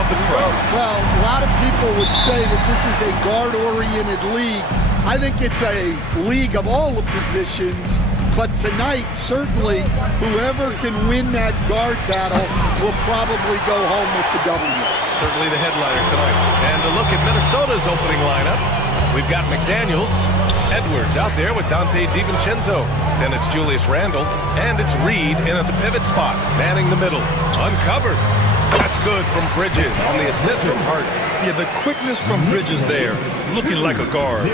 of the crowd. Well, a lot of people would say that this is a guard-oriented league. I think it's a league of all the positions, but tonight, certainly, whoever can win that guard battle will probably go home with the W. Certainly the headliner tonight. And a look at Minnesota's opening lineup. We've got McDaniels, Edwards out there with Dante DiVincenzo. Then it's Julius Randle, and it's Reed in at the pivot spot, manning the middle. Uncovered. That's good from Bridges on the assist from Hart. Yeah, the quickness from Bridges there, looking like a guard.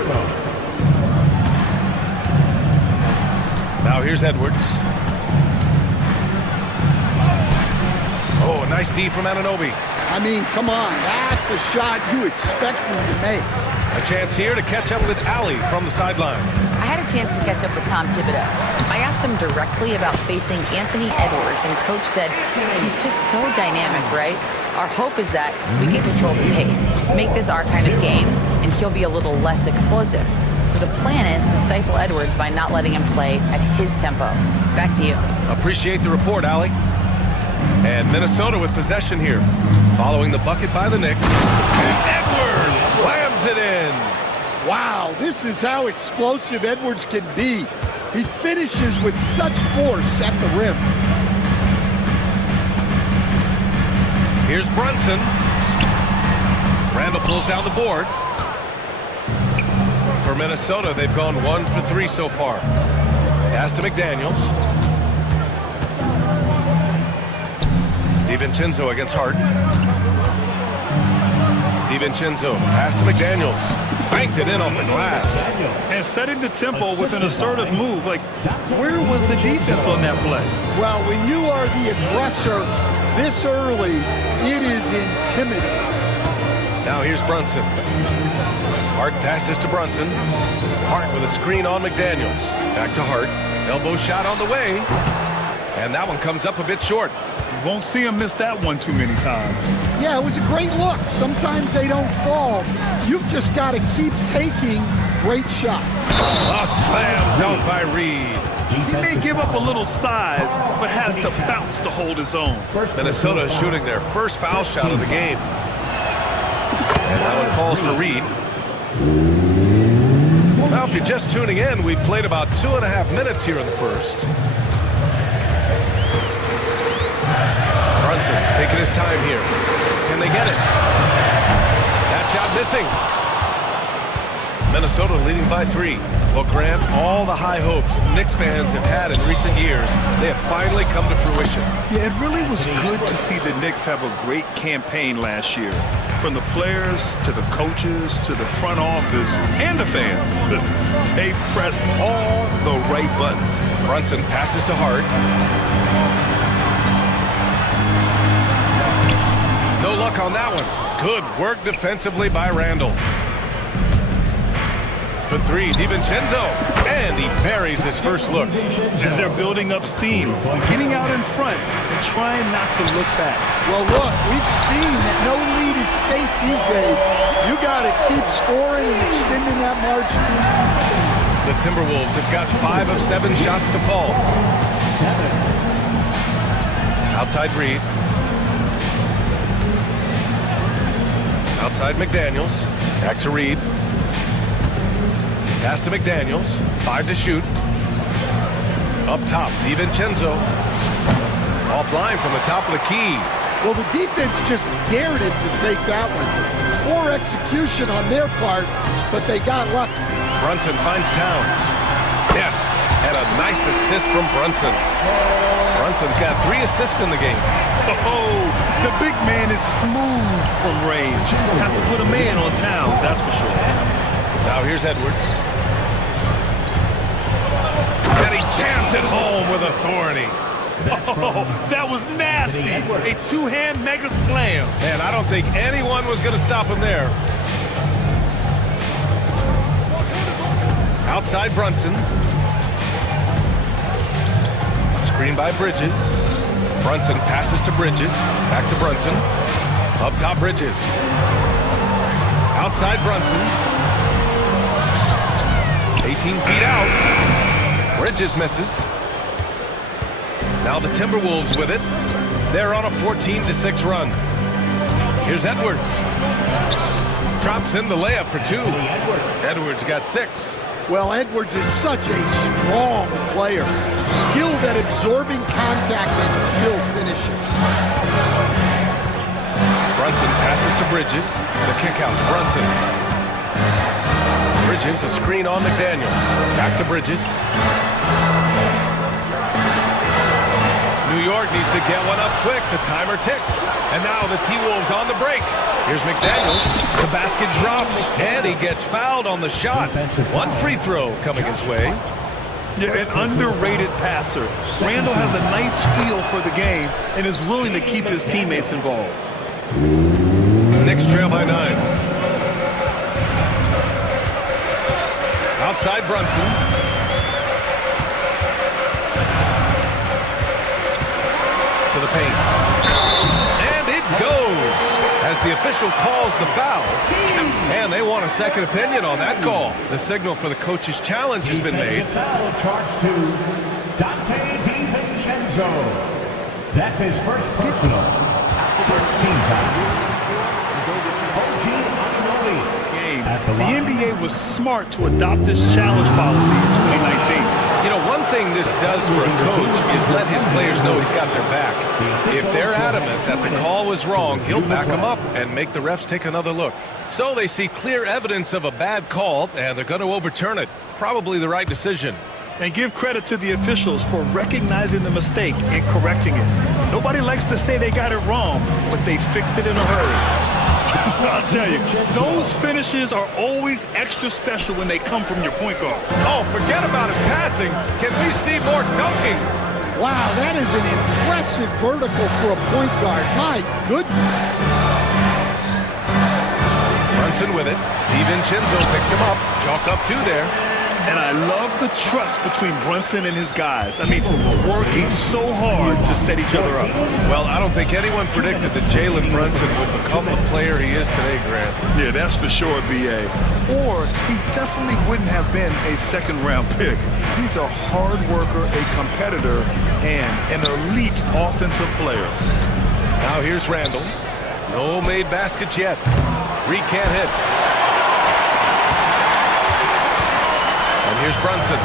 Now here's Edwards. Oh, a nice D from Anunoby. I mean, come on, that's a shot you expect him to make. A chance here to catch up with Ali from the sideline. I had a chance to catch up with Tom Thibodeau. I asked him directly about facing Anthony Edwards, and Coach said, he's just so dynamic, right? Our hope is that we can control the pace, make this our kind of game, and he'll be a little less explosive. So the plan is to stifle Edwards by not letting him play at his tempo. Back to you. Appreciate the report, Ali. And Minnesota with possession here, following the bucket by the Knicks. And Edwards slams it in. Wow, this is how explosive Edwards can be. He finishes with such force at the rim. Here's Brunson. Randall pulls down the board. For Minnesota, they've gone 1 for 3 so far. Pass to McDaniels. DiVincenzo against Hart. DiVincenzo, pass to McDaniels. Banked it in off the glass. And setting the tempo with an assertive move. Like, where was the defense on that play? Well, when you are the aggressor this early, it is intimidating. Now here's Brunson. Hart passes to Brunson. Hart with a screen on McDaniels. Back to Hart. Elbow shot on the way. And that one comes up a bit short. You won't see him miss that one too many times. Yeah, it was a great look. Sometimes they don't fall. You've just got to keep taking great shots. A slam dunk by Reed. He may give up a little size, but has the bounce to hold his own. Minnesota is shooting their first foul shot of the game. And that one falls for Reed. Now, if you're just tuning in, we've played about 2.5 minutes here in the first. Brunson taking his time here. Can they get it? That shot missing. Minnesota leading by 3. Well, Grant, all the high hopes Knicks fans have had in recent years, they have finally come to fruition. Yeah, it really was good to see the Knicks have a great campaign last year. From the players, to the coaches, to the front office, and the fans. They pressed all the right buttons. Brunson passes to Hart. No luck on that one. Good work defensively by Randall. For 3, DiVincenzo. And he buries his first look. And they're building up steam, getting out in front and trying not to look back. Well, look, we've seen that no lead is safe these days. You got to keep scoring and extending that margin. The Timberwolves have got 5 of 7 shots to fall. Outside Reed. Outside McDaniels. Back to Reed. Pass to McDaniels. 5 to shoot. Up top, DiVincenzo. Offline from the top of the key. Well, the defense just dared it to take that one. Poor execution on their part, but they got lucky. Brunson finds Towns. Yes, and a nice assist from Brunson. Brunson's got 3 assists in the game. Oh, the big man is smooth from range. Have to put a man on Towns, that's for sure. Now here's Edwards. And he jams it home with authority. Oh, that was nasty. A 2-hand mega slam. And I don't think anyone was going to stop him there. Outside Brunson. Screen by Bridges. Brunson passes to Bridges. Back to Brunson. Up top Bridges. Outside Brunson. 18 feet out. Bridges misses. Now the Timberwolves with it. They're on a 14-6 run. Here's Edwards. Drops in the layup for two. Edwards got 6. Well, Edwards is such a strong player, skilled at absorbing contact and still finishing. Brunson passes to Bridges. The kick out to Brunson. Bridges, a screen on McDaniels. Back to Bridges. New York needs to get one up quick. The timer ticks. And now the T-Wolves on the break. Here's McDaniels. The basket drops, and he gets fouled on the shot. One free throw coming his way. Yeah, an underrated passer. Randall has a nice feel for the game and is willing to keep his teammates involved. Knicks trail by 9. Outside Brunson. To the paint. And it goes as the official calls the foul. And they want a second opinion on that call. The signal for the coach's challenge has been made. Foul charged to Dante DiVincenzo. That's his first personal. First team foul. The NBA was smart to adopt this challenge policy in 2019. You know, one thing this does for a coach is let his players know he's got their back. If they're adamant that the call was wrong, he'll back them up and make the refs take another look. So they see clear evidence of a bad call, and they're going to overturn it. Probably the right decision. And give credit to the officials for recognizing the mistake and correcting it. Nobody likes to say they got it wrong, but they fixed it in a hurry. I'll tell you, those finishes are always extra special when they come from your point guard. Oh, forget about his passing. Can we see more dunking? Wow, that is an impressive vertical for a point guard. My goodness. Brunson with it. DiVincenzo picks him up. Chalk up 2 there. And I love the trust between Brunson and his guys. I mean, working so hard to set each other up. Well, I don't think anyone predicted that Jalen Brunson would become the player he is today, Grant. Yeah, that's for sure, B.A. Or he definitely wouldn't have been a second-round pick. He's a hard worker, a competitor, and an elite offensive player. Now here's Randall. No made baskets yet. Reed can't hit. And here's Brunson.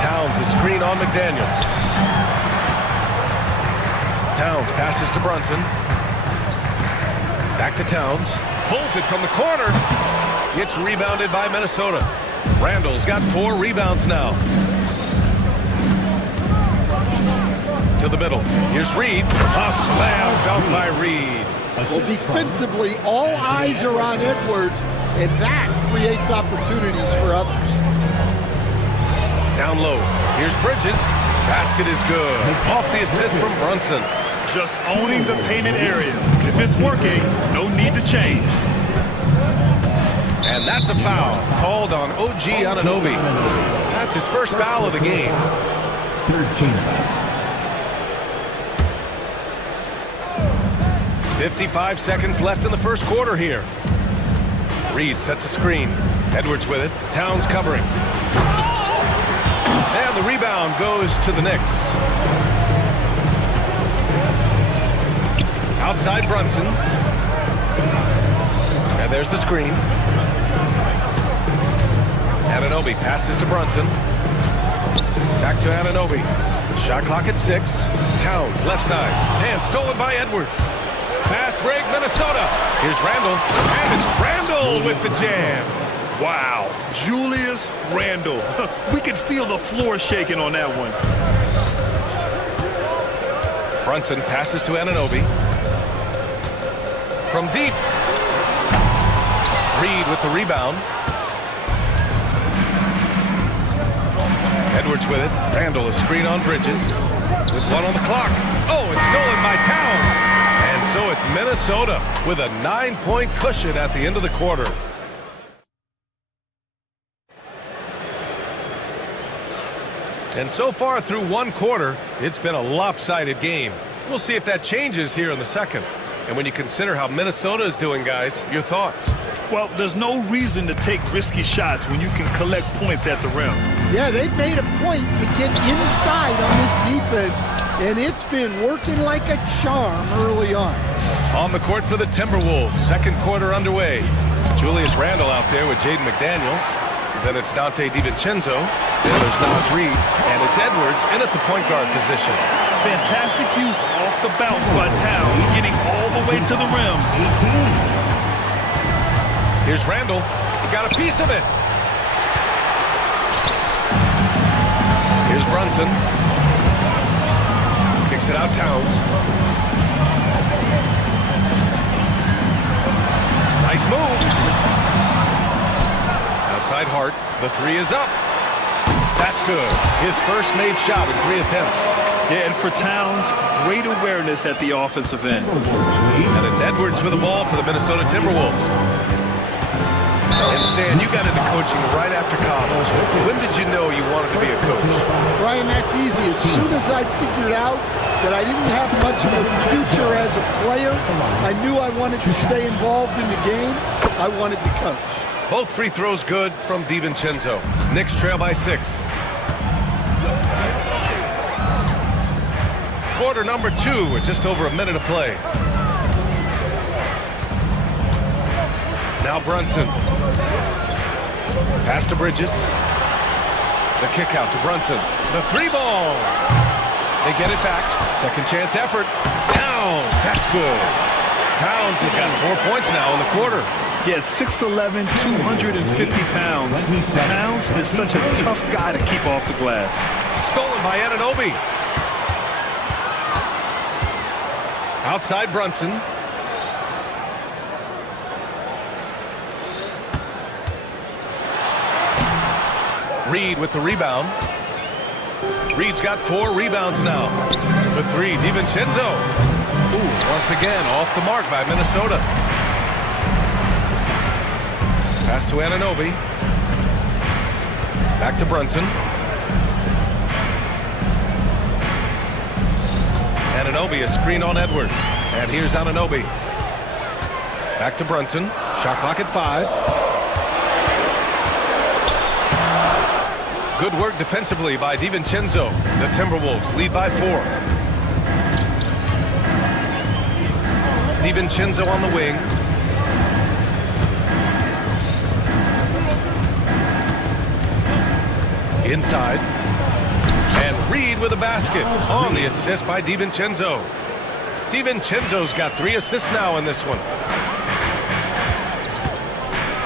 Towns a screen on McDaniels. Towns passes to Brunson. Back to Towns. Pulls it from the corner. Gets rebounded by Minnesota. Randall's got 4 rebounds now. To the middle. Here's Reed. A slam dunk by Reed. Well, defensively, all eyes are on Edwards, and that creates opportunities for others. Down low. Here's Bridges. Basket is good. Off the assist from Brunson. Just owning the painted area. If it's working, no need to change. And that's a foul called on OG Anunoby. That's his first foul of the game. 13 foul. 55 seconds left in the first quarter here. Reed sets a screen. Edwards with it. Towns covering. And the rebound goes to the Knicks. Outside Brunson. And there's the screen. Anunoby passes to Brunson. Back to Anunoby. Shot clock at 6. Towns left side. And stolen by Edwards. Fast break, Minnesota. Here's Randall. And it's Randall with the jam. Wow, Julius Randall. We could feel the floor shaking on that one. Brunson passes to Anunoby. From deep. Reed with the rebound. Edwards with it. Randall a screen on Bridges. With 1 on the clock. Oh, it's stolen by Towns. And so it's Minnesota with a 9-point cushion at the end of the quarter. And so far through one quarter, it's been a lopsided game. We'll see if that changes here in the second. And when you consider how Minnesota is doing, guys, your thoughts? Well, there's no reason to take risky shots when you can collect points at the rim. Yeah, they've made a point to get inside on this defense, and it's been working like a charm early on. On the court for the Timberwolves, second quarter underway. Julius Randle out there with Jaden McDaniels. Then it's Dante DiVincenzo. Then there's Naz Reid, and it's Edwards in at the point guard position. Fantastic use off the bounce by Towns, getting all the way to the rim. 18. Here's Randle. He got a piece of it. Here's Brunson. Kicks it out Towns. Nice move. Outside Hart. The three is up. That's good. His first made shot in 3 attempts. Yeah, and for Towns, great awareness at the offensive end. And it's Edwards with the ball for the Minnesota Timberwolves. And Stan, you got into coaching right after college. When did you know you wanted to be a coach? Brian, that's easy. As soon as I figured out that I didn't have much of a future as a player, I knew I wanted to stay involved in the game. I wanted to coach. Both free throws good from DiVincenzo. Knicks trail by 6. Quarter number 2 with just over a minute of play. Now Brunson. Pass to Bridges. The kick out to Brunson. The 3 ball. They get it back. Second chance effort. Towns. That's good. Towns has got 4 points now in the quarter. Yeah, at 6'11", 250 pounds. Towns is such a tough guy to keep off the glass. Stolen by Anunoby. Outside Brunson. Reid with the rebound. Reid's got 4 rebounds now. For 3, DiVincenzo. Ooh, once again, off the mark by Minnesota. Pass to Anunoby. Back to Brunson. Anunoby, a screen on Edwards. And here's Anunoby. Back to Brunson. Shot clock at 5. Good work defensively by DiVincenzo. The Timberwolves lead by 4. DiVincenzo on the wing. Inside. And Reid with a basket on the assist by DiVincenzo. DiVincenzo's got 3 assists now in this one.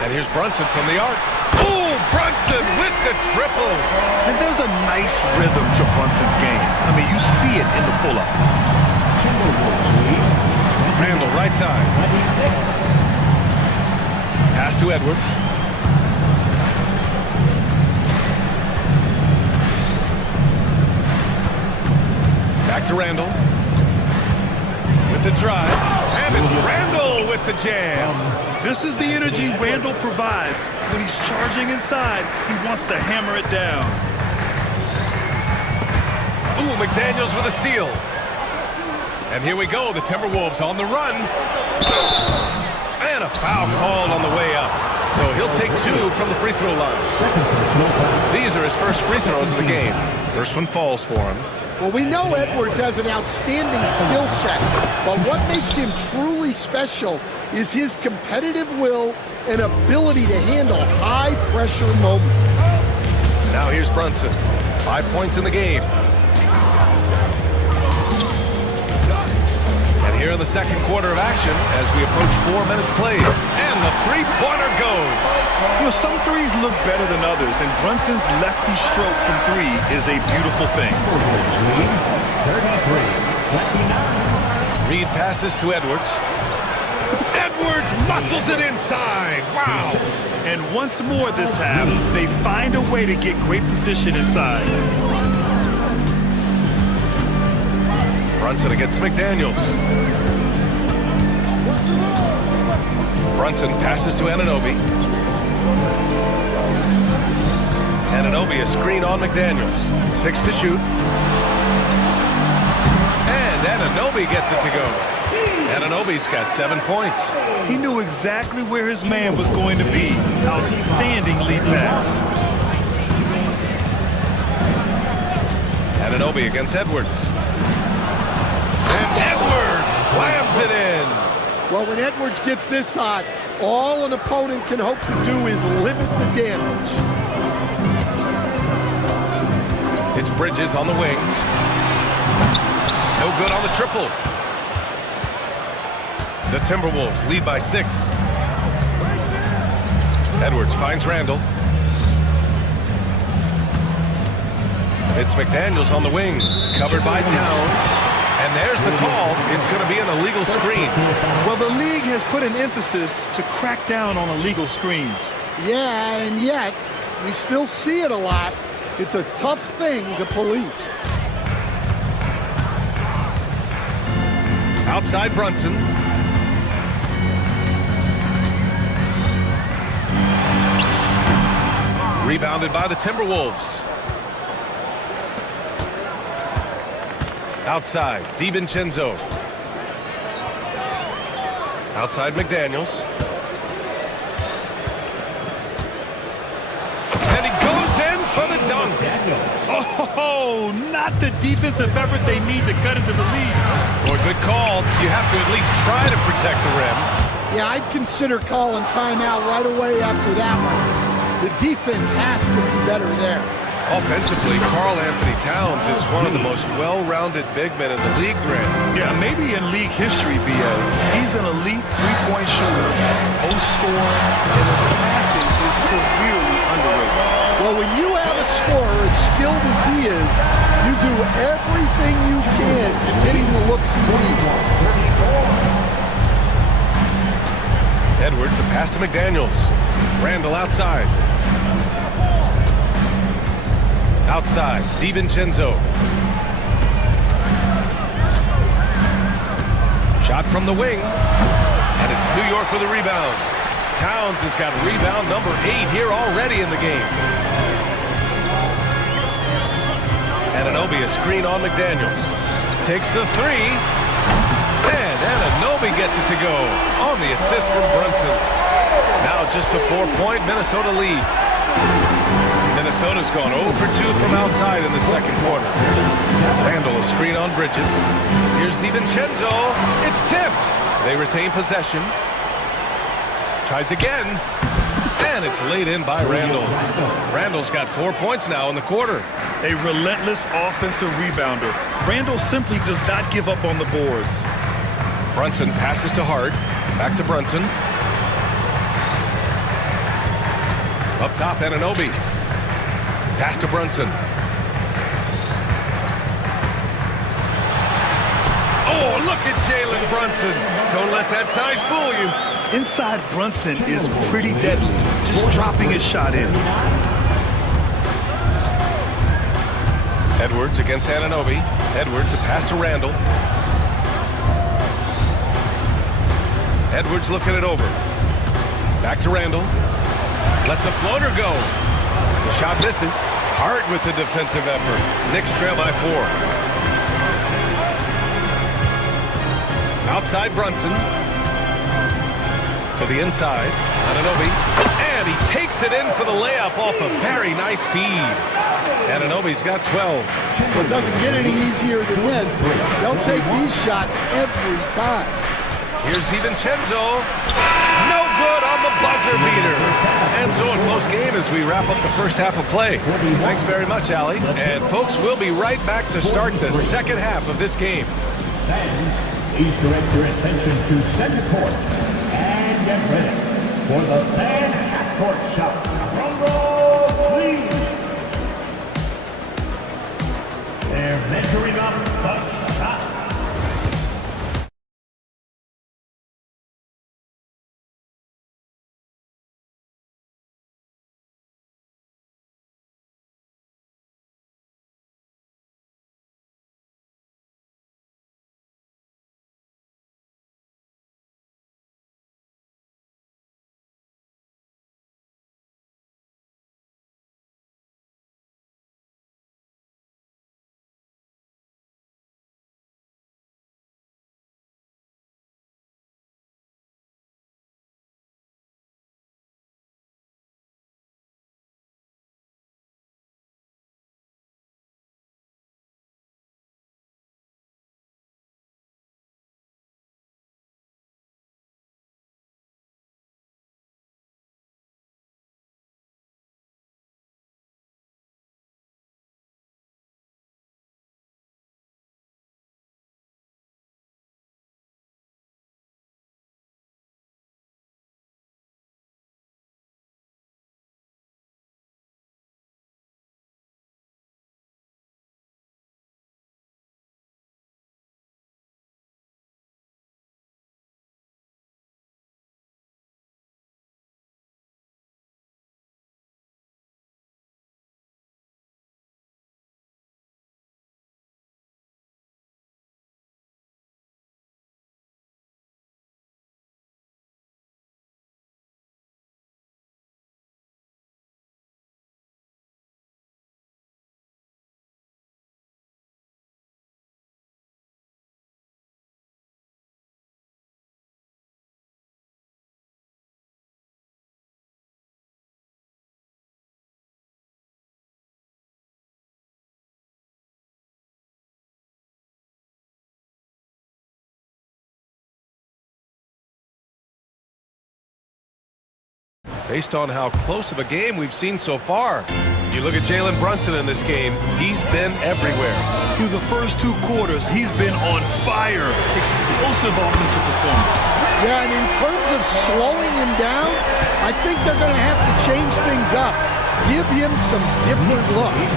And here's Brunson from the arc. Oh, Brunson with the triple. And there's a nice rhythm to Brunson's game. I mean, you see it in the pull-up. Randle, right side. Pass to Edwards. Back to Randle. With the drive. And it's Randle with the jam. This is the energy Randle provides. When he's charging inside, he wants to hammer it down. Ooh, McDaniels with a steal. And here we go, the Timberwolves on the run. And a foul called on the way up. So he'll take 2 from the free throw line. These are his first free throws of the game. First one falls for him. Well, we know Edwards has an outstanding skill set, but what makes him truly special is his competitive will and ability to handle high-pressure moments. Now here's Brunson. 5 points in the game. And here in the second quarter of action as we approach 4 minutes played. And the three-pointer goes. You know, some threes look better than others, and Brunson's lefty stroke from 3 is a beautiful thing. 33-29. Reid passes to Edwards. Edwards muscles it inside. Wow. And once more this half, they find a way to get great position inside. Brunson against McDaniels. Brunson passes to Anunoby. Anunoby, a screen on McDaniels. 6 to shoot. And Anunoby gets it to go. Ananobi's got 7 points. He knew exactly where his man was going to be. Outstanding lead pass. Ananobi against Edwards. And Edwards slams it in. Well, when Edwards gets this hot, all an opponent can hope to do is limit the damage. It's Bridges on the wing. No good on the triple. The Timberwolves lead by 6. Edwards finds Randall. It's McDaniels on the wing, covered by Towns. And there's the call. It's going to be an illegal screen. Well, the league has put an emphasis to crack down on illegal screens. Yeah, and yet, we still see it a lot. It's a tough thing to police. Outside Brunson. Rebounded by the Timberwolves. Outside, DiVincenzo. Outside McDaniels. And he goes in for the dunk. Oh, not the defensive effort they need to cut into the lead. Boy, good call. You have to at least try to protect the rim. Yeah, I'd consider calling timeout right away after that one. The defense has to be better there. Offensively, Karl Anthony Towns is one of the most well-rounded big men in the league, Grant. Yeah, maybe in league history, B.A. He's an elite three-point shooter, post scorer, and his passing is severely underrated. Well, when you have a scorer as skilled as he is, you do everything you can to get him the looks he needs. Edwards, the pass to McDaniels. Randall outside. Outside, DiVincenzo. Shot from the wing. And it's New York with a rebound. Towns has got rebound number 8 here already in the game. Ananobi, a screen on McDaniels. Takes the 3. And Ananobi gets it to go on the assist from Brunson. Now just a 4-point Minnesota lead. Minnesota's gone 0 for 2 from outside in the second quarter. Randall, a screen on Bridges. Here's DiVincenzo. It's tipped. They retain possession. Tries again. And it's laid in by Randall. Randall's got 4 points now in the quarter. A relentless offensive rebounder. Randall simply does not give up on the boards. Brunson passes to Hart. Back to Brunson. Up top, Ananobi. Pass to Brunson. Oh, look at Jalen Brunson. Don't let that size fool you. Inside Brunson is pretty deadly, just dropping his shot in. Edwards against Ananobi. Edwards, a pass to Randall. Edwards looking it over. Back to Randall. Lets a floater go. The shot misses. Hart with the defensive effort. Knicks trail by 4. Outside Brunson. To the inside. Ananobi. And he takes it in for the layup off a very nice feed. Ananobi's got 12. Well, it doesn't get any easier than this. They'll take these shots every time. Here's DiVincenzo. No good on the buzzer beater. And so a close game as we wrap up the first half of play. Thanks very much, Allie. And folks, we'll be right back to start the second half of this game. Fans, please direct your attention to center court and get ready for the fan half-court shot. Drum roll, please. They're measuring up the shot. based on how close of a game we've seen so far. You look at Jalen Brunson in this game, he's been everywhere. Through the first 2 quarters, he's been on fire. Explosive offensive performance. Yeah, and in terms of slowing him down, I think they're going to have to change things up. Give him some different looks.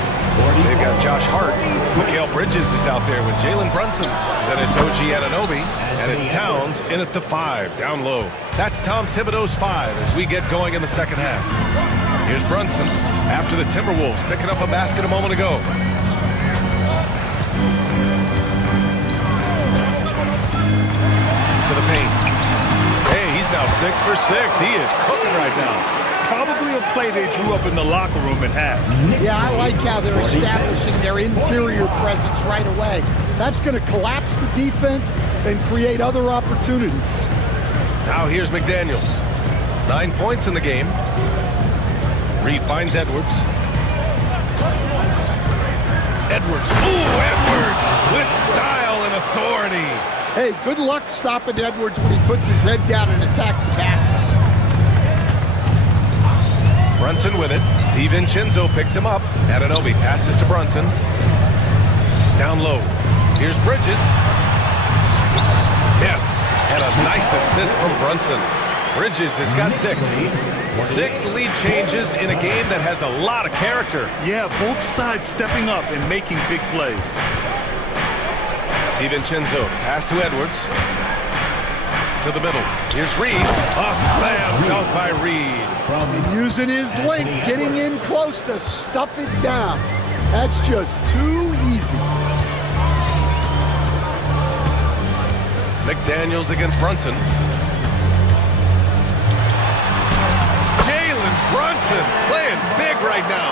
They've got Josh Hart. Mikal Bridges is out there with Jalen Brunson. Then it's OG Anunoby, and it's Towns in at the 5, down low. That's Tom Thibodeau's 5 as we get going in the second half. Here's Brunson after the Timberwolves picking up a basket a moment ago. To the paint. Hey, he's now 6 for 6. He is cooking right now. Probably a play they drew up in the locker room at half. Yeah, I like how they're establishing their interior presence right away. That's going to collapse the defense and create other opportunities. Now here's McDaniels. 9 points in the game. Reed finds Edwards. Edwards. Ooh, Edwards with style and authority. Hey, good luck stopping Edwards when he puts his head down and attacks the basket. Brunson with it. DiVincenzo picks him up. Anunoby passes to Brunson. Down low. Here's Bridges. Yes, and a nice assist from Brunson. Bridges has got 6. 6 lead changes in a game that has a lot of character. Yeah, both sides stepping up and making big plays. DiVincenzo pass to Edwards. To the middle. Here's Reed. A slam dunk by Reed. And using his length, getting in close to stuff it down. That's just too easy. McDaniels against Brunson. Jalen Brunson playing big right now.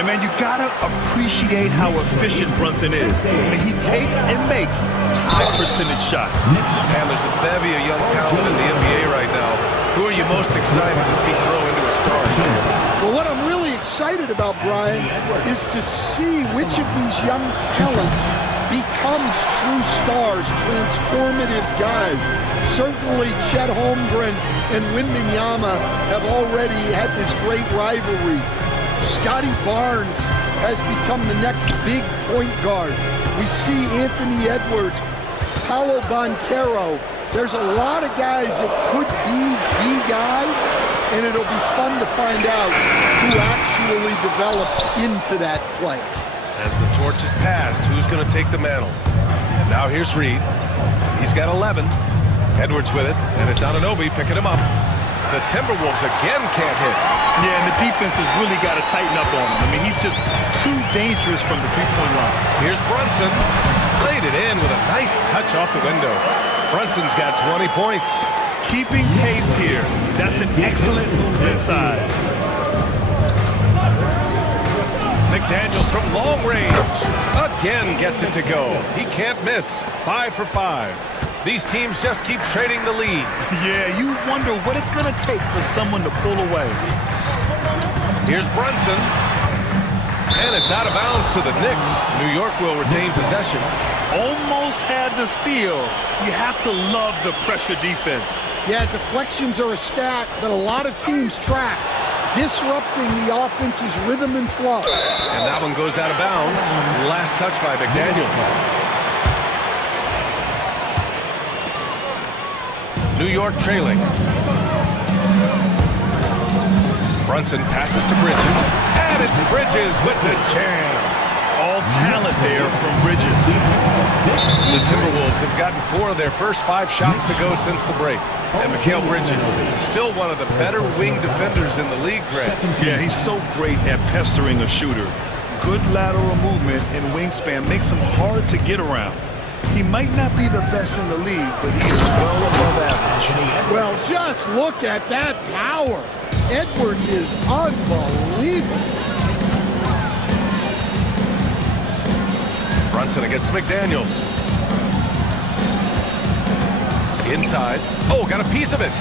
And man, you gotta appreciate how efficient Brunson is. I mean, he takes and makes high percentage shots. Man, there's a bevy of young talent in the NBA right now. Who are you most excited to see grow into a star? Well, what I'm really excited about, Brian, is to see which of these young talents becomes true stars, transformative guys. Certainly Chet Holmgren and Wembanyama have already had this great rivalry. Scotty Barnes has become the next big point guard. We see Anthony Edwards, Paolo Banchero. There's a lot of guys that could be the guy, and it'll be fun to find out who actually develops into that play. As the torch is passed, who's going to take the mantle? Now here's Reed. He's got 11. Edwards with it, and it's Anunoby picking him up. The Timberwolves again can't hit. Yeah, and the defense has really got to tighten up on him. I mean, he's just too dangerous from the three-point line. Here's Brunson. Laid it in with a nice touch off the window. Brunson's got 20 points. Keeping pace here. That's an excellent move inside. McDaniels from long range. Again gets it to go. He can't miss. 5 for 5. These teams just keep trading the lead. Yeah, you wonder what it's going to take for someone to pull away. Here's Brunson. And it's out of bounds to the Knicks. New York will retain possession. Almost had the steal. You have to love the pressure defense. Yeah, deflections are a stat that a lot of teams track, disrupting the offense's rhythm and flow. And that one goes out of bounds. Last touch by McDaniels. New York trailing. Brunson passes to Bridges. And it's Bridges with the jam. All talent there from Bridges. The Timberwolves have gotten 4 of their first 5 shots to go since the break. And Mikal Bridges, still one of the better wing defenders in the league, Greg. Yeah, he's so great at pestering a shooter. Good lateral movement and wingspan makes him hard to get around. He might not be the best in the league, but he is well above average. Well, just look at that power. Edwards is unbelievable. Brunson against McDaniels. Inside. Oh, got a piece of it.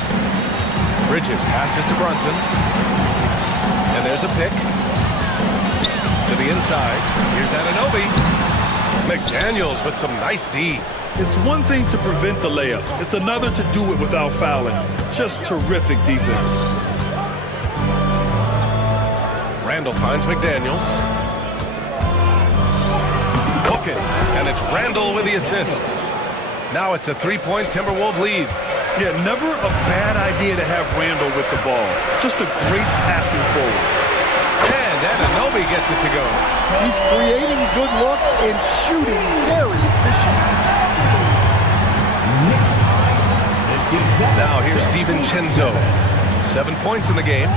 Bridges passes to Brunson. And there's a pick. To the inside. Here's Anunoby. McDaniels with some nice D. It's one thing to prevent the layup. It's another to do it without fouling. Just terrific defense. Randall finds McDaniels. Hook it, and it's Randall with the assist. Now it's a three-point Timberwolves lead. Yeah, never a bad idea to have Randall with the ball. Just a great passing forward. And Anunoby gets it to go. He's creating good looks and shooting very efficient. Now here's DiVincenzo. 7 points in the game.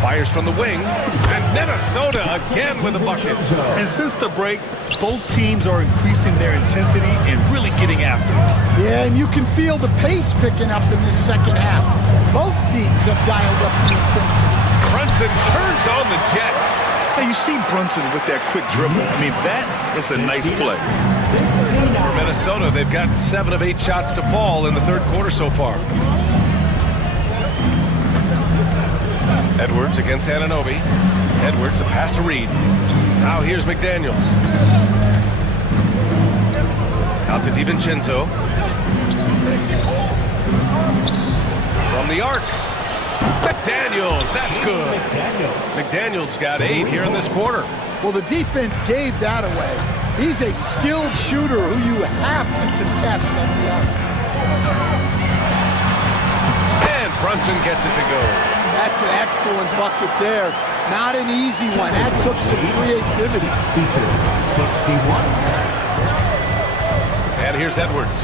Fires from the wing. And Minnesota again with a bucket. And since the break, both teams are increasing their intensity and really getting after it. Yeah, and you can feel the pace picking up in this second half. Both teams have dialed up the intensity. Brunson turns on the Jets. Now you see Brunson with that quick dribble. I mean, that is a nice play. For Minnesota, they've got 7 of 8 shots to fall in the third quarter so far. Edwards against Anunoby. Edwards, a pass to Reed. Now here's McDaniels. Out to DiVincenzo. From the arc. McDaniels, that's good. McDaniels got 8 here in this quarter. Well, the defense gave that away. He's a skilled shooter who you have to contest on the arc. And Brunson gets it to go. That's an excellent bucket there. Not an easy one. That took some creativity. 61. And here's Edwards.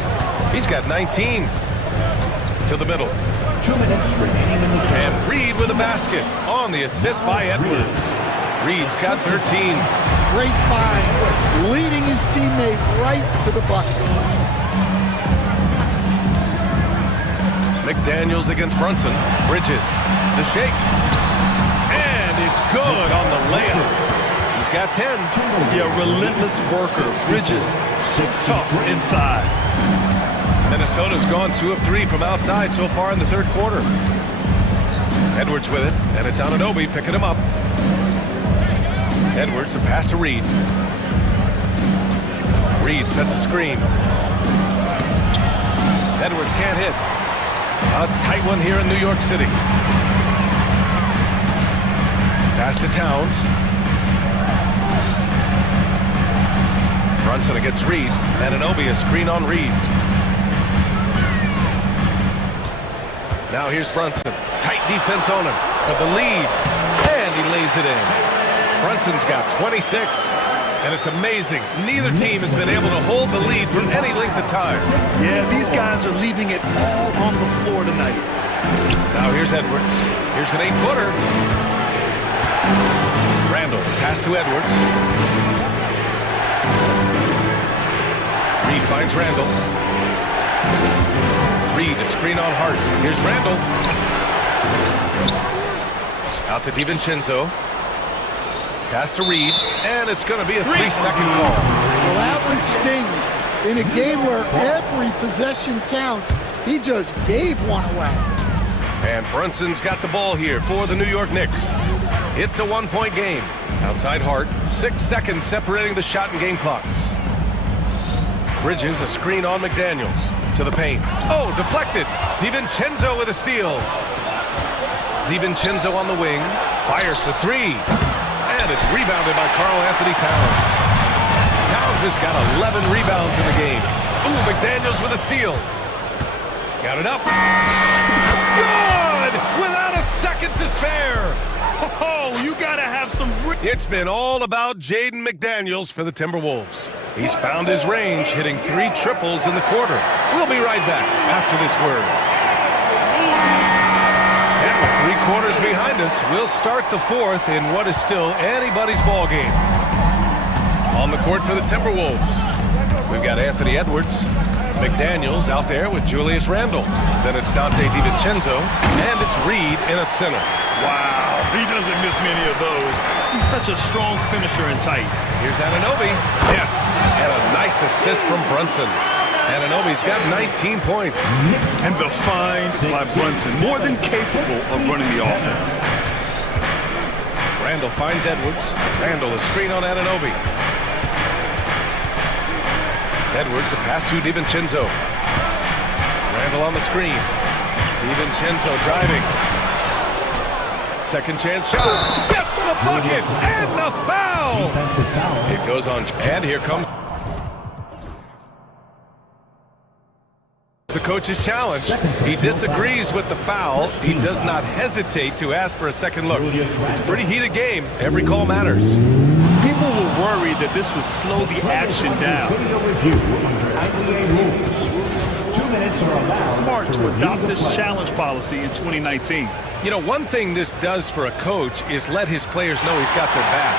He's got 19. To the middle. 2 minutes remaining in the game. And Reed with a basket on the assist by Edwards. Reed's got 13. Great find. Leading his teammate right to the bucket. McDaniels against Brunson. Bridges. The shake. And it's good on the layup. He's got 10. Yeah, relentless worker. Bridges, so tough inside. Minnesota's gone 2 of 3 from outside so far in the third quarter. Edwards with it, and it's Anunoby picking him up. Edwards, a pass to Reed. Reed sets a screen. Edwards can't hit. A tight one here in New York City. Pass to Towns. Brunson against Reed. Anunoby, a screen on Reed. Now here's Brunson. Tight defense on him for the lead. And he lays it in. Brunson's got 26. And it's amazing. Neither team has been able to hold the lead for any length of time. Yeah, these guys are leaving it all on the floor tonight. Now here's Edwards. Here's an 8-footer. Randall, pass to Edwards. Reed finds Randall. Reed, a screen on Hart. Here's Randall. Out to DiVincenzo. Pass to Reed, and it's going to be a 3-second call. Well, that one stings. In a game where every possession counts, he just gave one away. And Brunson's got the ball here for the New York Knicks. It's a 1-point game. Outside Hart, 6 seconds separating the shot and game clocks. Bridges, a screen on McDaniels. To the paint. Oh, deflected. DiVincenzo with a steal. DiVincenzo on the wing. Fires for 3. And it's rebounded by Karl-Anthony Towns. Towns has got 11 rebounds in the game. Ooh, McDaniels with a steal. Got it up. Good! Without a second to spare. Oh, you gotta have some... It's been all about Jaden McDaniels for the Timberwolves. He's found his range, hitting 3 triples in the quarter. We'll be right back after this word. And with 3 quarters behind us, we'll start the 4th in what is still anybody's ball game. On the court for the Timberwolves, we've got Anthony Edwards. McDaniels out there with Julius Randle. Then it's Dante DiVincenzo, and it's Reed in at center. Wow, he doesn't miss many of those. He's such a strong finisher and tight. Here's Anunoby. Yes, and a nice assist from Brunson. Anunoby's got 19 points. And the find by Brunson, more than capable of running the offense. Randall finds Edwards. Randall, a screen on Anunoby. Edwards, a pass to DiVincenzo. Randall on the screen. DiVincenzo driving. Second chance shot. Gets the bucket and the foul. Defensive foul. It goes on. And here comes the coach's challenge. He disagrees with the foul. He does not hesitate to ask for a second look. It's a pretty heated game. Every call matters. People were worried that this would slow the action down. Video review under NBA rules. 2 minutes are allowed. Smart to adopt this challenge policy in 2019. You know, one thing this does for a coach is let his players know he's got their back.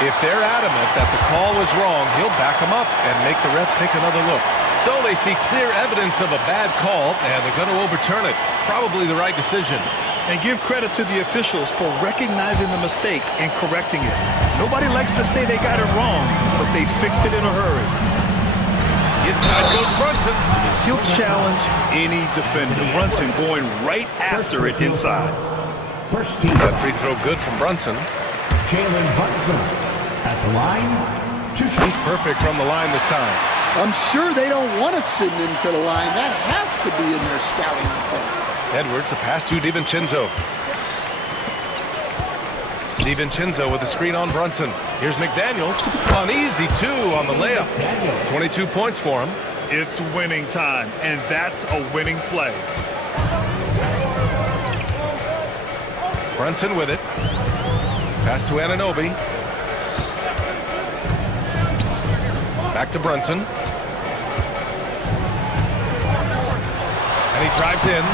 If they're adamant that the call was wrong, he'll back them up and make the refs take another look. So they see clear evidence of a bad call, and they're going to overturn it. Probably the right decision. And give credit to the officials for recognizing the mistake and correcting it. Nobody likes to say they got it wrong, but they fixed it in a hurry. Inside goes Brunson. He'll challenge any defender. Brunson going right after it inside. First team. That free throw good from Brunson. Jalen Hudson at the line. He's perfect from the line this time. I'm sure they don't want to send him to the line. That has to be in their scouting report. Edwards, a pass to DiVincenzo. DiVincenzo with a screen on Brunson. Here's McDaniels. An easy two on the layup. 22 points for him. It's winning time, and that's a winning play. Brunson with it. Pass to Anunoby. Back to Brunson. And he drives in.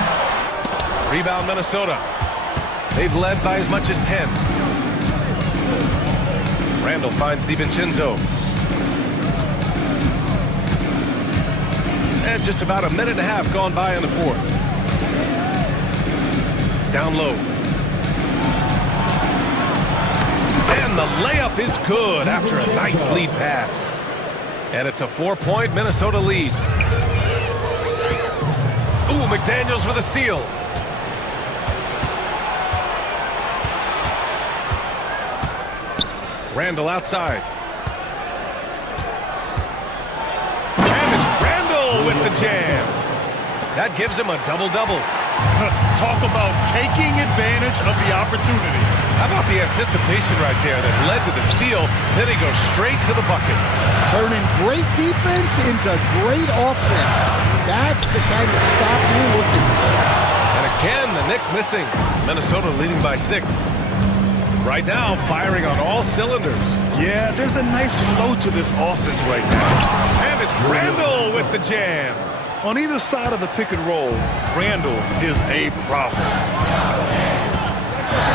Rebound Minnesota. They've led by as much as 10. Randall finds DiVincenzo. And just about a minute and a half gone by in the fourth. Down low. And the layup is good after a nice lead pass. And it's a 4-point Minnesota lead. Ooh, McDaniels with a steal. Randall outside. And it's Randall with the jam. That gives him a double-double. Talk about taking advantage of the opportunity. How about the anticipation right there that led to the steal? Then he goes straight to the bucket. Turning great defense into great offense. That's the kind of stop you're looking for. And again, the Knicks missing. Minnesota leading by 6. Right now, firing on all cylinders. Yeah, there's a nice flow to this offense right now. And it's Randall with the jam. On either side of the pick and roll, Randall is a problem.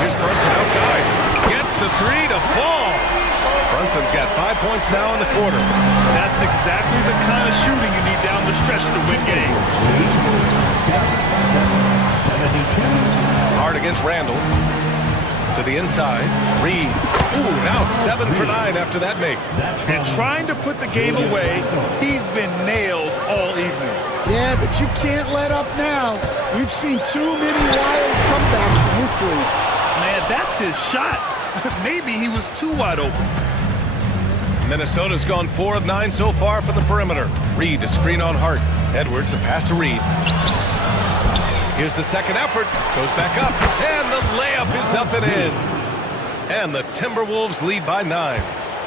Here's Brunson outside. Gets the three to fall. Brunson's got 5 points now in the quarter. That's exactly the kind of shooting you need down the stretch to win games. 72. Hard against Randall. To the inside. Reed. Ooh, now 7 for 9 after that make. And trying to put the game away, he's been nails all evening. Yeah, but you can't let up now. We've seen too many wild comebacks in this league. Man, that's his shot. Maybe he was too wide open. Minnesota's gone 4 of 9 so far from the perimeter. Reed, a screen on Hart. Edwards, a pass to Reed. Here's the second effort. Goes back up. And the layup is up and in. And the Timberwolves lead by 9.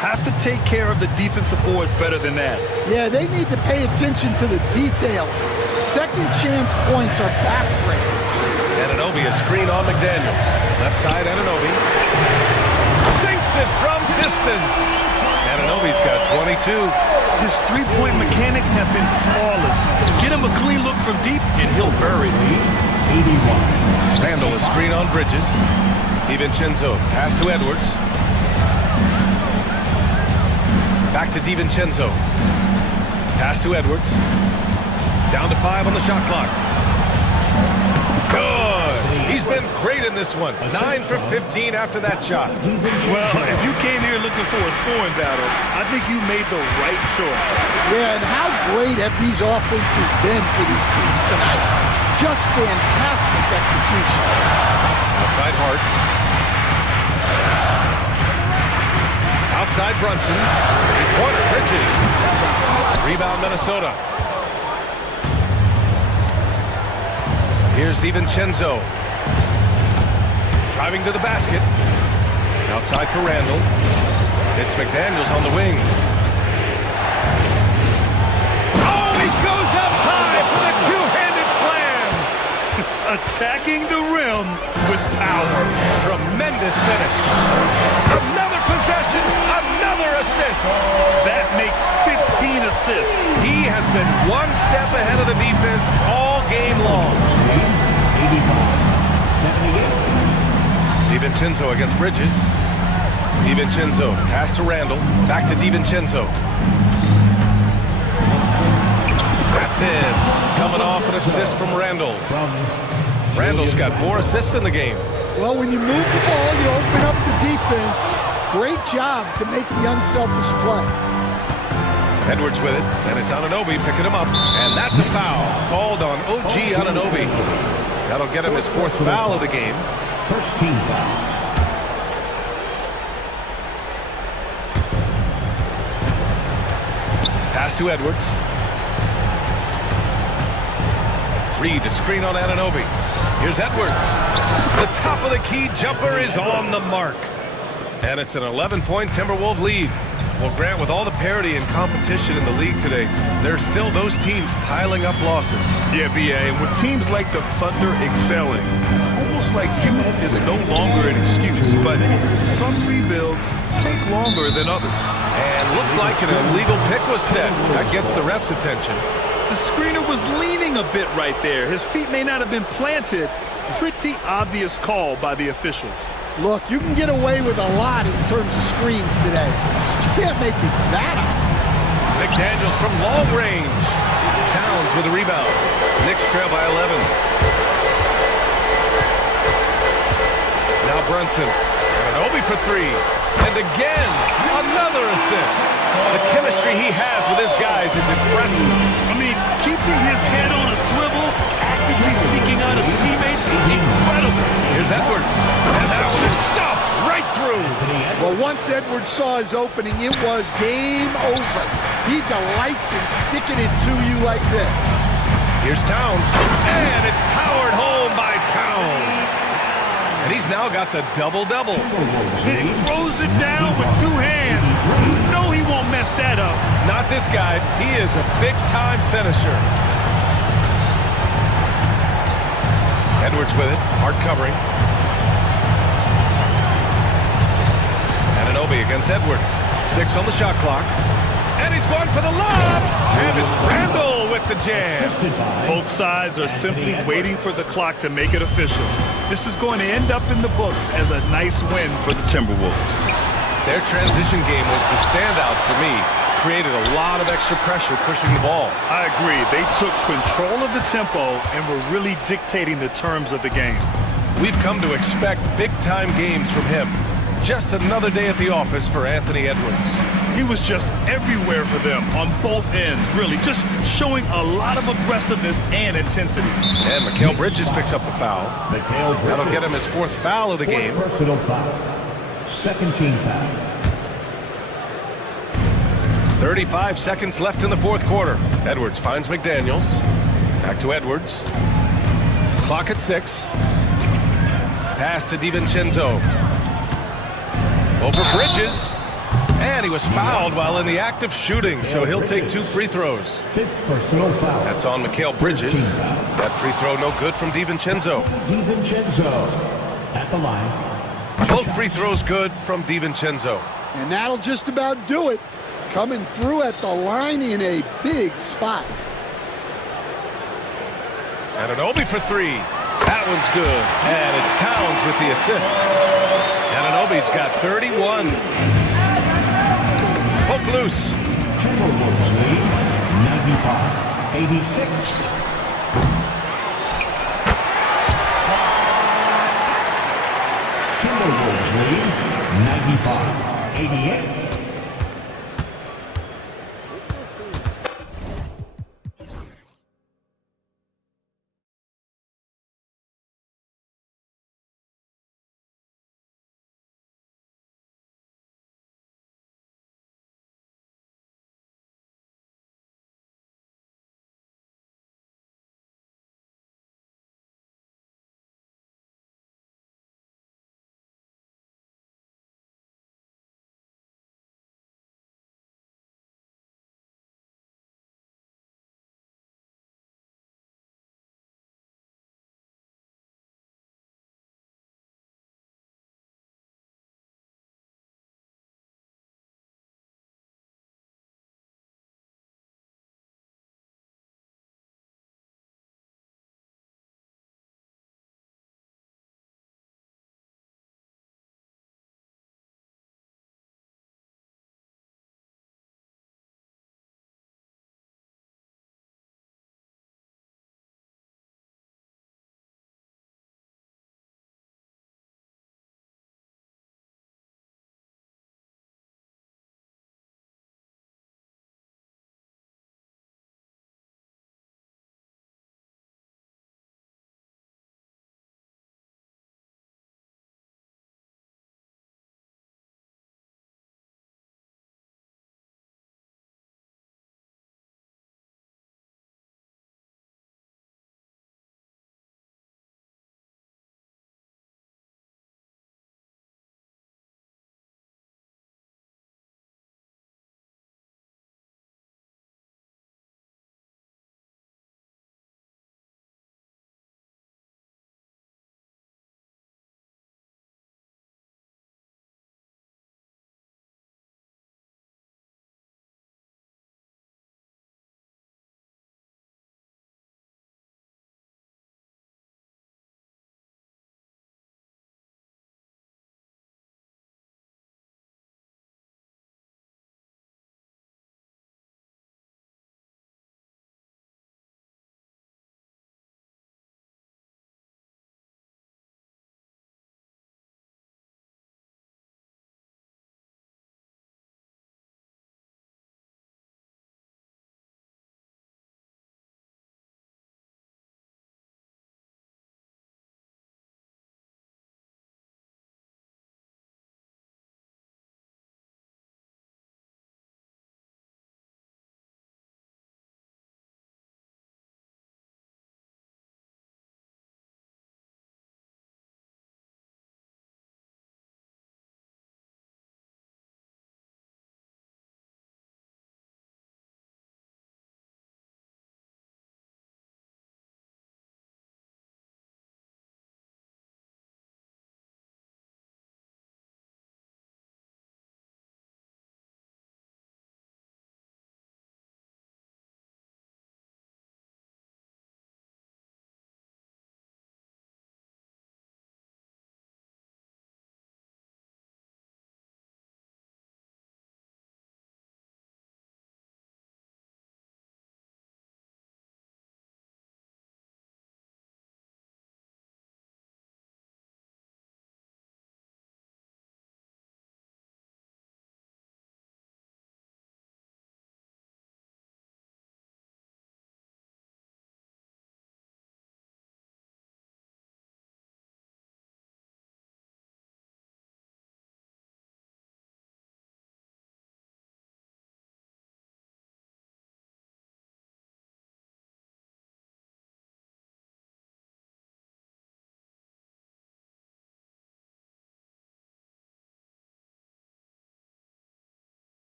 Have to take care of the defensive boards better than that. Yeah, they need to pay attention to the details. Second chance points are backbreaking. Anunoby, a screen on McDaniels. Left side, Anunoby. Sinks it from distance. Anunoby's got 22. His three-point mechanics have been flawless. Get him a clean look from deep, and he'll bury it. 81. Randall, a screen on Bridges. DiVincenzo, pass to Edwards. Back to DiVincenzo. Pass to Edwards. Down to 5 on the shot clock. Good. He's been great in this one. 9 for 15 after that shot. Well, if you came here looking for a scoring battle, I think you made the right choice. Yeah, and how great have these offenses been for these teams tonight? Just fantastic execution. Outside Hart. Outside Brunson. Three-pointer Bridges. Rebound Minnesota. Here's DiVincenzo. Driving to the basket. Outside for Randall. It's McDaniels on the wing. Oh, he goes up high for the two-handed slam. Attacking the rim with power. Tremendous finish. Another possession, another assist. That makes 15 assists. He has been one step ahead of the defense all game long. 78. DiVincenzo against Bridges. DiVincenzo, pass to Randall, back to DiVincenzo. That's it. Coming off an assist from Randall. Randall's got 4 assists in the game. Well, when you move the ball, you open up the defense. Great job to make the unselfish play. Edwards with it, and it's Anunoby picking him up. And that's a foul called on OG Anunoby. That'll get him his 4th foul of the game. First team foul. Pass to Edwards. Reed, a screen on Anunoby. Here's Edwards. The top of the key jumper is on the mark. And it's an 11-point Timberwolves lead. Well, Grant, with all the parity and competition in the league today, there's still those teams piling up losses. Yeah, BA, and with teams like the Thunder excelling, it's almost like youth is no longer an excuse, but some rebuilds take longer than others. And looks like an illegal pick was set. That gets the ref's attention. The screener was leaning a bit right there. His feet may not have been planted. Pretty obvious call by the officials. Look, you can get away with a lot in terms of screens today. But you can't make it that obvious. McDaniels from long range. Towns with a rebound. Knicks trail by 11. Now Brunson. Anunoby for 3. And again, another assist. The chemistry he has with his guys is impressive. I mean, keeping his head on a swivel, actively seeking out his teammates, incredible. Here's Edwards. And that one is stuffed right through. Well, once Edwards saw his opening, it was game over. He delights in sticking it to you like this. Here's Towns. And it's powered home by Towns. And he's now got the double-double. He throws it down with 2 hands. You know he won't mess that up. Not this guy. He is a big-time finisher. Edwards with it. Hard covering. Anunoby against Edwards. 6 on the shot clock. And he's going for the lob. And it's Randall with the jam. Both sides are simply waiting for the clock to make it official. This is going to end up in the books as a nice win for the Timberwolves. Their transition game was the standout for me. Created a lot of extra pressure pushing the ball. I agree. They took control of the tempo and were really dictating the terms of the game. We've come to expect big-time games from him. Just another day at the office for Anthony Edwards. He was just everywhere for them on both ends, really, just showing a lot of aggressiveness and intensity. And Mikal Bridges picks up the foul. That'll get him his 4th foul of the game. Personal foul. Second team foul. 35 seconds left in the 4th quarter. Edwards finds McDaniels. Back to Edwards. Clock at 6. Pass to DiVincenzo. Over Bridges. And he was fouled while in the act of shooting, so he'll take 2 free throws. 5th personal foul. That's on Mikal Bridges. That free throw no good from DiVincenzo. DiVincenzo at the line. Both free throws good from DiVincenzo. And that'll just about do it. Coming through at the line in a big spot. Anunoby for 3. That one's good. And it's Towns with the assist. Anunoby's got 31. Poke loose. Timberwolves lead 95-86. Timberwolves lead 95-88.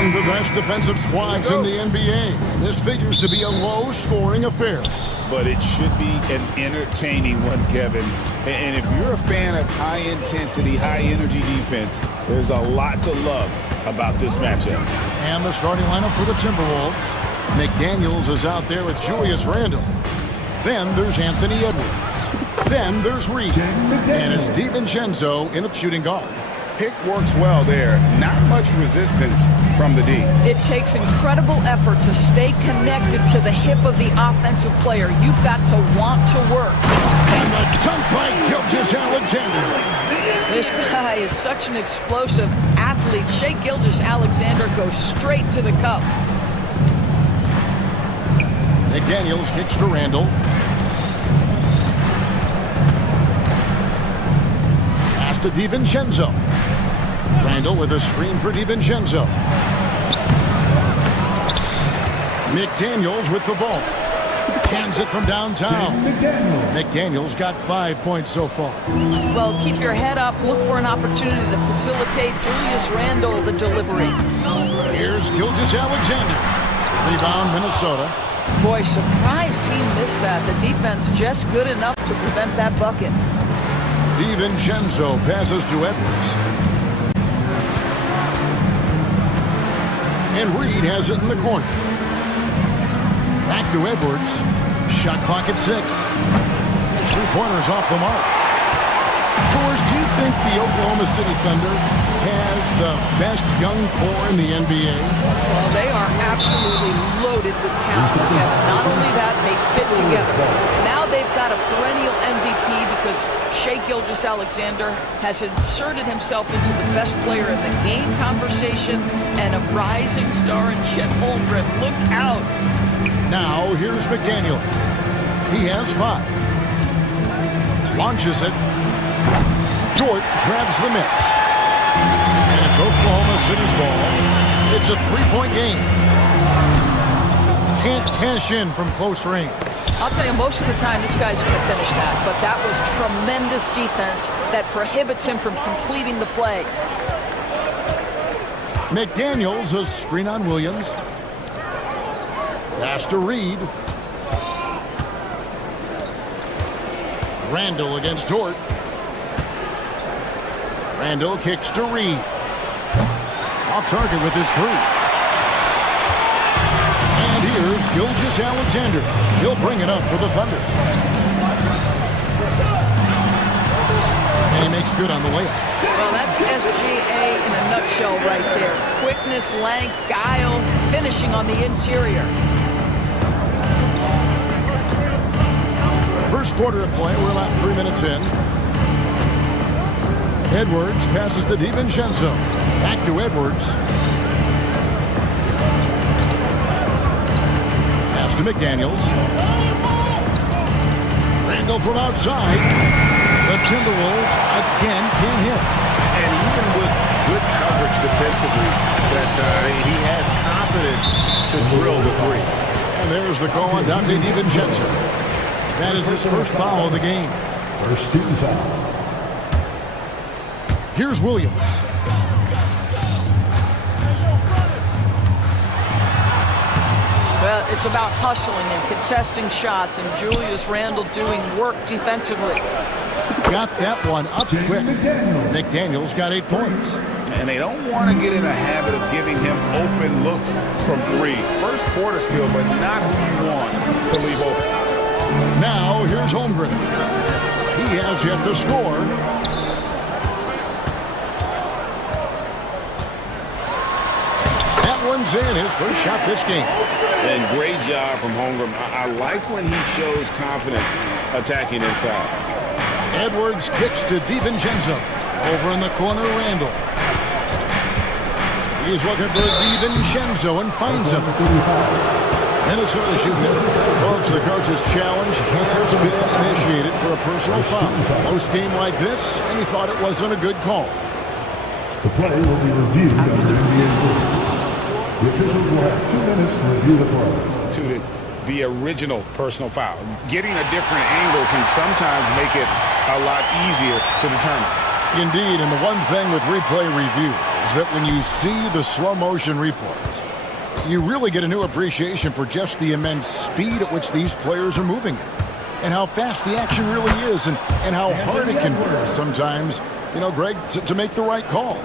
Among the best defensive squads in the NBA, this figures to be a low-scoring affair. But it should be an entertaining one, Kevin. And if you're a fan of high-intensity, high-energy defense, there's a lot to love about this matchup. And the starting lineup for the Timberwolves. McDaniels is out there with Julius Randle. Then there's Anthony Edwards. Then there's Reed. And it's DiVincenzo in the shooting guard. Pick works well there. Not much resistance from the D. It takes incredible effort to stay connected to the hip of the offensive player. You've got to want to work. And the dunk by Gilgeous-Alexander. This guy is such an explosive athlete. Shai Gilgeous-Alexander goes straight to the cup. McDaniels kicks to Randle. Pass to DiVincenzo. Randle with a screen for DiVincenzo. McDaniels with the ball. Hands it from downtown. McDaniels got 5 points so far. Well, keep your head up. Look for an opportunity to facilitate Julius Randle the delivery. Here's Gilgeous-Alexander. Rebound, Minnesota. Boy, surprised he missed that. The defense just good enough to prevent that bucket. DiVincenzo passes to Edwards. And Reed has it in the corner. Back to Edwards. Shot clock at 6. 3-pointers off the mark. Coors, do you think the Oklahoma City Thunder has the best young core in the NBA? Well, they are absolutely loaded with talent together. Not only that, they fit together. Now they've got a perennial MVP because Shai Gilgeous-Alexander has inserted himself into the best player in the game conversation and a rising star in Chet Holmgren. Look out. Now, here's McDaniels. He has 5. Launches it. Dort grabs the miss. And it's Oklahoma City's ball. It's a 3-point game. Can't cash in from close range. I'll tell you, most of the time this guy's going to finish that. But that was tremendous defense that prohibits him from completing the play. McDaniels, a screen on Williams. Pass to Reed. Randle against Dort. Randle kicks to Reed. Off target with his 3. And here's Gilgeous-Alexander. He'll bring it up for the Thunder. And he makes good on the layup. Well, that's SGA in a nutshell right there. Quickness, length, guile, finishing on the interior. First quarter of play, we're about 3 minutes in. Edwards passes to DiVincenzo. Back to Edwards. Pass to McDaniels. Randle from outside. The Timberwolves again can't hit. And even with good coverage defensively, that he has confidence to drill the 3. And there's the call on Dante DiVincenzo. That is his first foul of the game. First team foul. Here's Williams. Well, it's about hustling and contesting shots, and Julius Randle doing work defensively. Got that one up quick. McDaniels got 8 points. And they don't want to get in a habit of giving him open looks from 3. First quarter still, but not who you want to leave open. Now, here's Holmgren. He has yet to score. That one's in, his first shot this game. And great job from Holmgren. I like when he shows confidence attacking inside. Edwards kicks to DiVincenzo. Over in the corner, Randle. He's looking for DiVincenzo and finds him. Minnesota shooting it. Folks, the coach's challenge has been initiated for a personal foul. Post-game like this, and he thought it wasn't a good call. The play will be reviewed under NBA rules. The officials will have 2 minutes to review the play. Instituted the original personal foul. Getting a different angle can sometimes make it a lot easier to determine. Indeed, and the one thing with replay review is that when you see the slow motion replays, you really get a new appreciation for just the immense speed at which these players are moving and how fast the action really is and how hard it can be sometimes, you know, Greg, to make the right call.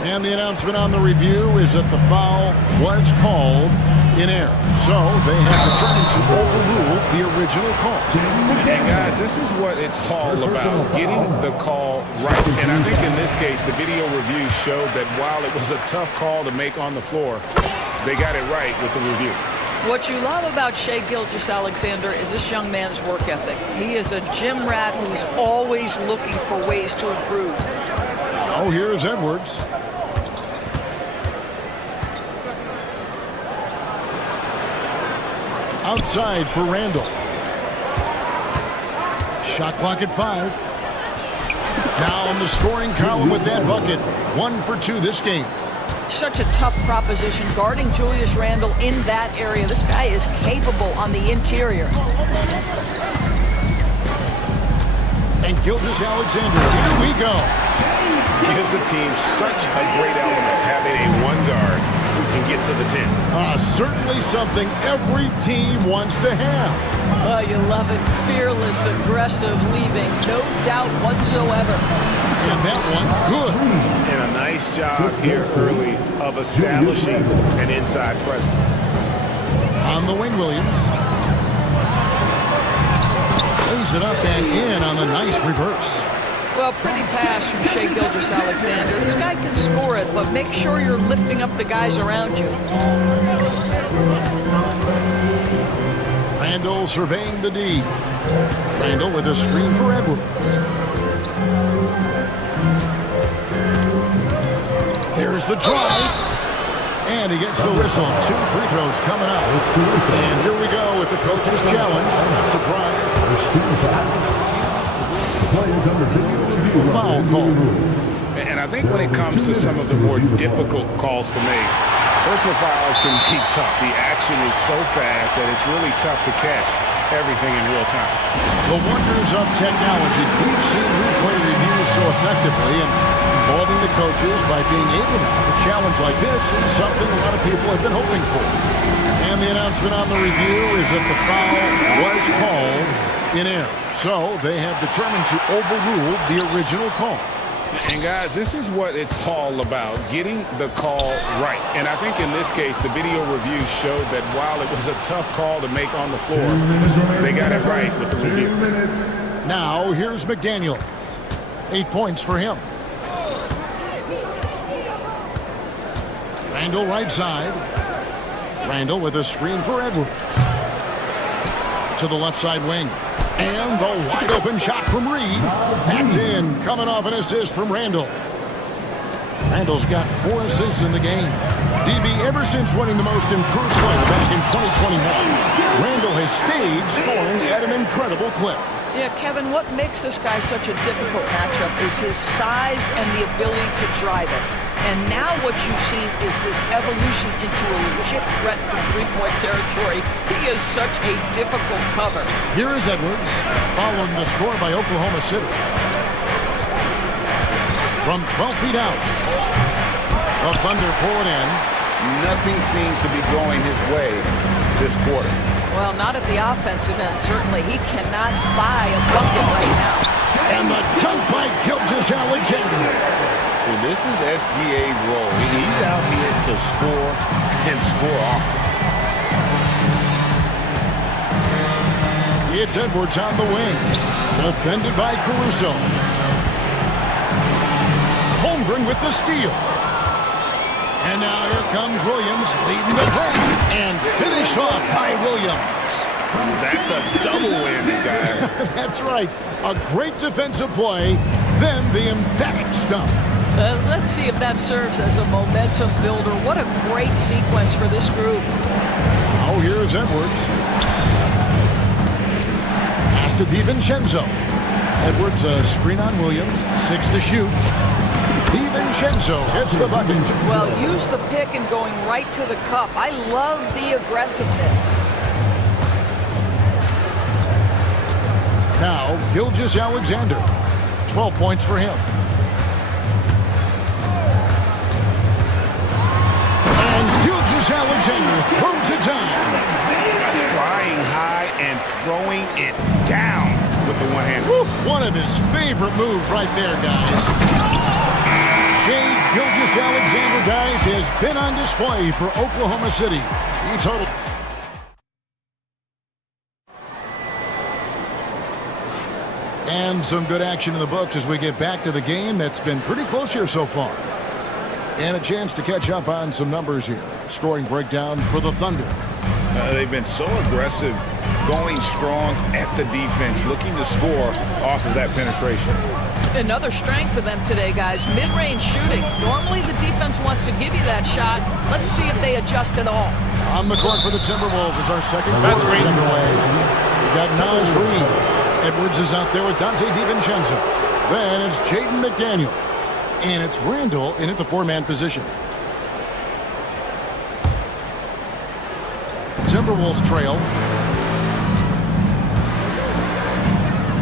And the announcement on the review is that the foul was called in air. So they have determined to overrule the original call. And guys, this is what it's all about, getting the call right. And I think in this case, the video review showed that while it was a tough call to make on the floor, they got it right with the review. What you love about Shai Gilgeous-Alexander is this young man's work ethic. He is a gym rat who's always looking for ways to improve. Oh, here's Edwards. Outside for Randall. Shot clock at 5. Down the scoring column with that bucket. 1 for 2 this game. Such a tough proposition guarding Julius Randle in that area. This guy is capable on the interior. And Gilgeous-Alexander, here we go. Gives the team such a great element having a one guard who can get to the 10. Certainly something every team wants to have. Oh, you love it. Fearless, aggressive, leaving. No doubt whatsoever. And that one, good. And a nice job here early of establishing an inside presence. On the wing, Williams. Lays it up and in on the nice reverse. Well, pretty pass from Shai Gilgeous-Alexander. This guy can score it, but make sure you're lifting up the guys around you. Randall surveying the D. Randall with a screen for Edwards. There's the drive. And he gets the whistle. 2 free throws coming up. And here we go with the coach's challenge. Surprise. Foul call. And I think when it comes to some of the more difficult calls to make, personal fouls can be tough. The action is so fast that it's really tough to catch everything in real time. The wonders of technology. We've seen replay reviews so effectively and involving the coaches by being able to have a challenge like this is something a lot of people have been hoping for. And the announcement on the review is that the foul was called in air. So they have determined to overrule the original call. And guys, this is what it's all about, getting the call right. And I think in this case, the video review showed that while it was a tough call to make on the floor, they got it right with the review. Now here's McDaniels. 8 points for him. Randall right side. Randall with a screen for Edwards. To the left side wing. And the wide open shot from Reed. That's in. Coming off an assist from Randall. Randall's got 4 assists in the game. DB, ever since winning the most improved player back in 2021, Randall has stayed scoring at an incredible clip. Yeah, Kevin, what makes this guy such a difficult matchup is his size and the ability to drive it. And now what you've seen is this evolution into a legit threat from three-point territory. He is such a difficult cover. Here is Edwards, following the score by Oklahoma City. From 12 feet out, the Thunder pull it in. Nothing seems to be going his way this quarter. Well, not at the offensive end, certainly. He cannot buy a bucket right now. And the dunk by Gilgeous-Alexander. And this is SGA's role. He's out here to score and score often. It's Edwards on the wing. Defended by Caruso. Holmgren with the steal. And now here comes Williams leading the break. And finished off by Williams. That's a double whammy, guys. That's right. A great defensive play, then the emphatic stuff. Let's see if that serves as a momentum builder. What a great sequence for this group. Oh, here's Edwards. Pass to DiVincenzo. Edwards, a screen on Williams. 6 to shoot. DiVincenzo hits the bucket. Well, use the pick and going right to the cup. I love the aggressiveness. Now, Gilgeous-Alexander. 12 points for him. Alexander throws it down. Flying high and throwing it down with the one hand. One of his favorite moves right there, guys. Shea Gilgeous-Alexander, guys, has been on display for Oklahoma City. He totaled. And some good action in the books as we get back to the game that's been pretty close here so far. And a chance to catch up on some numbers here. Scoring breakdown for the Thunder. They've been so aggressive, going strong at the defense, looking to score off of that penetration. Another strength for them today, guys. Mid-range shooting. Normally the defense wants to give you that shot. Let's see if they adjust at all. On the court for the Timberwolves as our second quarter is underway. We've got Nas Reed. Edwards is out there with Dante DiVincenzo. Then it's Jaden McDaniels. And it's Randall in at the four-man position. Timberwolves trail.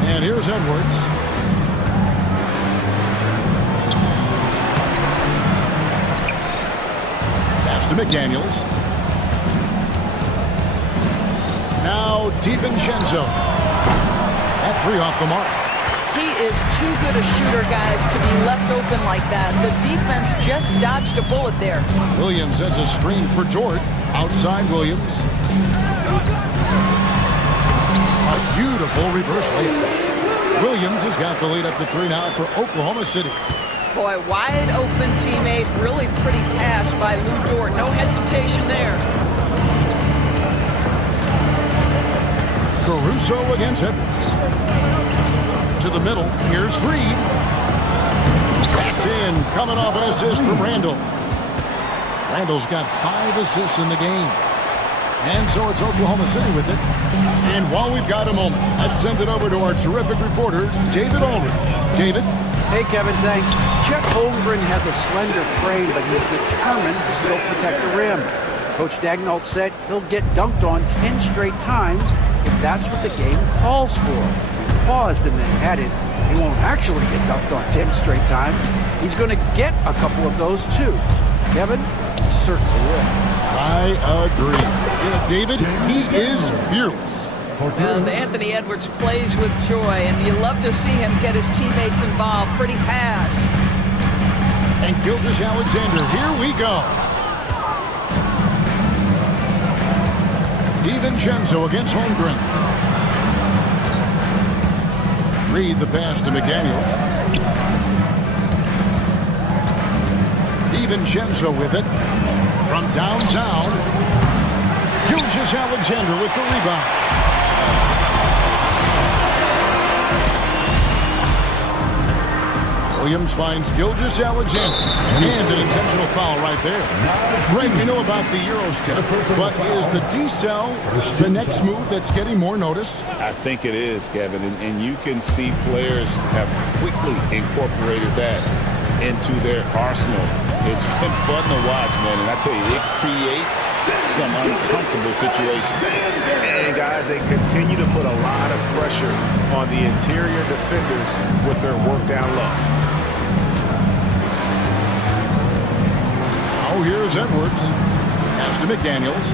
And here's Edwards. Pass to McDaniels. Now DiVincenzo. That three off the mark. He is too good a shooter, guys, to be left open like that. The defense just dodged a bullet there. Williams sends a screen for Dort. Outside Williams. A beautiful reverse layup. Williams has got the lead up to three now for Oklahoma City. Boy, wide open teammate. Really pretty pass by Lou Dort. No hesitation there. Caruso against Edwards. To the middle. Here's Reed. That's in. Coming off an assist from Randall. Randall's got 5 assists in the game. And so it's Oklahoma City with it. And while we've got a moment, let's send it over to our terrific reporter, David Aldridge. David? Hey, Kevin, thanks. Chet Holmgren has a slender frame, but he's determined to still protect the rim. Coach Dagnall said he'll get dunked on 10 straight times if that's what the game calls for. He paused and then added, he won't actually get dunked on 10 straight times. He's going to get a couple of those too. Kevin, he certainly will. I agree. Yeah, David, he is fearless. Anthony Edwards plays with joy, and you love to see him get his teammates involved. Pretty pass. And Gilgeous-Alexander, here we go. DiVincenzo against Holmgren. Reed the pass to McDaniels. DiVincenzo with it. From downtown, Gilgeous-Alexander with the rebound. Williams finds Gilgeous-Alexander. And an intentional foul right there. Greg, you know about the Eurostep, but is the decel the next move that's getting more notice? I think it is, Kevin, and you can see players have quickly incorporated that into their arsenal. It's been fun to watch, man, and I tell you, it creates some uncomfortable situations. And guys, they continue to put a lot of pressure on the interior defenders with their work down low. Oh, here's Edwards. Pass to McDaniels.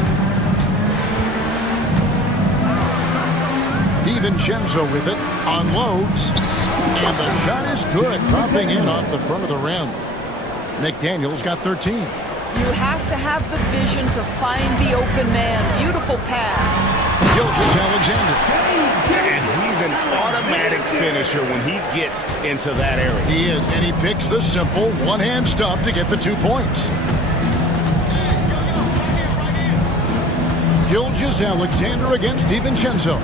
DiVincenzo with it. Unloads. And the shot is good. Dropping in off the front of the rim. McDaniels got 13. You have to have the vision to find the open man. Beautiful pass. Gilgeous-Alexander. And he's an automatic finisher when he gets into that area. He is, and he picks the simple one-hand stuff to get the 2 points. Gilgeous-Alexander against DiVincenzo.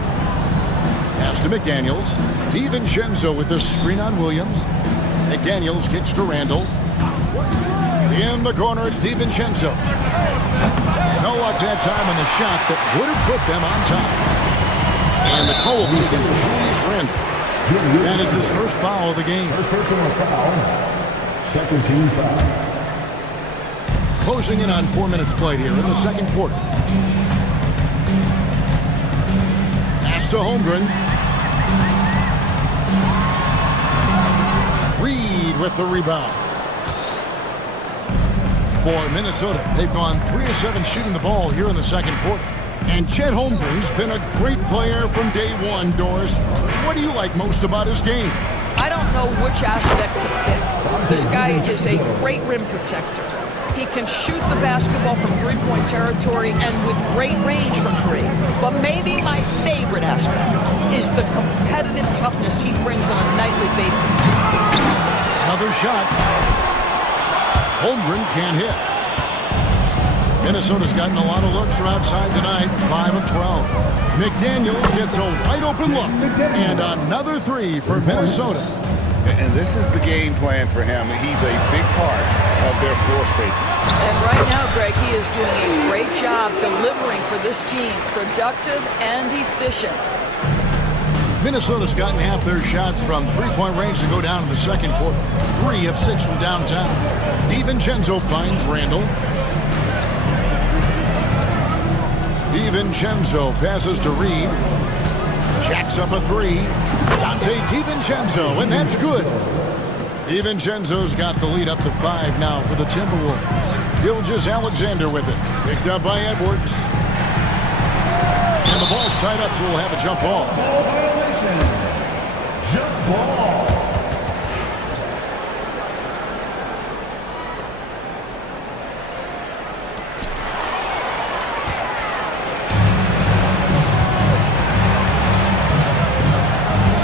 Pass to McDaniels. DiVincenzo with the screen on Williams. McDaniels kicks to Randall. In the corner, it's DiVincenzo. No luck that time on the shot that would have put them on top. And the call will be against Julius Randall. That is his first foul of the game. First personal foul. Second team foul. Closing in on 4 minutes played here in the second quarter. Pass to Holmgren. Reed with the rebound. for Minnesota. They've gone 3 of 7 shooting the ball here in the second quarter. And Chet Holmgren's been a great player from day one, Doris. What do you like most about his game? I don't know which aspect to pick. This guy is a great rim protector. He can shoot the basketball from three-point territory and with great range from three. But maybe my favorite aspect is the competitive toughness he brings on a nightly basis. Another shot. Holmgren can't hit. Minnesota's gotten a lot of looks from outside tonight, 5 of 12. McDaniels gets a wide open look, and another 3 for Minnesota. And this is the game plan for him. He's a big part of their floor spacing. And right now, Greg, he is doing a great job delivering for this team, productive and efficient. Minnesota's gotten half their shots from three-point range to go down in the second quarter. 3 of 6 from downtown. DiVincenzo finds Randall. DiVincenzo passes to Reed. Jacks up a 3. Dante DiVincenzo, and that's good. DiVincenzo's got the lead up to 5 now for the Timberwolves. Gilgeous-Alexander with it. Picked up by Edwards. And the ball's tied up, so we'll have a jump ball. Jump ball.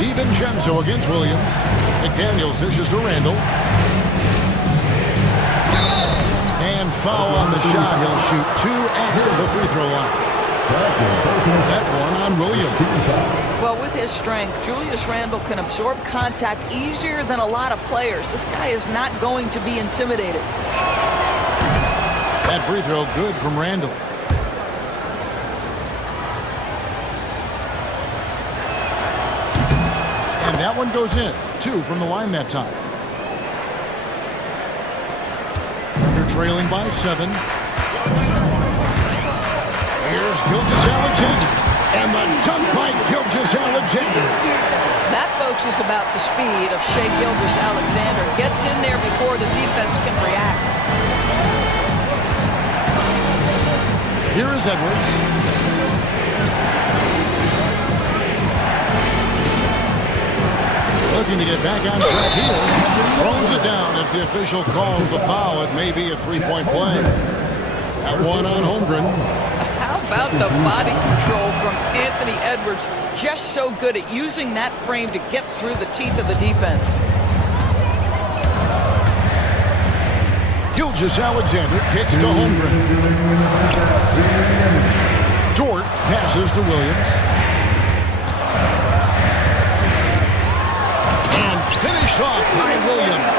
DiVincenzo against Williams. McDaniels dishes to Randall. And foul on the shot. He'll shoot 2 at the free throw line. That one on Williams. Well, with his strength, Julius Randle can absorb contact easier than a lot of players. This guy is not going to be intimidated. That free throw good from Randall. And that one goes in. 2 from the line that time. Thunder trailing by 7. Here's Gilgeous-Alexander. And the dunk by Gilgeous-Alexander. That, folks, is about the speed of Shai Gilgeous-Alexander. Gets in there before the defense can react. Here is Edwards. Looking to get back on track here. Throws it down as the official calls the foul. It may be a three-point play. That one on Holmgren. How about the body control from Anthony Edwards? Just so good at using that frame to get through the teeth of the defense. Gilgeous-Alexander kicks to Holmgren. Dort passes to Williams. And finished off by Williams.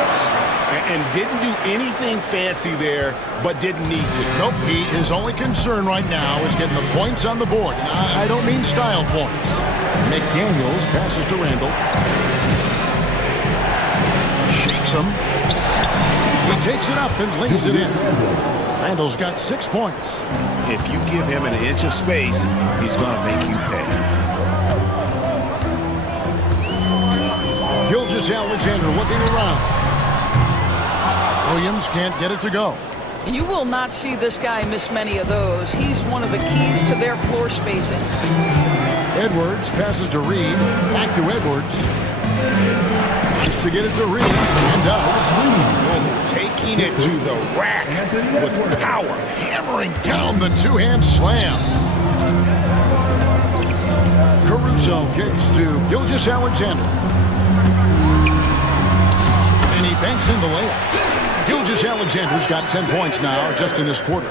And didn't do anything fancy there, but didn't need to. Nope, his only concern right now is getting the points on the board. And I don't mean style points. McDaniels passes to Randall. Shakes him. He takes it up and lays it in. Randall's got 6 points. If you give him an inch of space, he's going to make you pay. Gilgeous-Alexander looking around. Williams can't get it to go. You will not see this guy miss many of those. He's one of the keys to their floor spacing. Edwards passes to Reed. Back to Edwards. Wants to get it to Reed. And does. Oh, taking it to the rack with power. Hammering down the two-hand slam. Caruso kicks to Gilgeous-Alexander. And he banks in the layup. Gilgeous-Alexander's got 10 points now just in this quarter.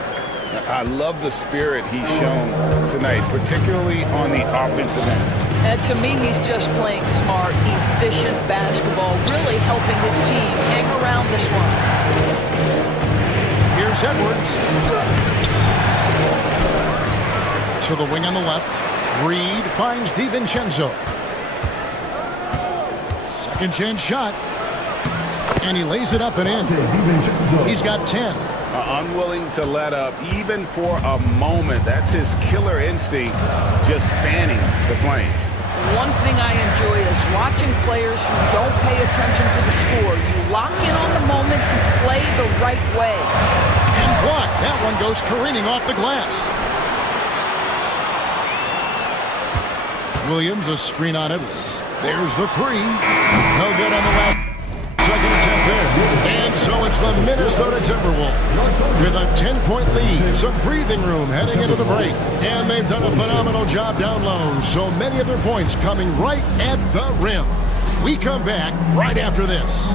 I love the spirit he's shown tonight, particularly on the offensive end. And to me, he's just playing smart, efficient basketball, really helping his team hang around this one. Here's Edwards. To the wing on the left. Reed finds DiVincenzo. Second chance shot. And he lays it up and in. He's got 10. Unwilling to let up, even for a moment. That's his killer instinct, just fanning the flames. One thing I enjoy is watching players who don't pay attention to the score. You lock in on the moment and play the right way. And blocked. That one goes careening off the glass. Williams, a screen on Edwards. There's the three. No good on the last second attempt there. And so it's the Minnesota Timberwolves with a 10-point lead. Some breathing room heading into the break. And they've done a phenomenal job down low. So many of their points coming right at the rim. We come back right after this.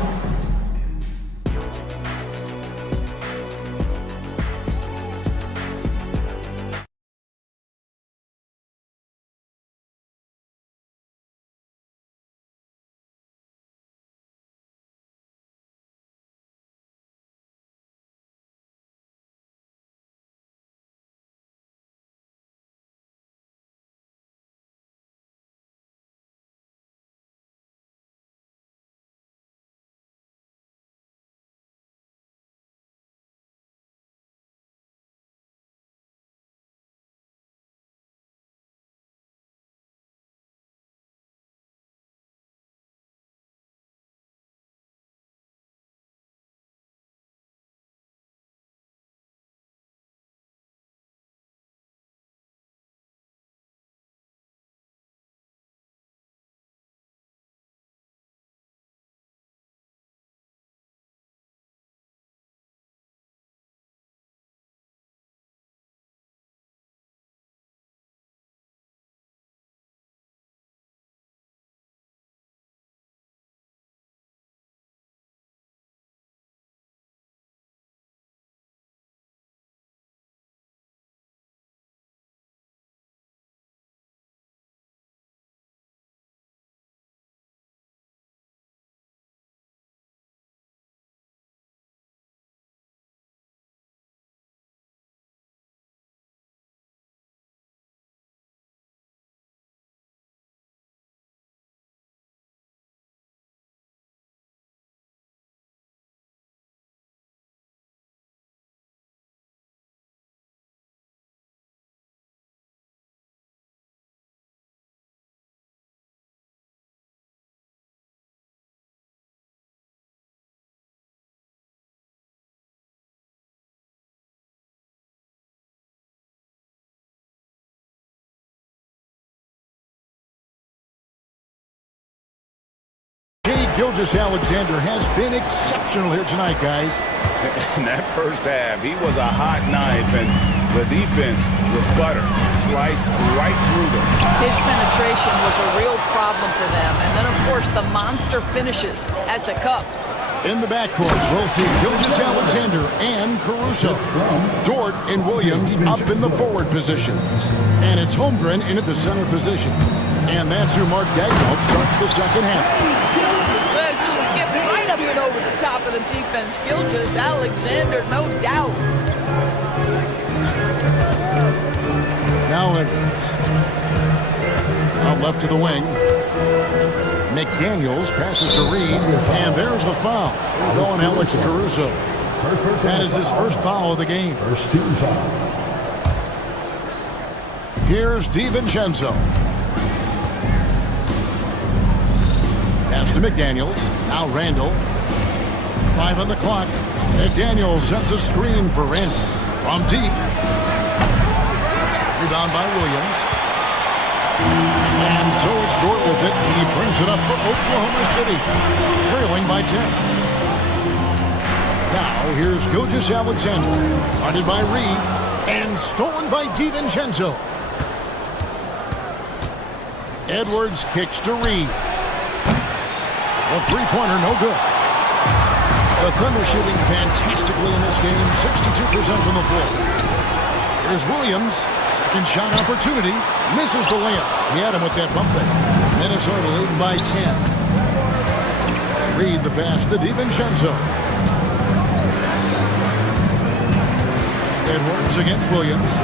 Gilgeous-Alexander has been exceptional here tonight, guys. In that first half, he was a hot knife, and the defense was butter, sliced right through them. His penetration was a real problem for them. And then, of course, the monster finishes at the cup. In the backcourt, we'll see Gilgeous-Alexander and Caruso. Dort and Williams up in the forward position. And it's Holmgren in at the center position. And that's who Mark Daigneault starts the second half. Just get right up and over the top of the defense. Gilgeous-Alexander, no doubt. Now Edwards. Out left to the wing. McDaniels passes to Reed, and there's the foul. Going Alex Caruso. That is his first foul of the game. First team foul. Here's DiVincenzo. Pass to McDaniels. Now Randall. 5 on the clock. McDaniels sets a screen for Randall. From deep. Rebound by Williams. And so it's Dort with it. He brings it up for Oklahoma City, trailing by 10. Now here's Gilgeous-Alexander, guarded by Reed, and stolen by DiVincenzo. Edwards kicks to Reed. A three-pointer, no good. The Thunder shooting fantastically in this game, 62% from the floor. Here's Williams, second shot opportunity, misses the layup. He had him with that bump fake. Minnesota leading by 10. Reed the pass to DiVincenzo. Edwards against Williams.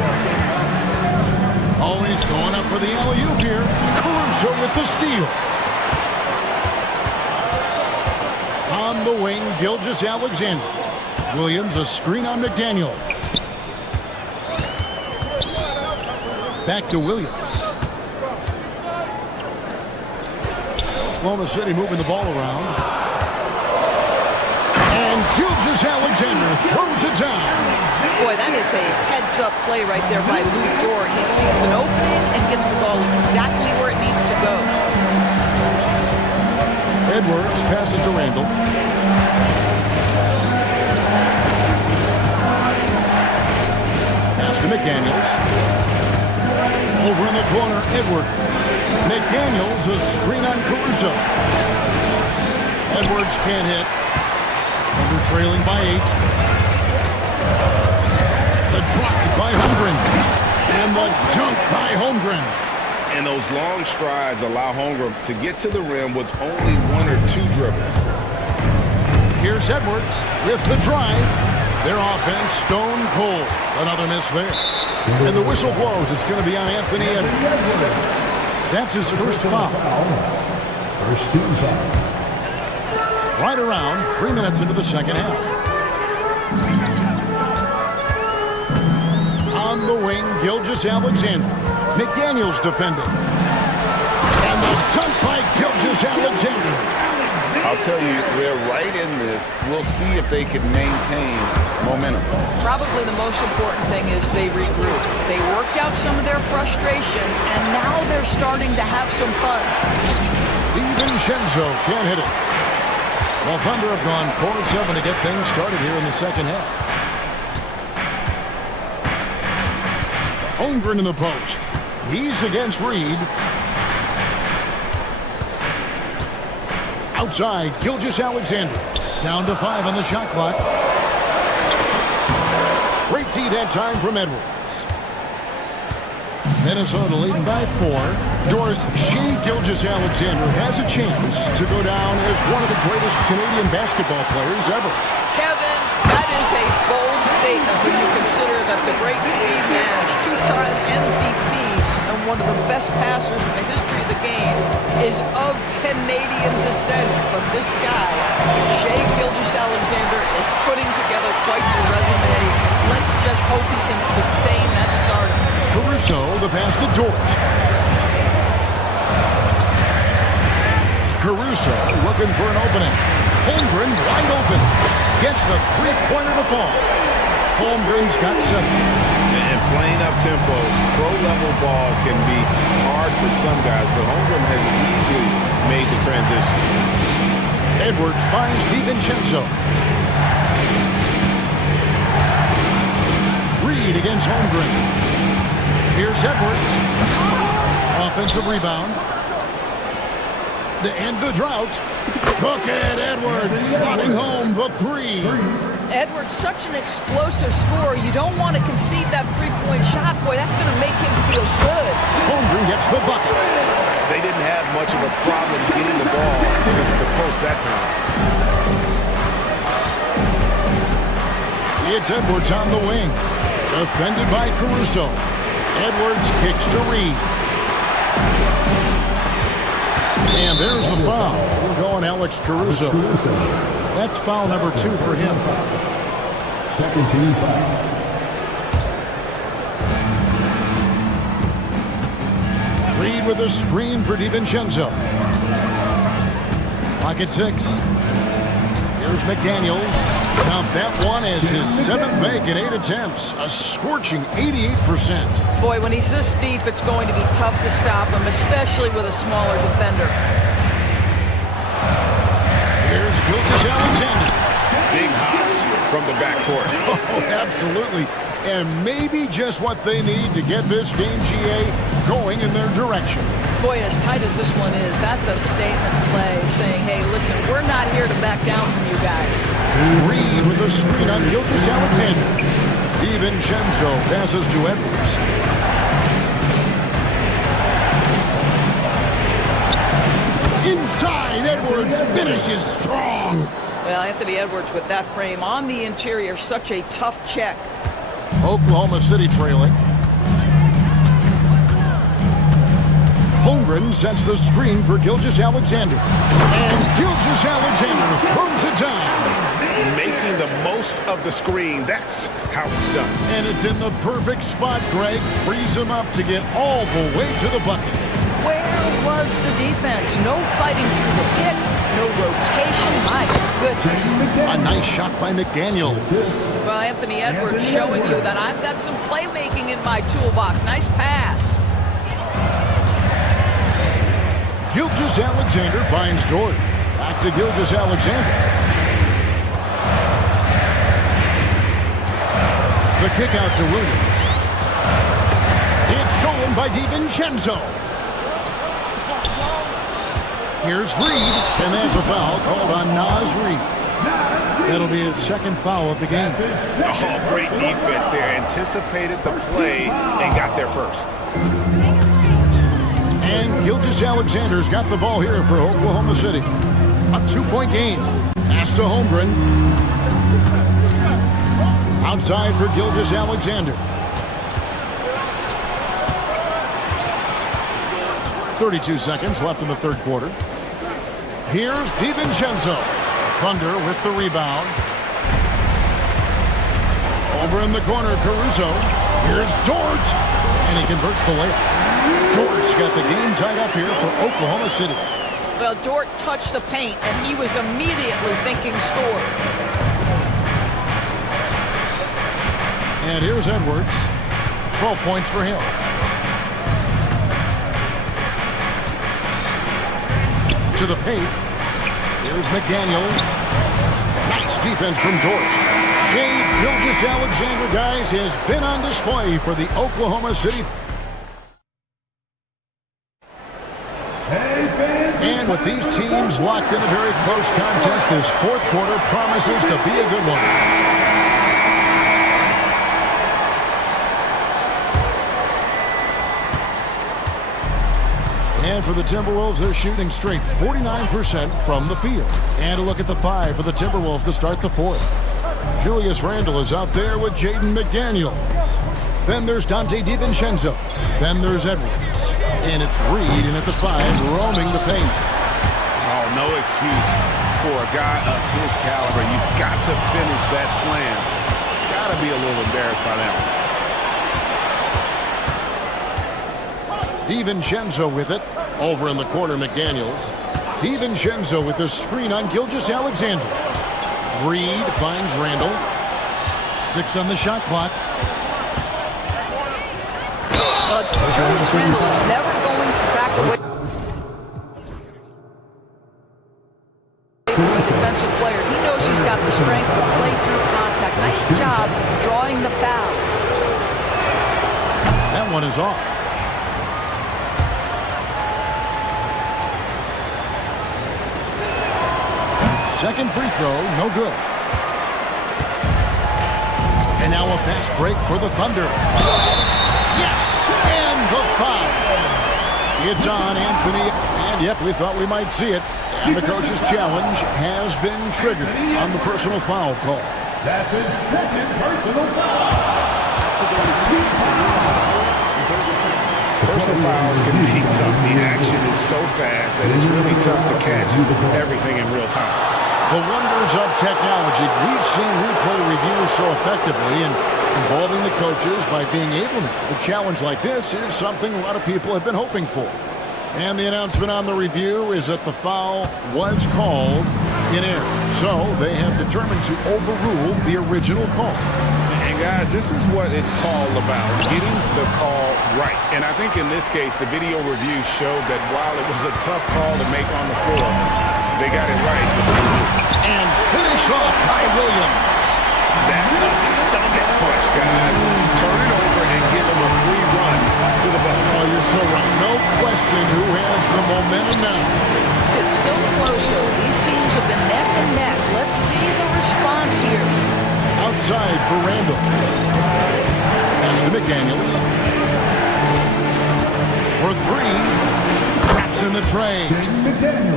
Always going up for the alley-oop here. Caruso with the steal. On the wing, Gilgeous-Alexander. Williams a screen on McDaniels. Back to Williams. Oklahoma City moving the ball around. And Gilgeous-Alexander Alexander throws it down. Boy, that is a heads-up play right there by Luke Dort. He sees an opening and gets the ball exactly where it needs to go. Edwards passes to Randall. Pass to McDaniels. Over in the corner, Edwards. McDaniels, a screen on Caruso. Edwards can't hit. Under trailing by 8. The drive by Holmgren. And the dunk by Holmgren. And those long strides allow Holmgren to get to the rim with only 1 or 2 dribbles. Here's Edwards with the drive. Their offense stone cold. Another miss there. And the whistle blows. It's going to be on Anthony Edwards. That's his first foul. First team foul. Right around 3 minutes into the second half. On the wing, Gilgeous Alexander. McDaniels defending. And the dunk by Gilgeous Alexander. I'll tell you, they're right in this. We'll see if they can maintain momentum. Probably the most important thing is they regroup. They worked out some of their frustrations, and now they're starting to have some fun. DiVincenzo can't hit it. Well, Thunder have gone 4-7 to get things started here in the second half. Holmgren in the post. He's against Reed. Outside, Gilgeous Alexander. Down to 5 on the shot clock. Great tee that time from Edwards. Minnesota leading by 4. Doris Gilgeous Alexander has a chance to go down as one of the greatest Canadian basketball players ever. Kevin, that is a bold statement when you consider that the great Steve Nash, 2-time MVP, and one of the best passers in the history of the game, is of Canadian descent. But this guy, Gilgeous Alexander, is putting together quite the resume. Let's just hope he can sustain that stardom. Caruso, the pass to Dort. Caruso looking for an opening. Holmgren wide open. Gets the three-pointer to fall. Holmgren's got 7. And playing up tempo, pro-level ball can be hard for some guys, but Holmgren has easily made the transition. Edwards finds DiVincenzo. Reed against Holmgren. Here's Edwards. Offensive rebound. To end the drought. Look at Edwards slotting home the 3. Edwards, such an explosive scorer. You don't want to concede that three-point shot. Boy, that's going to make him feel good. Holmgren gets the bucket. They didn't have much of a problem getting the ball into the post that time. It's Edwards on the wing. Defended by Caruso. Edwards kicks to Reed. And there's the foul. We're going Alex Caruso. That's foul number 2 for him. Second team foul. Reed with a screen for DiVincenzo. Pocket 6. Here's McDaniels. Now that one is his 7th make in 8 attempts. A scorching 88%. Boy, when he's this deep, it's going to be tough to stop him, especially with a smaller defender. Here's Gilgeous Alexander. Big hops from the backcourt. Oh, absolutely. And maybe just what they need to get this game, GA, going in their direction. Boy, as tight as this one is, that's a statement play saying, hey, listen, we're not here to back down from you guys. Reed with a screen on Gilgeous Alexander. DiVincenzo passes to Edwards. Inside, Edwards finishes strong. Well, Anthony Edwards with that frame on the interior, such a tough check. Oklahoma City trailing. Holmgren sets the screen for Gilgeous Alexander. And Gilgeous Alexander throws it down. Making the most of the screen. That's how it's done. And it's in the perfect spot, Greg. Frees him up to get all the way to the bucket. Where was the defense? No fighting through the pick, No rotation, my goodness. A nice shot by McDaniels. Well, Anthony Edwards showing you that I've got some playmaking in my toolbox. Nice pass. Gilgeous-Alexander finds Dort. Back to Gilgeous-Alexander. The kick out to Williams. It's stolen by DiVincenzo. Here's Reed, and that's a foul called on Naz Reed. That'll be his second foul of the game. Oh, great defense there. Anticipated the play and got there first. And Gilgeous-Alexander's got the ball here for Oklahoma City. A 2-point game. Pass to Holmgren. Outside for Gilgeous-Alexander. 32 seconds left in the third quarter. Here's DiVincenzo. Thunder with the rebound. Over in the corner, Caruso. Here's Dort. And he converts the layup. Dort's got the game tied up here for Oklahoma City. Well, Dort touched the paint, and he was immediately thinking score. And here's Edwards. 12 points for him. To the paint. Here's McDaniels. Nice defense from Dort. Shea Gilgeous-Alexander, guys, has been on display for the Oklahoma City. And with these teams locked in a very close contest, this fourth quarter promises to be a good one. And for the Timberwolves, they're shooting straight 49% from the field. And a look at the 5 for the Timberwolves to start the fourth. Julius Randle is out there with Jaden McDaniels. Then there's Dante DiVincenzo. Then there's Edwards. And it's Reed in at the 5, roaming the paint. Oh, no excuse for a guy of his caliber. You've got to finish that slam. Got to be a little embarrassed by that one. DiVincenzo with it. Over in the corner, McDaniels. DiVincenzo with the screen on Gilgeous-Alexander. Reed finds Randle. 6 on the shot clock. Julius Randle is never going to back away from a defensive player. He knows he's got the strength to play through contact. Nice job drawing the foul. That one is off. Second free throw, no good. And now a fast break for the Thunder. Yes! And the foul. It's on Anthony. And yep, we thought we might see it. And the coach's challenge has been triggered on the personal foul call. That's his second personal foul. Personal fouls can be tough. The action is so fast that it's really tough to catch everything in real time. The wonders of technology. We've seen replay reviews so effectively, and involving the coaches by being able to. A challenge like this is something a lot of people have been hoping for. And the announcement on the review is that the foul was called in error. So they have determined to overrule the original call. And guys, this is what it's all about, getting the call right. And I think in this case, the video review showed that while it was a tough call to make on the floor, they got it right. And finished off by Williams. That's a stomach punch, guys. Turn it over and give him a free run to the bucket. Oh, you're so right. No question who has the momentum now. It's still close, though. These teams have been neck and neck. Let's see the response here. Outside for Randle. Pass to McDaniels. For 3. Traps in the tray.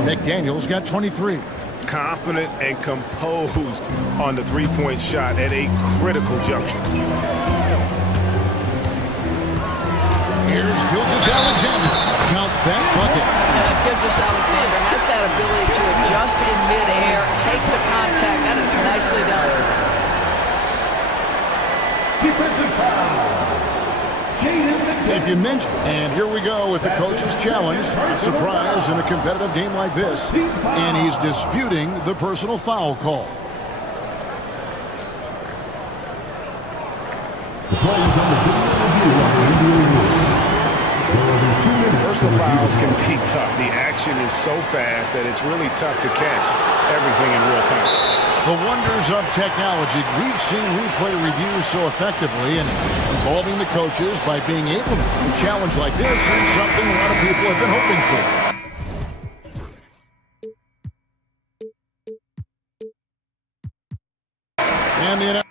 McDaniels got 23. Confident and composed on the three-point shot at a critical juncture. Here's Gilgeous-Alexander. Count that bucket. Gilgeous-Alexander has that ability to adjust in midair, take the contact. That is nicely done. Defensive foul. If you mention, and here we go with the coach's challenge. A surprise in a competitive game like this. And he's disputing the personal foul call. The play is under video review on the NBA rules. Personal fouls can be tough. The action is so fast that it's really tough to catch everything in real time. The wonders of technology. We've seen replay reviews so effectively, and involving the coaches by being able to do a challenge like this is something a lot of people have been hoping for. And the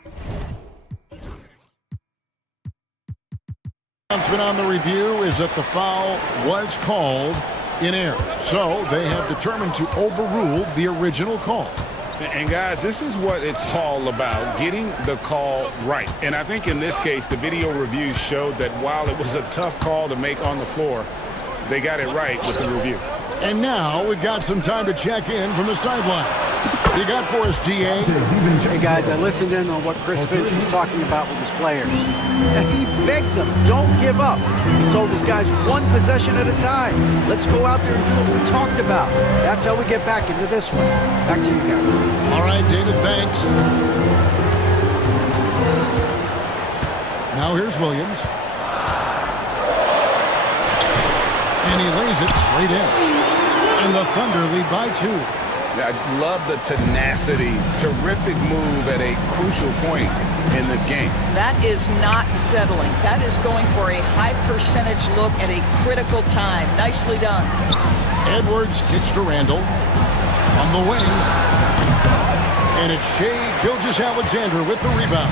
announcement on the review is that the foul was called in error. So they have determined to overrule the original call. And guys, this is what it's all about, getting the call right. And I think in this case, the video reviews showed that while it was a tough call to make on the floor, they got it right with the review. And now we've got some time to check in from the sideline. You got for us, DA? Hey, guys, I listened in on what Chris Finch was talking about with his players. And he begged them, don't give up. He told his guys, one possession at a time. Let's go out there and do what we talked about. That's how we get back into this one. Back to you guys. All right, David, thanks. Now here's Williams. And he lays it straight in. And the Thunder lead by 2. I love the tenacity. Terrific move at a crucial point in this game. That is not settling. That is going for a high percentage look at a critical time. Nicely done. Edwards kicks to Randall. On the wing. And it's Shea Gilgeous-Alexander with the rebound.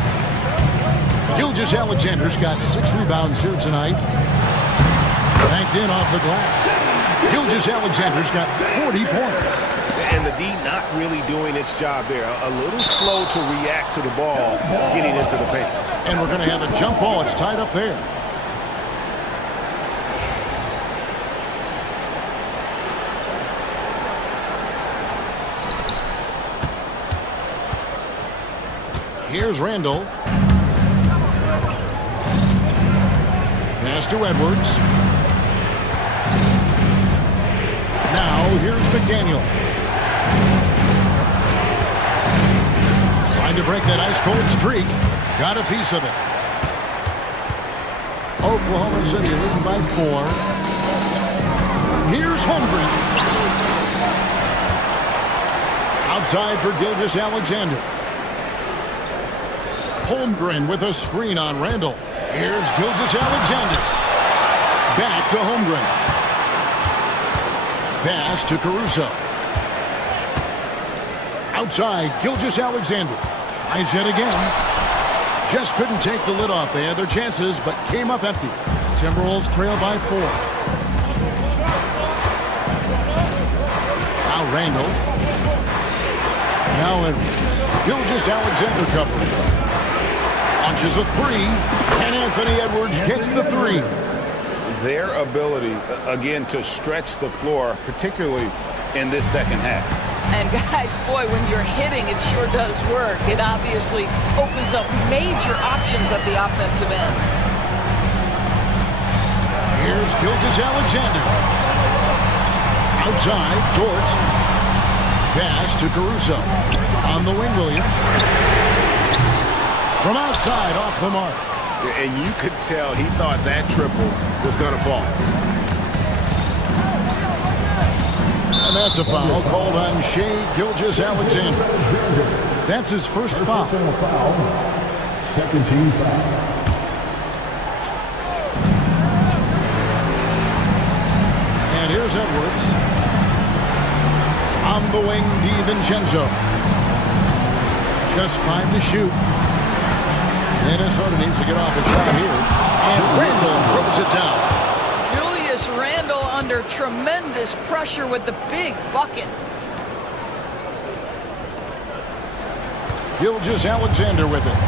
Gilgeous-Alexander's got 6 rebounds here tonight. Banked in off the glass. Gilgeous-Alexander's got 40 points. And the D not really doing its job there. A little slow to react to the ball getting into the paint. And we're going to have a jump ball. It's tied up there. Here's Randall. Pass to Edwards. Now here's McDaniels. Trying to break that ice-cold streak. Got a piece of it. Oklahoma City leading by 4. Here's Holmgren. Outside for Gilgeous-Alexander. Holmgren with a screen on Randall. Here's Gilgeous-Alexander. Back to Holmgren. Pass to Caruso. Outside, Gilgeous-Alexander. Tries yet again. Just couldn't take the lid off. They had their chances, but came up empty. Timberwolves trail by 4. Now Randall. Now Edwards. Gilgeous-Alexander covering. Launches a 3. And Anthony Edwards gets the 3. Their ability, again, to stretch the floor, particularly in this second half. And guys, boy, when you're hitting, it sure does work. It obviously opens up major options at the offensive end. Here's Gilgeous-Alexander. Outside, Dort. Pass to Caruso. On the wing, Williams. From outside, off the mark. And you could tell he thought that triple was going to fall. And that's a foul called on Shea Gilgeous-Alexander. That's his first foul. Second team foul. And here's Edwards. On the wing, DiVincenzo. Just 5 to shoot. Minnesota needs to get off a shot here. And Randall throws it down. Julius Randle under tremendous pressure with the big bucket. Gilgeous-Alexander with it.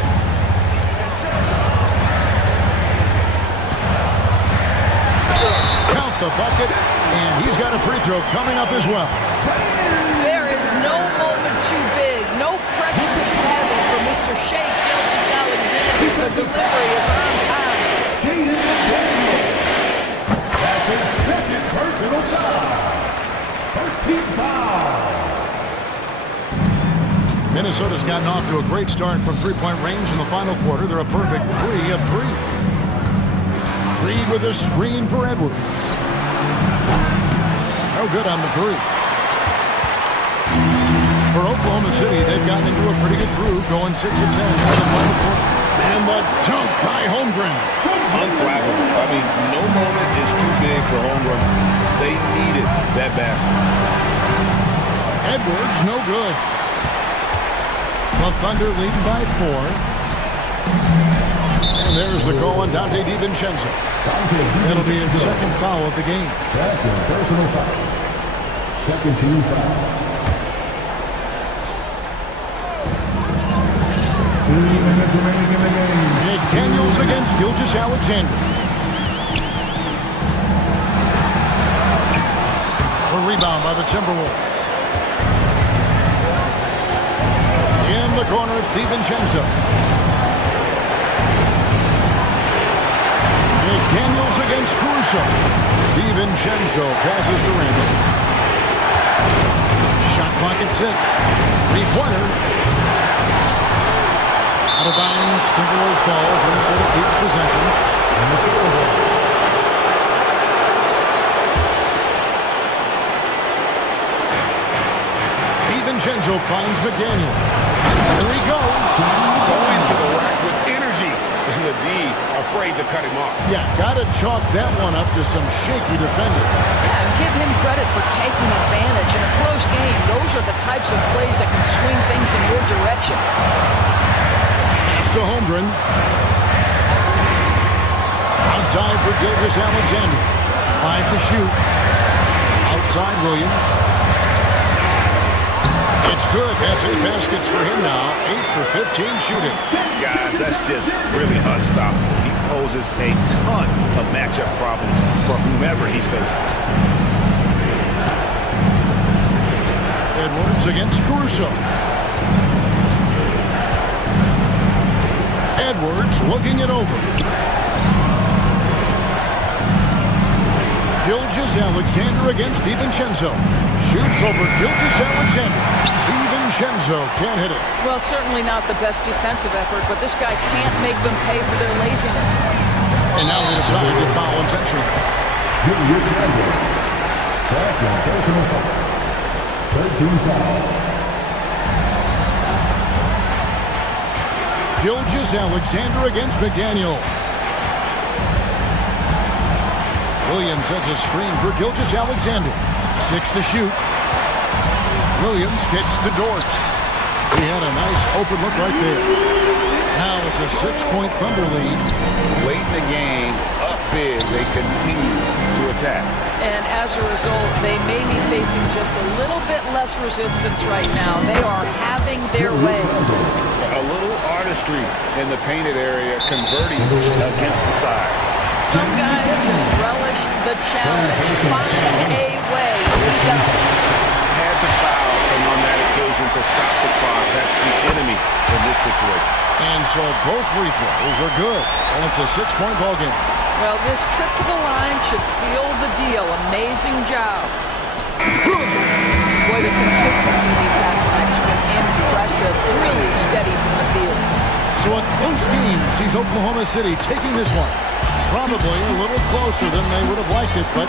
Count the bucket, and he's got a free throw coming up as well. There is no moment too big, no pressure too heavy for Mr. Shea Gilgeous-Alexander. The delivery is on time. Personal foul. First team foul. Minnesota's gotten off to a great start from three-point range in the final quarter. They're a perfect 3 of 3. Reed with a screen for Edwards. No good on the 3. For Oklahoma City, they've gotten into a pretty good groove, going 6 of 10 in the final quarter. And the dunk by Holmgren. Unflappable. I mean, no moment is too big for Holmgren. They needed that basket. Edwards, no good. The Thunder leading by 4. And there's the call on Dante DiVincenzo. That'll be his second foul of the game. Second personal foul. Second team foul. 2 minutes remaining in the game. McDaniels against Gilgeous-Alexander. A rebound by the Timberwolves. In the corner, it's DiVincenzo. McDaniels against Caruso. DiVincenzo passes to Randall. Shot clock at 6. Three-pointer. Out of bounds, Timberwolves ball as Minnesota keeps possession. Minnesota ball. DiVincenzo finds McDaniel. There he goes. Going to the rack with energy. And the D afraid to cut him off. Yeah, got to chalk that one up to some shaky defending. Yeah, and give him credit for taking advantage. In a close game, those are the types of plays that can swing things in your direction. To Holmgren. Outside for Gilgeous-Alexander. 5 to shoot. Outside Williams. It's good. That's 8 baskets for him now. 8 for 15 shooting. Guys, that's just really unstoppable. He poses a ton of matchup problems for whomever he's facing. Edwards against Caruso. Edwards looking it over. Gilgeous-Alexander against DiVincenzo. Shoots over Gilgeous-Alexander. DiVincenzo can't hit it. Well, certainly not the best defensive effort, but this guy can't make them pay for their laziness. And now they decide to foul intentionally. Second personal foul. 13 foul. Gilgeous-Alexander against McDaniel. Williams sets a screen for Gilgeous-Alexander. 6 to shoot. Williams kicks to Dort. He had a nice open look right there. Now it's a 6-point Thunder lead. Late in the game, up big, they continue to attack. And as a result, they may be facing just a little bit less resistance right now. They are having their way. A little artistry in the painted area, converting against the sides. Some guys just relish the challenge. Find a way. Let's go. Had to foul, and on that occasion to stop the clock. That's the enemy in this situation. And so both free throws are good. And it's a 6-point ball game. Well, this trip to the line should seal the deal. Amazing job. Boy, the consistency he's had tonight has been impressive. Really steady from the field. So a close game sees Oklahoma City taking this one. Probably a little closer than they would have liked it, but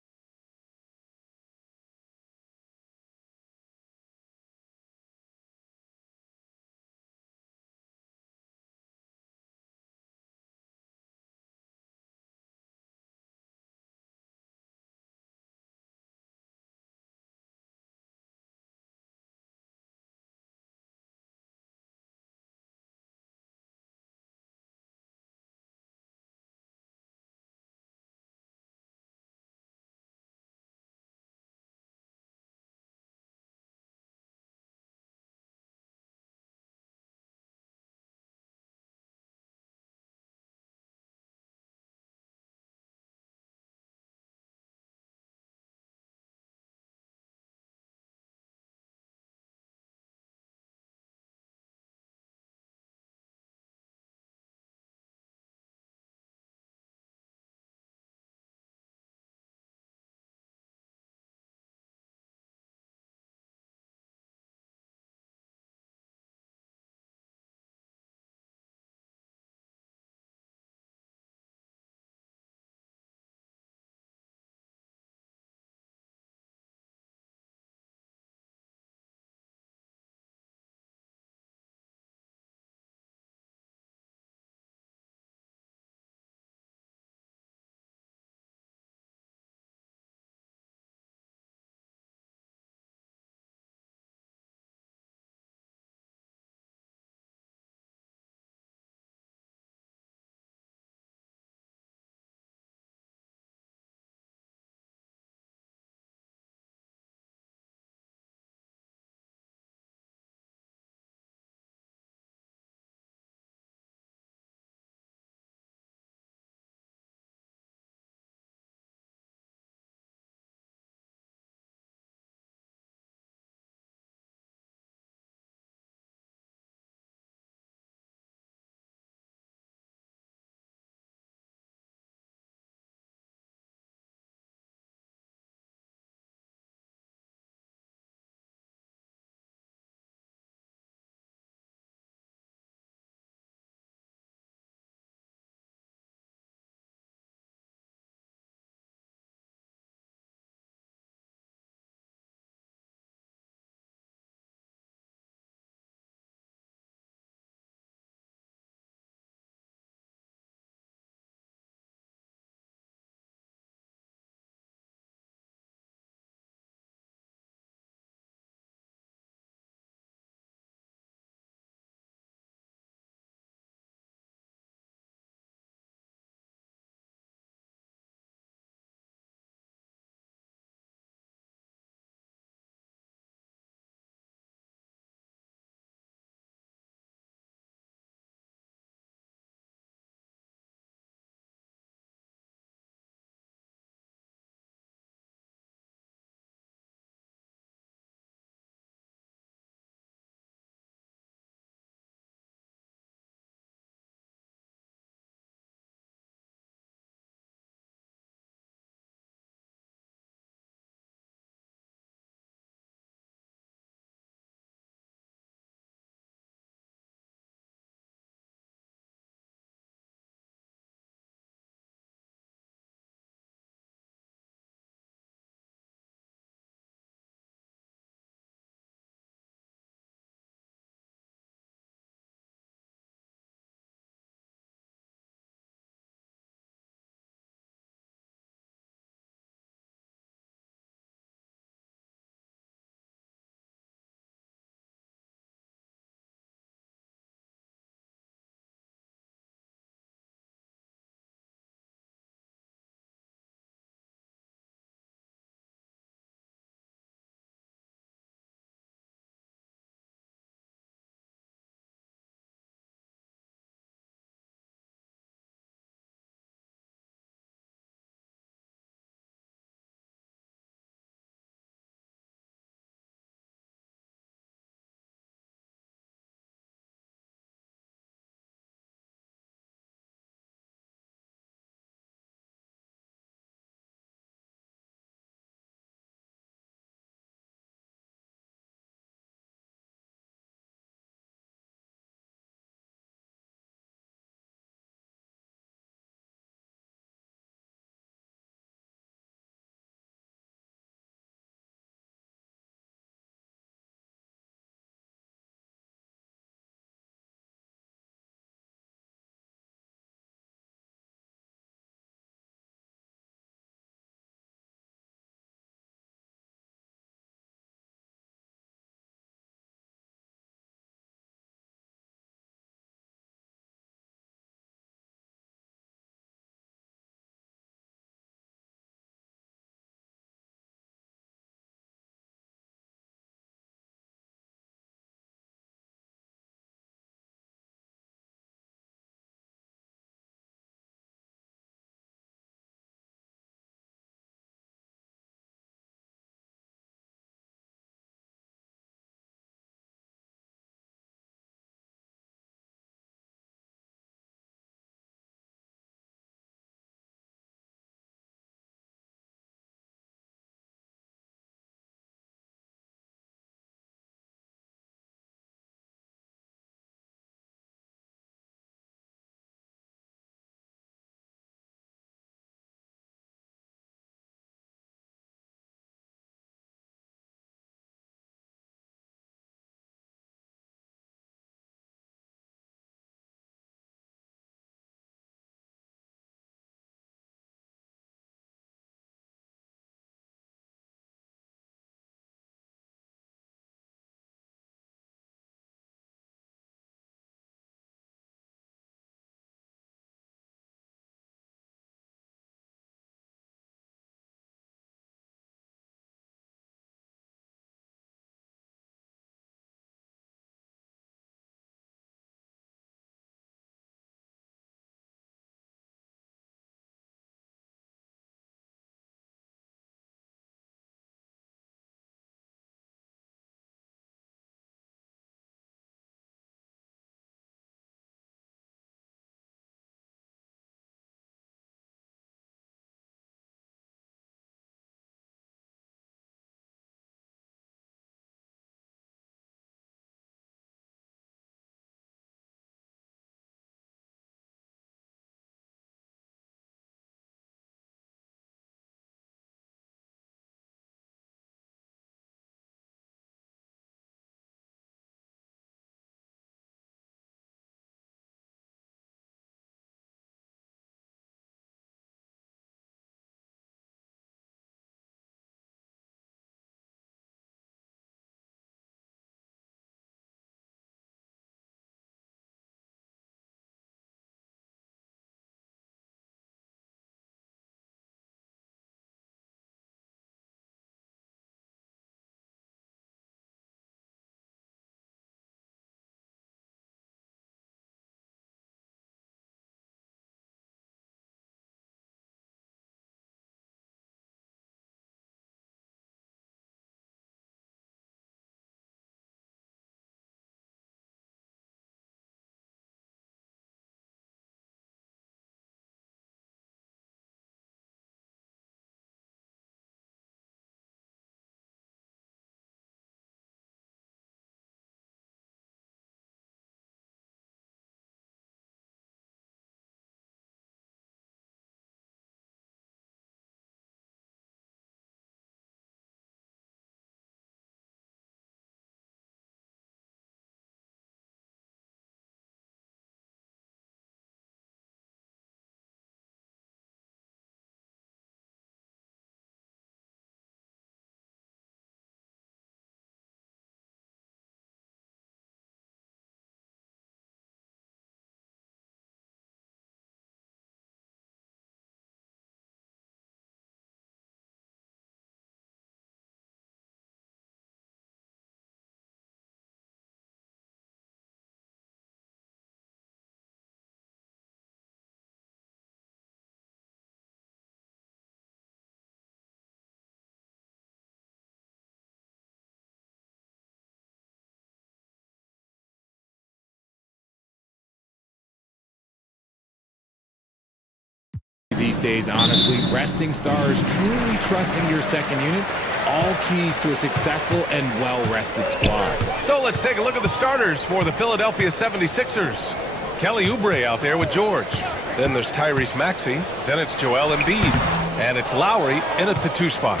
these days, honestly. Resting stars, truly trusting your second unit, all keys to a successful and well-rested squad. So let's take a look at the starters for the Philadelphia 76ers. Kelly Oubre out there with George. Then there's Tyrese Maxey. Then it's Joel Embiid. And it's Lowry in at the 2 spot.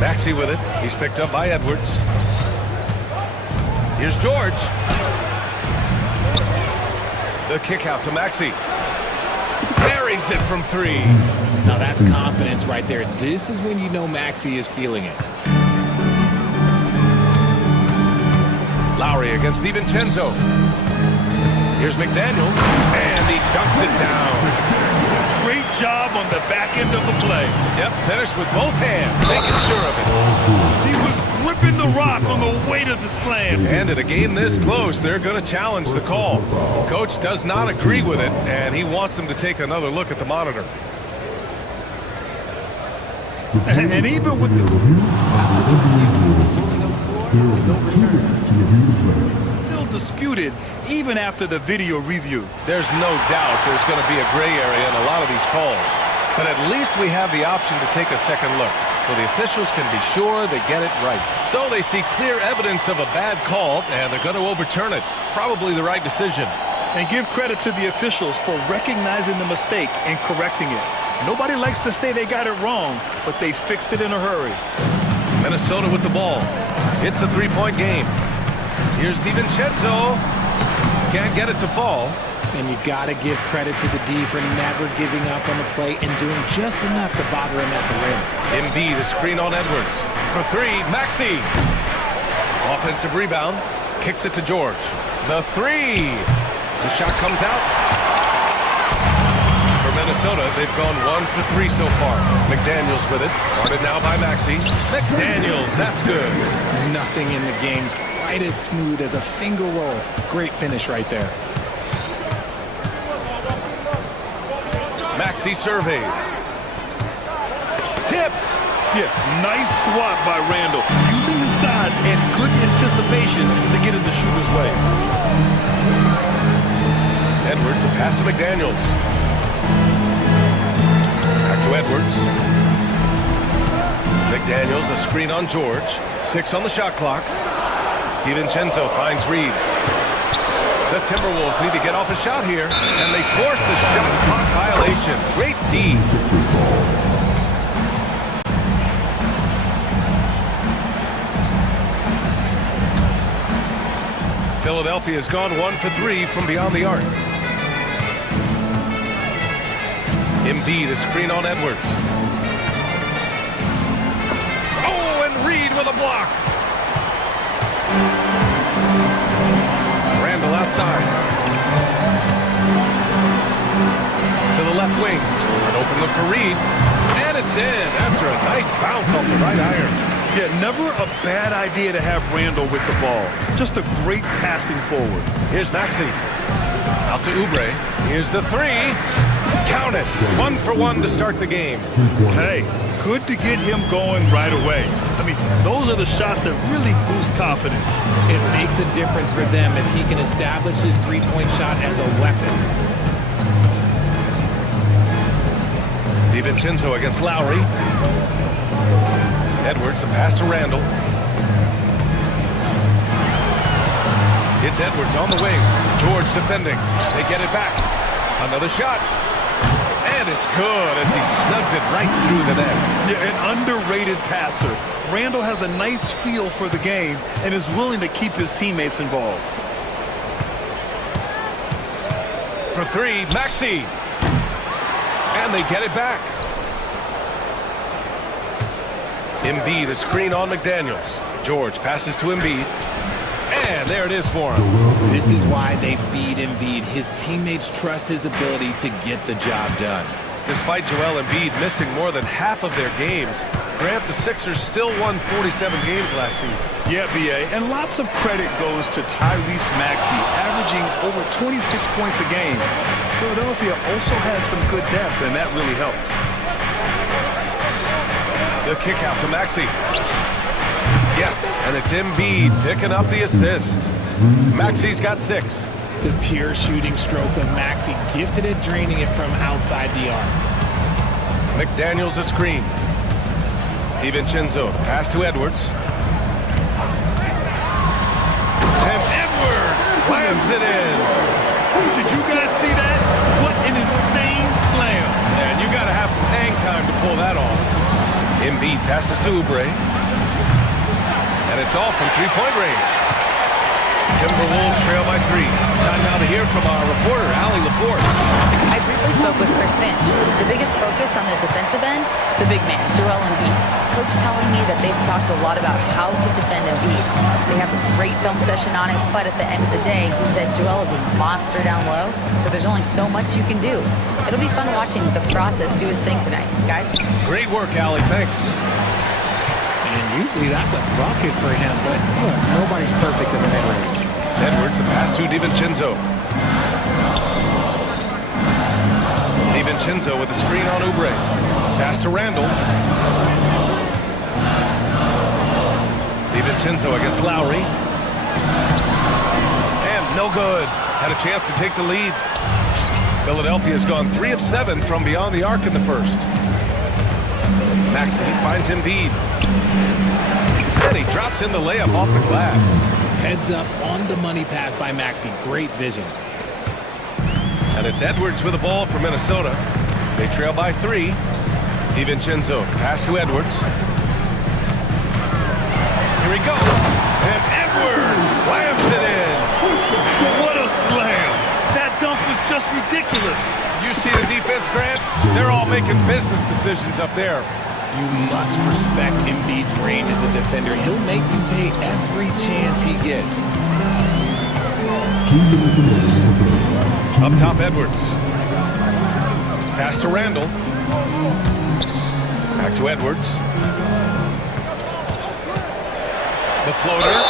Maxey with it. He's picked up by Edwards. Here's George. The kick out to Maxey. Buries it from 3. Now that's confidence right there. This is when you know Maxey is feeling it. Lowry against DiVincenzo. Here's McDaniels, and he dunks it down. Great job on the back end of the play. Yep, finished with both hands, making sure of it. He was gripping the rock on the weight of the slam. And in a game this close, they're going to challenge the call. Coach does not agree with it, and he wants them to take another look at the monitor. And even with the... Still disputed even after the video review. There's no doubt there's going to be a gray area in a lot of these calls. But at least we have the option to take a second look, so the officials can be sure they get it right. So they see clear evidence of a bad call, and they're going to overturn it. Probably the right decision. And give credit to the officials for recognizing the mistake and correcting it. Nobody likes to say they got it wrong, but they fixed it in a hurry. Minnesota with the ball. It's a 3-point game. Here's DiVincenzo. Can't get it to fall. And you got to give credit to the D for never giving up on the play and doing just enough to bother him at the rim. Embiid, the screen on Edwards. For 3, Maxey. Offensive rebound. Kicks it to George. The 3. The shot comes out. For Minnesota, they've gone 1 for 3 so far. McDaniels with it. Guarded now by Maxey. McDaniels, that's good. Nothing in the game's quite as smooth as a finger roll. Great finish right there. Maxey surveys. Tipped. Yeah, nice swat by Randall. Using his size and good anticipation to get in the shooter's way. Edwards, a pass to McDaniels. Back to Edwards. McDaniels, a screen on George. 6 on the shot clock. DiVincenzo finds Reed. The Timberwolves need to get off a shot here, and they force the shot clock violation. Great D. Philadelphia has gone 1 for 3 from beyond the arc. Embiid, a screen on Edwards. Oh, and Reed with a block. Randall outside. To the left wing. An open look for Reed. And it's in after a nice bounce off the right iron. Yeah, never a bad idea to have Randall with the ball. Just a great passing forward. Here's Maxey. Out to Oubre. Here's the 3. Count it. 1 for 1 to start the game. Hey, good to get him going right away. I mean, those are the shots that really boost confidence. It makes a difference for them if he can establish his three-point shot as a weapon. DiVincenzo against Lowry. Edwards, a pass to Randall. It's Edwards on the wing. George defending. They get it back. Another shot. And it's good as he snugs it right through the net. Yeah, an underrated passer. Randall has a nice feel for the game and is willing to keep his teammates involved. For 3, Maxey. And they get it back. Embiid, a screen on McDaniels. George passes to Embiid. And there it is for him. This is why they feed Embiid. His teammates trust his ability to get the job done. Despite Joel Embiid missing more than half of their games, Grant, the Sixers still won 47 games last season. Yeah, B.A., and lots of credit goes to Tyrese Maxey, averaging over 26 points a game. Philadelphia also had some good depth, and that really helped. The kick out to Maxey. Yes, and it's Embiid picking up the assist. Maxey's got 6. The pure shooting stroke of Maxey, gifted at draining it from outside the arc. McDaniels a screen. DiVincenzo, pass to Edwards. And Edwards slams it in. Did you guys see that? What an insane slam. And you got to have some hang time to pull that off. Embiid passes to Oubre. And it's off from three-point range. Timberwolves trail by 3. Time now to hear from our reporter, Allie LaForce. I briefly spoke with Chris Finch. The biggest focus on the defensive end, the big man, Joel Embiid. Coach telling me that they've talked a lot about how to defend Embiid. They have a great film session on it, but at the end of the day, he said Joel is a monster down low, so there's only so much you can do. It'll be fun watching the process do his thing tonight, guys. Great work, Allie. Thanks. And usually that's a bucket for him, but look, nobody's perfect in the mid-range. Edwards, the pass to DiVincenzo. DiVincenzo with the screen on Oubre. Pass to Randall. DiVincenzo against Lowry. And no good. Had a chance to take the lead. Philadelphia's gone 3 of 7 from beyond the arc in the first. Maxey finds Embiid. And he drops in the layup off the glass. Heads up on the money pass by Maxey. Great vision. And it's Edwards with the ball for Minnesota. They trail by 3. DiVincenzo, pass to Edwards. Here he goes. And Edwards slams it in. What a slam. That dunk was just ridiculous. You see the defense, Grant? They're all making business decisions up there. You must respect Embiid's range as a defender. He'll make you pay every chance he gets. Up top, Edwards. Pass to Randall. Back to Edwards. The floater.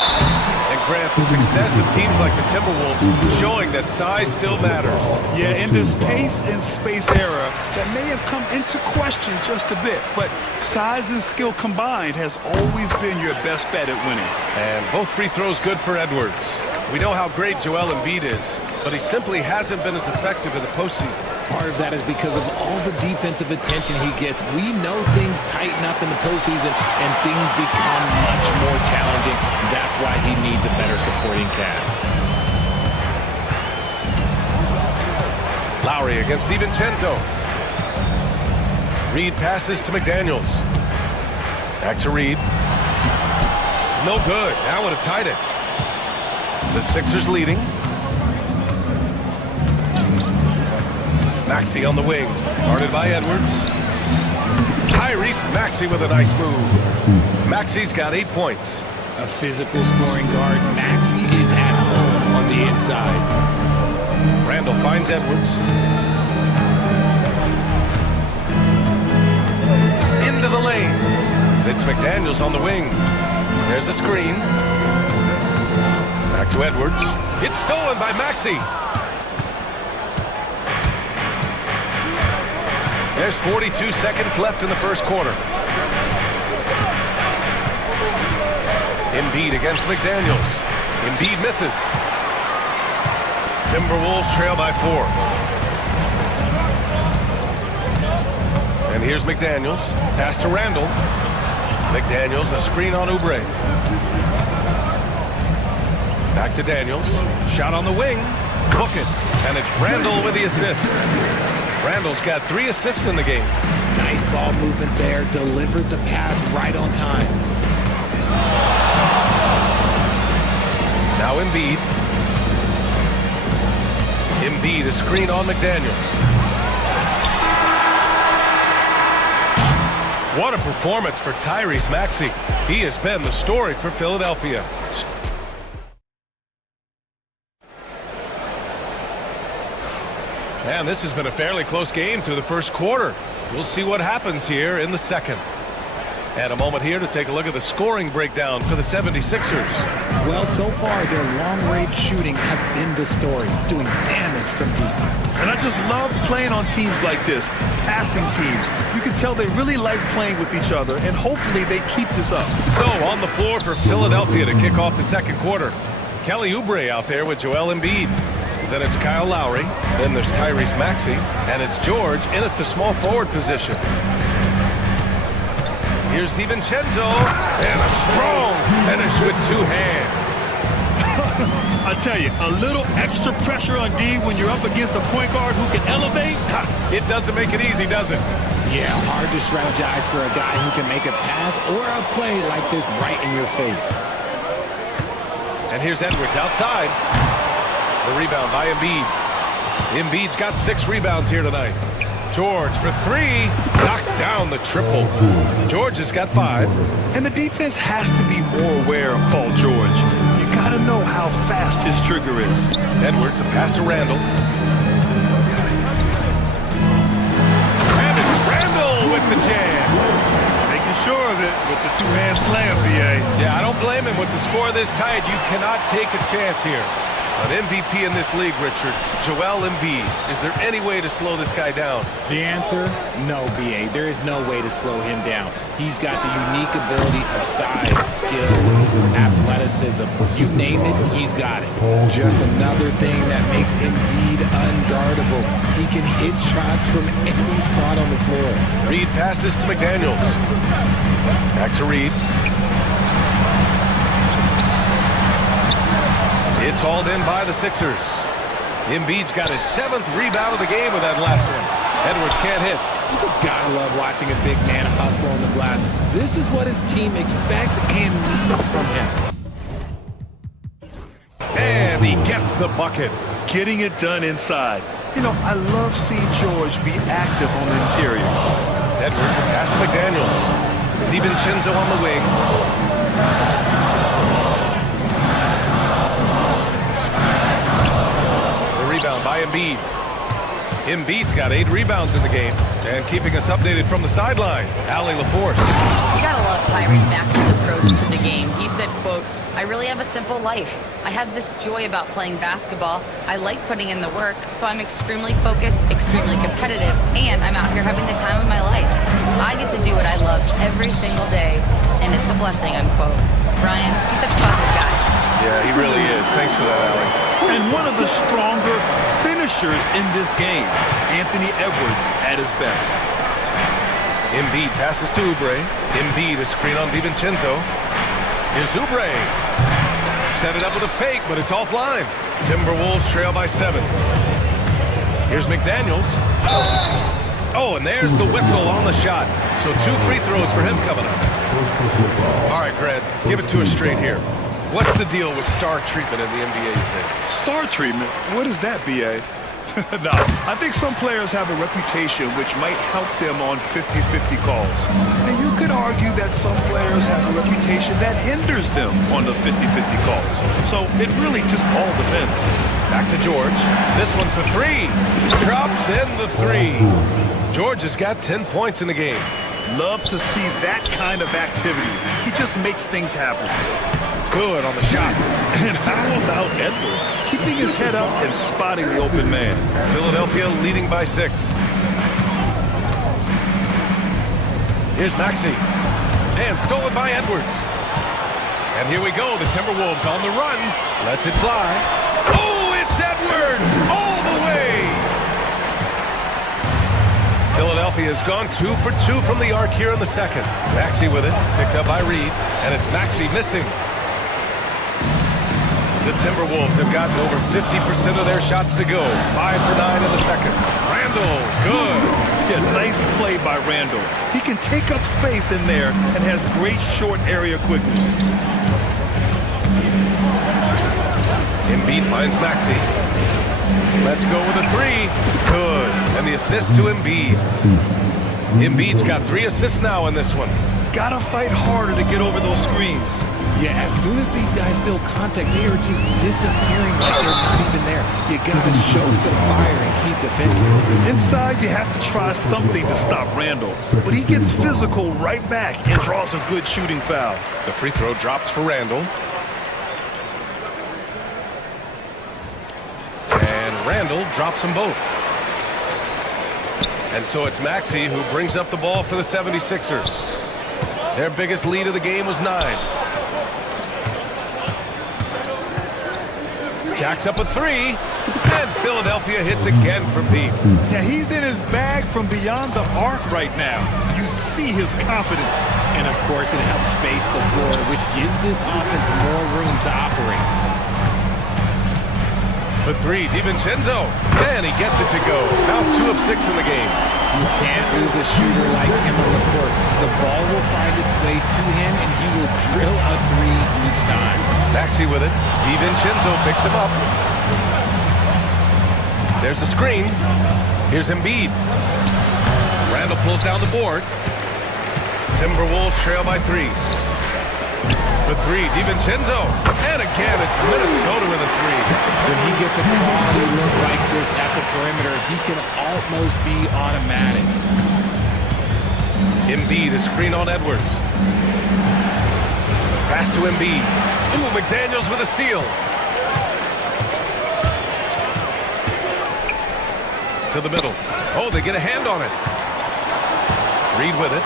And Grant, the success of teams like the Timberwolves showing that size still matters. Yeah, in this pace and space era, that may have come into question just a bit, but size and skill combined has always been your best bet at winning. And both free throws good for Edwards. We know how great Joel Embiid is, but he simply hasn't been as effective in the postseason. Part of that is because of all the defensive attention he gets. We know things tighten up in the postseason and things become much more challenging. That's why he needs a better supporting cast. Lowry against DiVincenzo. Reed passes to McDaniels. Back to Reed. No good. That would have tied it. The Sixers leading. Maxey on the wing. Guarded by Edwards. Tyrese Maxey with a nice move. Maxey's got 8 points. A physical scoring guard. Maxey is at home on the inside. Randall finds Edwards. Into the lane. It's McDaniels on the wing. There's a screen. Back to Edwards. It's stolen by Maxey. There's 42 seconds left in the first quarter. Embiid against McDaniels. Embiid misses. Timberwolves trail by 4. And here's McDaniels. Pass to Randall. McDaniels, a screen on Oubre. Back to Daniels. Shot on the wing. Book it. And it's Randall with the assist. Randall's got 3 assists in the game. Nice ball movement there. Delivered the pass right on time. Now Embiid. Embiid, a screen on McDaniels. What a performance for Tyrese Maxey. He has been the story for Philadelphia. And this has been a fairly close game through the first quarter. We'll see what happens here in the second. And a moment here to take a look at the scoring breakdown for the 76ers. Well, so far, their long-range shooting has been the story, doing damage from deep. And I just love playing on teams like this, passing teams. You can tell they really like playing with each other, and hopefully they keep this up. So, on the floor for Philadelphia to kick off the second quarter. Kelly Oubre out there with Joel Embiid. Then it's Kyle Lowry. Then there's Tyrese Maxey. And it's George in at the small forward position. Here's DiVincenzo. And a strong finish with two hands. I tell you, a little extra pressure on D when you're up against a point guard who can elevate. It doesn't make it easy, does it? Yeah, hard to strategize for a guy who can make a pass or a play like this right in your face. And here's Edwards outside. The rebound by Embiid. Embiid's got 6 rebounds here tonight. George for 3, knocks down the triple. George has got 5. And the defense has to be more aware of Paul George. You gotta know how fast his trigger is. Edwards, a pass to Randall. And it's Randall with the jam. Making sure of it with the two-hand slam, BA. Yeah, I don't blame him. With the score this tight, you cannot take a chance here. An MVP in this league, Richard, Joel Embiid. Is there any way to slow this guy down? The answer, no, BA. There is no way to slow him down. He's got the unique ability of size, skill, athleticism. You name it, he's got it. Just another thing that makes Embiid unguardable. He can hit shots from any spot on the floor. Reed passes to McDaniels. Back to Reed. It's hauled in by the Sixers. Embiid's got his 7th rebound of the game with that last one. Edwards can't hit. You just gotta love watching a big man hustle on the glass. This is what his team expects and needs from him. And he gets the bucket. Getting it done inside. You know, I love seeing George be active on the interior. Edwards, a pass to McDaniels. DiVincenzo on the wing. Rebound by Embiid. Embiid's got 8 rebounds in the game. And keeping us updated from the sideline, Allie LaForce. You gotta love Tyrese Maxey's approach to the game. He said, quote, "I really have a simple life. I have this joy about playing basketball. I like putting in the work, so I'm extremely focused, extremely competitive, and I'm out here having the time of my life. I get to do what I love every single day, and it's a blessing," unquote. Brian, he's such a positive guy. Yeah, he really is. Thanks for that, Allie. And one of the stronger finishers in this game, Anthony Edwards at his best. Embiid passes to Oubre. Embiid, a screen on DiVincenzo. Here's Oubre. Set it up with a fake, but it's offline. Timberwolves trail by 7. Here's McDaniels. Oh, and there's the whistle on the shot. So 2 free throws for him coming up. All right, Grant, give it to us straight here. What's the deal with star treatment in the NBA, you think? Star treatment? What is that, BA? No, I think some players have a reputation which might help them on 50-50 calls. And you could argue that some players have a reputation that hinders them on the 50-50 calls. So it really just all depends. Back to George. This one for 3. Drops in the 3. George has got 10 points in the game. Love to see that kind of activity. He just makes things happen. Good on the shot. And how about Edwards? Keeping his head up and spotting the open man. Philadelphia leading by 6. Here's Maxey. And stolen by Edwards. And here we go. The Timberwolves on the run. Lets it fly. Oh, it's Edwards all the way. Philadelphia has gone 2 for 2 from the arc here in the second. Maxey with it. Picked up by Reed. And it's Maxey missing. The Timberwolves have gotten over 50% of their shots to go. 5 for 9 in the second. Randall, good. Yeah, nice play by Randall. He can take up space in there and has great short area quickness. Embiid finds Maxey. Let's go with a 3. Good. And the assist to Embiid. Embiid's got 3 assists now in this one. Gotta fight harder to get over those screens. Yeah, as soon as these guys feel contact, they are just disappearing like they're not even there. You gotta show some fire and keep defending. Inside, you have to try something to stop Randall. But he gets physical right back and draws a good shooting foul. The free throw drops for Randall. And Randall drops them both. And so it's Maxey who brings up the ball for the 76ers. Their biggest lead of the game was 9. Jacks up a three, and Philadelphia hits again from deep. Yeah, he's in his bag from beyond the arc right now. You see his confidence. And of course, it helps space the floor, which gives this offense more room to operate. For three, DiVincenzo, and he gets it to go. Now 2 of 6 in the game. You can't lose a shooter like him on the court. The ball will find its way to him, and he will drill a three each time. Maxey with it. DiVincenzo picks him up. There's a screen. Here's Embiid. Randall pulls down the board. Timberwolves trail by 3. For three, DiVincenzo. And again, it's Minnesota with a 3. When he gets a quality look like this at the perimeter, he can almost be automatic. Embiid, a screen on Edwards. Pass to Embiid. Ooh, McDaniels with a steal. To the middle. Oh, they get a hand on it. Reed with it.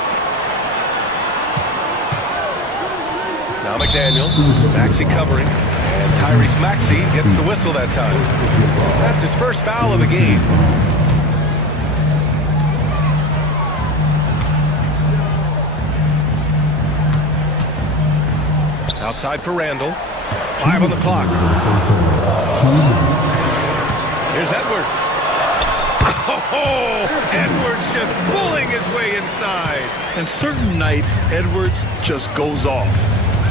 Now McDaniels. Maxey covering. And Tyrese Maxey gets the whistle that time. That's his first foul of the game. Outside for Randall. 5 on the clock. Here's Edwards. Oh, Edwards just pulling his way inside. And certain nights, Edwards just goes off.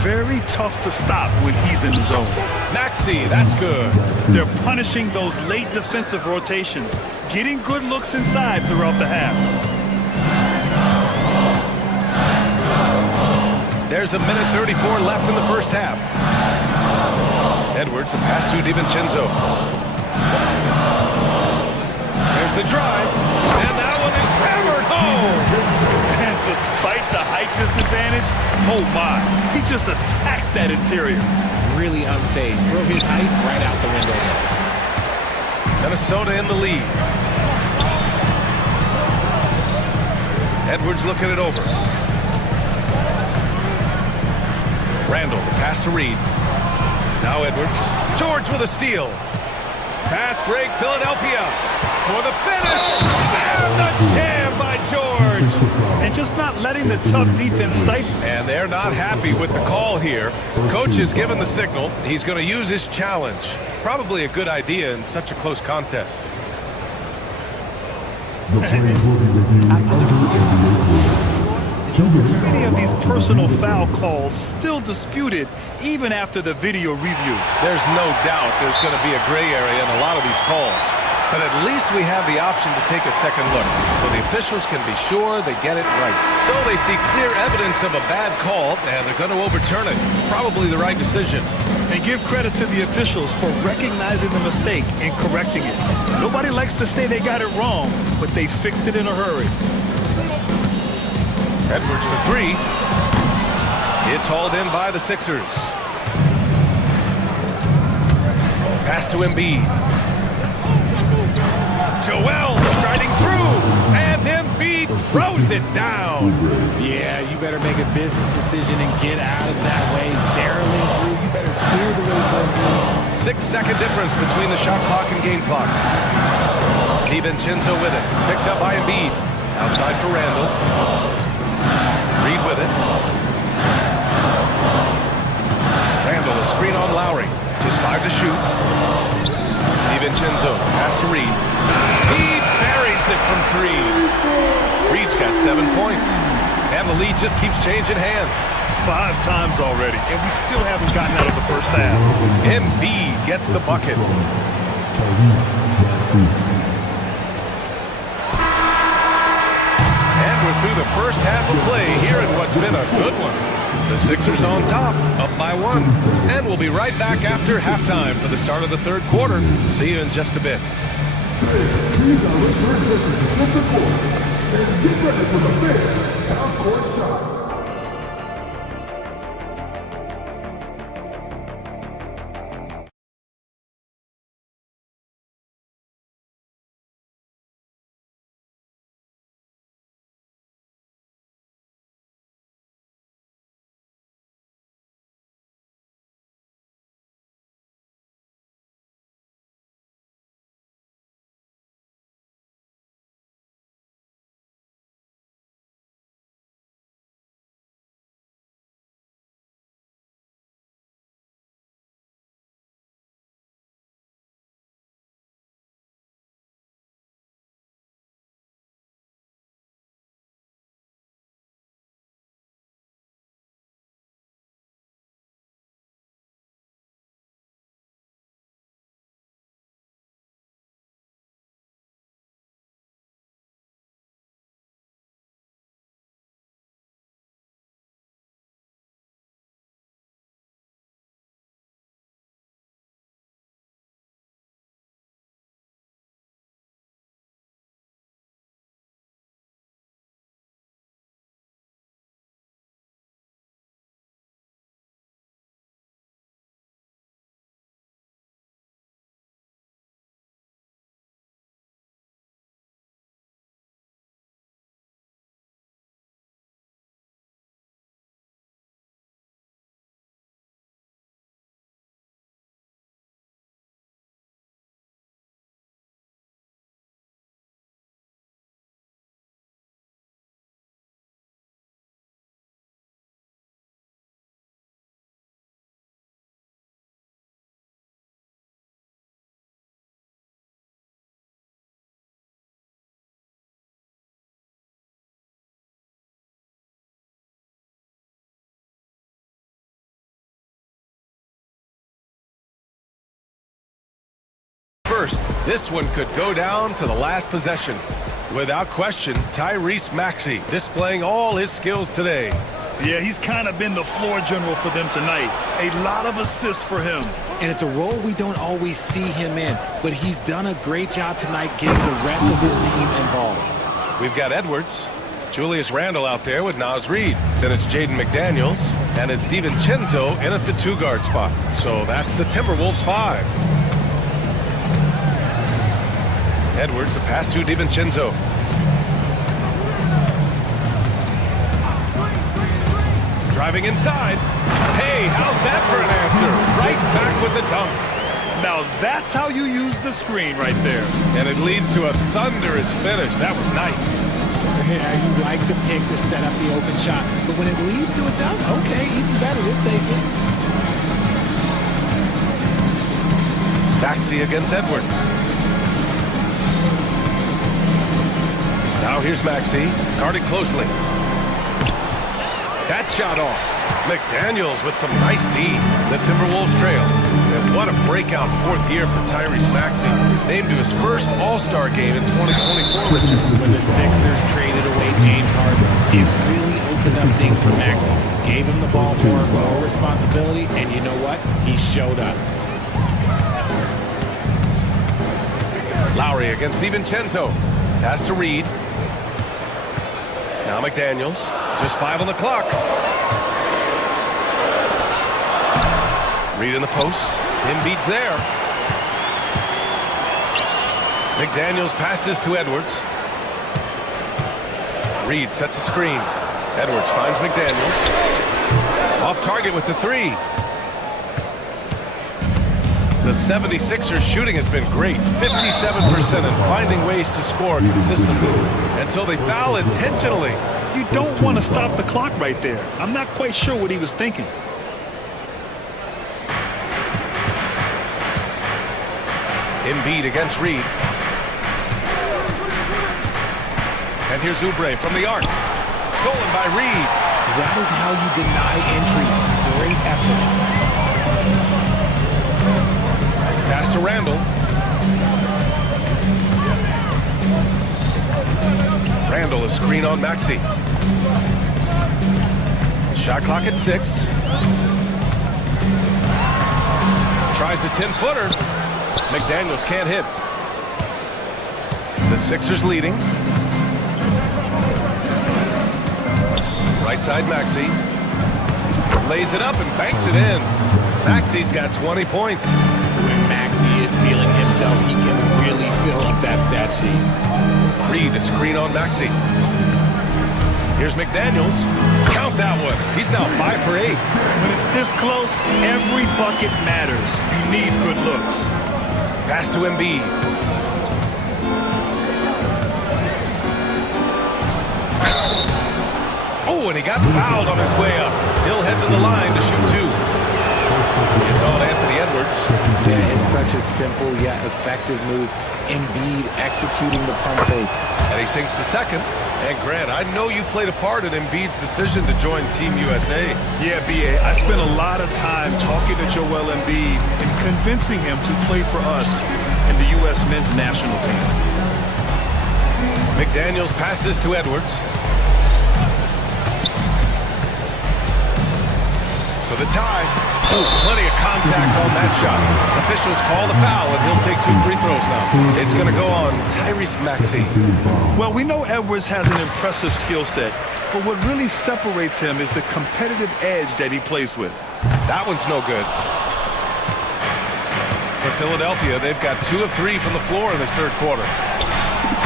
Very tough to stop when he's in the zone. Maxey, that's good. They're punishing those late defensive rotations, getting good looks inside throughout the half. There's a minute 34 left in the first half. Edwards, a pass to DiVincenzo. There's the drive, and that one is hammered home. And despite the height disadvantage, oh my, he just attacks that interior. Really unfazed. Throw his height right out the window. Minnesota in the lead. Edwards looking it over. Randall, the pass to Reed. Now Edwards. George with a steal. Fast break, Philadelphia for the finish. And the jam by George. And just not letting the tough defense stifle. And they're not happy with the call here. Coach has given the signal. He's going to use his challenge. Probably a good idea in such a close contest. Many of these personal foul calls still disputed even after the video review. There's no doubt there's going to be a gray area in a lot of these calls. But at least we have the option to take a second look, so the officials can be sure they get it right. So they see clear evidence of a bad call, and they're going to overturn it. Probably the right decision. And give credit to the officials for recognizing the mistake and correcting it. Nobody likes to say they got it wrong, but they fixed it in a hurry. Edwards for three. It's hauled in by the Sixers. Pass to Embiid. Joel striding through, and Embiid throws it down. Yeah, you better make a business decision and get out of that way. Barreling through, you better clear the way for Embiid. 6-second difference between the shot clock and game clock. DiVincenzo with it, picked up by Embiid. Outside for Randall. Reed with it. Randall, a screen on Lowry. Just 5 to shoot. DiVincenzo, pass to Reed. He buries it from 3. Reed's got 7 points. And the lead just keeps changing hands. 5 times already, and we still haven't gotten out of the first half. Embiid gets the bucket. And we're through the first half of play here in what's been a good one. The Sixers on top, up by 1. And we'll be right back after halftime for the start of the third quarter. See you in just a bit. These are return takers from the court. And get ready for the big half-court shot. This one could go down to the last possession. Without question, Tyrese Maxey displaying all his skills today. Yeah, he's kind of been the floor general for them tonight. A lot of assists for him. And it's a role we don't always see him in, but he's done a great job tonight getting the rest of his team involved. We've got Edwards, Julius Randle out there with Naz Reid. Then it's Jaden McDaniels, and it's DiVincenzo in at the 2-guard spot. So that's the Timberwolves 5. Edwards, the pass to DiVincenzo. Driving inside. Hey, how's that for an answer? Right back with the dunk. Now that's how you use the screen right there. And it leads to a thunderous finish. That was nice. Yeah, you like the pick to set up the open shot, but when it leads to a dunk, okay, even better, we'll take it. Maxey against Edwards. Now here's Maxey, guarded closely. That shot off. McDaniels with some nice D. The Timberwolves trail. And what a breakout 4th year for Tyrese Maxey. Named to his first All-Star game in 2024, Richard. When the Sixers traded away James Harden, it really opened up things for Maxey. Gave him the ball more responsibility, and you know what? He showed up. Lowry against DiVincenzo. Pass to Reid. Now McDaniels. Just 5 on the clock. Reid in the post. Embiid's there. McDaniels passes to Edwards. Reid sets a screen. Edwards finds McDaniels. Off target with the 3. The 76ers shooting has been great. 57% and finding ways to score consistently. And so they foul intentionally. You don't want to stop the clock right there. I'm not quite sure what he was thinking. Embiid against Reid. And here's Oubre from the arc. Stolen by Reid. That is how you deny entry. Great effort. Pass to Randle. Randle is screen on Maxey. Shot clock at 6. Tries a 10-footer. McDaniels can't hit. The Sixers leading. Right side Maxey. Lays it up and banks it in. Maxey's got 20 points. When Maxey is feeling himself, he can really fill up that stat sheet. Reid a screen on Maxey. Here's McDaniels. Count that one. He's now 5 for 8. When it's this close, every bucket matters. You need good looks. Pass to Embiid. Oh, and he got fouled on his way up. He'll head to the line to shoot 2. It's on Anthony Edwards. Yeah, it's such a simple yet effective move. Embiid executing the pump fake. And he sinks the second. And Grant, I know you played a part in Embiid's decision to join Team USA. Yeah, B.A., I spent a lot of time talking to Joel Embiid and convincing him to play for us and the U.S. men's national team. McDaniels passes to Edwards. For the tie. Oh, plenty of contact on that shot. Officials call the foul, and he'll take 2 free throws now. It's going to go on Tyrese Maxey. Well, we know Edwards has an impressive skill set, but what really separates him is the competitive edge that he plays with. That one's no good. For Philadelphia, they've got 2 of 3 from the floor in this 3rd quarter.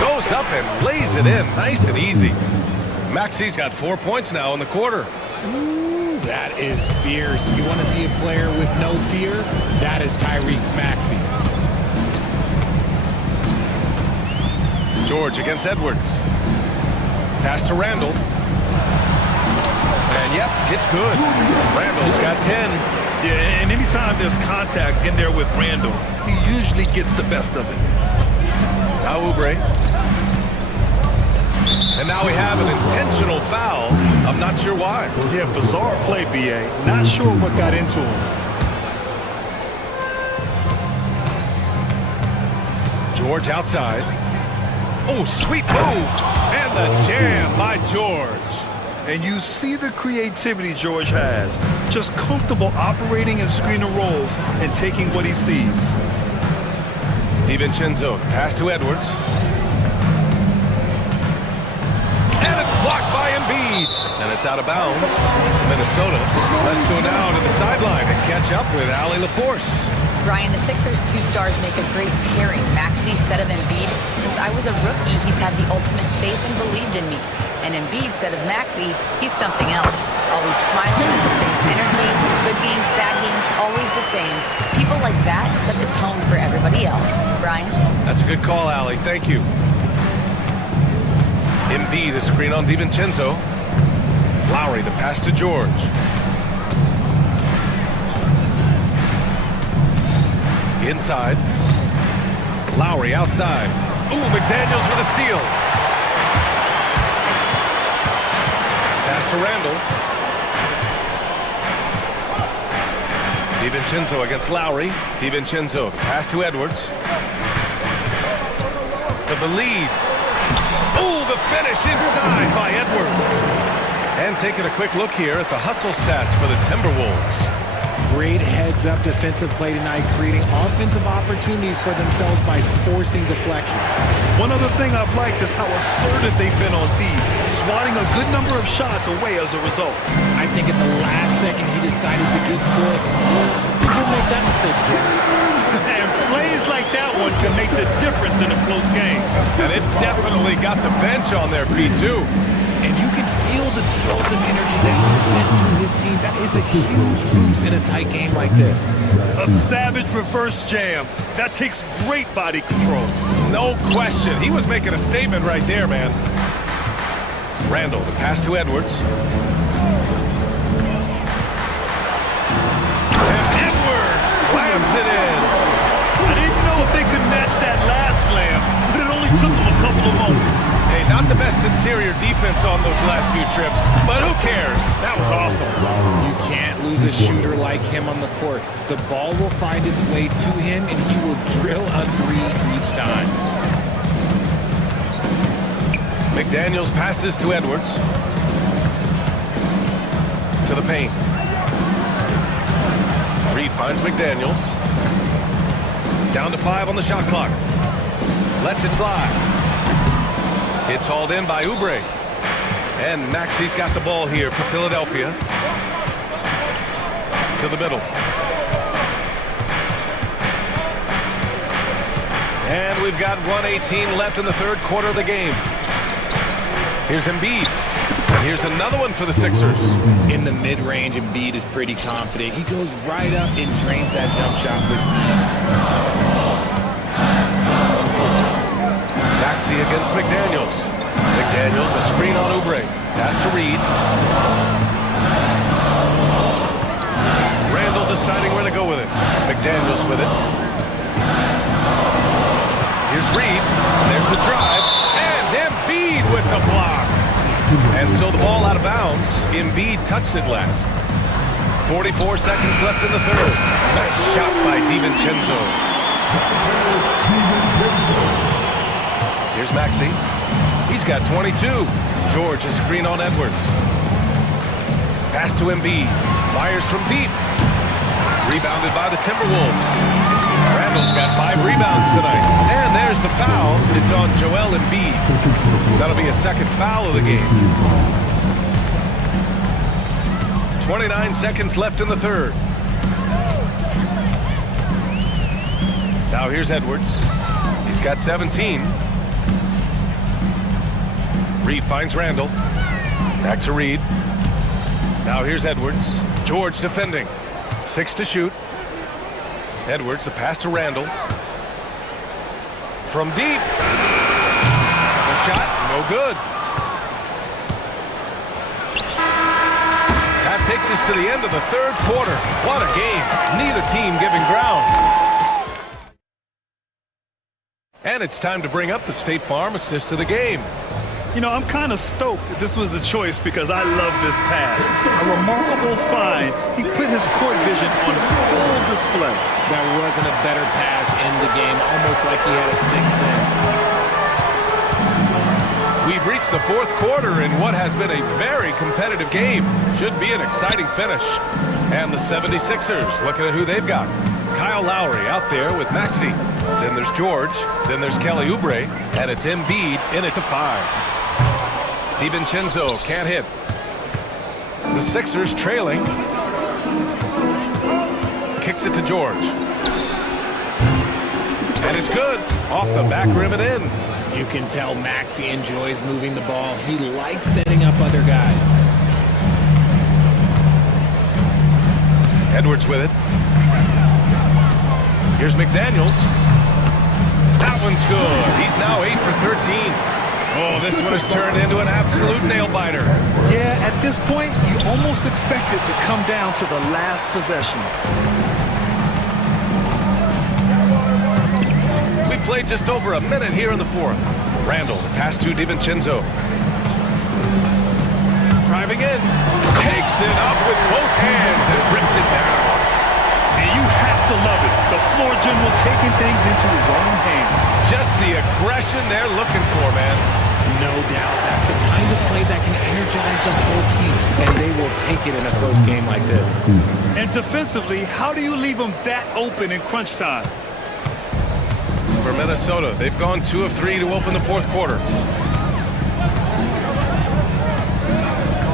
Goes up and lays it in, nice and easy. Maxey's got 4 points now in the quarter. That is fierce. You want to see a player with no fear? That is Tyrese Maxey. George against Edwards. Pass to Randle. And yep, it's good. Randle's got 10. Yeah, and anytime there's contact in there with Randle, he usually gets the best of it. Now Oubre. And now we have an intentional foul. I'm not sure why. Yeah, bizarre play, B.A. Not sure what got into him. George outside. Oh, sweet move. And the jam by George. And you see the creativity George has. Just comfortable operating in screen and rolls and taking what he sees. DiVincenzo, pass to Edwards. And it's blocked by Embiid. And it's out of bounds to Minnesota. Let's go now to the sideline and catch up with Allie LaForce. Brian, the Sixers' two stars make a great pairing. Maxey said of Embiid, since I was a rookie, he's had the ultimate faith and believed in me. And Embiid said of Maxey, he's something else. Always smiling, the same energy, good games, bad games, always the same. People like that set the tone for everybody else. Brian? That's a good call, Allie. Thank you. Embiid, a screen on DiVincenzo. Lowry, the pass to George. Inside. Lowry outside. Ooh, McDaniels with a steal. Pass to Randall. DiVincenzo against Lowry. DiVincenzo, pass to Edwards. For the lead. Ooh, the finish inside by Edwards. And taking a quick look here at the hustle stats for the Timberwolves. Great heads-up defensive play tonight, creating offensive opportunities for themselves by forcing deflections. One other thing I've liked is how assertive they've been on D, swatting a good number of shots away as a result. I think at the last second he decided to get slick. He could make that mistake again. And plays like that one can make the difference in a close game. And it definitely got the bench on their feet, too. And you can feel the jolt of energy that he sent through his team. That is a huge boost in a tight game like this. A savage reverse jam. That takes great body control. No question. He was making a statement right there, man. Randall, the pass to Edwards. And Edwards slams it in. I didn't know if they could match that last slam, but it only took them a couple of moments. Hey, not the best interior defense on those last few trips, but who cares? That was awesome. You can't lose a shooter like him on the court. The ball will find its way to him, and he will drill a three each time. McDaniels passes to Edwards. To the paint. Reed finds McDaniels. Down to 5 on the shot clock. Lets it fly. It's hauled in by Oubre. And Maxey's got the ball here for Philadelphia. To the middle. And we've got 1:18 left in the third quarter of the game. Here's Embiid. And here's another one for the Sixers. In the mid-range, Embiid is pretty confident. He goes right up and drains that jump shot with ease. Maxey against McDaniels. McDaniels, a screen on Oubre. Pass to Reed. Randall deciding where to go with it. McDaniels with it. Here's Reed. There's the drive. And Embiid with the block. And so the ball out of bounds. Embiid touched it last. 44 seconds left in the third. Nice shot by DiVincenzo. Here's Maxey. He's got 22. George, a screen on Edwards. Pass to Embiid. Fires from deep. Rebounded by the Timberwolves. Randall's got 5 rebounds tonight. And there's the foul. It's on Joel Embiid. That'll be a second foul of the game. 29 seconds left in the third. Now here's Edwards. He's got 17. Reed finds Randall. Back to Reed. Now here's Edwards. George defending. 6 to shoot. Edwards, the pass to Randall. From deep. The shot, no good. That takes us to the end of the third quarter. What a game. Neither team giving ground. And it's time to bring up the State Farm assist of the game. You know, I'm kind of stoked that this was a choice because I love this pass. A remarkable find. He put his court vision on full display. There wasn't a better pass in the game, almost like he had a sixth sense. We've reached the fourth quarter in what has been a very competitive game. Should be an exciting finish. And the 76ers, looking at who they've got. Kyle Lowry out there with Maxey. Then there's George. Then there's Kelly Oubre. And it's Embiid in it to 5. DiVincenzo can't hit. The Sixers trailing. Kicks it to George. And it's good. Off the back rim and in. You can tell Maxey enjoys moving the ball. He likes setting up other guys. Edwards with it. Here's McDaniels. That one's good. He's now 8 for 13. Oh, this one has turned into an absolute nail-biter. Yeah, at this point, you almost expect it to come down to the last possession. We played just over a minute here in the fourth. Randall, pass to DiVincenzo. Driving in. Takes it up with both hands and rips it down. And you have to love it. The floor general taking things into his own hands. Just the aggression they're looking for, man. No doubt. That's the kind of play that can energize the whole team, and they will take it in a close game like this. And defensively, how do you leave them that open in crunch time? For Minnesota, they've gone 2 of 3 to open the fourth quarter.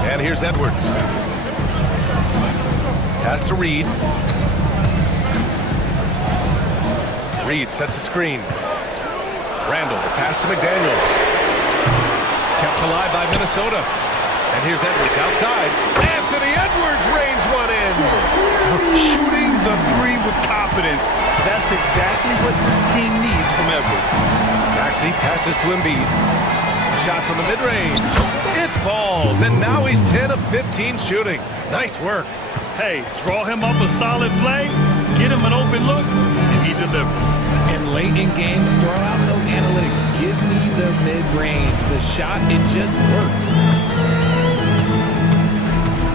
And here's Edwards. Pass to Reed. Reed sets a screen. Randall, the pass to McDaniels. Kept alive by Minnesota. And here's Edwards outside. Anthony Edwards rains one in. Shooting the three with confidence. That's exactly what this team needs from Edwards. Maxey passes to Embiid. Shot from the mid-range. It falls, and now he's 10 of 15 shooting. Nice work. Hey, draw him up a solid play, get him an open look, and he delivers. And late in games, throw out those analytics. Give me the mid-range. The shot, it just works.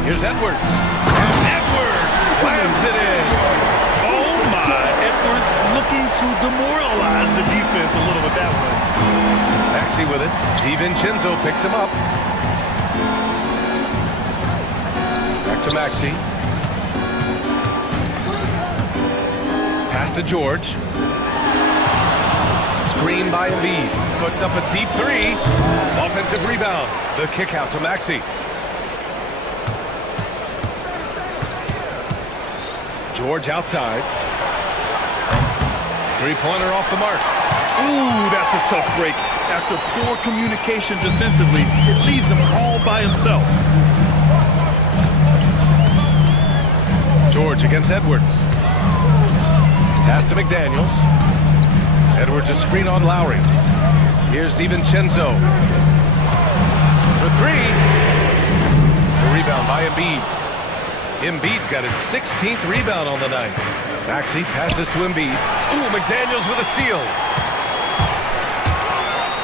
Here's Edwards. And Edwards slams it in. Oh, my. Edwards looking to demoralize the defense a little with that one. Maxey with it. DiVincenzo picks him up. Back to Maxey. Pass to George. Screen by Embiid. Puts up a deep three. Offensive rebound. The kick out to Maxey. George outside. Three-pointer off the mark. Ooh, that's a tough break. After poor communication defensively, it leaves him all by himself. George against Edwards. Pass to McDaniels. Edwards a screen on Lowry. Here's DiVincenzo. For three. The rebound by Embiid. Embiid's got his 16th rebound on the night. Maxey passes to Embiid. Ooh, McDaniels with a steal.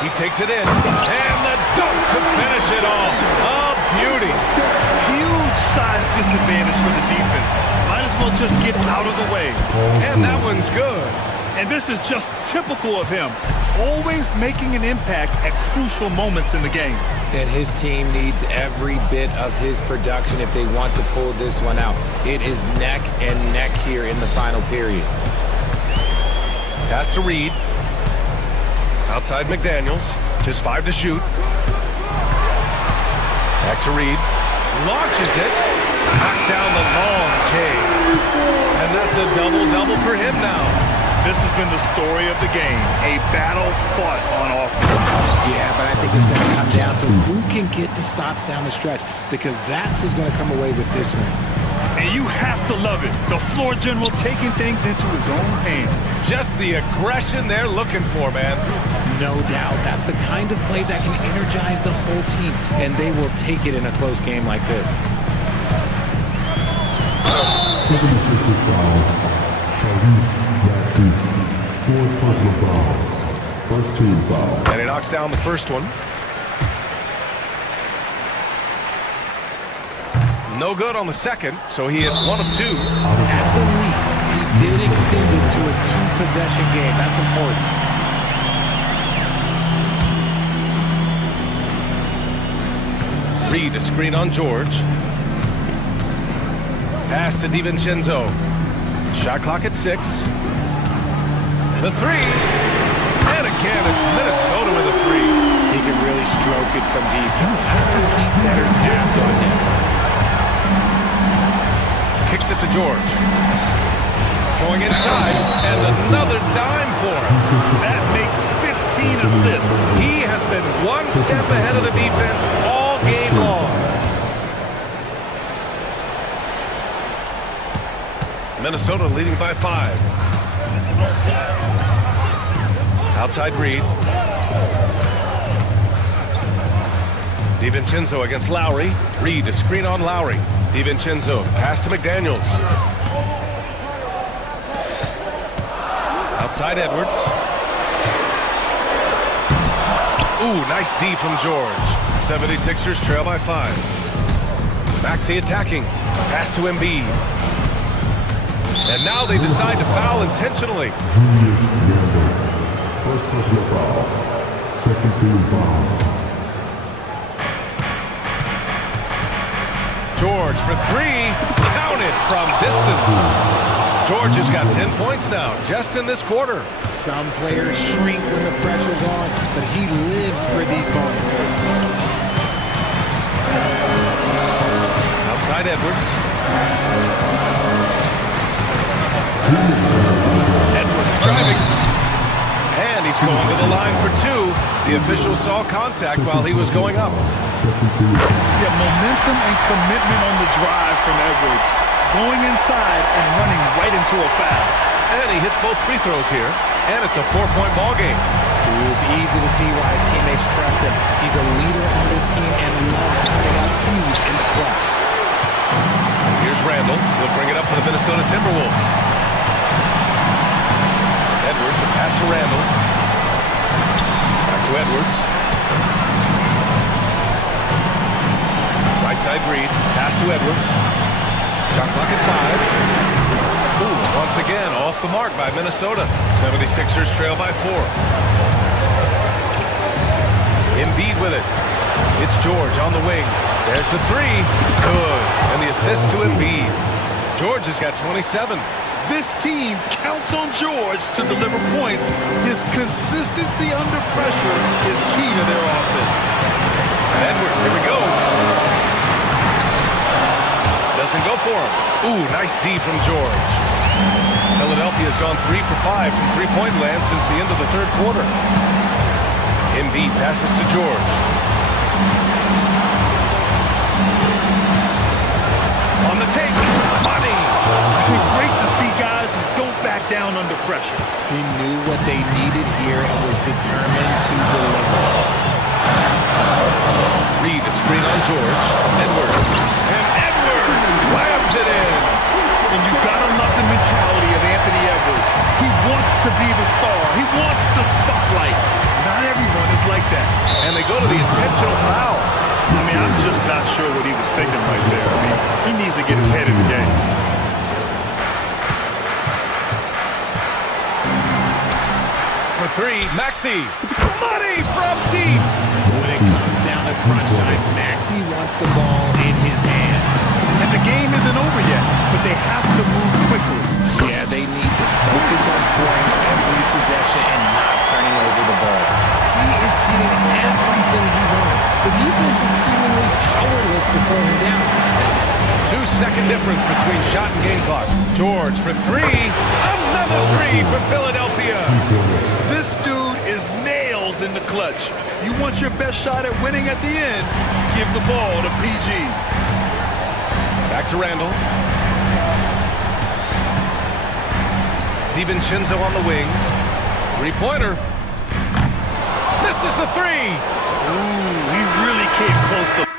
He takes it in. And the dunk to finish it off. A beauty. Huge size disadvantage for the defense. Might as well just get out of the way. And that one's good. And this is just typical of him. Always making an impact at crucial moments in the game. And his team needs every bit of his production if they want to pull this one out. It is neck and neck here in the final period. Pass to Reed. Outside McDaniels. Just 5 to shoot. Back to Reed. Launches it. Knocks down the long J. And that's a double-double for him now. This has been the story of the game. A battle fought on offense. Yeah, but I think it's going to come down to who can get the stops down the stretch, because that's who's going to come away with this one. And you have to love it. The floor general taking things into his own hands. Just the aggression they're looking for, man. No doubt. That's the kind of play that can energize the whole team, and they will take it in a close game like this. 76ers foul. Fourth personal foul. First team foul. And he knocks down the first one. No good on the second, so he hits 1 of 2. At the least, he did extend it to a 2-possession game. That's important. Reed, a screen on George. Pass to DiVincenzo. Shot clock at 6. The 3. And again, it's Minnesota with a 3. He can really stroke it from deep. You have to keep better tabs on him. Kicks it to George. Going inside, and another dime for him. That makes 15 assists. He has been one step ahead of the defense all game long. Minnesota leading by 5. Outside Reed. DiVincenzo against Lowry. Reed, a screen on Lowry. DiVincenzo, pass to McDaniels. Outside Edwards. Ooh, nice D from George. 76ers trail by 5. Maxey attacking. Pass to Embiid. And now they decide to foul intentionally. First personal foul. Second team foul. George for 3. Counted from distance. George has got 10 points now, just in this quarter. Some players shrink when the pressure's on, but he lives for these moments. Outside Edwards. Edwards driving. And he's going to the line for 2. The official saw contact while he was going up. Yeah, momentum and commitment on the drive from Edwards. Going inside and running right into a foul. And he hits both free throws here. And it's a 4-point ball game. See, it's easy to see why his teammates trust him. He's a leader on this team and loves coming up huge in the clutch. Here's Randall. He'll bring it up for the Minnesota Timberwolves. Edwards, a pass to Randall. Back to Edwards. Right side Reed. Pass to Edwards. Shot clock at 5. Ooh, once again, off the mark by Minnesota. 76ers trail by 4. Embiid with it. It's George on the wing. There's the 3. Good. And the assist to Embiid. George has got 27. This team counts on George to deliver points. His consistency under pressure is key to their offense. Edwards, here we go. Doesn't go for him. Ooh, nice D from George. Philadelphia's gone 3 for 5 from three-point land since the end of the third quarter. Embiid passes to George. On the take, money. Great to see guys who don't back down under pressure. He knew what they needed here and was determined to deliver. Reed, a screen on George. Edwards. And Edwards slams it in. And you gotta love the mentality of Anthony Edwards. He wants to be the star. He wants the spotlight. Not everyone is like that. And they go to the intentional foul. I mean, I'm just not sure what he was thinking right there. I mean, he needs to get his head in the game. For 3, Maxey. Money from deep. When it comes down to crunch time, Maxey wants the ball in his hands. And the game isn't over yet, but they have to move quickly. Yeah, they need to focus on scoring every possession and not turning over the ball. He is getting everything he wants. The defense is seemingly powerless to slow him down. 2-second difference between shot and game clock. George for 3. Another 3 for Philadelphia. This dude is nails in the clutch. You want your best shot at winning at the end, give the ball to PG. Back to Randall. DiVincenzo on the wing. 3-pointer. Misses the 3. Ooh, he really came close to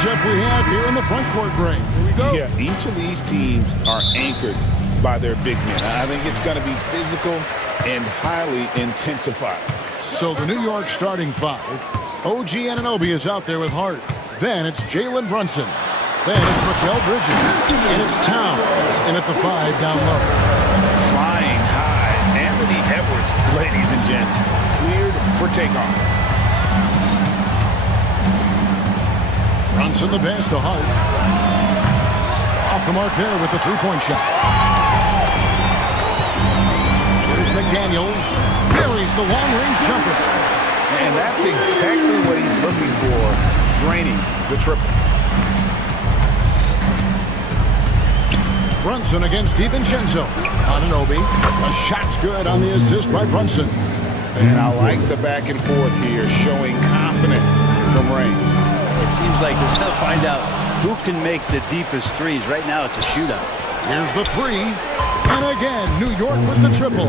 matchup we have here in the front court, Greg. Here we go. Yeah, each of these teams are anchored by their big men. I think it's going to be physical and highly intensified. So the New York starting five. OG Anunoby is out there with Hart. Then it's Jalen Brunson. Then it's Mikal Bridges. And it's Towns. And at the 5 down low. Flying high. Anthony Edwards, ladies and gents, cleared for takeoff. Brunson the pass to Hart. Off the mark there with the three-point shot. Here's McDaniels. Buries the long-range jumper. And that's exactly what he's looking for, draining the triple. Brunson against DiVincenzo. Anunoby. A shot's good on the assist by Brunson. And I like the back and forth here, showing confidence from range. It seems like we're going to find out who can make the deepest threes. Right now, it's a shootout. Here's the three. And again, New York with the triple.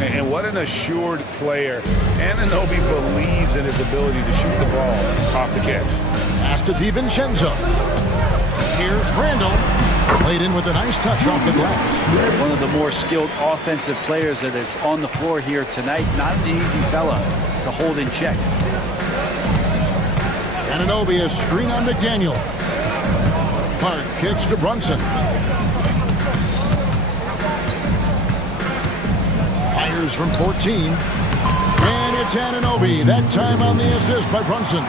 And what an assured player. Anunoby believes in his ability to shoot the ball off the catch. Pass to DiVincenzo. Here's Randall. Played in with a nice touch off the glass. One of the more skilled offensive players that is on the floor here tonight. Not an easy fella to hold in check. Anunoby, a screen on McDaniel. Hart kicks to Brunson. Fires from 14. And it's Anunoby. That time on the assist by Brunson.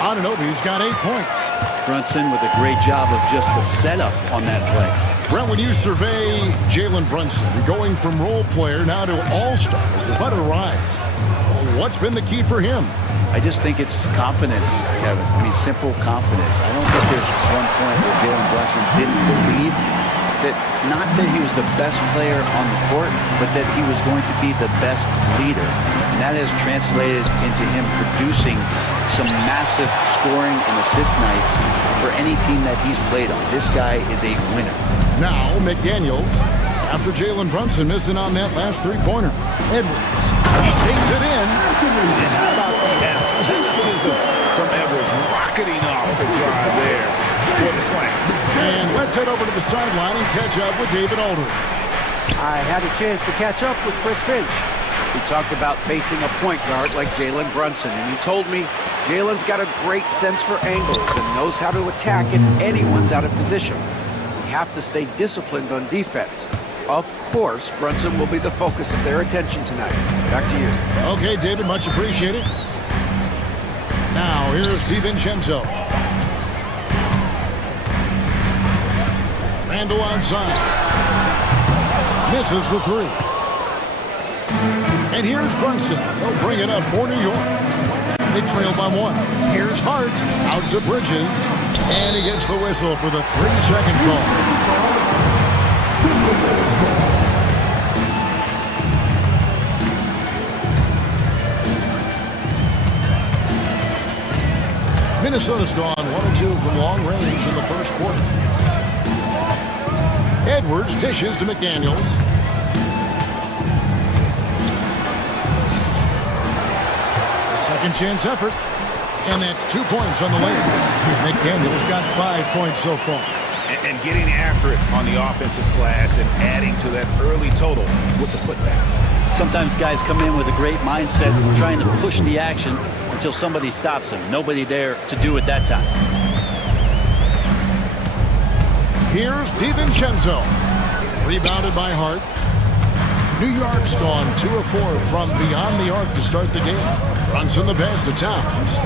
Anunoby's got 8 points. Brunson with a great job of just the setup on that play. Brent, when you survey Jalen Brunson, going from role player now to all-star, what a rise. What's been the key for him? I just think it's confidence, Kevin. I mean, simple confidence. I don't think there's one point where Jalen Brunson didn't believe that, not that he was the best player on the court, but that he was going to be the best leader. And that has translated into him producing some massive scoring and assist nights for any team that he's played on. This guy is a winner. Now, McDaniels, after Jalen Brunson missing on that last three-pointer. Edwards, he takes it in. And how about the athleticism from Edwards rocketing off the drive there for the slam. And let's head over to the sideline and catch up with David Aldridge. I had a chance to catch up with Chris Finch. He talked about facing a point guard like Jalen Brunson, and he told me Jalen's got a great sense for angles and knows how to attack if anyone's out of position. We have to stay disciplined on defense. Of course, Brunson will be the focus of their attention tonight. Back to you. Okay, David, much appreciated. Now, here's DiVincenzo. Randall outside. Misses the three. And here's Brunson. He'll bring it up for New York. They trail by one. Here's Hart out to Bridges. And he gets the whistle for the 3-second call. Minnesota's gone 1-2 from long range in the first quarter. Edwards dishes to McDaniels. Second chance effort. And that's 2 points on the layup. McDaniels got 5 points so far. And getting after it on the offensive glass and adding to that early total with the putback. Sometimes guys come in with a great mindset, trying to push the action until somebody stops them. Nobody there to do it that time. Here's DiVincenzo. Rebounded by Hart. New York's gone 2 of 4 from beyond the arc to start the game. Brunson the pass to Towns.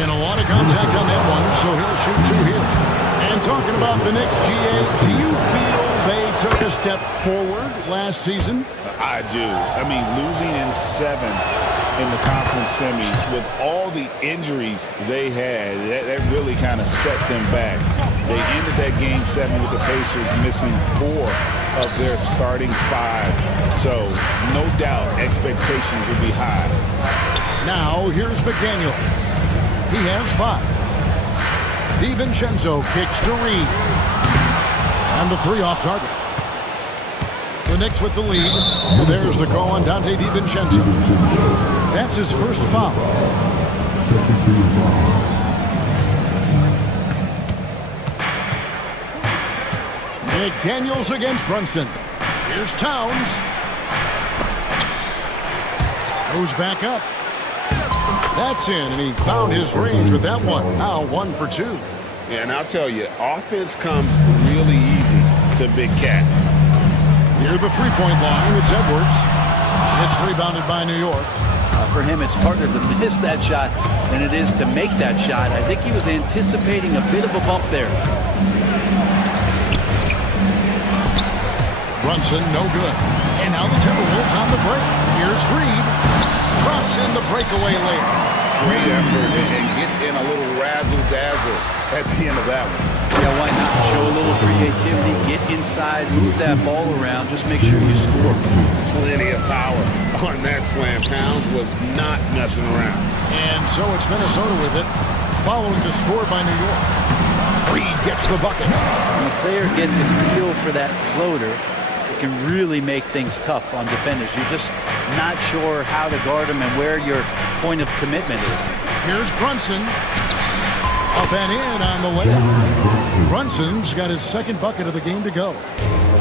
And a lot of contact on that one, so he'll shoot 2 here. And talking about the Knicks, GA, do you feel they took a step forward last season? I do. I mean, losing in 7 in the conference semis with all the injuries they had, that really kind of set them back. They ended that game 7 with the Pacers missing 4 of their starting 5. So, no doubt, expectations will be high. Now, here's McDaniels. He has 5. DiVincenzo kicks to Reed. And the 3 off target. The Knicks with the lead. And there's the call on Dante DiVincenzo. That's his first foul. McDaniels against Brunson. Here's Towns. Goes back up. That's in, and he found his range with that one. Now 1 for 2. Yeah, and I'll tell you, offense comes really easy to Big Cat. Near the three-point line, it's Edwards. It's rebounded by New York. For him, it's harder to miss that shot than it is to make that shot. I think he was anticipating a bit of a bump there. Brunson, no good. And now the Timberwolves on the break. Here's Reed. Drops in the breakaway layup. Great effort and gets in a little razzle-dazzle at the end of that one. Yeah, why not? Show a little creativity, get inside, move that ball around, just make sure you score. Plenty of power on that slam. Towns was not messing around. And so it's Minnesota with it, following the score by New York. Reed gets the bucket. When a player gets a feel for that floater, it can really make things tough on defenders. You're just not sure how to guard them and where your point of commitment is. Here's Brunson. Up and in on the layup. Brunson's got his second bucket of the game to go.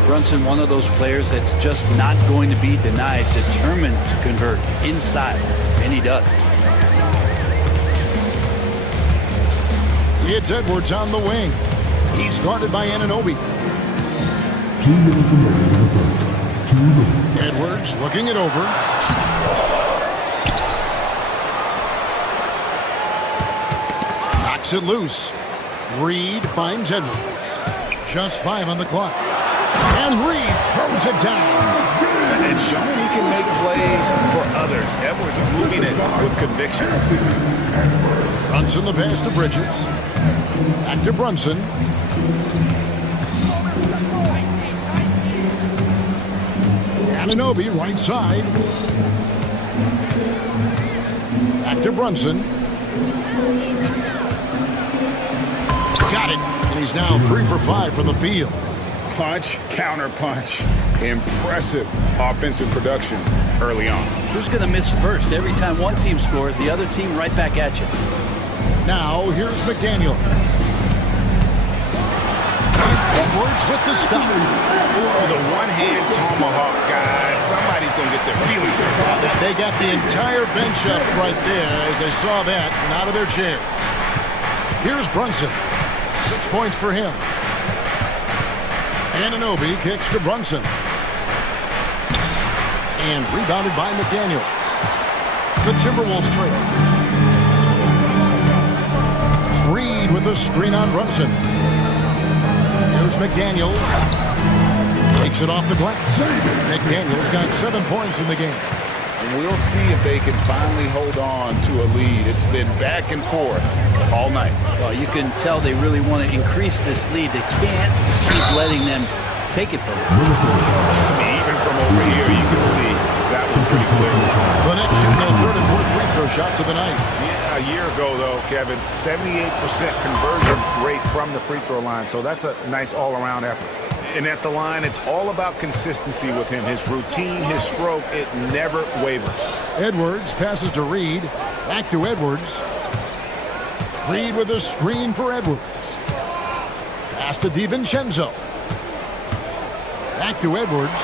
Brunson, one of those players that's just not going to be denied, determined to convert inside, and he does. It's Edwards on the wing. He's guarded by Anunoby. Edwards looking it over. Knocks it loose. Reed finds Edwards. Just 5 on the clock. And Reed throws it down. And showing he can make plays for others. Edwards moving it with conviction. Brunson the pass to Bridges. Back to Brunson. Anunoby right side. Back to Brunson. Got it. And he's now 3 for 5 from the field. Punch, counter punch. Impressive offensive production early on. Who's going to miss first? Every time one team scores, the other team right back at you. Now here's McDaniels. Edwards with the stop. Oh, the one-hand tomahawk, guys. Somebody's going to get their feelings hurt. They got the entire bench up right there as they saw that and out of their chairs. Here's Brunson. 6 points for him. Anunoby kicks to Brunson. And rebounded by McDaniels. The Timberwolves trail. Reed with a screen on Brunson. Here's McDaniels. Takes it off the glass. McDaniels got 7 points in the game. We'll see if they can finally hold on to a lead. It's been back and forth all night. Well, you can tell they really want to increase this lead. They can't keep letting them take it from them. I mean, even from over here, you can see that one pretty clearly. The Knicks shooting their third and fourth free throw shots of the night. Yeah, a year ago, though, Kevin, 78% conversion rate from the free throw line. So that's a nice all-around effort. And at the line, it's all about consistency with him. His routine, his stroke, it never wavers. Edwards passes to Reed. Back to Edwards. Reed with a screen for Edwards. Pass to DiVincenzo. Back to Edwards.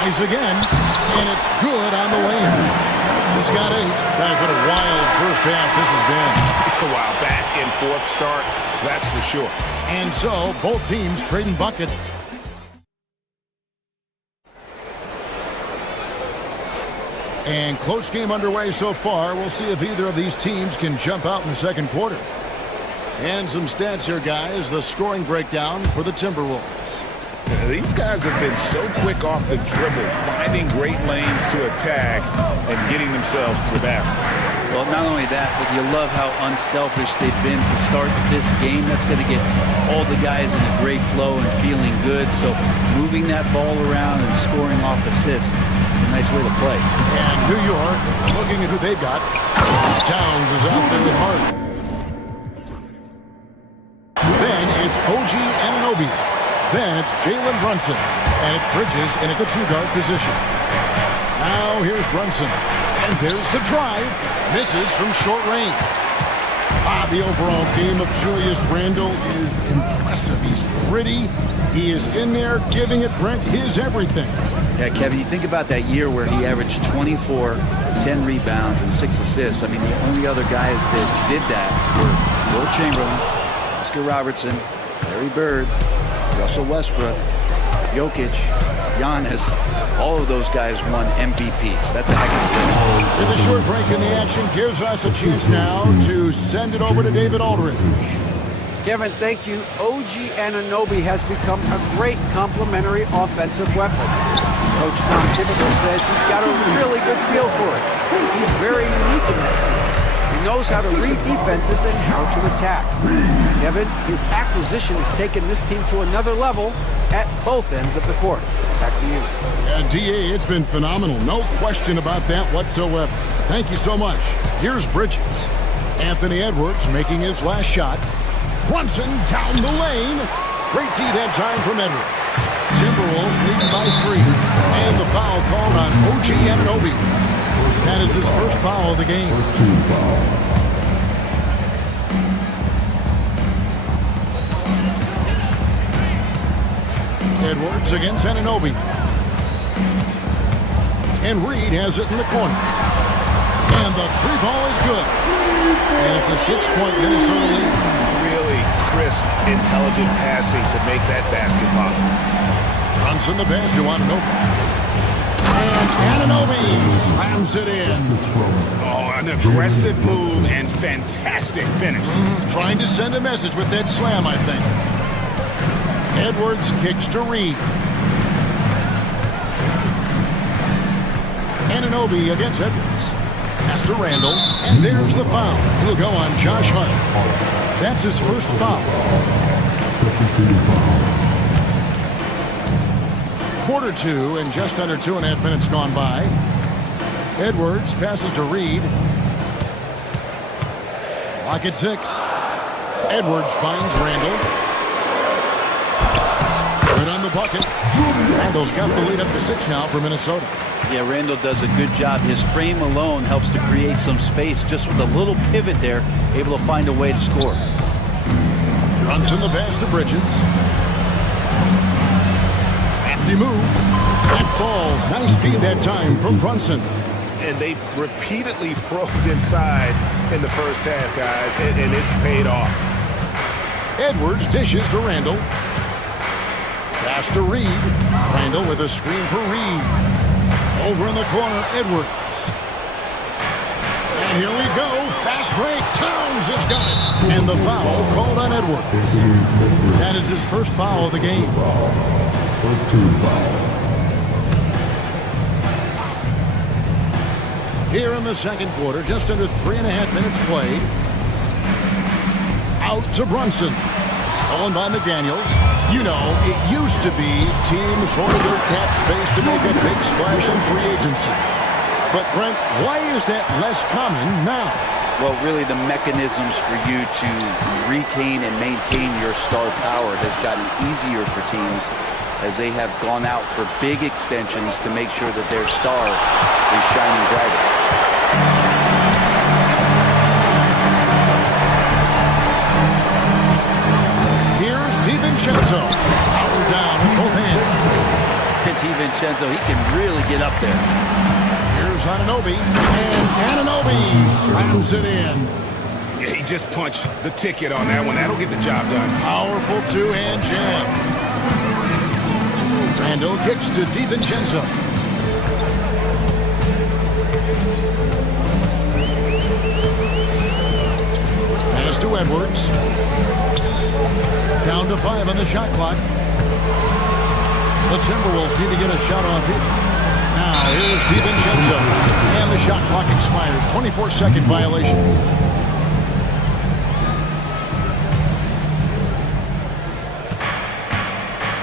Tries again. And it's good on the way. He's got 8. Guys, what a wild first half this has been. Wow, back and forth start, that's for sure. And so, both teams trading bucket. And close game underway so far. We'll see if either of these teams can jump out in the second quarter. And some stats here, guys. The scoring breakdown for the Timberwolves. These guys have been so quick off the dribble, finding great lanes to attack and getting themselves to the basket. Well, not only that, but you love how unselfish they've been to start this game. That's going to get all the guys in a great flow and feeling good. So moving that ball around and scoring off assists, it's a nice way to play. And New York, looking at who they've got. Towns is out there with Harden. Then it's OG Anunoby. Then it's Jalen Brunson. And it's Bridges in at the two-guard position. Now here's Brunson. And there's the drive. Misses from short range. The overall game of Julius Randle is impressive. He's gritty. He is in there giving it, Brent, his everything. Yeah, Kevin, you think about that year where he averaged 24, 10 rebounds, and 6 assists. I mean, the only other guys that did that were Will Chamberlain, Oscar Robertson, Larry Bird, Russell Westbrook, Jokic, Giannis. All of those guys won MVPs. That's a heck of a list. And the short break in the action gives us a chance now to send it over to David Aldridge. Kevin, thank you. OG Anunoby has become a great complementary offensive weapon. Coach Tom Thibodeau says he's got a really good feel for it. He's very unique in that sense. He knows how to read defenses and how to attack. Kevin, his acquisition has taken this team to another level at both ends of the court. Back to you. DA, it's been phenomenal. No question about that whatsoever. Thank you so much. Here's Bridges. Anthony Edwards making his last shot. Brunson down the lane. Great D that time from Edwards. Timberwolves leading by 3. And the foul called on OG Anunoby. That is his first foul of the game. Edwards against Anunoby. And Reed has it in the corner. And the three ball is good. And it's a 6-point Minnesota lead. Really crisp, intelligent passing to make that basket possible. Brunson the pass to Anunoby. And Anunoby slams it in. Oh, an aggressive move and fantastic finish. Trying to send a message with that slam, I think. Edwards kicks to Reed. Anunoby against Edwards. Pass to Randle. And there's the foul. It'll go on Josh Hart. That's his first foul. Quarter 2 and just under 2.5 minutes gone by. Edwards passes to Reed. Lock at 6. Edwards finds Randle. Good on the bucket. Randle's got the lead up to 6 now for Minnesota. Yeah, Randle does a good job. His frame alone helps to create some space. Just with a little pivot there, able to find a way to score. Runs in the pass to Bridges. Crafty move. That falls. Nice speed that time from Brunson. And they've repeatedly probed inside in the first half, guys, and it's paid off. Edwards dishes to Randle. Pass to Reed. Randle with a screen for Reed. Over in the corner, Edwards. And here we go. Fast break. Towns has got it. And the foul called on Edwards. That is his first foul of the game. First 2 fouls. Here in the second quarter, just under 3.5 minutes played. Out to Brunson. Stolen by McDaniels. You know, it used to be teams hoarded their cap space to make a big splash in free agency. But, Brent, why is that less common now? Well, really, the mechanisms for you to retain and maintain your star power has gotten easier for teams as they have gone out for big extensions to make sure that their star is shining brightest. Here's DiVincenzo. Power down with both hands. DiVincenzo, he can really get up there. Here's Anunoby. And Anunoby slams it in. Yeah, he just punched the ticket on that one. That'll get the job done. Powerful two-hand jam. Randle kicks to DiVincenzo. Pass to Edwards. Down to 5 on the shot clock. The Timberwolves need to get a shot off here. Now here's DiVincenzo. And the shot clock expires. 24-second violation.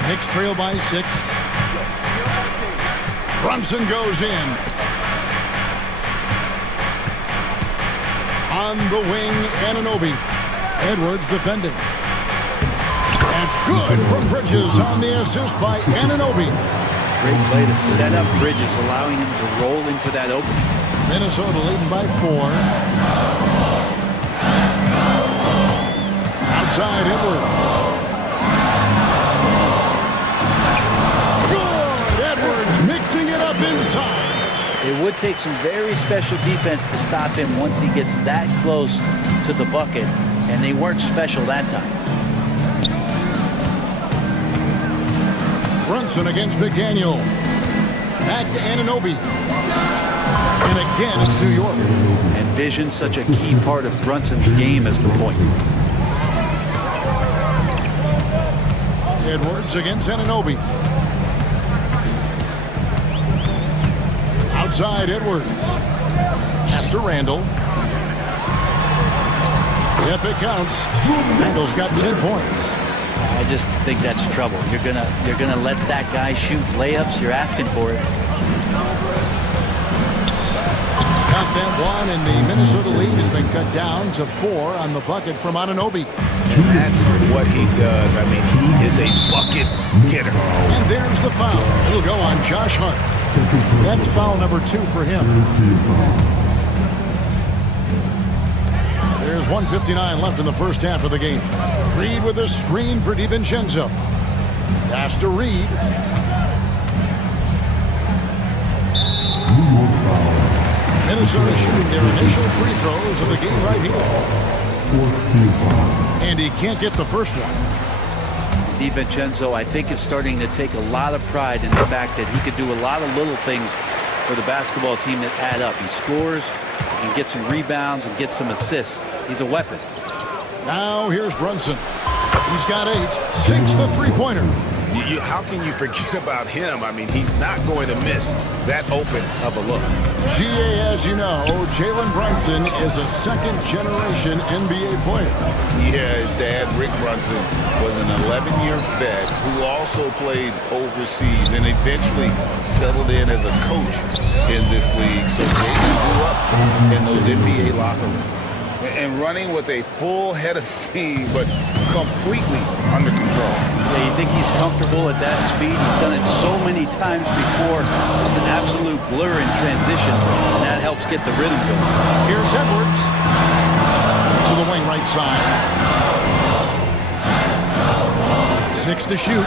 Knicks trail by 6. Brunson goes in. On the wing, Anunoby. Edwards defending. That's good from Bridges on the assist by Anunoby. Great play to set up Bridges, allowing him to roll into that opening. Minnesota leading by 4. Outside Edwards. Good! Edwards mixing it up inside. It would take some very special defense to stop him once he gets that close to the bucket, and they weren't special that time. Brunson against McDaniel. Back to Anunoby. And again, it's New York. And vision, such a key part of Brunson's game as the point. Edwards against Anunoby. Outside Edwards. Pass to Randall. If it counts, Randall's got 10 points. I just think that's trouble. You're gonna let that guy shoot layups. You're asking for it. Got that one, and the Minnesota lead has been cut down to 4 on the bucket from Anunoby. And that's what he does. I mean, he is a bucket getter. And there's the foul. It'll go on Josh Hart. That's foul number 2 for him. There's 1:59 left in the first half of the game. Reed with a screen for DiVincenzo. Pass to Reed. Minnesota shooting their initial free throws of the game right here. And he can't get the first one. DiVincenzo, I think, is starting to take a lot of pride in the fact that he could do a lot of little things for the basketball team that add up. He scores, he can get some rebounds and get some assists. He's a weapon. Now here's Brunson. He's got 8. 6 the three-pointer. How can you forget about him? I mean, he's not going to miss that open of a look. GA, as you know, Jalen Brunson is a second-generation NBA player. Yeah, his dad, Rick Brunson, was an 11-year vet who also played overseas and eventually settled in as a coach in this league. So Jalen grew up in those NBA locker rooms and running with a full head of steam, but completely under control. Yeah, you think he's comfortable at that speed? He's done it so many times before. Just an absolute blur in transition, and that helps get the rhythm going. Here's Edwards. To the wing right side. 6 to shoot.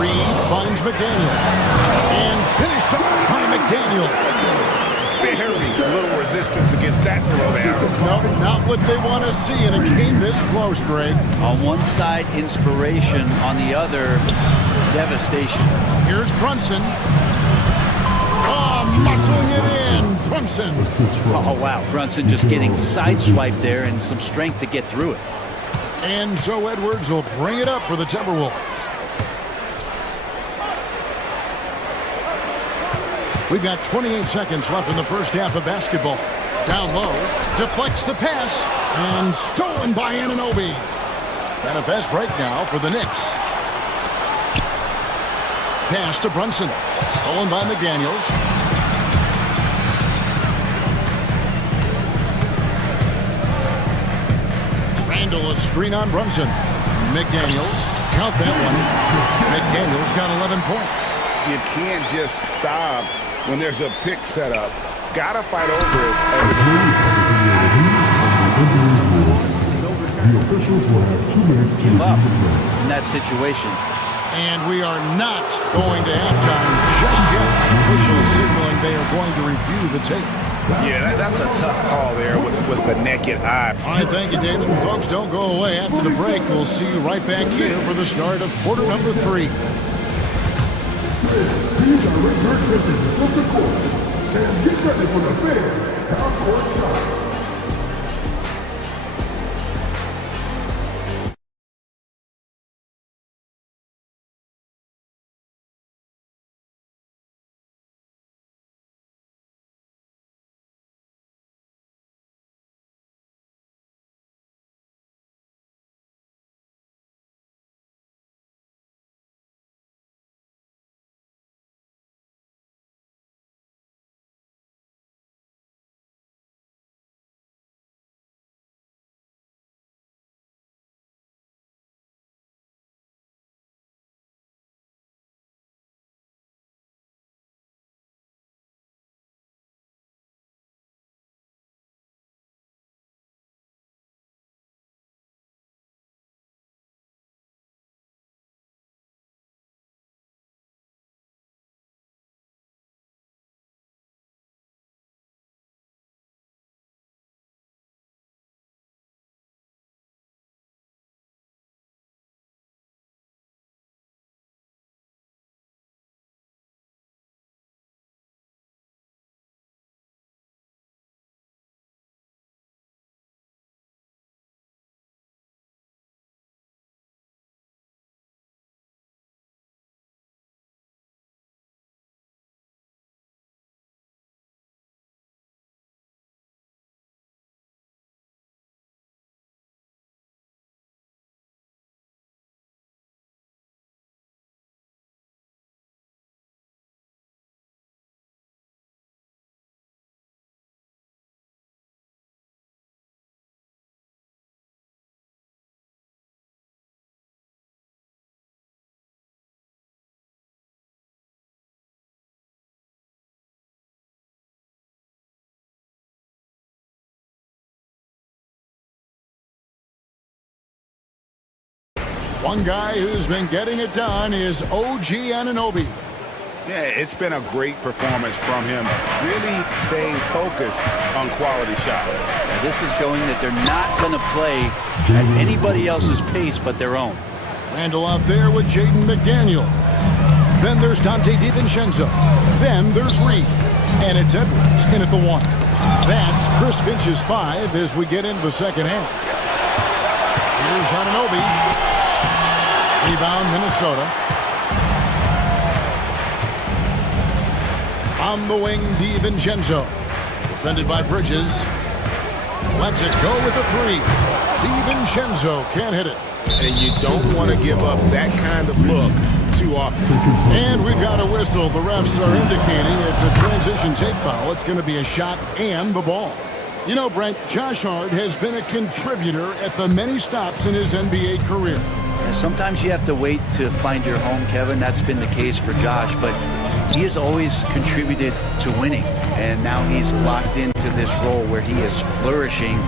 Reed finds McDaniel. And finished off by McDaniel. Very little resistance against that throwdown. No, not what they want to see in a game this close, Greg. On one side, inspiration. On the other, devastation. Here's Brunson. Oh, muscling it in. Brunson. Oh, wow. Brunson just getting sideswiped there and some strength to get through it. And so Edwards will bring it up for the Timberwolves. We've got 28 seconds left in the first half of basketball. Down low, deflects the pass, and stolen by Anunoby. And a fast break now for the Knicks. Pass to Brunson, stolen by McDaniels. Randall, a screen on Brunson. McDaniels, count that one. McDaniels got 11 points. You can't just stop when there's a pick set up. Gotta fight over it. The officials will have 2 minutes to Give up in that situation. And we are not going to halftime just yet. Officials signaling they are going to review the tape. Yeah, that's a tough call there with the naked eye. All right, thank you, David. And folks, don't go away. After the break, we'll see you right back here for the start of quarter number 3. These are return visitors from the court. And get ready for the big half-court shot. One guy who's been getting it done is OG Anunoby. Yeah, it's been a great performance from him. Really staying focused on quality shots. Now, this is showing that they're not going to play at anybody else's pace but their own. Randall out there with Jaden McDaniel. Then there's Dante DiVincenzo. Then there's Reed. And it's Edwards in at the 1. That's Chris Finch's 5 as we get into the second half. Here's Anunoby. Rebound, Minnesota. On the wing, DiVincenzo. Defended by Bridges. Lets it go with a 3. DiVincenzo can't hit it. And you don't want to give up that kind of look too often. And we've got a whistle. The refs are indicating it's a transition take foul. It's going to be a shot and the ball. You know, Brent, Josh Hart has been a contributor at the many stops in his NBA career. Sometimes you have to wait to find your home, Kevin. That's been the case for Josh, but he has always contributed to winning. And now he's locked into this role where he is flourishing.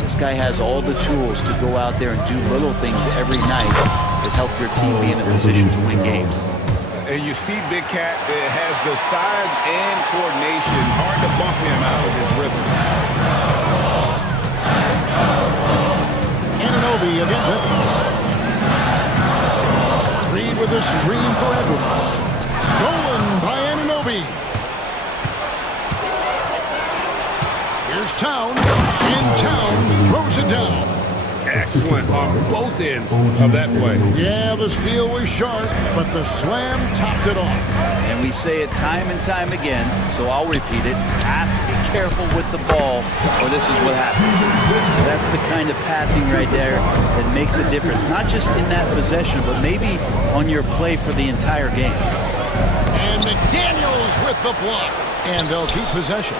This guy has all the tools to go out there and do little things every night that help your team be in a position to win games. And you see Big Cat has the size and coordination. Hard to bump him out of his rhythm. Anunoby against Edwards. Reed with a screen for Edwards. Stolen by Anunoby. Here's Towns, and Towns throws it down. Excellent on both ends of that play. Yeah, the steal was sharp, but the slam topped it off. And we say it time and time again, so I'll repeat it. Have to be careful with the ball, or this is what happens. That's the kind of passing right there that makes a difference, not just in that possession, but maybe on your play for the entire game. And McDaniels with the block, and they'll keep possession.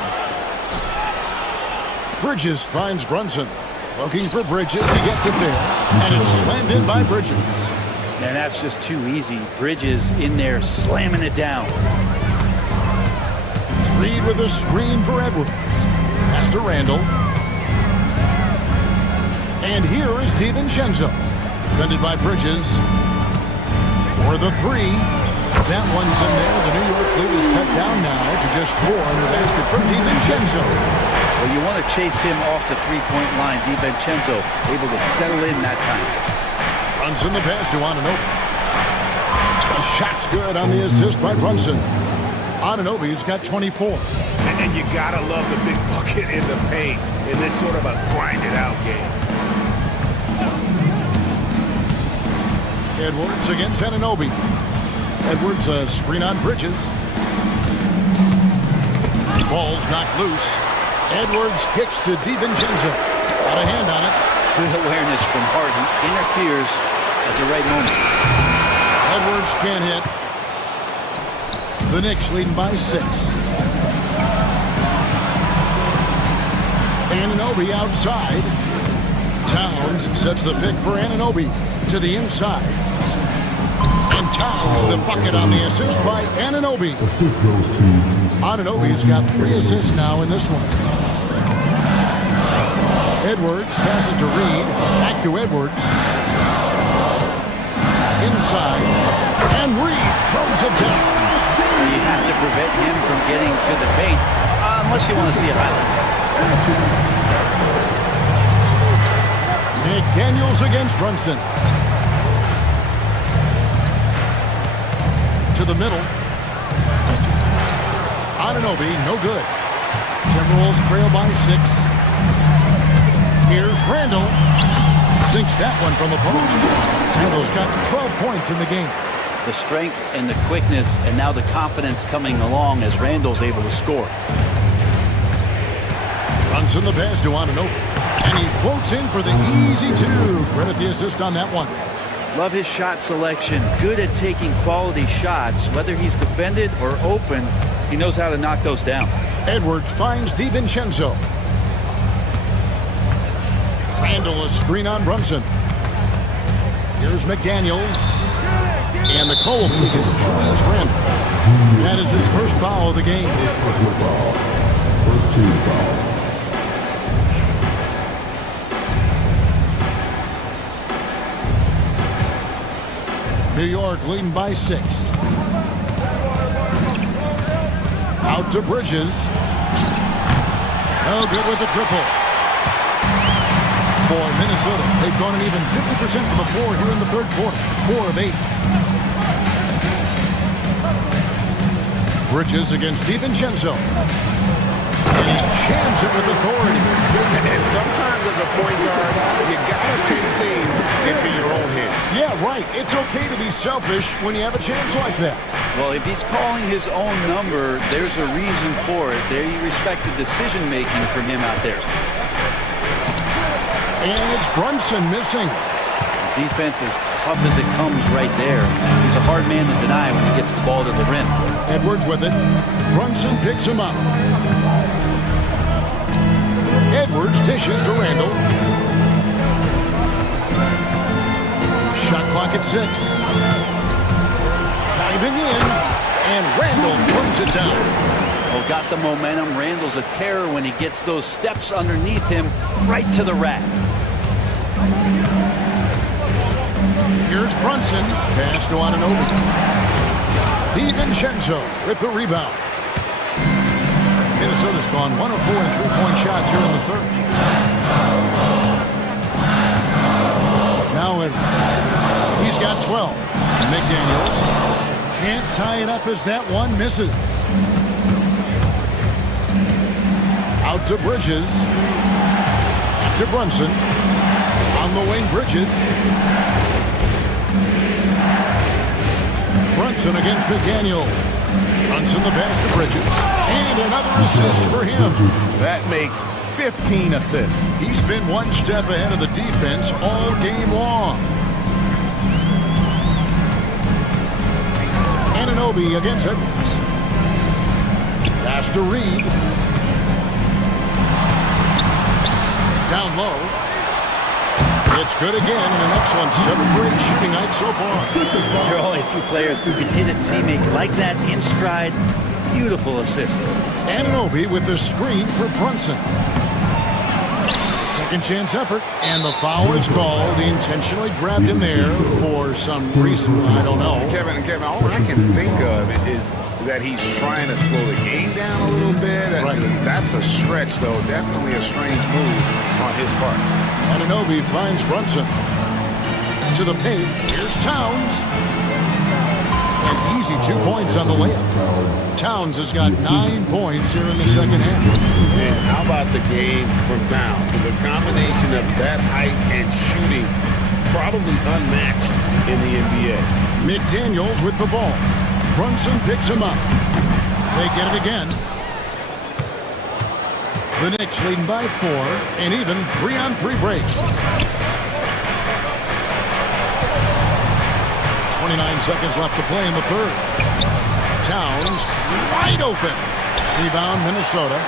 Bridges finds Brunson. Looking for Bridges, he gets it there, and it's slammed in by Bridges. And that's just too easy. Bridges in there slamming it down. Reed with a screen for Edwards. Pass to Randall. And here is DiVincenzo. Defended by Bridges. For the 3. That one's in there. The New York lead is cut down now to just 4 in the basket from DiVincenzo. Well, you want to chase him off the three-point line. DiVincenzo able to settle in that time. Runs in the pass to Anunoby. The shot's good on the assist by Brunson. Anunoby's got 24. And you gotta love the big bucket in the paint in this sort of a grinded-out game. Edwards against Anunoby. Edwards a screen on Bridges. Ball's knocked loose. Edwards kicks to DiVincenzo. Got a hand on it. Good awareness from Hart. He interferes at the right moment. Edwards can't hit. The Knicks leading by 6. Anunoby outside. Towns sets the pick for Anunoby to the inside. And Towns the bucket on the assist by Anunoby. Assist goes to Anunoby's got 3 assists now in this one. Edwards passes to Reed. Back to Edwards. Inside. And Reed throws it down. You have to prevent him from getting to the paint, unless you want to see a highlight. McDaniels against Brunson. To the middle. Anunoby, no good. Timberwolves trail by 6. Here's Randall. Sinks that one from the post. Randall's got 12 points in the game. The strength and the quickness, and now the confidence coming along as Randall's able to score. Runs in the pass to Anunoby. And he floats in for the easy 2. Credit the assist on that one. Love his shot selection. Good at taking quality shots. Whether he's defended or open, he knows how to knock those down. Edwards finds DiVincenzo. Randall a screen on Brunson. Here's McDaniels. And the call against Julius Randall. That is his first foul of the game. First 2 fouls. York leading by 6. Out to Bridges. No good with the triple. For Minnesota, they've gone an even 50% from the floor here in the third quarter. 4 of 8. Bridges against DiVincenzo. And he jams it with authority. And sometimes as a point guard, you gotta take things into your own hands. Yeah, right. It's okay to be selfish when you have a chance like that. Well, if he's calling his own number, there's a reason for it. They respect the decision-making from him out there. And it's Brunson missing. Defense as tough as it comes right there. He's a hard man to deny when he gets the ball to the rim. Edwards with it. Brunson picks him up. Edwards dishes to Randall. Shot clock at 6. Diving in, and Randall throws it down. Oh, got the momentum. Randall's a terror when he gets those steps underneath him right to the rack. Here's Brunson. Pass to Anunoby. DiVincenzo with the rebound. Minnesota's gone 1 of 4 in three-point shots here in the third. Now he's got 12. McDaniels can't tie it up as that one misses. Out to Bridges. Back to Brunson. On the wing, Bridges. Brunson against McDaniel. Brunson the pass to Bridges. And another assist for him. That makes 15 assists. He's been one step ahead of the defense all game long. Anunoby against Edwards. Pass to Reed. Down low. It's good again, and an excellent 7-for-8 shooting night so far. There are only a few players who can hit a teammate like that in stride. Beautiful assist. Anunoby with the screen for Brunson. Second chance effort, and the foul is called. He intentionally grabbed him there for some reason. I don't know. Kevin, all I can think of is that he's trying to slow the game down a little bit. Right. That's a stretch, though. Definitely a strange move on his part. Anunoby finds Brunson. To the paint. Here's Towns. An easy 2 points on the layup. Towns has got 9 points here in the second half. And how about the game from Towns? So the combination of that height and shooting, probably unmatched in the NBA. McDaniels with the ball. Brunson picks him up. They get it again. The Knicks leading by 4, and even 3-on-3 break. 29 seconds left to play in the third. Towns wide open. Rebound Minnesota.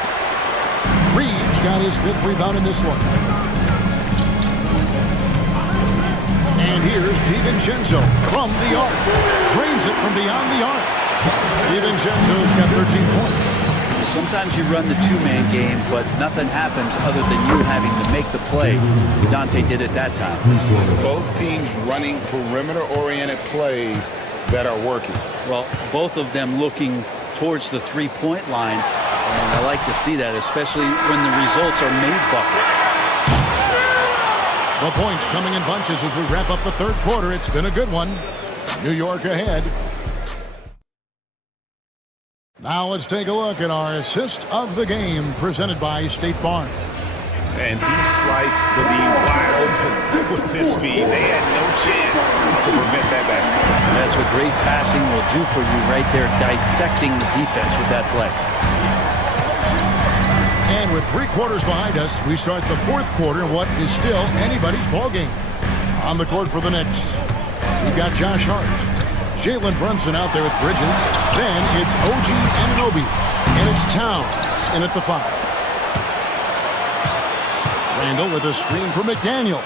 Reeves got his 5th rebound in this one. And here's DiVincenzo from the arc. Drains it from beyond the arc. DiVincenzo's got 13 points. Sometimes you run the two-man game, but nothing happens other than you having to make the play. Dante did it that time. Both teams running perimeter-oriented plays that are working. Well, both of them looking towards the three-point line. And I like to see that, especially when the results are made buckets. The points coming in bunches as we wrap up the third quarter. It's been a good one. New York ahead. Now let's take a look at our assist of the game presented by State Farm. And he sliced the D wide open with his speed. They had no chance to prevent that basket. And that's what great passing will do for you right there, dissecting the defense with that play. And with 3 quarters behind us, we start the fourth quarter in what is still anybody's ball game. On the court for the Knicks, we've got Josh Hart. Jalen Brunson out there with Bridges. Then it's OG Anunoby. And it's Towns in at the 5. Randall with a screen for McDaniel.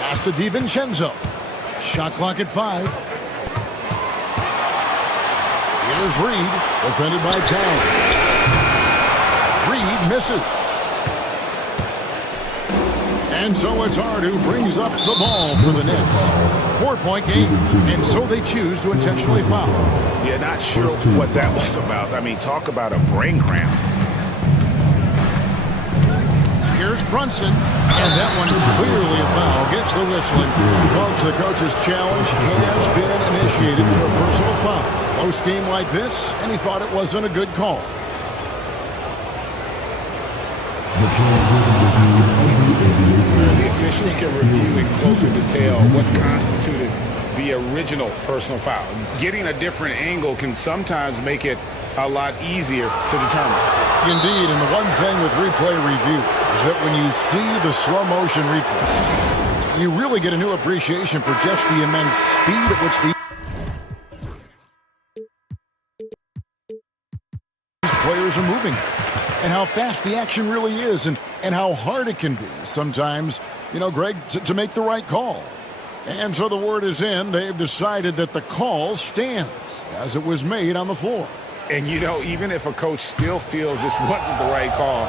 Pass to DiVincenzo. Shot clock at 5. Here's Reed. Defended by Towns. Reed misses. And so it's Hart who brings up the ball for the Knicks. 4-point game, and so they choose to intentionally foul. Yeah, not sure what that was about. I mean, talk about a brain cramp. Here's Brunson, and that one clearly a foul. Gets the whistling. Folks, the coach's challenge has been initiated for a personal foul. Close game like this, and he thought it wasn't a good call. The officials can review in closer detail what constituted the original personal foul. Getting a different angle can sometimes make it a lot easier to determine. Indeed, and the one thing with replay review is that when you see the slow motion replay, you really get a new appreciation for just the immense speed at which these players are moving, and how fast the action really is, and how hard it can be sometimes, you know, Greg, to make the right call. And so the word is in. They've decided that the call stands as it was made on the floor. And, you know, even if a coach still feels this wasn't the right call,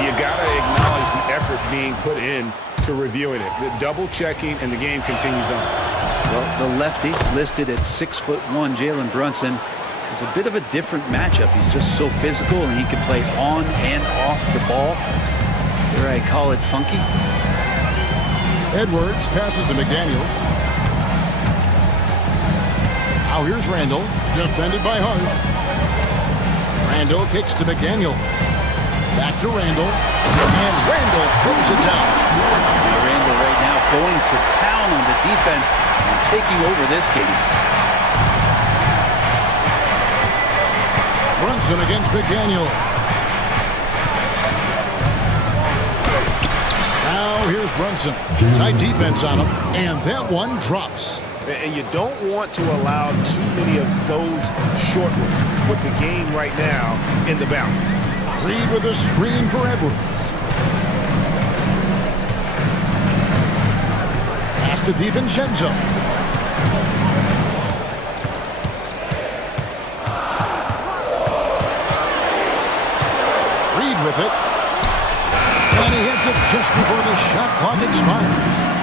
you got to acknowledge the effort being put in to reviewing it. The double checking, and the game continues on. Well, the lefty listed at 6'1", Jalen Brunson, is a bit of a different matchup. He's just so physical, and he can play on and off the ball. Here I call it funky. Edwards passes to McDaniels. Now here's Randall, defended by Hart. Randall kicks to McDaniels. Back to Randall. And Randall throws it down. Randall right now going to town on the defense and taking over this game. Brunson against McDaniel. Now here's Brunson. Tight defense on him. And that one drops. And you don't want to allow too many of those short ones with the game right now in the balance. Reed with a screen for Edwards. Pass to DiVincenzo. Reed with it. And he hits it just before the shot clock expires.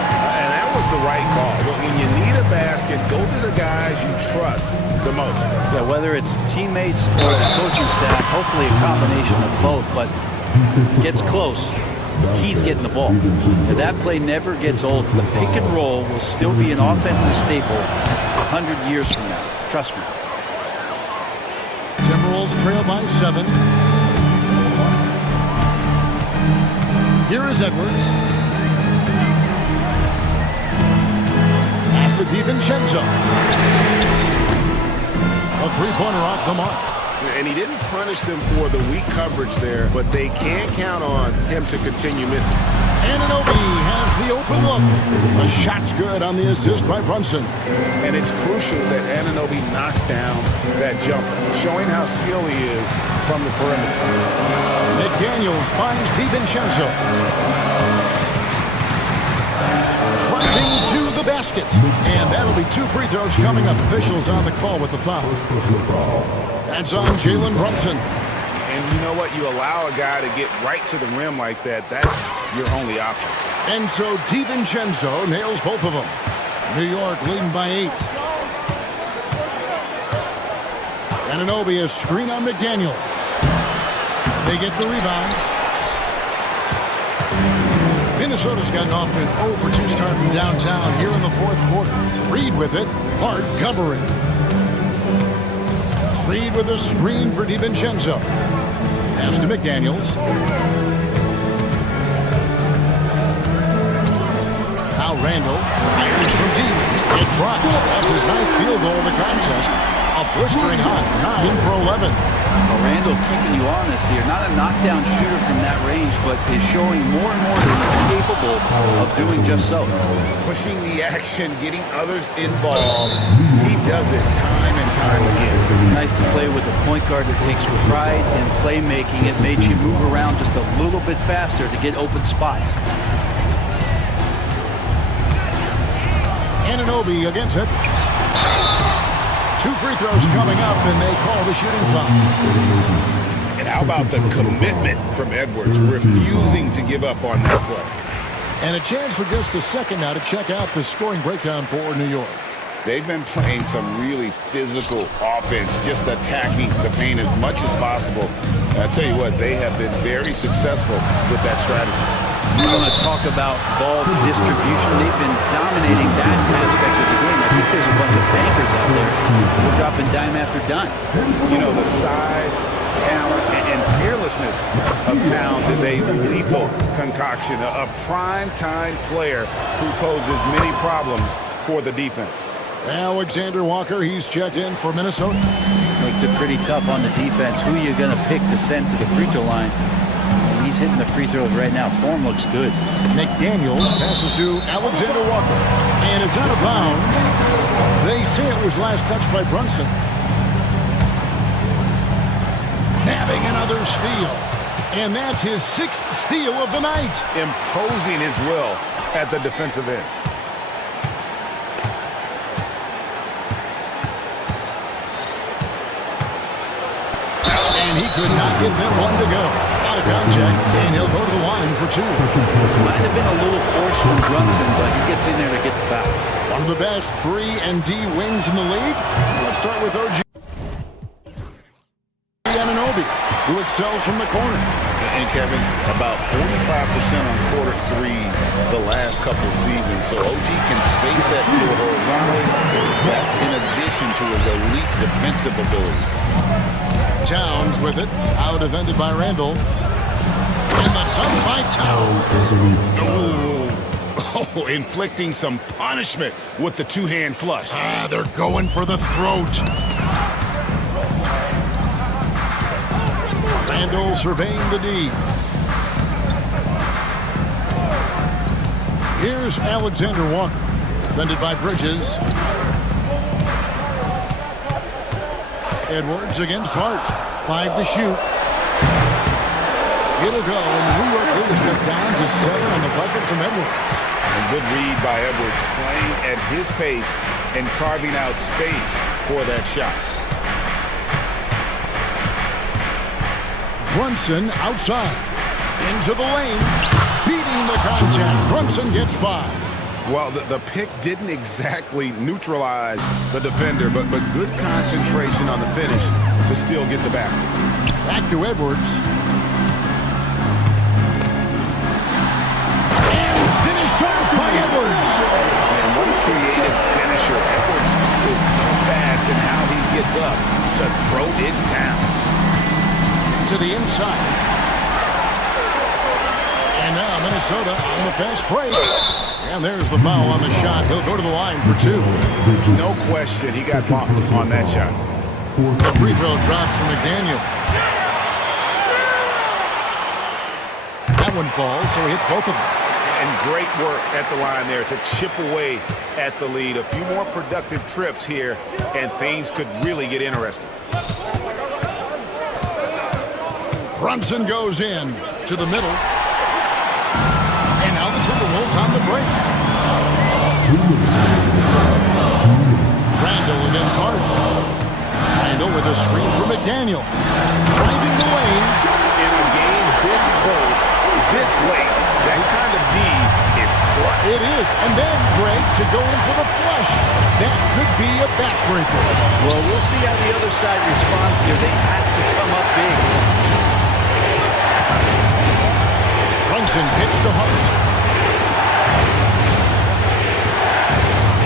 Was the right call. But when you need a basket, go to the guys you trust the most. Yeah, whether it's teammates or the coaching staff, hopefully a combination of both, but gets close, he's getting the ball. And that play never gets old. The pick and roll will still be an offensive staple 100 years from now. Trust me. Timberwolves trail by 7. Here is Edwards. To DiVincenzo. A three-pointer off the mark. And he didn't punish them for the weak coverage there, but they can't count on him to continue missing. Anunoby has the open look. The shot's good on the assist by Brunson. And it's crucial that Anunoby knocks down that jumper, showing how skilled he is from the perimeter. McDaniels finds DiVincenzo. To the basket. And that'll be 2 free throws coming up. Officials on the call with the foul. That's on Jalen Brunson. And you know what? You allow a guy to get right to the rim like that. That's your only option. And so DiVincenzo nails both of them. New York leading by 8. Anunoby, a screen on McDaniels. They get the rebound. Minnesota's gotten off to an 0-for-2 start from downtown here in the fourth quarter. Reed with it. Hart covering. Reed with a screen for DiVincenzo. Pass to McDaniels. Now Randall fires from deep. It drops. That's his 9th field goal of the contest. A blistering hot 9 for 11. Well, Randall keeping you honest here. Not a knockdown shooter from that range, but is showing more and more that he's capable of doing just so. Pushing the action, getting others involved. He does it time and time again. Nice to play with a point guard that takes pride in playmaking. It makes you move around just a little bit faster to get open spots. Anunoby against Edwards. 2 free throws coming up, and they call the shooting foul. And how about the commitment from Edwards, refusing to give up on that play? And a chance for just a second now to check out the scoring breakdown for New York. They've been playing some really physical offense, just attacking the paint as much as possible. And I tell you what, they have been very successful with that strategy. You want to talk about ball distribution? They've been dominating that aspect of the game. I think there's a bunch of bankers out there who are dropping dime after dime. You know, the size, talent, and fearlessness of Towns is a lethal concoction, a prime-time player who poses many problems for the defense. Alexander Walker, he's checked in for Minnesota. Makes it pretty tough on the defense. Who are you going to pick to send to the free throw line? And he's hitting the free throws right now. Form looks good. McDaniels passes to Alexander Walker. And it's out of bounds. They say it was last touched by Brunson. Nabbing another steal. And that's his 6th steal of the night. Imposing his will at the defensive end. And he could not get them one to go. Out of contact, and he'll go to the line for 2. Might have been a little force from Brunson, but he gets in there to get the foul. One of the best 3 and D wings in the league. Let's start with OG Anunoby, who excels from the corner. And Kevin, about 45% on quarter threes the last couple seasons. So OG can space that floor horizontally. That's in addition to his elite defensive ability. Towns with it, out defended by Randall. And the dunk by Towns. Oh, inflicting some punishment with the two-hand flush. They're going for the throat. Randall surveying the D. Here's Alexander Walker, defended by Bridges. Edwards against Hart. 5 to shoot. It'll go, and the New York leaders got down to 7 on the bucket from Edwards. A good read by Edwards, playing at his pace and carving out space for that shot. Brunson outside. Into the lane. Beating the contact. Brunson gets by. Well, the pick didn't exactly neutralize the defender, but good concentration on the finish to still get the basket. Back to Edwards. And finished off by Edwards. And what a creative finisher. Edwards is so fast in how he gets up to throw it down. To the inside. And now Minnesota on the fast break. And there's the foul on the shot. He'll go to the line for 2. No question, he got bumped on that shot. The free throw drops from McDaniel. That one falls, so he hits both of them. And great work at the line there to chip away at the lead. A few more productive trips here, and things could really get interesting. Brunson goes in to the middle. And now the Timberwolves on the break. Randall against Hart. Randall with a screen for McDaniel. Driving the lane. In a game this close, this late, that kind of D is clutch. It is. And then Greg to go in for the flush. That could be a backbreaker. Well, we'll see how the other side responds here. They have to come up big. Brunson pitch to Hart.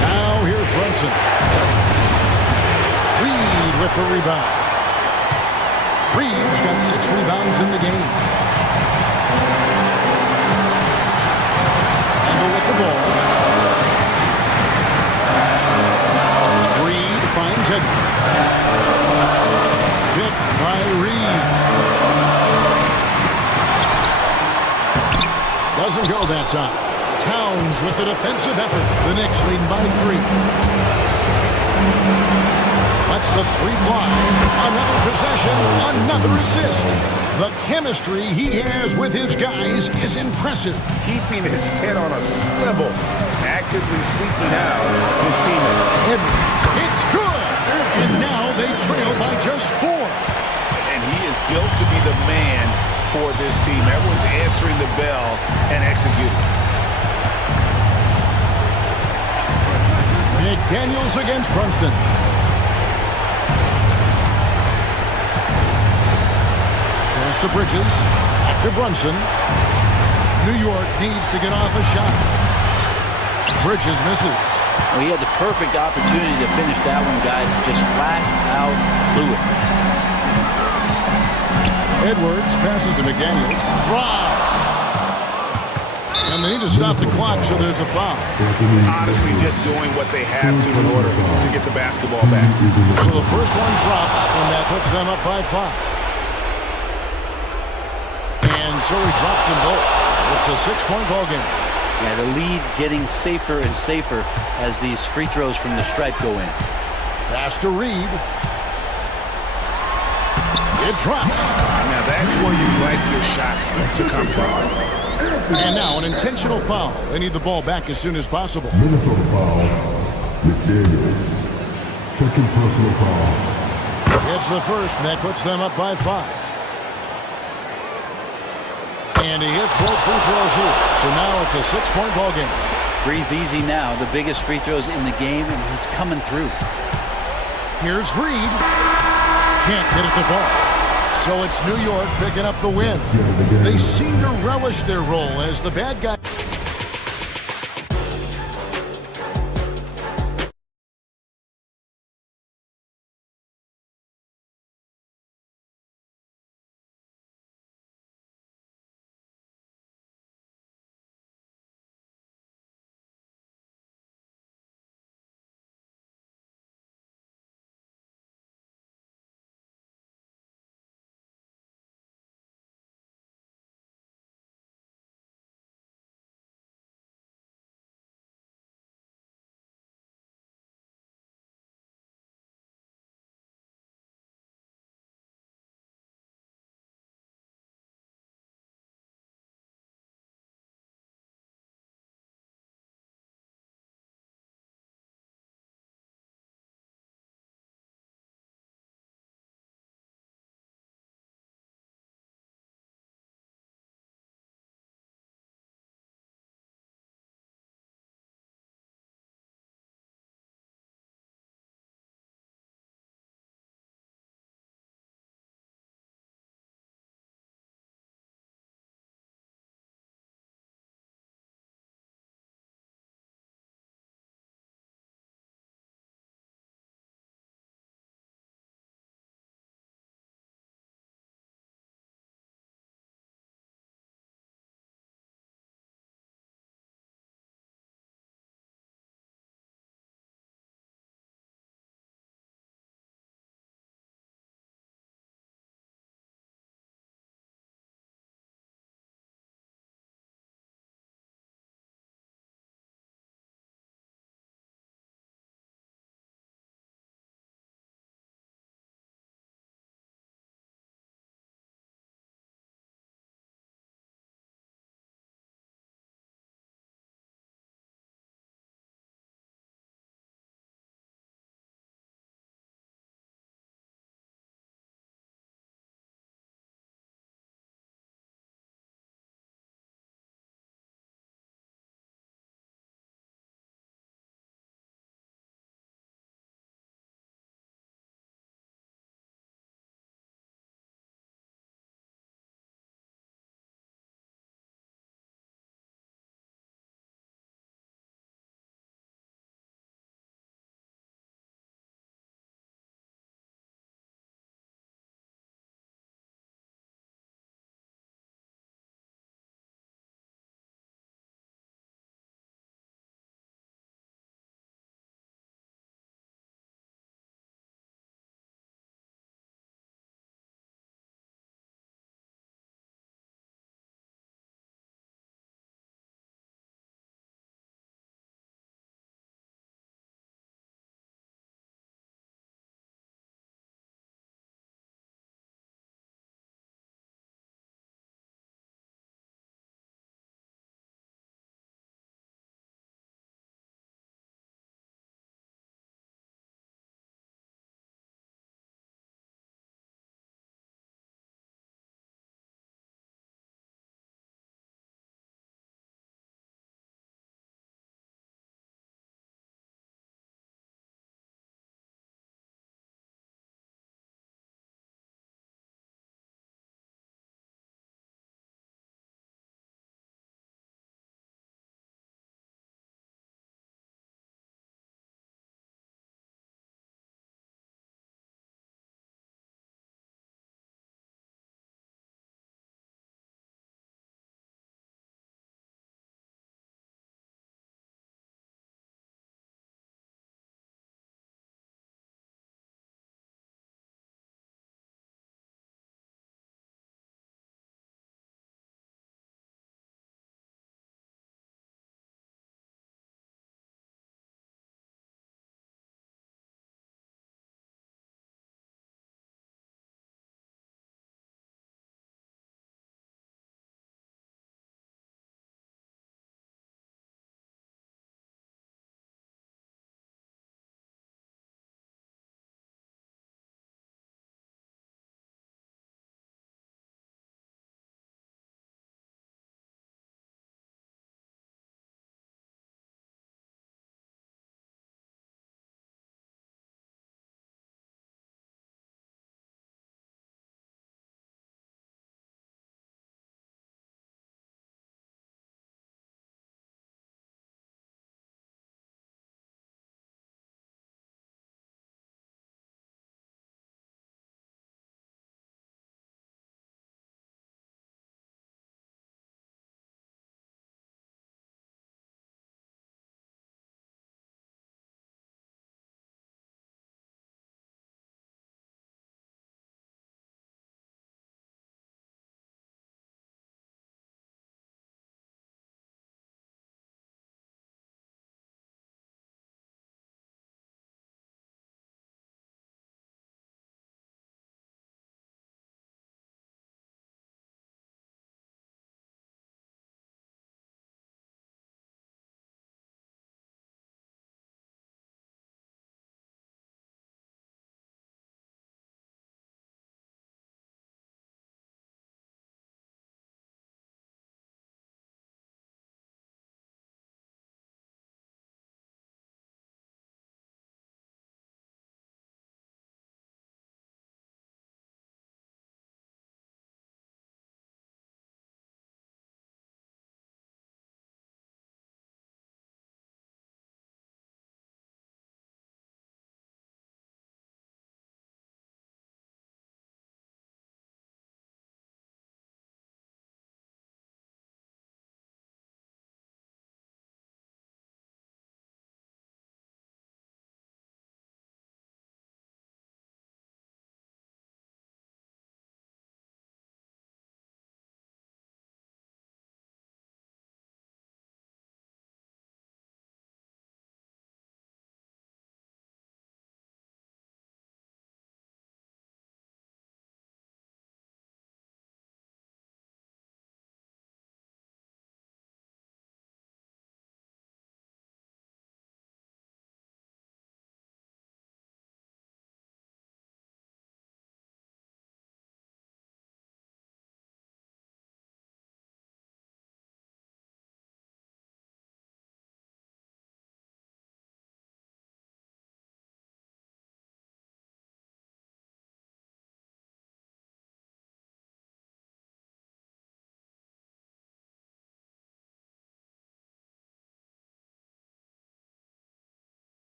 Now here's Brunson. Reed with the rebound. Reed's got 6 rebounds in the game. Randall with the ball. Reed finds Edwards. Hit by Reed. Doesn't go that time. Towns with the defensive effort. The Knicks leading by 3. Lets the 3 fly. Another possession. Another assist. The chemistry he has with his guys is impressive. Keeping his head on a swivel. Actively seeking out his teammate. Edwards. It's good. And now they trail by just 4. And he is built to be the man for this team. Everyone's answering the bell and executing. McDaniels against Brunson. Pass to Bridges. Back to Brunson. New York needs to get off a shot. Bridges misses. Well, he had the perfect opportunity to finish that one, guys. Just flat out blew it. Edwards passes to McDaniels. Wow! And they need to stop the clock, so there's a foul. Honestly, just doing what they have to in order to get the basketball back. So the first one drops, and that puts them up by 5. And so he drops them both. It's a 6-point ball game. Yeah, the lead getting safer and safer as these free throws from the stripe go in. Pass to Reed. It drops. Now that's where you like your shots to come from. And now an intentional foul. They need the ball back as soon as possible. Minnesota foul. McDaniels. Second personal foul. It's the first, and that puts them up by 5. And he hits both free throws here. So now it's a 6-point ball game. Breathe easy now. The biggest free throws in the game, and he's coming through. Here's Reed. Can't get it to fall. So it's New York picking up the win. They seem to relish their role as the bad guy.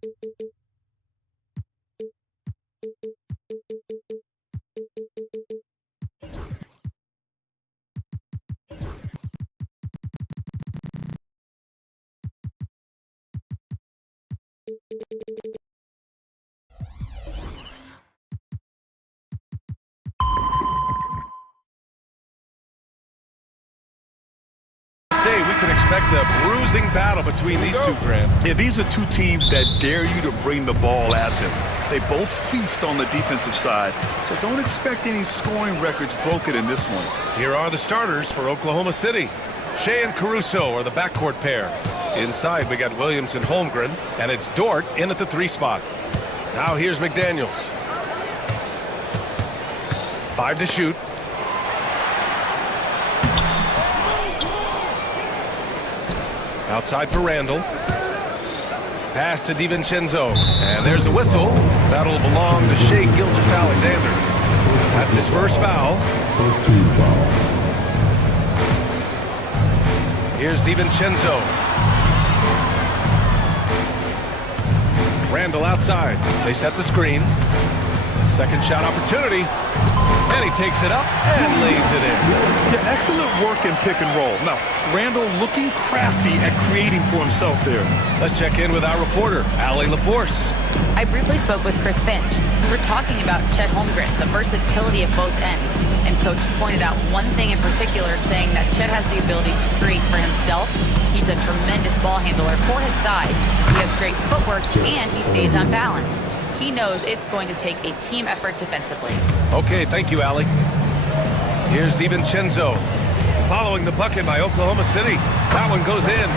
Say we can expect a bruising battle between these two, Grant. Yeah, these are two teams that dare you to bring the ball at them. They both feast on the defensive side, so don't expect any scoring records broken in this one. Here are the starters for Oklahoma City. Shea and Caruso are the backcourt pair. Inside, we got Williams and Holmgren, and it's Dort in at the 3 spot. Now here's McDaniels. 5 to shoot. Outside for Randall. Pass to DiVincenzo. And there's a whistle. That'll belong to Shea Gilgeous-Alexander. That's his first foul. Here's DiVincenzo. Randall outside. They set the screen. Second shot opportunity. And he takes it up and lays it in. Yeah, excellent work in pick and roll. Now, Randall looking crafty at creating for himself there. Let's check in with our reporter, Allie LaForce. I briefly spoke with Chris Finch. We were talking about Chet Holmgren, the versatility of both ends. And Coach pointed out one thing in particular, saying that Chet has the ability to create for himself. He's a tremendous ball handler for his size. He has great footwork, and he stays on balance. He knows it's going to take a team effort defensively. Okay, thank you, Allie. Here's DiVincenzo. Following the bucket by Oklahoma City. That one goes in.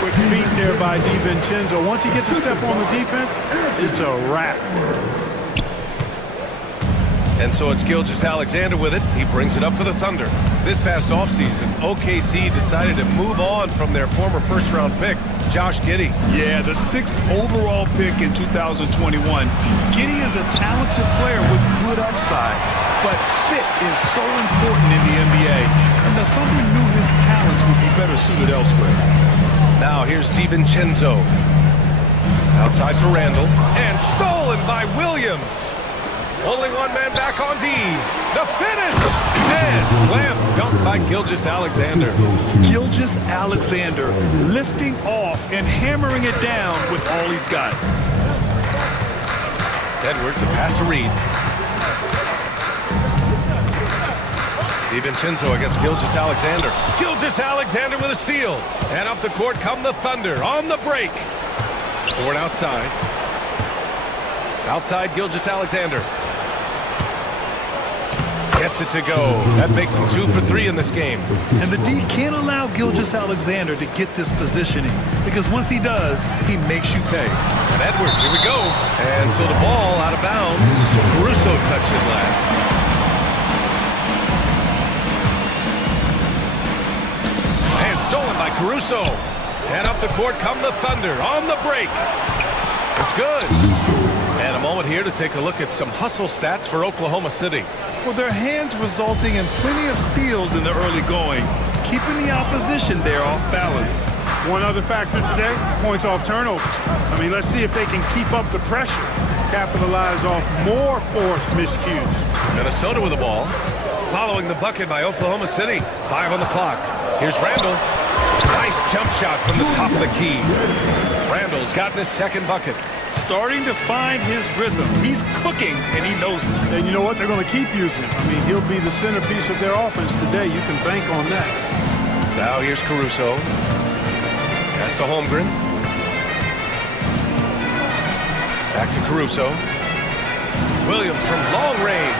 Quick feet there by DiVincenzo. Once he gets a step on the defense, it's a wrap. And so it's Gilgeous-Alexander with it. He brings it up for the Thunder. This past offseason, OKC decided to move on from their former first-round pick, Josh Giddey. Yeah, the 6th overall pick in 2021. Giddey is a talented player with good upside, but fit is so important in the NBA, and the Thunder knew his talents would be better suited elsewhere. Now here's DiVincenzo. Outside for Randall, and stolen by Williams. Only one man back on D. The finish! And slam dunk by Gilgeous-Alexander. Gilgeous-Alexander lifting off and hammering it down with all he's got. Edwards, a pass to Reed. DiVincenzo against Gilgeous-Alexander. Gilgeous-Alexander with a steal. And up the court come the Thunder on the break. Ford outside. Outside Gilgeous-Alexander. Gets it to go. That makes him 2 for 3 in this game. And the D can't allow Gilgeous-Alexander to get this positioning, because once he does, he makes you pay. And Edwards, here we go. And so the ball out of bounds. Caruso touched it last. And stolen by Caruso. And up the court come the Thunder on the break. It's good. And a moment here to take a look at some hustle stats for Oklahoma City. Well, their hands resulting in plenty of steals in the early going, keeping the opposition there off balance. One other factor today, points off turnover. I mean, let's see if they can keep up the pressure, capitalize off more forced miscues. Minnesota with the ball. Following the bucket by Oklahoma City. 5 on the clock. Here's Randall. Nice jump shot from the top of the key. Randall's gotten his second bucket. Starting to find his rhythm. He's cooking, and he knows it. And you know what? They're going to keep using him. I mean, he'll be the centerpiece of their offense today. You can bank on that. Now here's Caruso. Pass to Holmgren. Back to Caruso. Williams from long range.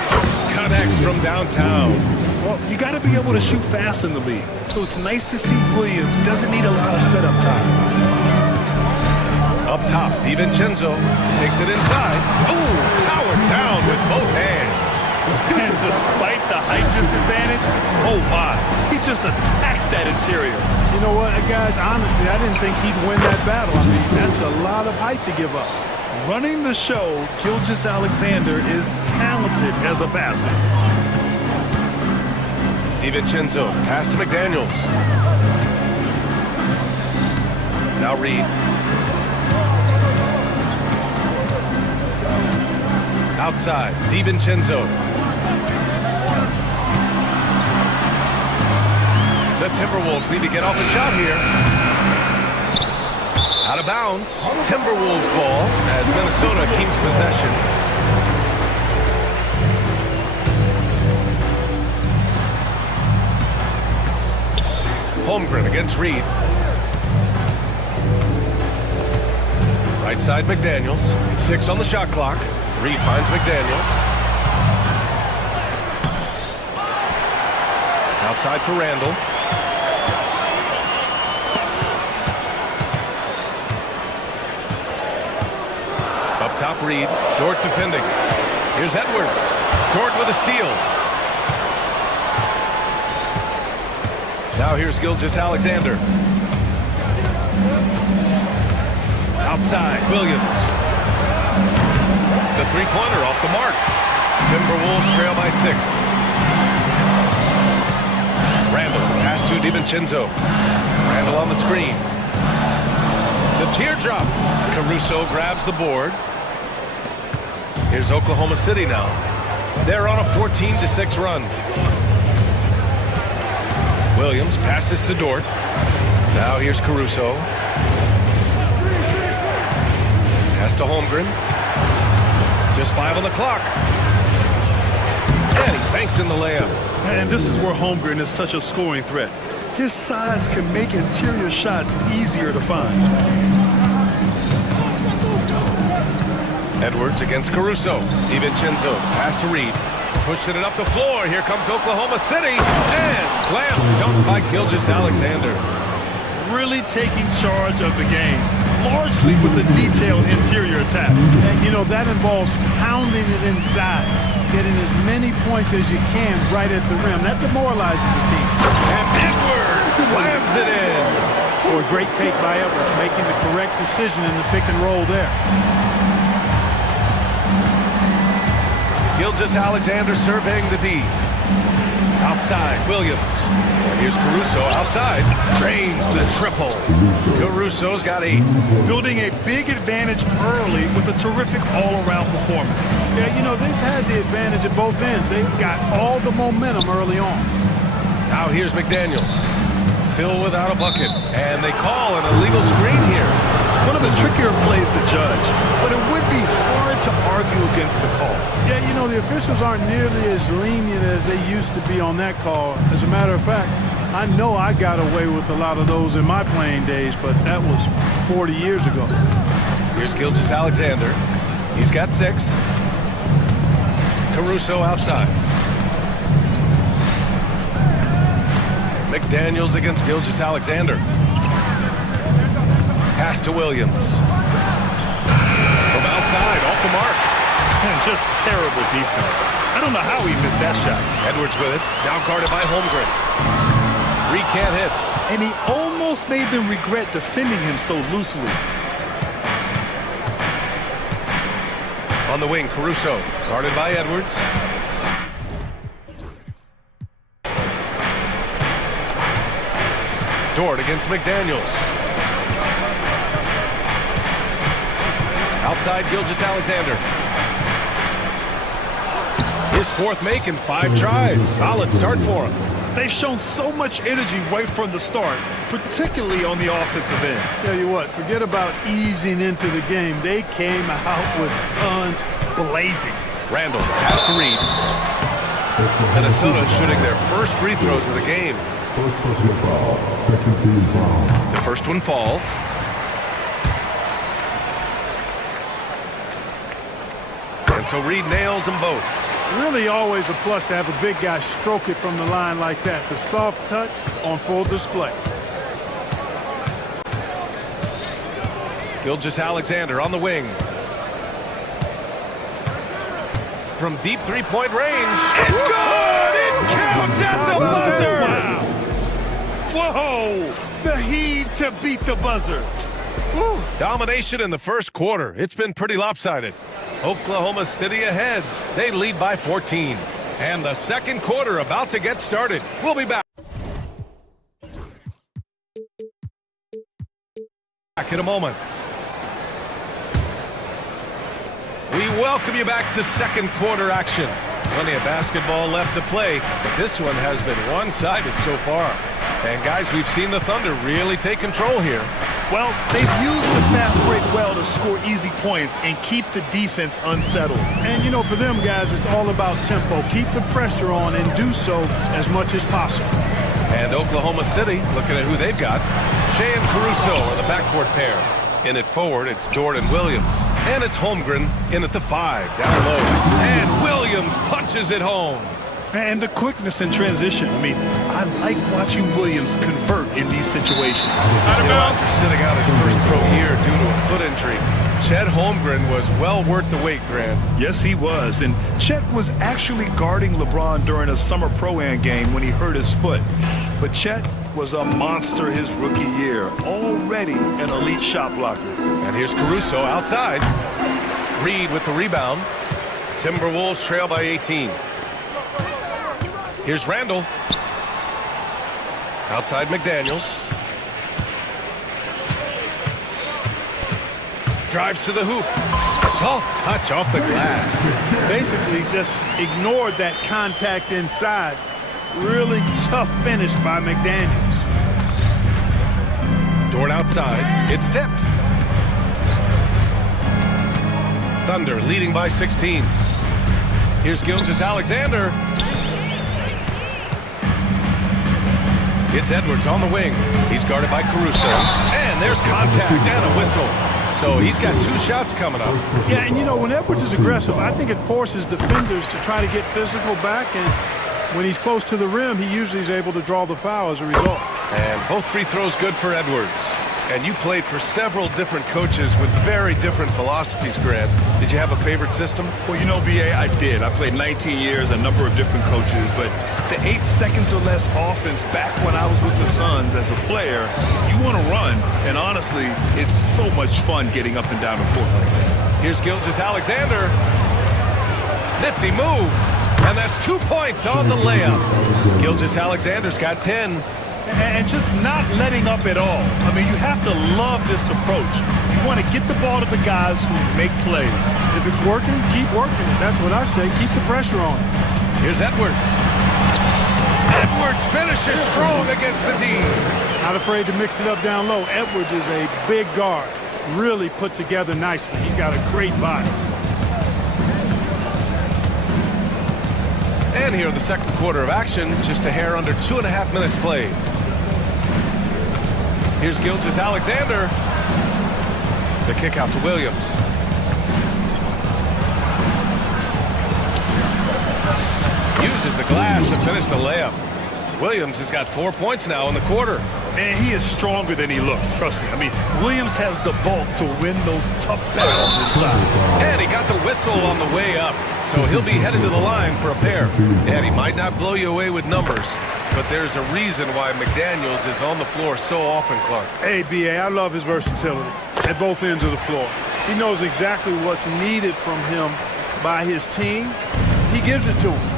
Connects from downtown. Well, you got to be able to shoot fast in the league. So it's nice to see Williams doesn't need a lot of setup time. Up top, DiVincenzo takes it inside. Oh, powered down with both hands. And despite the height disadvantage, oh my, he just attacks that interior. You know what, guys, honestly, I didn't think he'd win that battle. I mean, that's a lot of height to give up. Running the show, Gilgeous-Alexander is talented as a passer. DiVincenzo, pass to McDaniels. Now Reed. Outside, DiVincenzo. The Timberwolves need to get off a shot here. Out of bounds. Timberwolves ball as Minnesota keeps possession. Holmgren against Reed. Right side, McDaniels. 6 on the shot clock. Reed finds McDaniels. Outside for Randall. Up top, Reed. Dort defending. Here's Edwards. Dort with a steal. Now here's Gilgeous-Alexander. Outside, Williams. The three-pointer off the mark. Timberwolves trail by 6. Randall, pass to DiVincenzo. Randall on the screen. The teardrop. Caruso grabs the board. Here's Oklahoma City now. They're on a 14-6 run. Williams passes to Dort. Now here's Caruso. Pass to Holmgren. Just 5 on the clock. And he banks in the layup. And this is where Holmgren is such a scoring threat. His size can make interior shots easier to find. Edwards against Caruso. DiVincenzo, pass to Reed. Pushing it up the floor. Here comes Oklahoma City. And slam dunked by Gilgeous-Alexander. Really taking charge of the game, largely with a detailed interior attack. And, you know, that involves pounding it inside, getting as many points as you can right at the rim. That demoralizes the team. And Edwards slams it in. Boy, great take by Edwards, making the correct decision in the pick and roll there. Gilgeous-Alexander surveying the D. Outside, Williams. And here's Caruso outside. Drains the triple. Caruso's got 8. Building a big advantage early with a terrific all-around performance. Yeah, you know, they've had the advantage at both ends. They've got all the momentum early on. Now here's McDaniels. Still without a bucket. And they call an illegal screen here. One of the trickier plays to judge, but it would be hard to argue against the call. Yeah, you know, the officials aren't nearly as lenient as they used to be on that call. As a matter of fact, I know I got away with a lot of those in my playing days, but that was 40 years ago. Here's Gilgeous-Alexander. He's got 6. Caruso outside. McDaniels against Gilgeous-Alexander. Pass to Williams. From outside, off the mark. And just terrible defense. I don't know how he missed that shot. Edwards with it. Down guarded by Holmgren. Reed can't hit. And he almost made them regret defending him so loosely. On the wing, Caruso. Guarded by Edwards. Dort against McDaniels. Outside, Gilgeous-Alexander. His 4th make in 5 tries. Solid start for him. They've shown so much energy right from the start, particularly on the offensive end. Tell you what, forget about easing into the game. They came out with guns blazing. Randall, pass to Reed. Minnesota shooting their first free throws of the game. First personal foul, second team foul. The first one falls. And so Reed nails them both. Really always a plus to have a big guy stroke it from the line like that. The soft touch on full display. Gilgeous-Alexander on the wing. From deep three-point range. It's good! It counts at the buzzer! Wow. Whoa! The heave to beat the buzzer. Woo. Domination in the first quarter. It's been pretty lopsided. Oklahoma City ahead. They lead by 14. And the second quarter about to get started. We'll be back in a moment. We welcome you back to second quarter action. Plenty of basketball left to play, but this one has been one-sided so far. And guys, we've seen the Thunder really take control here. Well, they've used the fast break well to score easy points and keep the defense unsettled. And, you know, for them guys, it's all about tempo. Keep the pressure on and do so as much as possible. And Oklahoma City, looking at who they've got. Shea and Caruso are the backcourt pair. In at forward, it's Jordan Williams. And it's Holmgren in at the 5, down low. And Williams punches it home. And the quickness in transition. I mean, I like watching Williams convert in these situations. After sitting out his first pro year due to a foot injury, Chet Holmgren was well worth the wait, Grant. Yes, he was. And Chet was actually guarding LeBron during a summer pro-am game when he hurt his foot. But Chet was a monster his rookie year, already an elite shot blocker. And here's Caruso outside. Reed with the rebound. Timberwolves trail by 18. Here's Randall. Outside McDaniels. Drives to the hoop. Soft touch off the glass. Basically just ignored that contact inside. Really tough finish by McDaniels. Dort outside. It's tipped. Thunder leading by 16. Here's Gilgeous-Alexander. It's Edwards on the wing. He's guarded by Caruso. And there's contact and a whistle. So he's got 2 shots coming up. Yeah, and you know, when Edwards is aggressive, I think it forces defenders to try to get physical back, and when he's close to the rim, he usually is able to draw the foul as a result. And both free throws good for Edwards. And you played for several different coaches with very different philosophies, Grant. Did you have a favorite system? Well, you know, B.A., I did. I played 19 years, a number of different coaches, but the 8 seconds or less offense back when I was with the Suns as a player, you want to run, and honestly, it's so much fun getting up and down the court like that. Here's Gilgeous-Alexander. Nifty move, and that's 2 points on the layup. Gilgeous-Alexander's got 10. And just not letting up at all. I mean, you have to love this approach. You want to get the ball to the guys who make plays. If it's working, keep working it. That's what I say. Keep the pressure on. Here's Edwards. Edwards finishes strong against the D. Not afraid to mix it up down low. Edwards is a big guard. Really put together nicely. He's got a great body. And here in the second quarter of action, just a hair under 2.5 minutes played. Here's Gilgeous-Alexander. The kick out to Williams. Uses the glass to finish the layup. Williams has got 4 points now in the quarter. Man, he is stronger than he looks, trust me. I mean, Williams has the bulk to win those tough battles inside. And he got the whistle on the way up, so he'll be headed to the line for a pair. And he might not blow you away with numbers, but there's a reason why McDaniels is on the floor so often, Clark. Hey, B.A., I love his versatility at both ends of the floor. He knows exactly what's needed from him by his team. He gives it to him.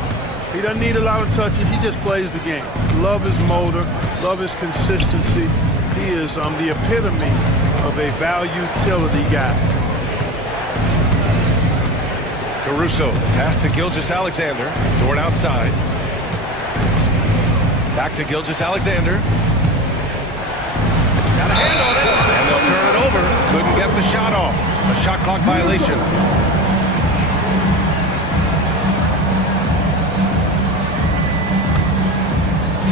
He doesn't need a lot of touches. He just plays the game. Love his motor. Love his consistency. He is the epitome of a value-utility guy. Caruso, pass to Gilgeous-Alexander. Dort outside. Back to Gilgeous-Alexander. Got a hand on it, and they'll turn it over. Couldn't get the shot off. A shot clock violation.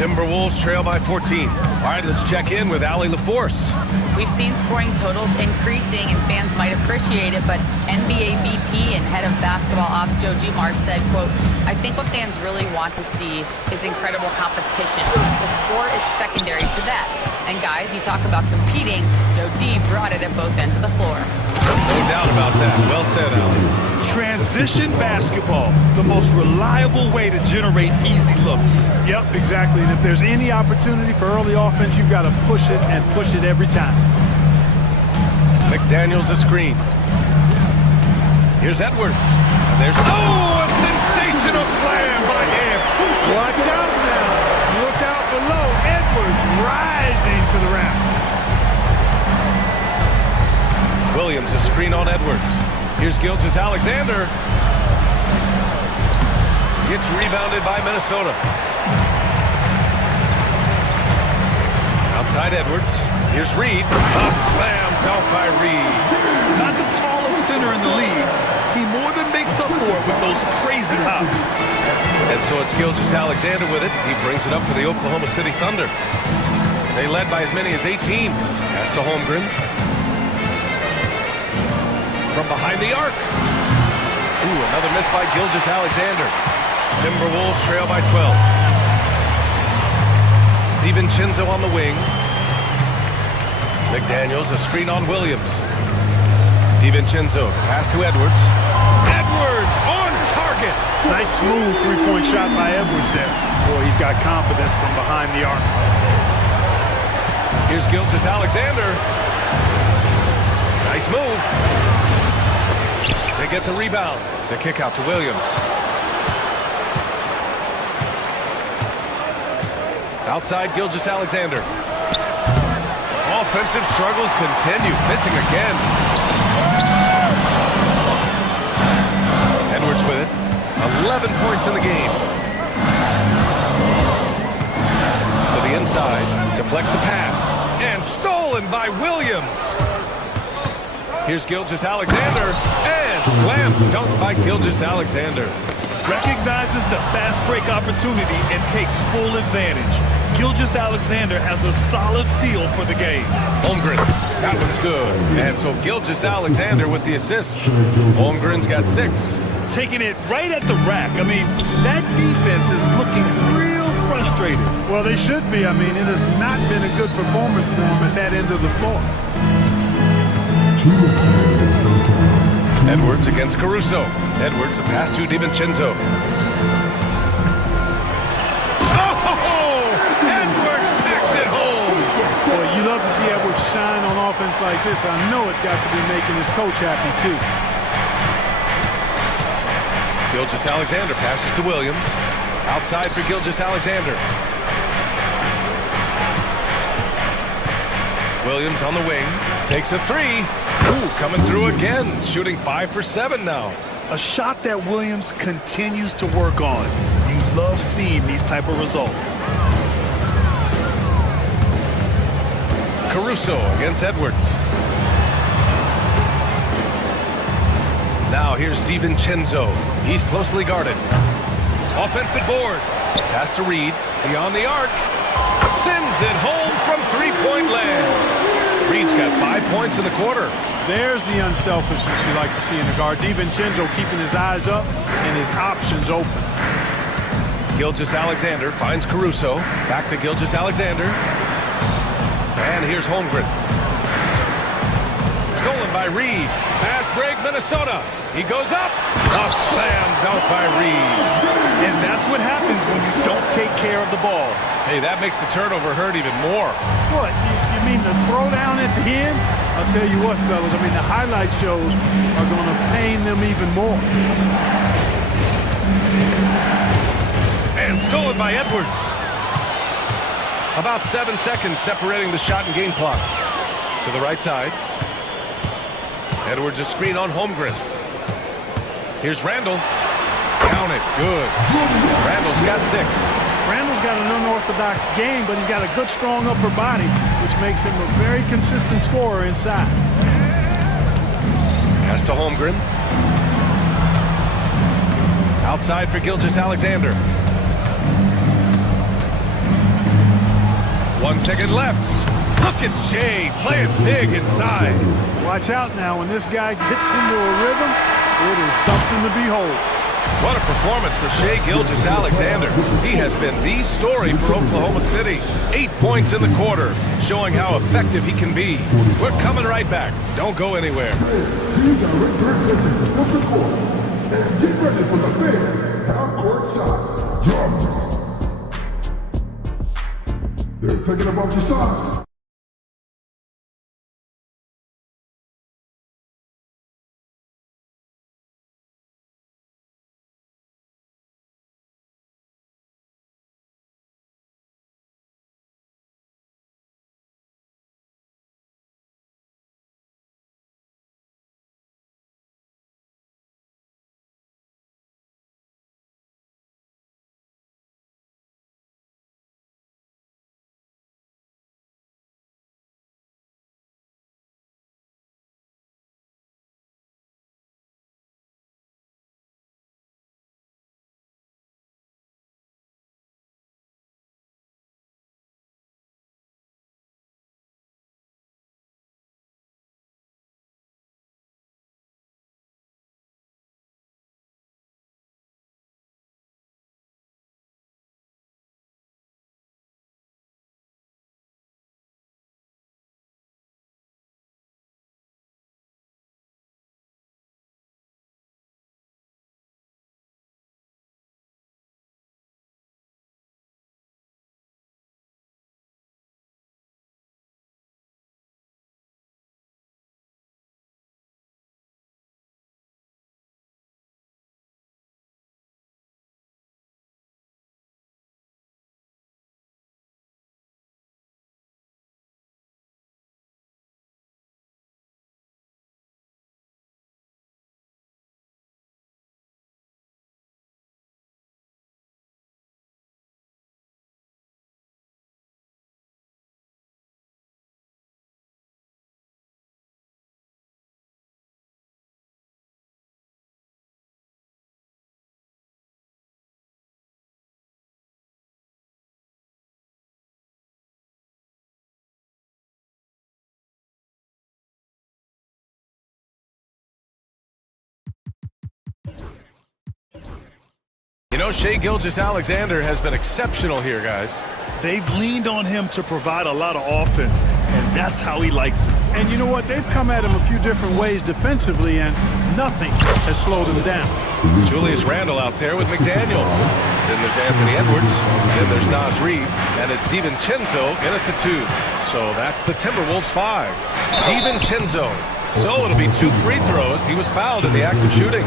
Timberwolves trail by 14. All right, let's check in with Allie LaForce. We've seen scoring totals increasing, and fans might appreciate it, but NBA VP and head of basketball ops Joe Dumars said, quote, "I think what fans really want to see is incredible competition. The score is secondary to that. And guys, you talk about competing, Joe D brought it at both ends of the floor." No doubt about that. Well said, Allie. Transition basketball, the most reliable way to generate easy looks. Yep, exactly. And if there's any opportunity for early offense, you've got to push it and push it every time. McDaniels a screen. Here's Edwards. And there's a sensational slam by him. Watch out now. Look out below. Edwards rising to the rim. Williams a screen on Edwards. Here's Gilgeous-Alexander. Gets rebounded by Minnesota. Outside Edwards. Here's Reed. A slam dunk by Reed. Not the tallest center in the league. He more than makes up for it with those crazy hops. And so it's Gilgeous-Alexander with it. He brings it up for the Oklahoma City Thunder. They led by as many as 18. Pass to Holmgren. From behind the arc. Ooh, another miss by Gilgeous-Alexander. Timberwolves trail by 12. DiVincenzo on the wing. McDaniels, a screen on Williams. DiVincenzo, pass to Edwards. Edwards on target! Nice smooth three-point shot by Edwards there. Boy, he's got confidence from behind the arc. Here's Gilgeous-Alexander. Nice move. They get the rebound. The kick out to Williams. Outside Gilgeous-Alexander. Offensive struggles continue. Missing again. Edwards with it. 11 points in the game. To the inside. Deflects the pass. And stolen by Williams. Here's Gilgeous-Alexander. And slam dunk by Gilgeous-Alexander. Recognizes the fast break opportunity and takes full advantage. Gilgeous-Alexander has a solid feel for the game. Holmgren, that one's good. And so Gilgeous-Alexander with the assist. Holmgren's got 6. Taking it right at the rack. I mean, that defense is looking real frustrated. Well, they should be. I mean, it has not been a good performance for them at that end of the floor. Edwards against Caruso. Edwards, the pass to DiVincenzo. You love to see Edwards shine on offense like this. I know it's got to be making his coach happy, too. Gilgeous-Alexander passes to Williams. Outside for Gilgeous-Alexander. Williams on the wing. Takes a 3. Ooh, coming through again. Shooting 5 for 7 now. A shot that Williams continues to work on. You love seeing these type of results. Caruso against Edwards. Now here's DiVincenzo. He's closely guarded. Offensive board. Pass to Reed. Beyond the arc. Sends it home from three-point land. Reed's got 5 points in the quarter. There's the unselfishness you like to see in the guard. DiVincenzo keeping his eyes up and his options open. Gilgeous-Alexander finds Caruso. Back to Gilgeous-Alexander. And here's Holmgren. Stolen by Reed. Fast break, Minnesota. He goes up. A slam dunk by Reed. And that's what happens when you don't take care of the ball. Hey, that makes the turnover hurt even more. What? You mean the throwdown at the end? I'll tell you what, fellas. I mean, the highlight shows are going to pain them even more. And stolen by Edwards. About 7 seconds separating the shot and game clocks. To the right side. Edwards a screen on Holmgren. Here's Randall. Count it. Good. Randall's got 6. Randall's got an unorthodox game, but he's got a good, strong upper body, which makes him a very consistent scorer inside. Pass to Holmgren. Outside for Gilgeous-Alexander. 1 second left. Look at Shea playing big inside. Watch out now. When this guy gets into a rhythm, it is something to behold. What a performance for Shea Gilgeous-Alexander. He has been the story for Oklahoma City. 8 points in the quarter, showing how effective he can be. We're coming right back. Don't go anywhere. Get ready for the big half-court shot. Drums. They're thinking about your shots. know, Shai Gilgeous-Alexander has been exceptional here, guys. They've leaned on him to provide a lot of offense, and that's how he likes it. And you know what? They've come at him a few different ways defensively, and nothing has slowed him down. Julius Randle out there with McDaniels. Then there's Anthony Edwards. Then there's Naz Reid. And it's DiVincenzo in at the 2. So that's the Timberwolves 5. DiVincenzo. So it'll be 2 free throws. He was fouled in the act of shooting.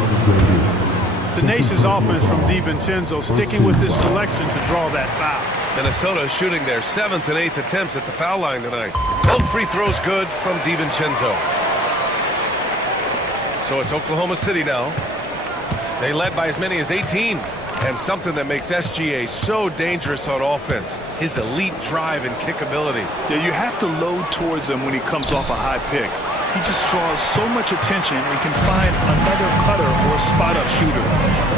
Tenacious offense from DiVincenzo, sticking with his selection to draw that foul. Minnesota shooting their 7th and 8th attempts at the foul line tonight. Both free throws good from DiVincenzo. So it's Oklahoma City now. They led by as many as 18. And something that makes SGA so dangerous on offense, his elite drive and kick ability. Yeah, you have to load towards him when he comes off a high pick. He just draws so much attention and can find another cutter or spot-up shooter.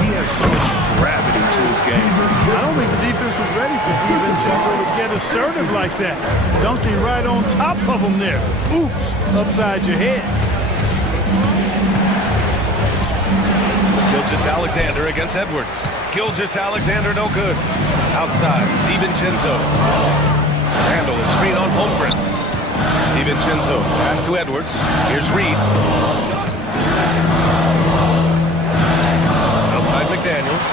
He has so much gravity to his game. I don't think the defense was ready for DiVincenzo to get assertive like that. Dunking right on top of him there. Oops, upside your head. Gilgeous-Alexander against Edwards. Gilgeous-Alexander no good. Outside, DiVincenzo. Randle a screen on Holmgren. DiVincenzo pass to Edwards. Here's Reid. Outside McDaniels.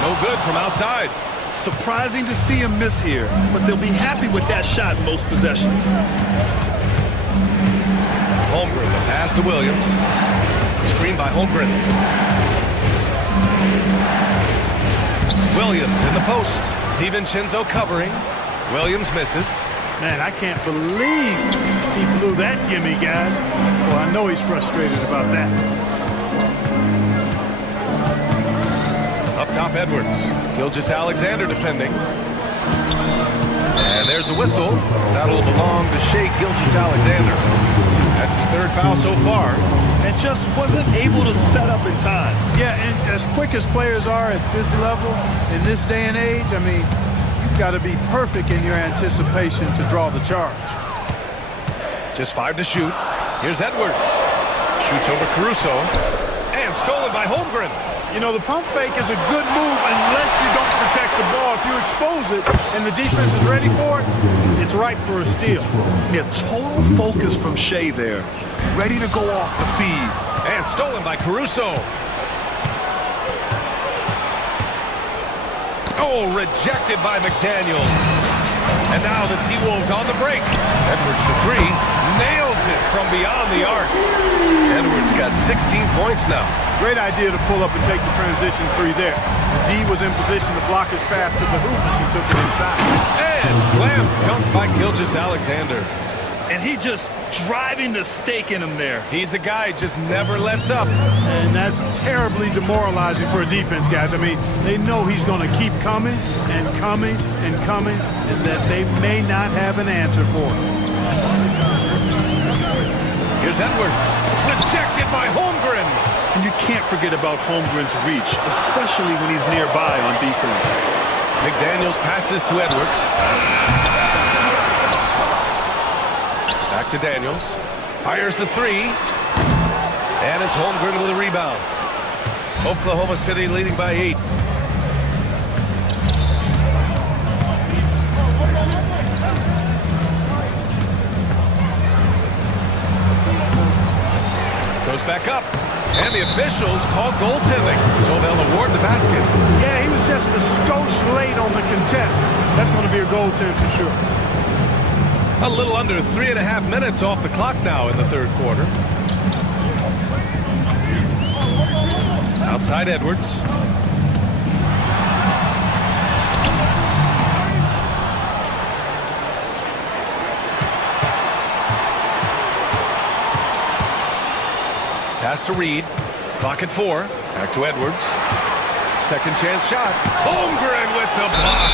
No good from outside. Surprising to see him miss here, but they'll be happy with that shot in most possessions. Holmgren, the pass to Williams. Screen by Holmgren. Williams in the post. DiVincenzo covering. Williams misses. Man, I can't believe he blew that gimme, guys. Well, I know he's frustrated about that. Up top, Edwards. Gilgeous-Alexander defending. And there's a whistle. That'll belong to Shai Gilgeous-Alexander. That's his 3rd foul so far. And just wasn't able to set up in time. Yeah, and as quick as players are at this level, in this day and age, I mean, you've got to be perfect in your anticipation to draw the charge. Just 5 to shoot. Here's Edwards. Shoots over Caruso. And stolen by Holmgren. You know, the pump fake is a good move unless you don't protect the ball. If you expose it and the defense is ready for it, it's ripe for a steal. Yeah, total focus from Shai there. Ready to go off the feed. And stolen by Caruso. Oh, rejected by McDaniels. And now the T-Wolves on the break. Edwards for 3. Nails it from beyond the arc. Edwards got 16 points now. Great idea to pull up and take the transition 3 there. D was in position to block his path to the hoop. He took it inside. And slam dunked by Gilgeous-Alexander. And he just driving the stake in him there. He's a guy just never lets up. And that's terribly demoralizing for a defense, guys. I mean, they know he's going to keep coming and coming and coming, and that they may not have an answer for him. Here's Edwards. Rejected by Holmgren. And you can't forget about Holmgren's reach, especially when he's nearby on defense. McDaniels passes to Edwards. Back to Daniels. Fires the 3. And it's Holmgren with a rebound. Oklahoma City leading by 8. Goes back up. And the officials call goaltending, so they'll award the basket. Yeah, he was just a skosh late on the contest. That's going to be a goaltend for sure. A little under 3.5 minutes off the clock now in the 3rd quarter. Outside Edwards. Pass to Reid. Clock at 4. Back to Edwards. Second chance shot. Holmgren with the block.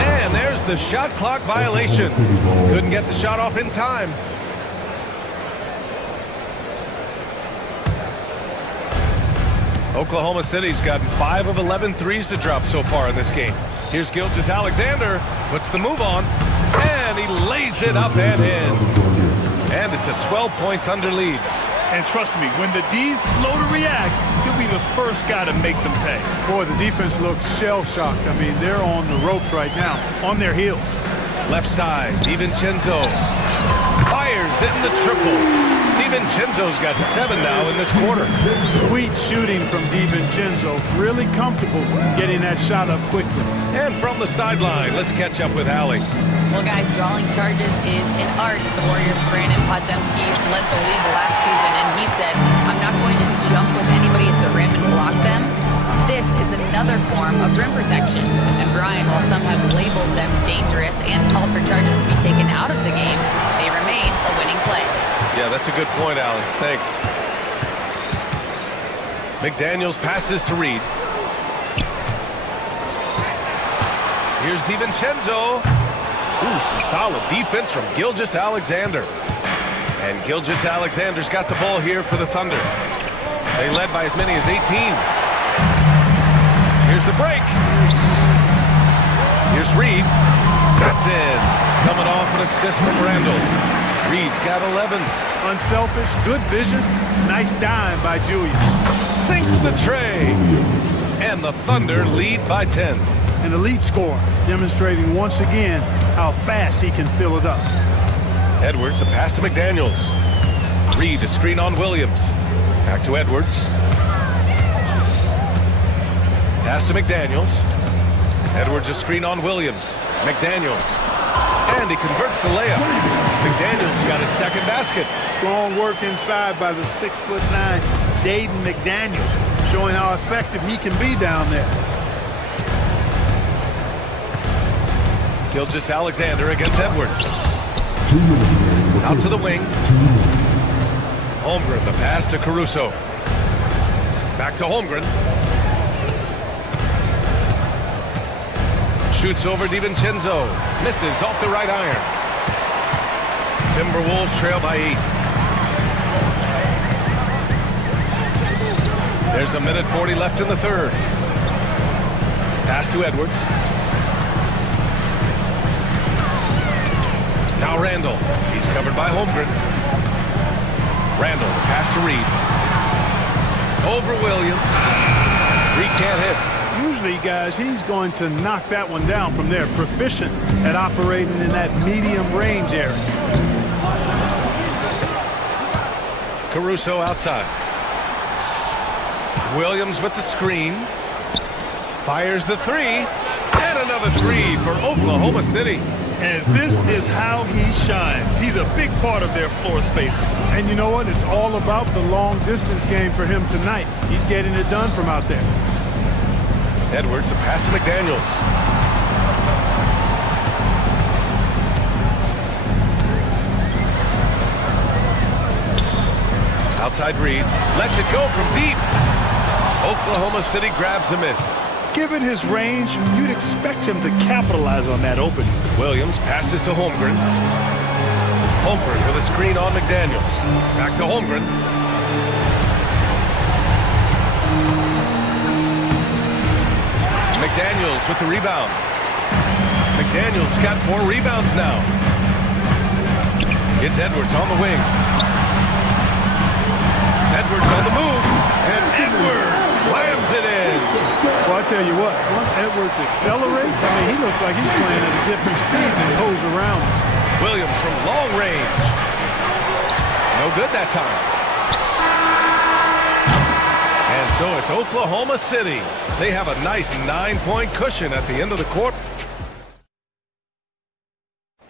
And there's the shot clock violation. Couldn't get the shot off in time. Oklahoma City's gotten 5 of 11 threes to drop so far in this game. Here's Gilgeous-Alexander. Puts the move on. And he lays it up and in. And it's a 12-point Thunder lead. And trust me, when the D's slow to react, he'll be the first guy to make them pay. Boy, the defense looks shell-shocked. I mean, they're on the ropes right now, on their heels. Left side, DiVincenzo fires in the triple. DiVincenzo's got 7 now in this quarter. Sweet shooting from DiVincenzo. Really comfortable getting that shot up quickly. And from the sideline, let's catch up with Allie. Well, guys, drawing charges is an art. The Warriors' Brandon Podziemski led the league last season, and he said, I'm not going to jump with anybody at the rim and block them. This is another form of rim protection. And Brian, while some have labeled them dangerous and called for charges to be taken out of the game, they remain a winning play. Yeah, that's a good point, Allie. Thanks. McDaniels passes to Reed. Here's DiVincenzo. Ooh, some solid defense from Gilgeous-Alexander. And Gilgeous-Alexander's got the ball here for the Thunder. They led by as many as 18. Here's the break. Here's Reed. That's in. Coming off an assist from Randall. Reed's got 11. Unselfish, good vision. Nice dime by Julius. Sinks the tray. And the Thunder lead by 10. An elite score, demonstrating once again how fast he can fill it up. Edwards, a pass to McDaniels. Reed, a screen on Williams. Back to Edwards. Pass to McDaniels. Edwards, a screen on Williams. McDaniels. And he converts the layup. McDaniels got his second basket. Strong work inside by the 6'9" Jaden McDaniels, showing how effective he can be down there. Gilgeous-Alexander against Edwards. Out to the wing. Holmgren, the pass to Caruso. Back to Holmgren. Shoots over DiVincenzo. Misses off the right iron. Timberwolves trail by 8. There's a minute 40 left in the third. Pass to Edwards. Now Randall. He's covered by Holmgren. Randall, the pass to Reed. Over Williams. Reed can't hit. Usually, guys, he's going to knock that one down from there. Proficient at operating in that medium range area. Caruso outside. Williams with the screen. Fires the three. And another three for Oklahoma City. And this is how he shines. He's a big part of their floor spacing. And you know what? It's all about the long distance game for him tonight. He's getting it done from out there. Edwards, a pass to McDaniels. Outside Reed. Lets it go from deep. Oklahoma City grabs a miss. Given his range, you'd expect him to capitalize on that opening. Williams passes to Holmgren. Holmgren with a screen on McDaniels. Back to Holmgren. McDaniels with the rebound. McDaniels got 4 rebounds now. It's Edwards on the wing. Edwards on the move. And Edwards slams it in. Well, I tell you what, once Edwards accelerates, I mean, he looks like he's playing at a different speed than goes around. Williams from long range. No good that time. And so it's Oklahoma City. They have a nice 9-point cushion at the end of the quarter.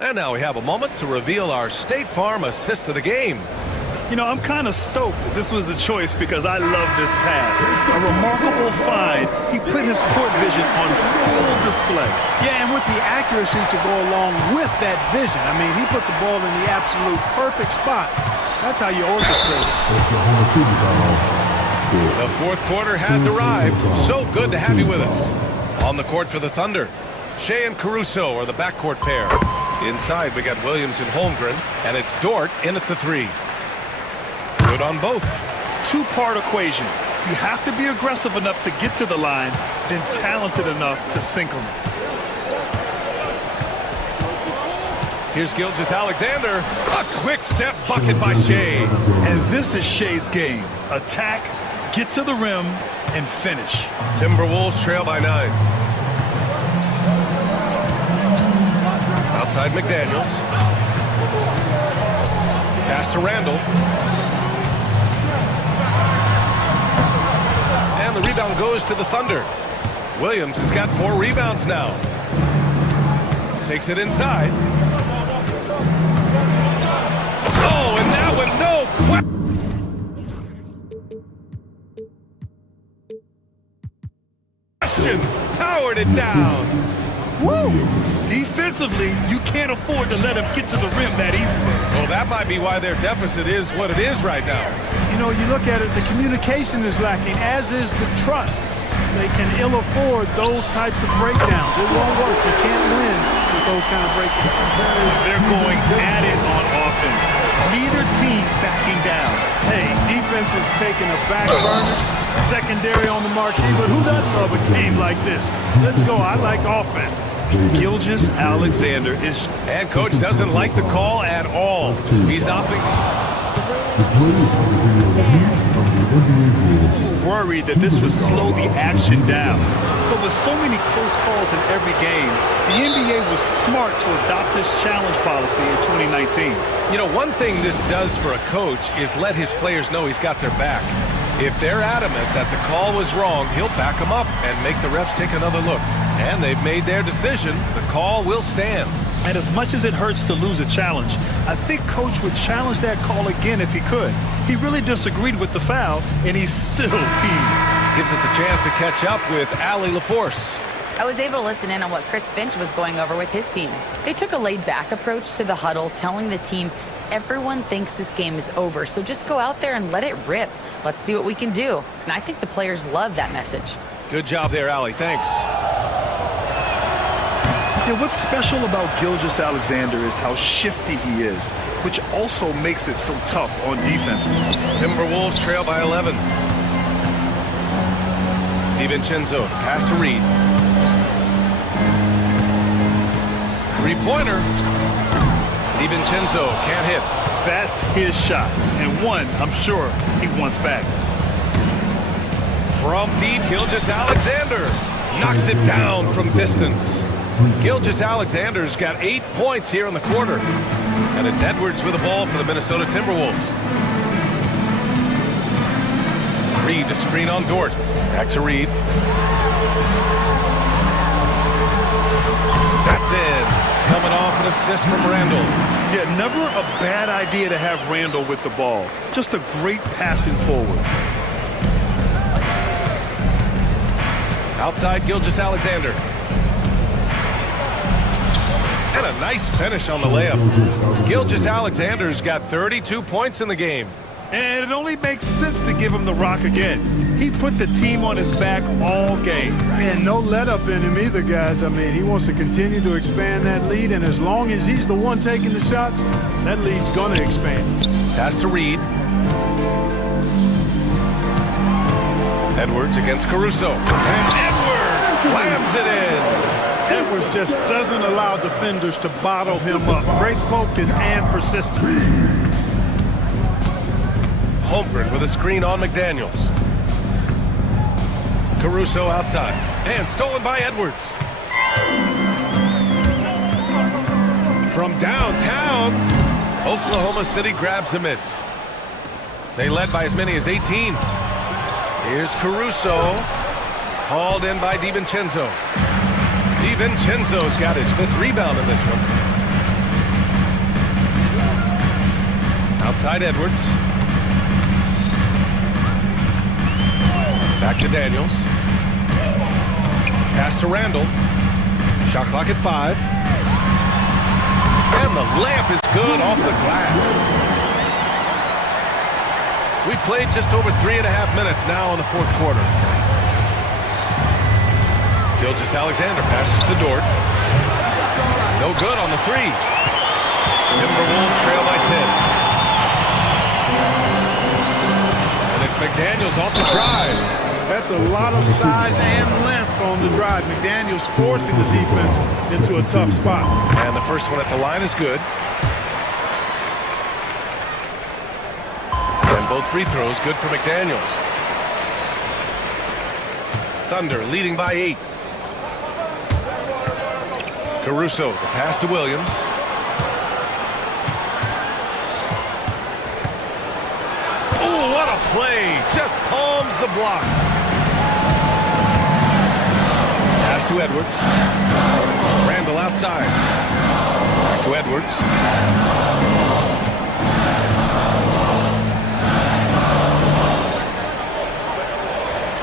And now we have a moment to reveal our State Farm assist of the game. You know, I'm kind of stoked that this was a choice because I love this pass. A remarkable find. He put his court vision on full display. Yeah, and with the accuracy to go along with that vision. I mean, he put the ball in the absolute perfect spot. That's how you orchestrate it. The fourth quarter has arrived. So good to have you with us. On the court for the Thunder, Shea and Caruso are the backcourt pair. Inside, we got Williams and Holmgren, and it's Dort in at the 3. Good on both. Two-part equation. You have to be aggressive enough to get to the line, then talented enough to sink them. Here's Gilgeous-Alexander. A quick step bucket by Shea. And this is Shea's game. Attack, get to the rim, and finish. Timberwolves trail by 9. Outside McDaniels. Pass to Randall. And the rebound goes to the Thunder. Williams has got 4 rebounds now. Takes it inside. Oh, and that one, no question. Powered it down. Woo! Defensively, you can't afford to let him get to the rim that easily. Well, that might be why their deficit is what it is right now. You know, you look at it, the communication is lacking, as is the trust. They can ill afford those types of breakdowns. It won't work. You can't win with those kind of breakdowns. They're going at it on offense. Neither team backing down. Hey, defense is taking a back burner, secondary on the marquee, but who doesn't love a game like this? Let's go. I like offense. Gilgeous-Alexander is... And coach doesn't like the call at all. He's opting... worried that this would slow the action down. But with so many close calls in every game, the NBA was smart to adopt this challenge policy in 2019. You know, one thing this does for a coach is let his players know he's got their back. If they're adamant that the call was wrong, he'll back them up and make the refs take another look. And they've made their decision. The call will stand. And as much as it hurts to lose a challenge, I think Coach would challenge that call again if he could. He really disagreed with the foul, and he's still peeved. Gives us a chance to catch up with Allie LaForce. I was able to listen in on what Chris Finch was going over with his team. They took a laid-back approach to the huddle, telling the team, everyone thinks this game is over, so just go out there and let it rip. Let's see what we can do. And I think the players love that message. Good job there, Allie. Thanks. Yeah, what's special about Gilgeous-Alexander is how shifty he is, which also makes it so tough on defenses. Timberwolves trail by 11. DiVincenzo, pass to Reed. Three-pointer. DiVincenzo can't hit. That's his shot, and one I'm sure he wants back. From deep, Gilgeous-Alexander knocks it down from distance. Gilgeous-Alexander's got 8 points here in the quarter. And it's Edwards with the ball for the Minnesota Timberwolves. Reed to screen on Dort. Back to Reed. That's in. Coming off an assist from Randall. Yeah, never a bad idea to have Randall with the ball. Just a great passing forward. Outside Gilgeous-Alexander. And a nice finish on the layup. Gilgeous-Alexander's got 32 points in the game. And it only makes sense to give him the rock again. He put the team on his back all game. And no let up in him either, guys. I mean, he wants to continue to expand that lead, and as long as he's the one taking the shots, that lead's going to expand. Pass to Reed. Edwards against Caruso. And Edwards slams it in. Edwards just doesn't allow defenders to bottle him up. Great focus and persistence. Holmgren with a screen on McDaniels. Caruso outside. And stolen by Edwards. From downtown, Oklahoma City grabs a miss. They led by as many as 18. Here's Caruso. Hauled in by DiVincenzo. DiVincenzo's got his 5th rebound in this one. Outside Edwards. Back to Daniels. Pass to Randall. Shot clock at 5. And the layup is good off the glass. We played just over 3.5 minutes now in the 4th quarter. Gilgeous-Alexander passes to Dort. No good on the 3. Timberwolves trail by 10. And it's McDaniels off the drive. That's a lot of size and length on the drive. McDaniels forcing the defense into a tough spot. And the first one at the line is good. And both free throws good for McDaniels. Thunder leading by 8. Caruso, the pass to Williams. Oh, what a play! Just palms the block. Pass to Edwards. Randall outside. Back to Edwards.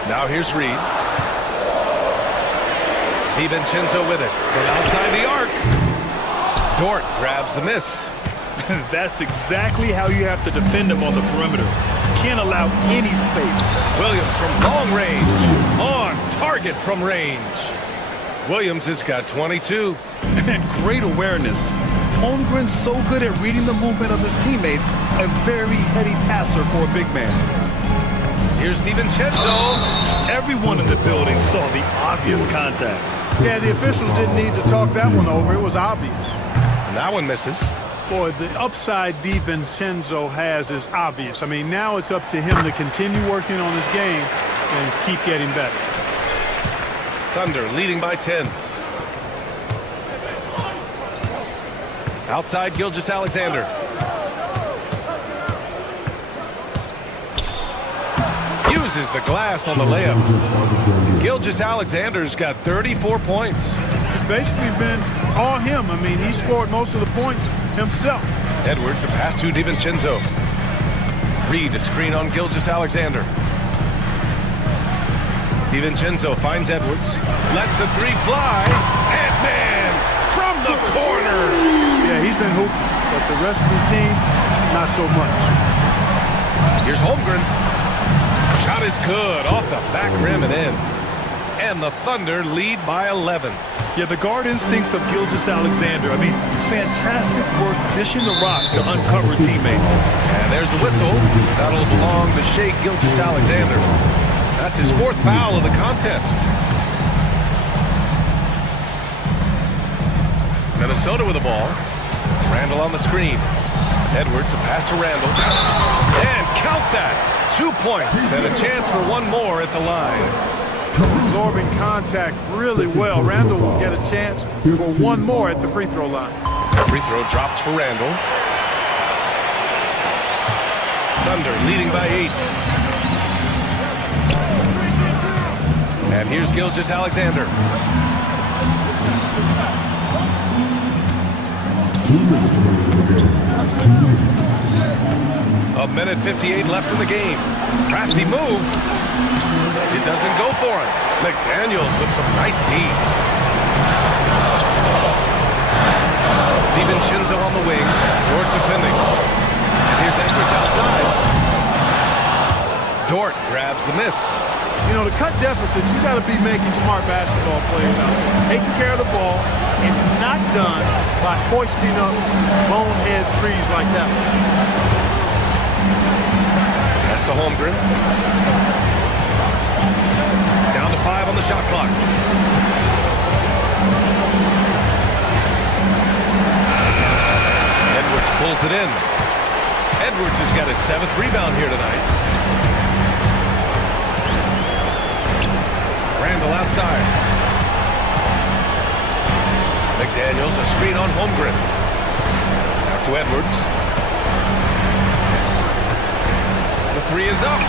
Now here's Reed. DiVincenzo with it from outside the arc. Dort grabs the miss. That's exactly how you have to defend him on the perimeter. Can't allow any space. Williams from long range. On target from range. Williams has got 22. And great awareness. Holmgren's so good at reading the movement of his teammates. A very heady passer for a big man. Here's DiVincenzo. Everyone in the building saw the obvious contact. Yeah, the officials didn't need to talk that one over. It was obvious. And that one misses. Boy, the upside DiVincenzo has is obvious. I mean, now it's up to him to continue working on his game and keep getting better. Thunder leading by 10. Outside Gilgeous-Alexander. Uses the glass on the layup. Gilgeous-Alexander's got 34 points. It's basically been all him. I mean, he scored most of the points himself. Edwards, a pass to DiVincenzo. Reed, a screen on Gilgeous-Alexander. DiVincenzo finds Edwards. Lets the three fly. And man, from the corner. Yeah, he's been hooping, but the rest of the team, not so much. Here's Holmgren. Shot is good, off the back rim and in. And the Thunder lead by 11. Yeah, the guard instincts of Gilgeous-Alexander. I mean, fantastic work dishing the rock to uncover teammates. And there's a whistle. That'll belong to Shai Gilgeous-Alexander. That's his 4th foul of the contest. Minnesota with the ball. Randall on the screen. Edwards, a pass to Randall. And count that! 2 points and a chance for one more at the line. Absorbing contact really well. Randall will get a chance for one more at the free throw line. Free throw drops for Randall. Thunder leading by 8. And here's Gilgeous-Alexander. A minute 58 left in the game. Crafty move. It doesn't go for him. McDaniels with some nice D. DiVincenzo on the wing. Dort defending. And here's Edwards outside. Dort grabs the miss. You know, to cut deficits, you got to be making smart basketball plays out there. Taking care of the ball. It's not done by hoisting up bonehead threes like that. Pass to Holmgren. Down to 5 on the shot clock. Edwards pulls it in. Edwards has got his 7th rebound here tonight. Randall outside. McDaniels, a screen on Holmgren. Back to Edwards. The 3 is up.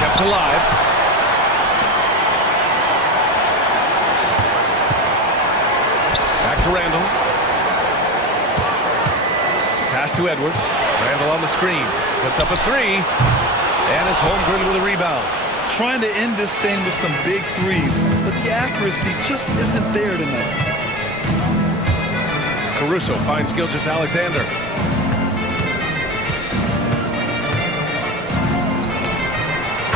Kept alive. Back to Randall. Pass to Edwards. Randall on the screen. Puts up a 3. And it's Holmgren with a rebound. Trying to end this thing with some big threes, but the accuracy just isn't there tonight. Caruso finds Gilgeous-Alexander.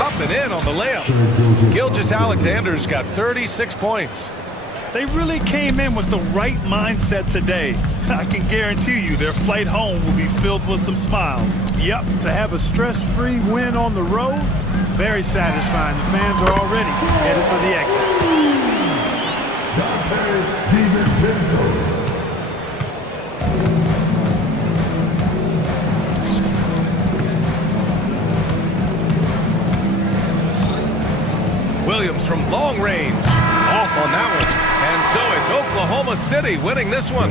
Up and in on the layup. Gilgeous-Alexander's got 36 points. They really came in with the right mindset today. I can guarantee you their flight home will be filled with some smiles. Yep, to have a stress-free win on the road, very satisfying. The fans are already headed for the exit. Williams from long range. Off on that one. And so it's Oklahoma City winning this one.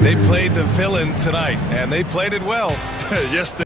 They played the villain tonight, and they played it well. Yes, they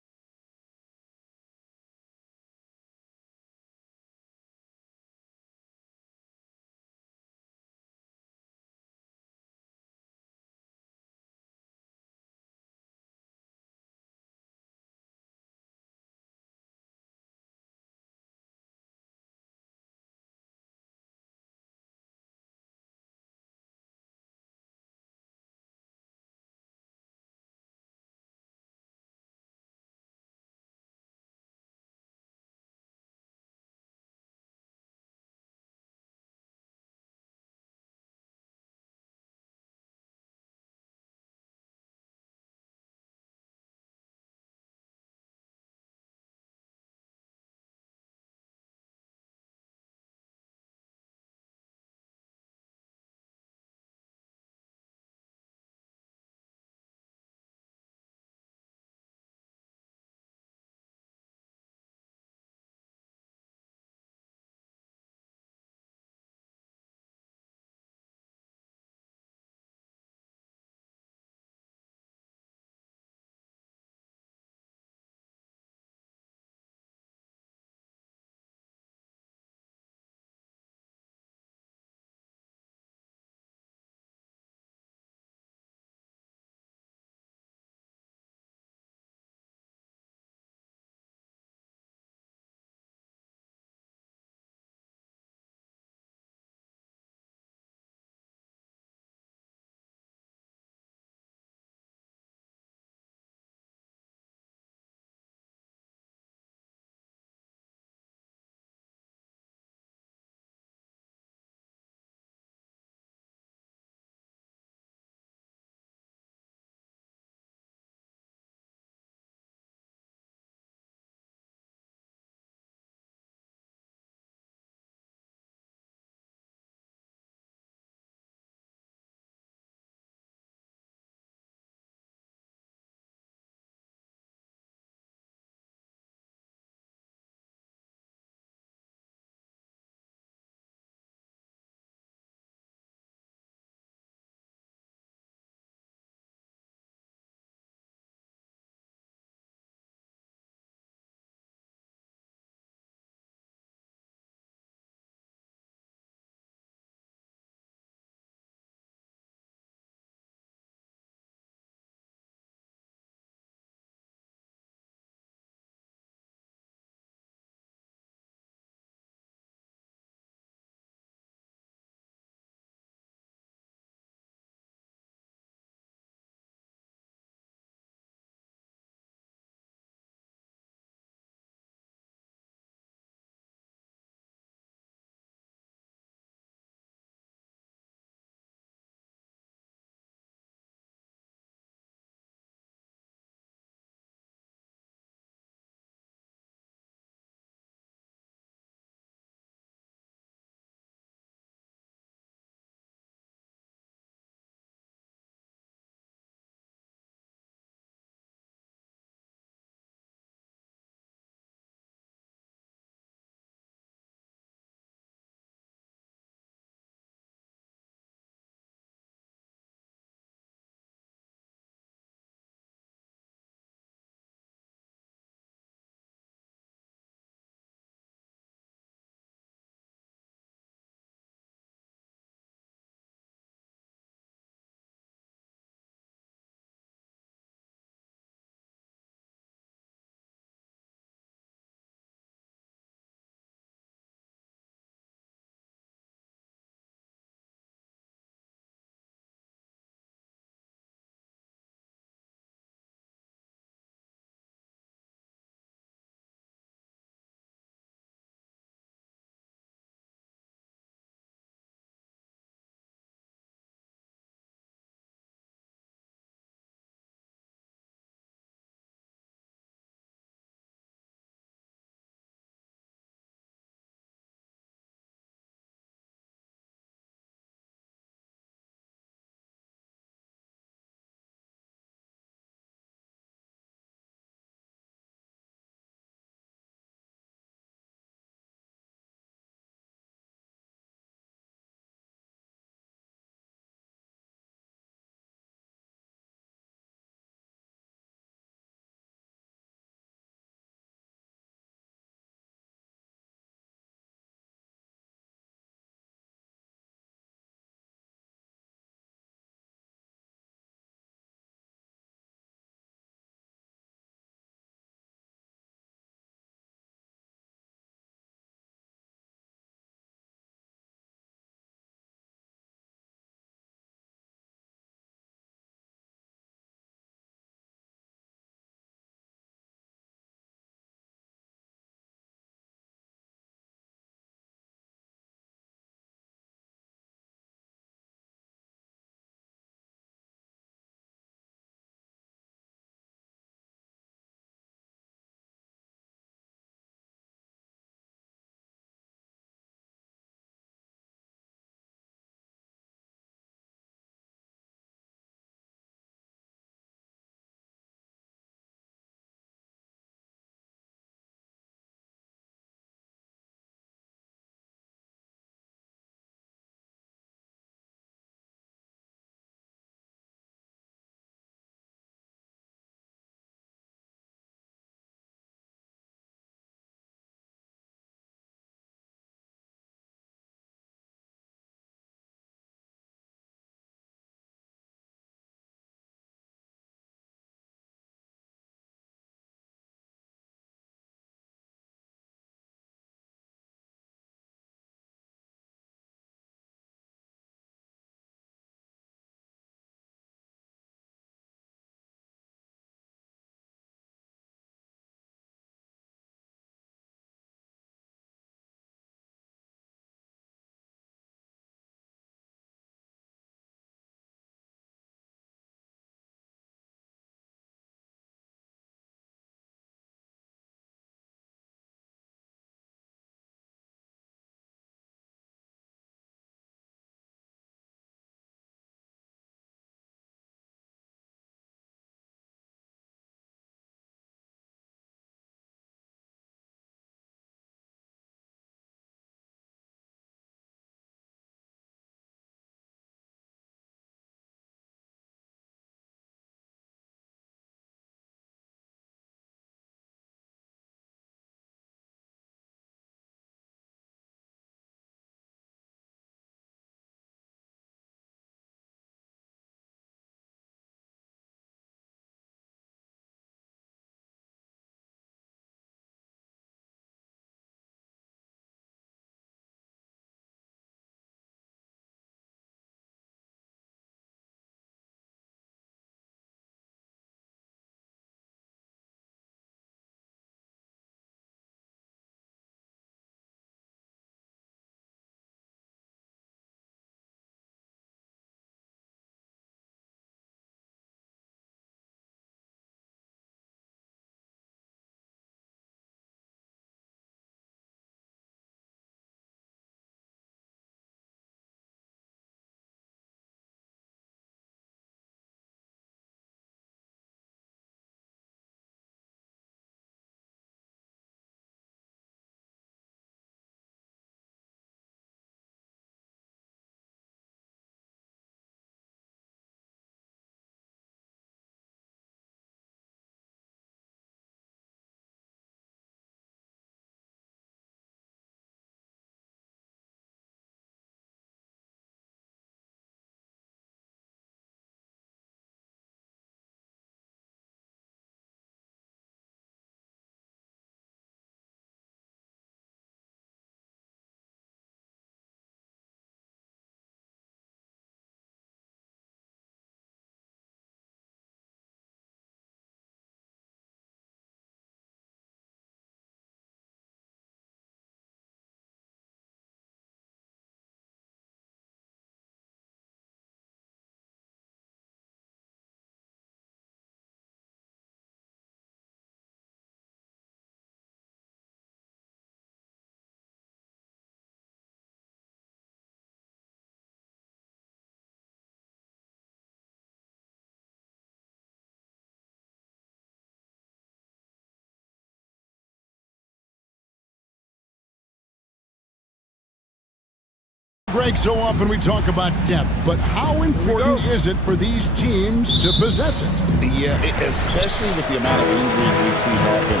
Greg, so often we talk about depth, but how important is it for these teams to possess it? Yeah, especially with the amount of injuries we see happen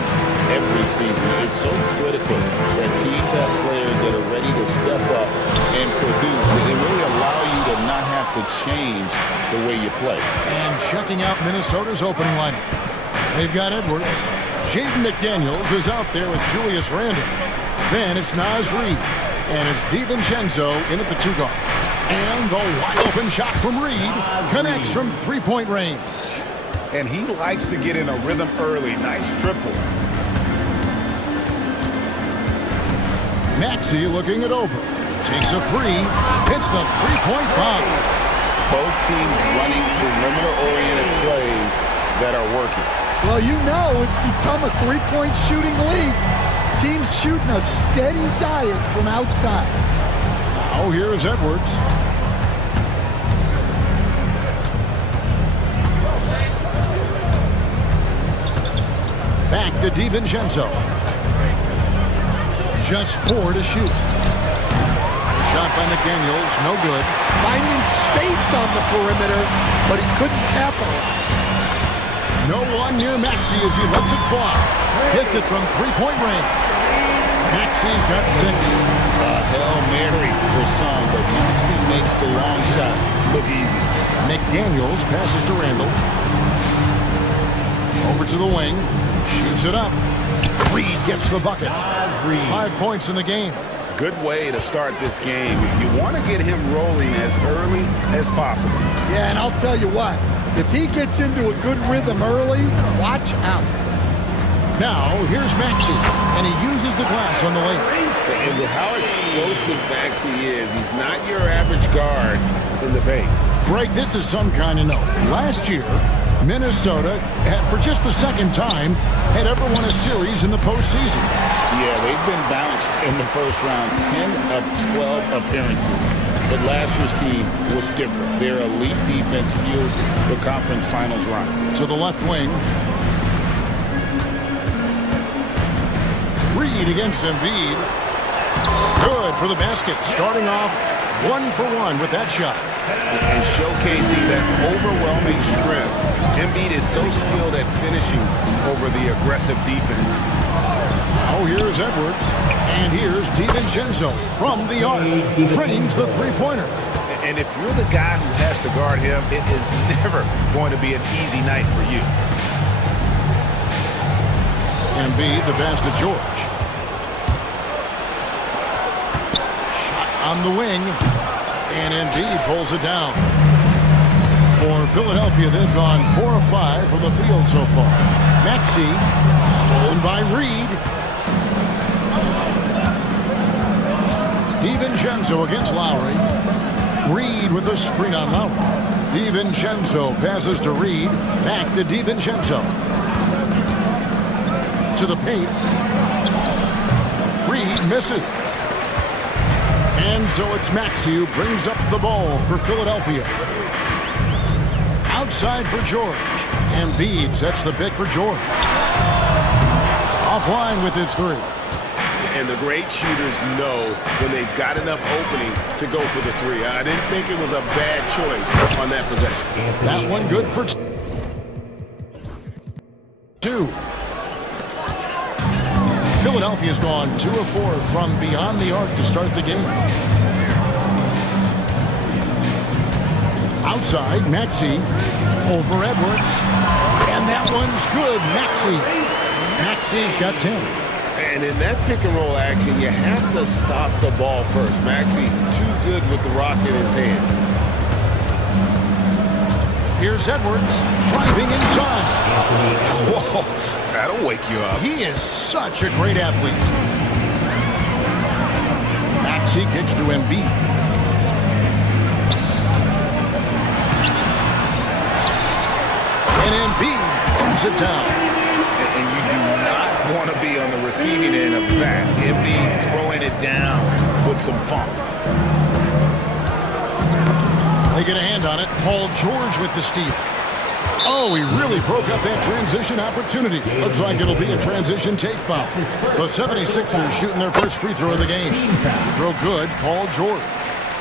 every season. It's so critical that teams have players that are ready to step up and produce. It really allow you to not have to change the way you play. And checking out Minnesota's opening lineup. They've got Edwards. Jaden McDaniels is out there with Julius Randle. Then it's Naz Reid. And it's DiVincenzo in at the 2-guard. And the wide-open shot from Reid connects from three-point range. And he likes to get in a rhythm early. Nice triple. Maxey looking it over. Takes a three. Hits the three-point bomb. Both teams running perimeter-oriented plays that are working. Well, you know it's become a three-point shooting league. Teams shooting a steady diet from outside. Oh, here's Edwards. Back to DiVincenzo. Just 4 to shoot. Shot by McDaniels, no good. Finding space on the perimeter, but he couldn't capitalize. No one near Maxey as he lets it fly. Hits it from three-point range. Maxey's got 6. Hail Mary for some, but Maxey makes the long shot look easy. McDaniels passes to Randle. Over to the wing. Shoots it up. Reid gets the bucket. 5 points in the game. Good way to start this game. You want to get him rolling as early as possible. Yeah, and I'll tell you what. If he gets into a good rhythm early, watch out. Now, here's Maxey, and he uses the glass on the lane. And with how explosive Maxey is, he's not your average guard in the paint. Greg, this is some kind of note. Last year, Minnesota had, for just the second time, had ever won a series in the postseason. Yeah, they've been bounced in the first round, 10 of 12 appearances. But last year's team was different. Their elite defense fueled the conference finals run. To the left wing. Reid against Embiid. Good for the basket. Starting off 1 for 1 with that shot. And showcasing that overwhelming strength. Embiid is so skilled at finishing over the aggressive defense. Oh, here's Edwards. And here's DiVincenzo from the arc. Trains the three-pointer. And if you're the guy who has to guard him, it is never going to be an easy night for you. Embiid, the pass to George. Shot on the wing. And Embiid pulls it down. For Philadelphia, they've gone 4 of 5 from the field so far. Maxey, stolen by Reid. DiVincenzo against Lowry. Reid with a screen on Lowry. DiVincenzo passes to Reid. Back to DiVincenzo. To the paint. Reid misses. And so it's Maxey who brings up the ball for Philadelphia. Outside for George. Embiid sets the pick for George. Offline with his 3. And the great shooters know when they've got enough opening to go for the 3. I didn't think it was a bad choice on that possession. That one good for 2. Philadelphia's gone 2 of 4 from beyond the arc to start the game. Outside, Maxey over Edwards. And that one's good, Maxey. Maxey's got 10. And in that pick-and-roll action, you have to stop the ball first. Maxey, too good with the rock in his hands. Here's Edwards, driving inside. Whoa, that'll wake you up. He is such a great athlete. Maxey kicks to Embiid. And Embiid throws it down. And you do not want to be on the receiving end of that. Embiid throwing it down with some funk. They get a hand on it. Paul George with the steal. Oh, he really broke up that transition opportunity. Looks like it'll be a transition take foul. The 76ers shooting their first free throw of the game. Throw good, Paul George.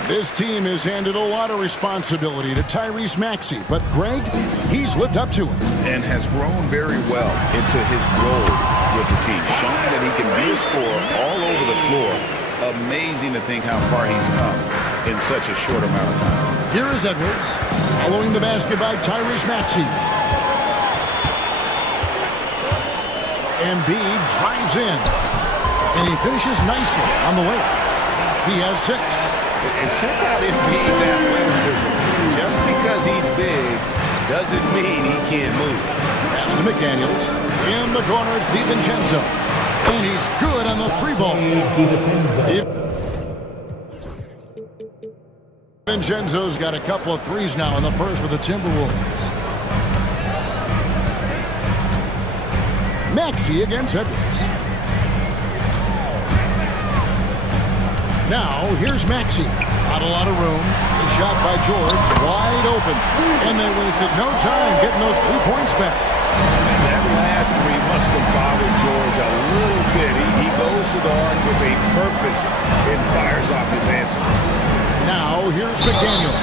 This team has handed a lot of responsibility to Tyrese Maxey, but Greg, he's lived up to it. And has grown very well into his role with the team, showing that he can be a scorer all over the floor. Amazing to think how far he's come in such a short amount of time. Here is Edwards, following the basket by Tyrese Maxey. Embiid drives in, and he finishes nicely on the layup. He has 6. And check out Embiid's athleticism. Just because he's big doesn't mean he can't move. Pass to McDaniels. In the corner, it's DiVincenzo. And he's good on the 3-ball. DiVincenzo's got a couple of threes now in the first with the Timberwolves. Maxey against Edwards. Now, here's Maxey. Not a lot of room. The shot by George, wide open. And they wasted no time getting those 3 points back. And that last 3 must have bothered George a little bit. He goes to the arc with a purpose and fires off his answer. Now, here's McDaniel.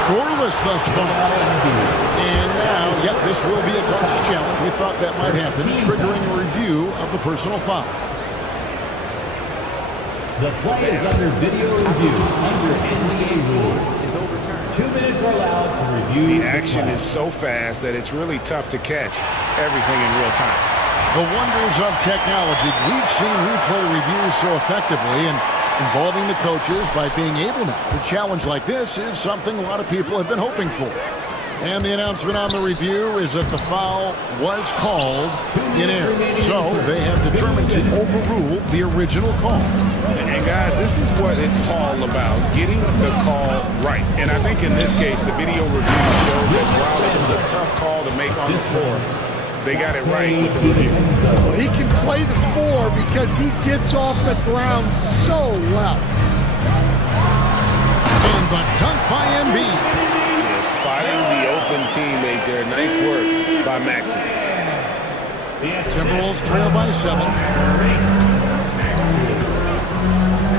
Scoreless thus far. And now, yep, this will be a coach's challenge. We thought that might happen, triggering a review of the personal foul. The play is under video review under NBA rules. Is overturned. 2 minutes are allowed to review. The action is so fast that it's really tough to catch everything in real time. The wonders of technology. We've seen replay reviews so effectively, and involving the coaches by being able now to challenge like this is something a lot of people have been hoping for. And the announcement on the review is that the foul was called in error. So they have determined to overrule the original call. And guys, this is what it's all about, getting the call right. And I think in this case, the video review showed that while it was a tough call to make on the floor, they got it right with the review. Well, he can play the 4 because he gets off the ground so well. And the dunk by Embiid. Spotting the open teammate there. Nice work by Maxey. Timberwolves trail by 7.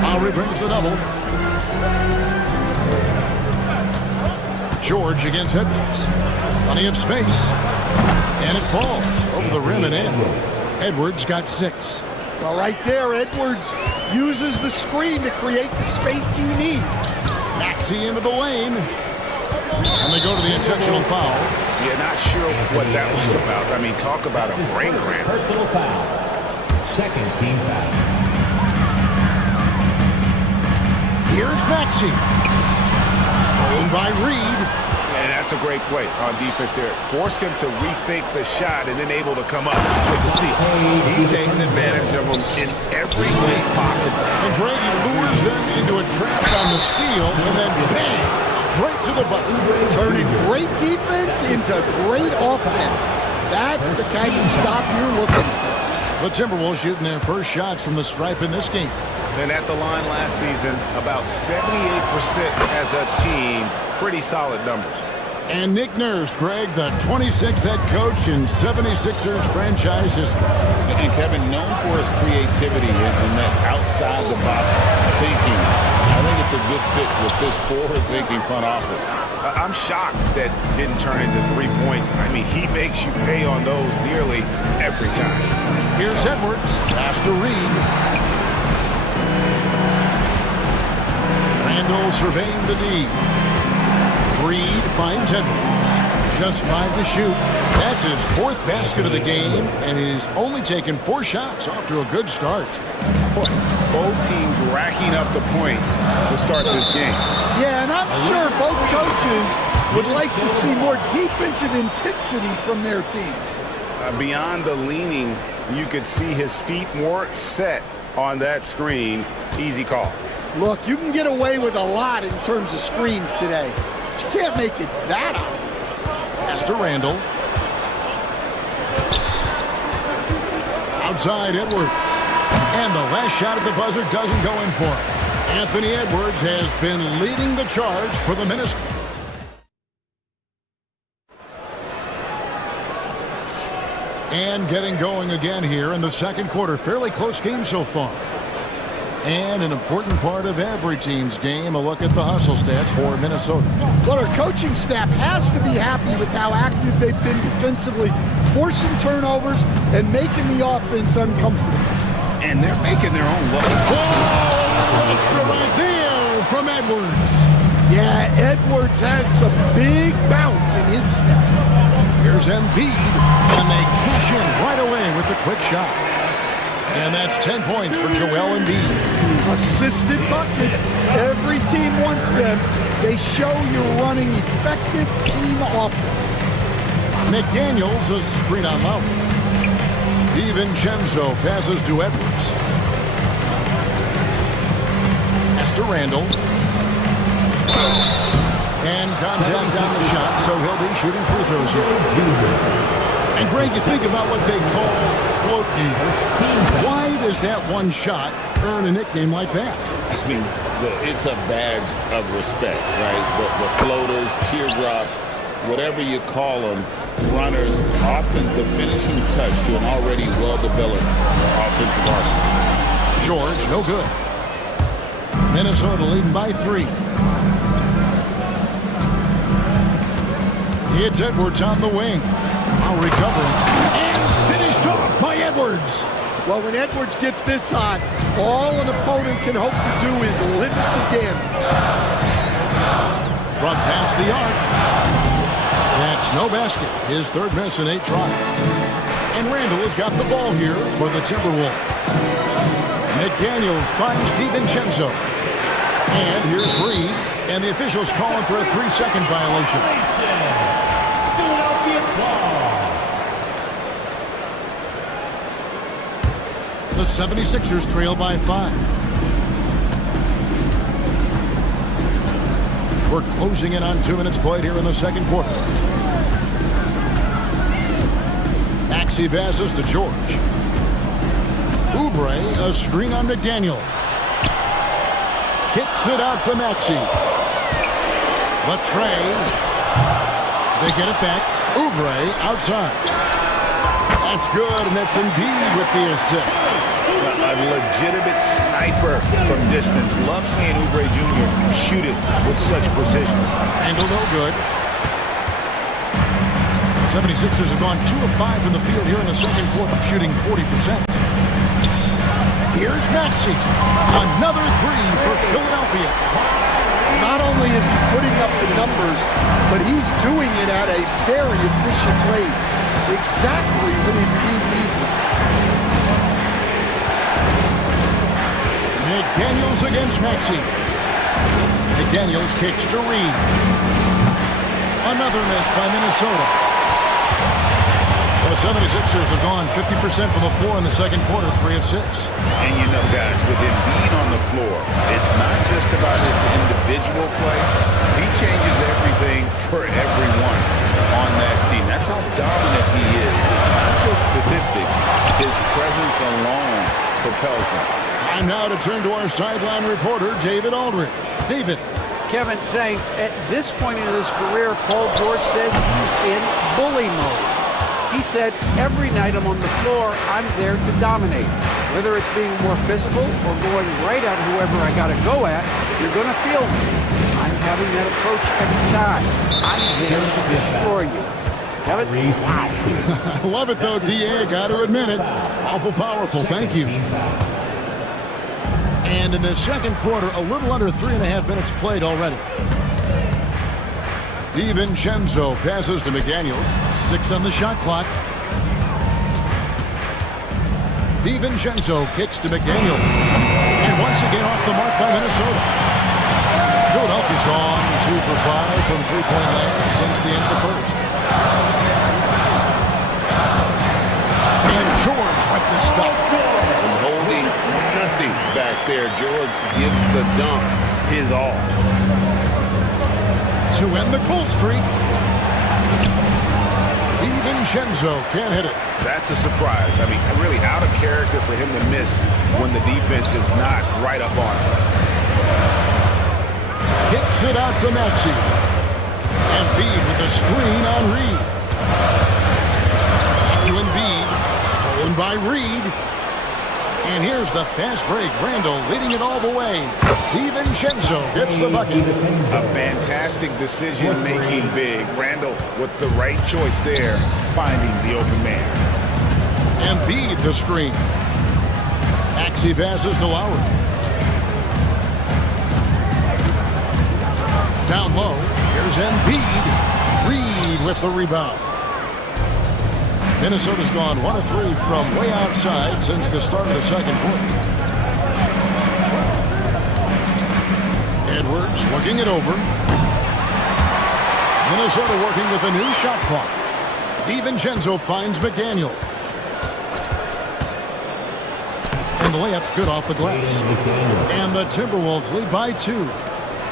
Lowry brings the double. George against Edwards. Plenty of space. And it falls over the rim and in. Edwards got 6. Well, right there, Edwards uses the screen to create the space he needs. Maxey into the lane. And they go to the intentional foul. Yeah, not sure what that was about. I mean, talk about a brain cramp. Personal foul. Second team foul. Here's Maxey. Stolen by Reed. And that's a great play on defense there. Forced him to rethink the shot and then able to come up with the steal. He takes advantage of them in every way possible. And Grady lures them into a trap on the steal and then bang! Straight to the button. Turning great defense into great offense. That's the kind of stop you're looking for. The Timberwolves shooting their first shots from the stripe in this game. And at the line last season, about 78% as a team. Pretty solid numbers. And Nick Nurse, Greg, the 26th head coach in 76ers franchise history. And Kevin, known for his creativity and that outside-the-box thinking, I think it's a good fit with this forward-thinking front office. I'm shocked that didn't turn into 3 points. I mean, he makes you pay on those nearly every time. Here's Edwards. Pass to Reed. Randall surveying the D. Reed finds Edwards. Just 5 to shoot. That's his 4th basket of the game, and he's only taken 4 shots off to a good start. Both teams racking up the points to start this game. Yeah, and I'm sure both coaches would like to see more defensive intensity from their teams. Beyond the leaning, you could see his feet more set on that screen. Easy call. Look, you can get away with a lot in terms of screens today. But you can't make it that obvious. Pass to Randall. Outside Edwards. And the last shot at the buzzer doesn't go in for him. Anthony Edwards has been leading the charge for the Minnesota. And getting going again here in the second quarter. Fairly close game so far. And an important part of every team's game, a look at the hustle stats for Minnesota. Well, our coaching staff has to be happy with how active they've been defensively, forcing turnovers and making the offense uncomfortable. And they're making their own look. Oh, extra right there from Edwards. Yeah, Edwards has some big bounce in his step. Here's Embiid, and they cash in right away with the quick shot. And that's 10 points for Joel Embiid. Assisted buckets. Every team wants them. They show you're running effective team offense. McDaniels, a screen on Lowry. DiVincenzo passes to Edwards. Pass to Randall. And contact on the shot, so he'll be shooting free throws here. And Greg, you think about what they call float games. Why does that one shot earn a nickname like that? I mean, it's a badge of respect, right? The floaters, teardrops, whatever you call them, runners, often the finishing touch to an already well-developed offensive arsenal. George, no good. Minnesota leading by 3. It's Edwards on the wing. Now recovering. And finished off by Edwards. Well, when Edwards gets this hot, all an opponent can hope to do is limit the damage. From past the arc. That's no basket. His third miss in 8 tries. And Randall has got the ball here for the Timberwolves. McDaniels finds DiVincenzo. And here's Reed. And the officials calling for a 3-second violation. The 76ers trail by 5. We're closing in on 2 minutes played here in the second quarter. Maxey passes to George. Oubre, a screen on McDaniel. Kicks it out to Maxey. Latrey. They get it back. Oubre outside. That's good, and that's Embiid with the assist. A legitimate sniper from distance. Love seeing Oubre Jr. shoot it with such precision. Handle no good. 76ers have gone 2 of 5 from the field here in the second quarter, shooting 40%. Here's Maxey. Another 3 for Philadelphia. Not only is he putting up the numbers, but he's doing it at a very efficient rate. Exactly when his team needs him. McDaniels against Maxey. McDaniels kicks to Reed. Another miss by Minnesota. The 76ers have gone 50% from the floor in the second quarter, 3 of 6. And you know, guys, with Embiid on the floor, it's not just about his individual play. He changes everything for everyone on that team. That's how dominant he is. It's not just statistics. His presence alone propels him. Time now to turn to our sideline reporter, David Aldridge. David. Kevin, thanks. At this point in his career, Paul George says he's in bully mode. He said, every night I'm on the floor, I'm there to dominate. Whether it's being more physical or going right at whoever I got to go at, you're going to feel me. I'm having that approach every time. I'm there to destroy you. Kevin? I love it, though, D.A. Got to admit it. Awful powerful. Thank you. And in the second quarter, a little under 3.5 minutes played already. DiVincenzo passes to McDaniels. 6 on the shot clock. DiVincenzo kicks to McDaniels. And once again off the mark by Minnesota. Philadelphia's gone 2 for 5 from three-point land since the end of the first. And George with the stuff. And holding nothing back there. George gives the dunk his all. To end the cold streak. DiVincenzo can't hit it. That's a surprise. I mean, really out of character for him to miss when the defense is not right up on him. Kicks it out to Maxey. Embiid with a screen on Reed. To Embiid. Stolen by Reed. And here's the fast break. Randall leading it all the way. DiVincenzo gets the bucket. A fantastic decision-making big. Randall with the right choice there, finding the open man. Embiid the screen. Maxey passes to Lowry. Down low. Here's Embiid. Reed with the rebound. Minnesota's gone 1 of 3 from way outside since the start of the second quarter. Edwards working it over. Minnesota working with a new shot clock. DiVincenzo finds McDaniel. And the layup's good off the glass. And the Timberwolves lead by 2.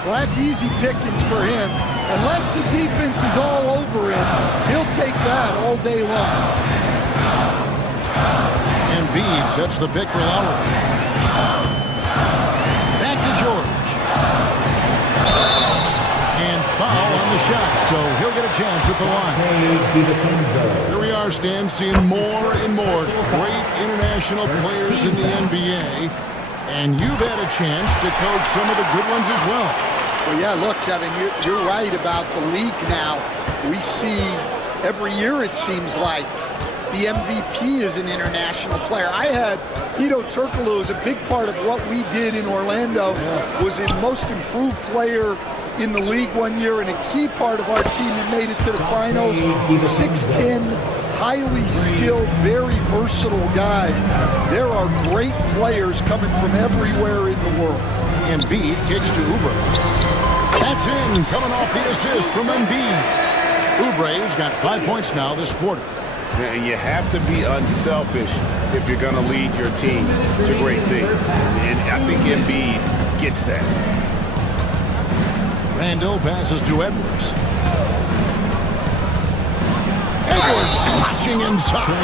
Well, that's easy pickings for him. Unless the defense is all over him, he'll take that all day long. Embiid sets the pick for Lowry. Back to George. And foul on the shot, so he'll get a chance at the line. Here we are, Stan, seeing more and more great international players in the NBA. And you've had a chance to coach some of the good ones as well. Well, yeah, look, Kevin, you're right about the league now. We see every year, it seems like, the MVP is an international player. I had Hedo Turkoglu as a big part of what we did in Orlando, was a most improved player in the league one year and a key part of our team that made it to the finals. 6'10", highly skilled, very versatile guy. There are great players coming from everywhere in the world. Embiid kicks to Oubre. That's in, coming off the assist from Embiid. Oubre's got 5 points now this quarter. And you have to be unselfish if you're going to lead your team to great things. And I think Embiid gets that. Randall passes to Edwards. Edwards slashing inside.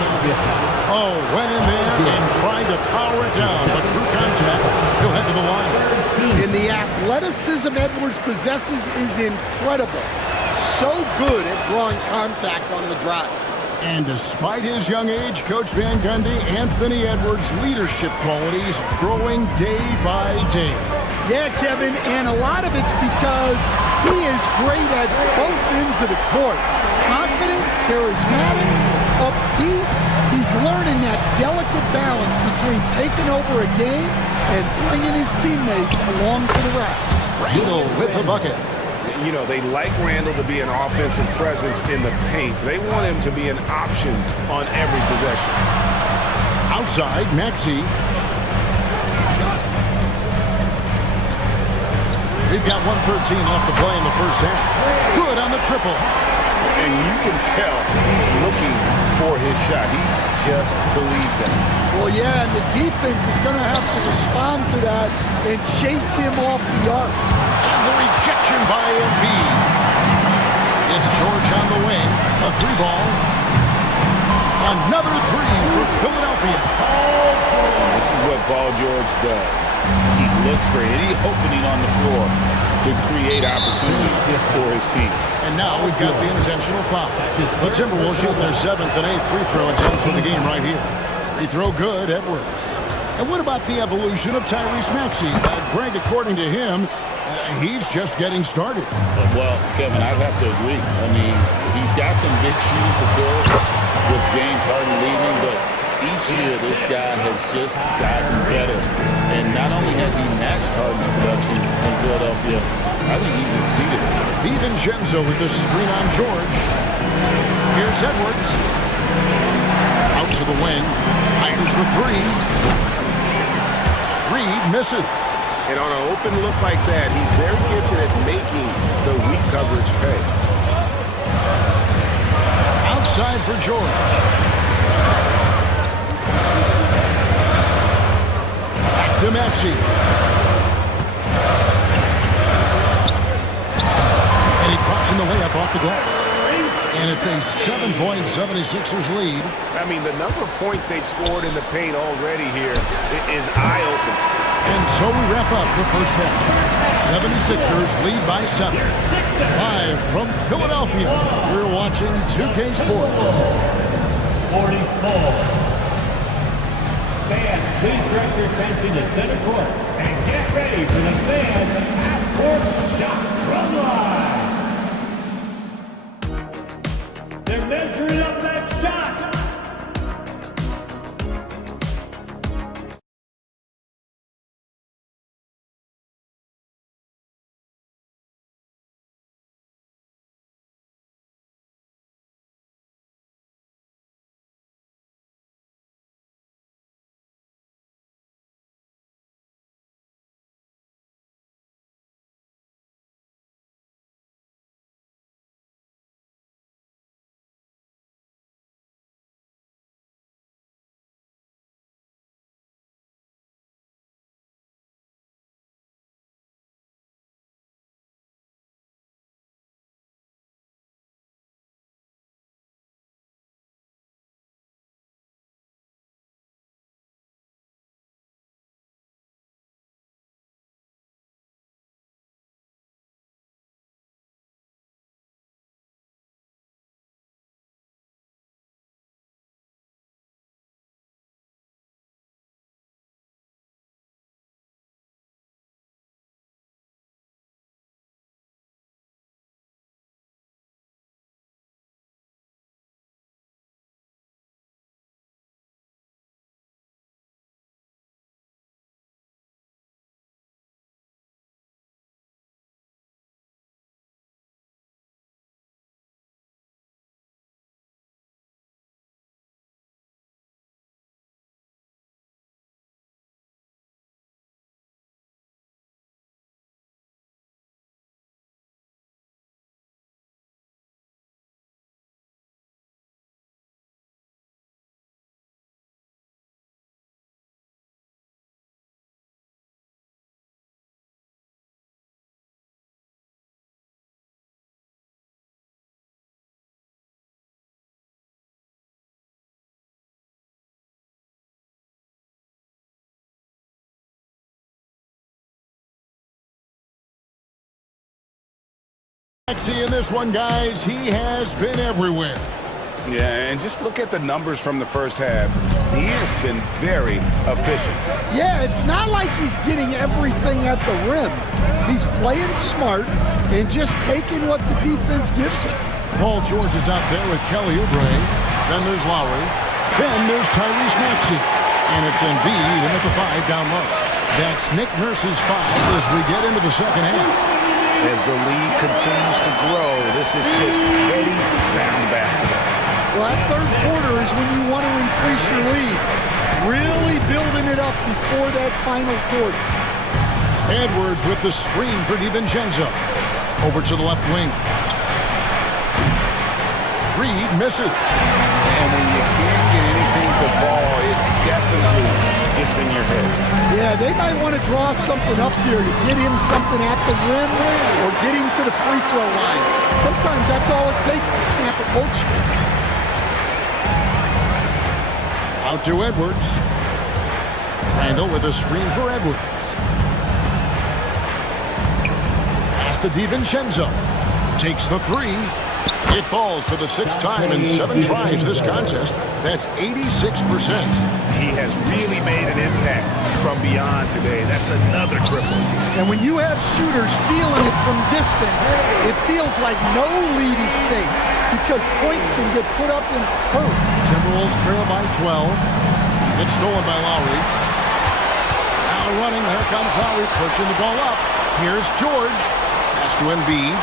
Oh, went in there and tried to power it down, but through contact, he'll head to the line. And the athleticism Edwards possesses is incredible. So good at drawing contact on the drive. And despite his young age, Coach Van Gundy, Anthony Edwards' leadership qualities growing day by day. Yeah, Kevin, and a lot of it's because he is great at both ends of the court. Confident, charismatic, upbeat. He's learning that delicate balance between taking over a game and bringing his teammates along for the ride. Randall with the bucket. You know, they like Randall to be an offensive presence in the paint. They want him to be an option on every possession. Outside, Maxey. We've got 1:13 left to play in the first half. Good on the triple. And you can tell he's looking for his shot. He just believes in it. Well, yeah, and the defense is going to have to respond to that and chase him off the arc. And the rejection by Embiid. It's George on the wing. A 3-ball. Another 3 for Philadelphia. This is what Paul George does. He looks for any opening on the floor to create opportunities for his team. And now we've got the intentional foul. The Timberwolves shoot their 7th and 8th free throw attempts for the game right here. Free throw good, Edwards. And what about the evolution of Tyrese Maxey? Greg, according to him, he's just getting started. Well, Kevin, I'd have to agree. I mean, he's got some big shoes to fill with James Harden leaving, but each year this guy has just gotten better. And not only has he matched Harden's production in Philadelphia, I think he's exceeded it. DiVincenzo with the screen on George. Here's Edwards. Out to the wing. Fires the 3. Reed misses. And on an open look like that, he's very gifted at making the weak coverage pay. Outside for George. Back to Maxey. And he drops in the layup off the glass. And it's a 7-point 76ers lead. I mean, the number of points they've scored in the paint already here is eye-opening. And so we wrap up the first half. 76ers lead by 7. Live from Philadelphia, you're watching 2K Sports. 44. please direct your attention to center court and get ready for the fan half-court shot run line. They're measuring up that shot. In this one, guys, he has been everywhere. Yeah, and just look at the numbers from the first half. He has been very efficient. Yeah, it's not like he's getting everything at the rim. He's playing smart and just taking what the defense gives him. Paul George is out there with Kelly Oubre. Then there's Lowry. Then there's Tyrese Maxey. And it's Embiid in at the 5 down low. That's Nick Nurse's 5 as we get into the second half. As the lead continues to grow, this is just very sound basketball. Well, that third quarter is when you want to increase your lead. Really building it up before that final quarter. Edwards with the screen for DiVincenzo. Over to the left wing. Reed misses. And when you can't get anything to fall, it definitely gets in your head. Yeah, they might want to draw something up here to get him something at the rim or get him to the free throw line. Sometimes that's all it takes to snap a cold streak. Out to Edwards. Randall with a screen for Edwards. Pass to DiVincenzo. Takes the 3. It falls for the 6th time in 7 tries this contest. That's 86%. He has really made an impact from beyond today. That's another triple. And when you have shooters feeling it from distance, it feels like no lead is safe because points can get put up in a hurry. Timberwolves trail by 12. It's stolen by Lowry. Now running, there comes Lowry pushing the ball up. Here's George. Pass to Embiid.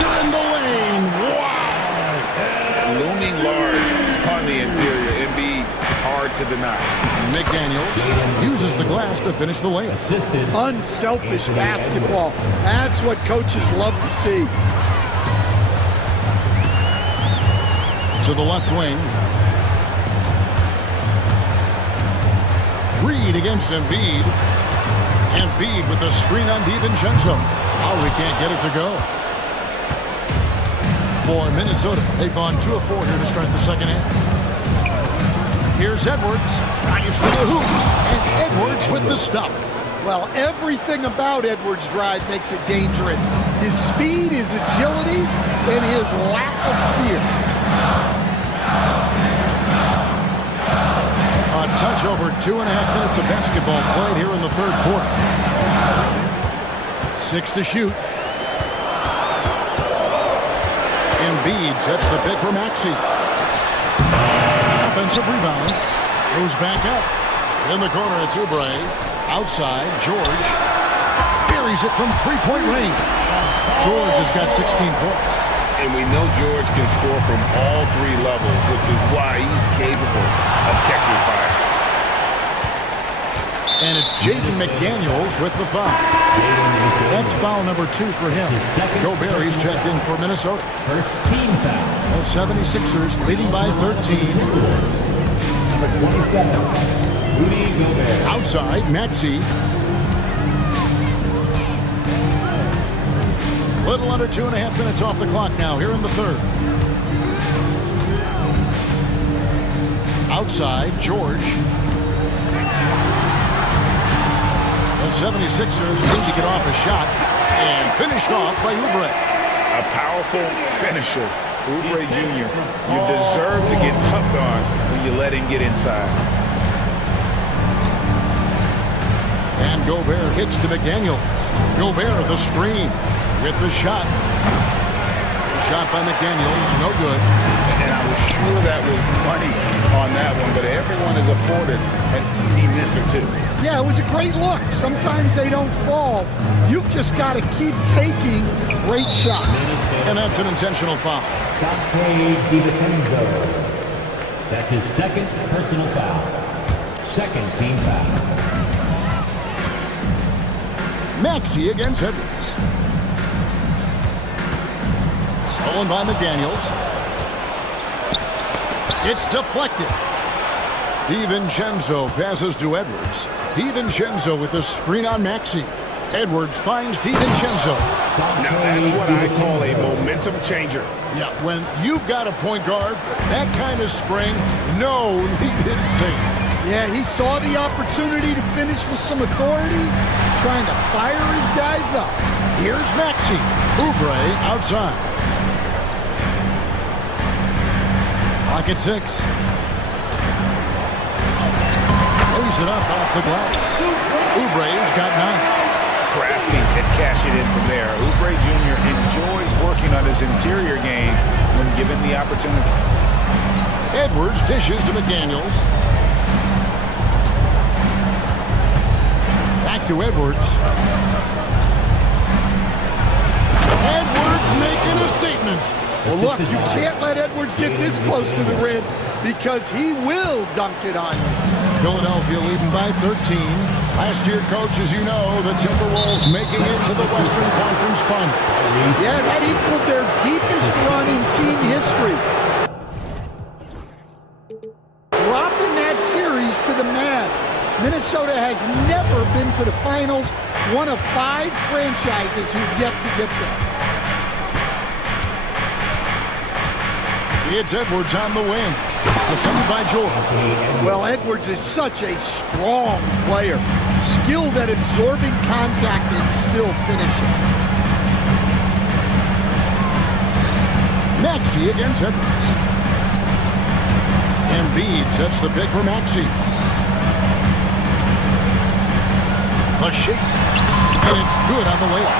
In the lane. Wow! Looming large on the interior. Embiid, hard to deny. McDaniels uses the glass to finish the layup. Unselfish basketball. That's what coaches love to see. To the left wing. Reed against Embiid. Embiid with the screen on DiVincenzo. Lowry can't get it to go. For Minnesota, they've gone 2 of 4 here to start the second half. Here's Edwards. Drives to the hoop. And Edwards with the stuff. Well, everything about Edwards' drive makes it dangerous. His speed, his agility, and his lack of fear. touch over 2.5 minutes of basketball played here in the third quarter. 6 to shoot. Embiid sets the pick for Maxey. Offensive rebound. Goes back up. In the corner, it's Oubre. Outside, George. Buries it from three-point range. George has got 16 points. And we know George can score from all three levels, which is why he's capable of catching fire. And it's Jaden McDaniels with the foul. That's foul number 2 for him. Gobert, he's checked in for Minnesota. First team foul. The 76ers leading by 13. Number 27, Rudy Gobert. Outside, Maxey. Little under 2.5 minutes off the clock now here in the third. Outside, George. The 76ers need to get off a shot and finished off by Oubre. A powerful finisher, Oubre Jr. You deserve to get tucked on when you let him get inside. And Gobert kicks to McDaniels. Gobert, the screen. With the shot. Shot by McDaniels, no good. And I was sure that was money on that one, but everyone is afforded an easy miss or two. Yeah, it was a great look. Sometimes they don't fall. You've just got to keep taking great shots. And that's an intentional foul. That's his second personal foul. Second team foul. Maxey against Edwards. Stolen by McDaniels. It's deflected. DiVincenzo passes to Edwards. DiVincenzo with the screen on Maxey. Edwards finds DiVincenzo. Now that's what I call a momentum changer. Yeah, when you've got a point guard, that kind of spring, no lead is safe. Yeah, he saw the opportunity to finish with some authority, trying to fire his guys up. Here's Maxey. Oubre outside. Clock at 6. Lays it up off the glass. Oubre's got 9. Crafty and cashing in from there. Oubre Jr. enjoys working on his interior game when given the opportunity. Edwards dishes to McDaniels. Back to Edwards. Edwards making a statement. Well, look, you can't let Edwards get this close to the rim because he will dunk it on you. Philadelphia leading by 13. Last year, coach, as you know, the Timberwolves making it to the Western Conference Finals. Yeah, that equaled their deepest run in team history. Dropping that series to the Mavs. Minnesota has never been to the finals, one of 5 franchises who've yet to get there. It's Edwards on the wing. Defended by George. Well, Edwards is such a strong player. Skilled at absorbing contact and still finishing. Maxey against Edwards. Embiid sets the pick for Maxey. A shake. And it's good on the way up.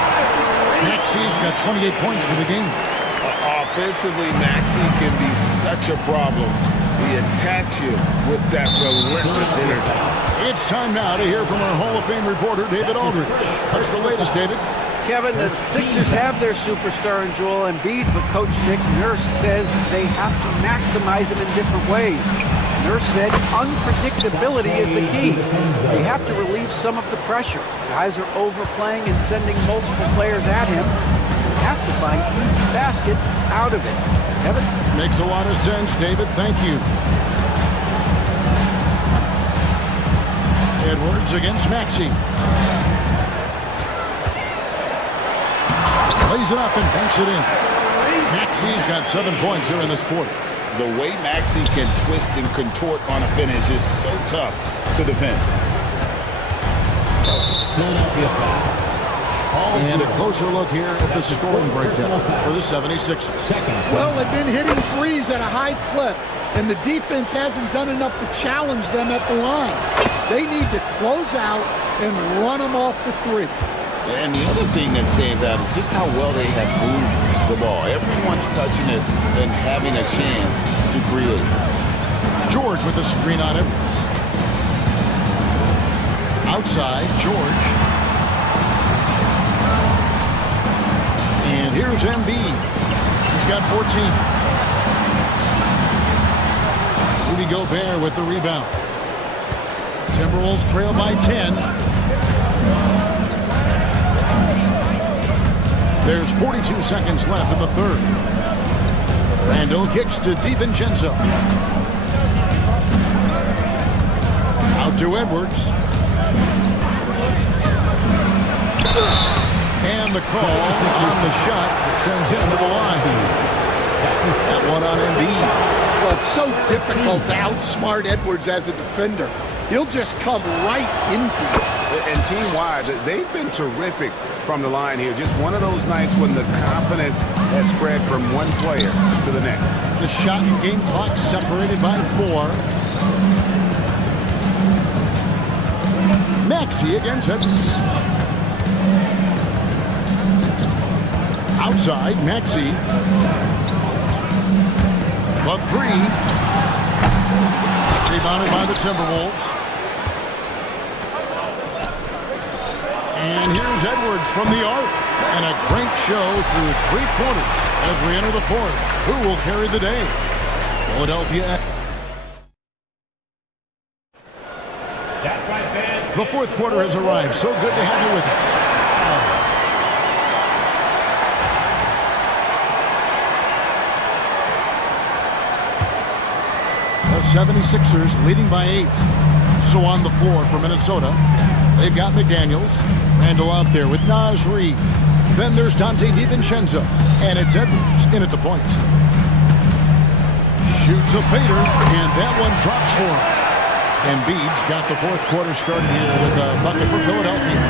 Maxey's got 28 points for the game. Offensively, Maxey can be such a problem. He attacks you with that relentless energy. It's time now to hear from our Hall of Fame reporter, David Aldridge. What's the latest, David? Kevin, the Sixers have their superstar in Joel Embiid, but Coach Nick Nurse says they have to maximize him in different ways. Nurse said unpredictability is the key. They have to relieve some of the pressure. Guys are overplaying and sending multiple players at him. They have to find easy baskets out of it. Kevin? Makes a lot of sense, David. Thank you. Edwards against Maxey. Lays it up and banks it in. Maxey's got 7 points here in this quarter. The way Maxey can twist and contort on a finish is so tough to defend. Philadelphia foul. And a closer look here at the scoring breakdown for the 76ers. Well, they've been hitting threes at a high clip, and the defense hasn't done enough to challenge them at the line. They need to close out and run them off the three. And the other thing that stands out is just how well they have moved the ball. Everyone's touching it and having a chance to create. George with the screen on Edwards. Outside, George. And here's Embiid. He's got 14. Rudy Gobert with the rebound. Timberwolves trail by 10. There's 42 seconds left in the third. Randall kicks to DiVincenzo. Out to Edwards. And the call on the shot that sends him to the line. That one on Embiid. Well, it's so difficult to outsmart Edwards as a defender. He'll just come right into it. And team-wide, they've been terrific from the line here. Just one of those nights when the confidence has spread from one player to the next. The shot and game clock separated by 4. Maxey against Edwards. Outside, Maxey. The 3. Rebounded by the Timberwolves. And here's Edwards from the arc. And a great show through 3 quarters as we enter the fourth. Who will carry the day? Philadelphia. The fourth quarter has arrived. So good to have you with us. The 76ers leading by 8. So on the floor for Minnesota, they've got McDaniels. Randall out there with Naz Reid. Then there's Dante DiVincenzo. And it's Edwards in at the point. Shoots a fader, and that one drops for him. Embiid's got the fourth quarter started here with a bucket for Philadelphia.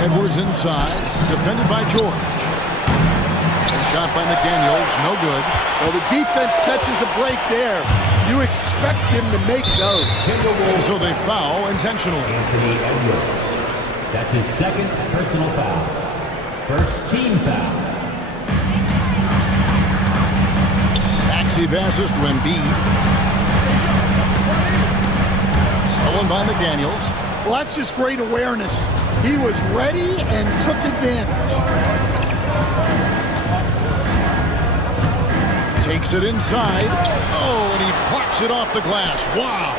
Edwards inside, defended by George. A shot by McDaniels, no good. Well, the defense catches a break there. You expect him to make those. And so they foul intentionally. Anthony Edwards. That's his second personal foul. First team foul. Maxey passes to Embiid. Stolen by McDaniels. Well, that's just great awareness. He was ready and took advantage. Takes it inside. Oh, and he blocks it off the glass. Wow.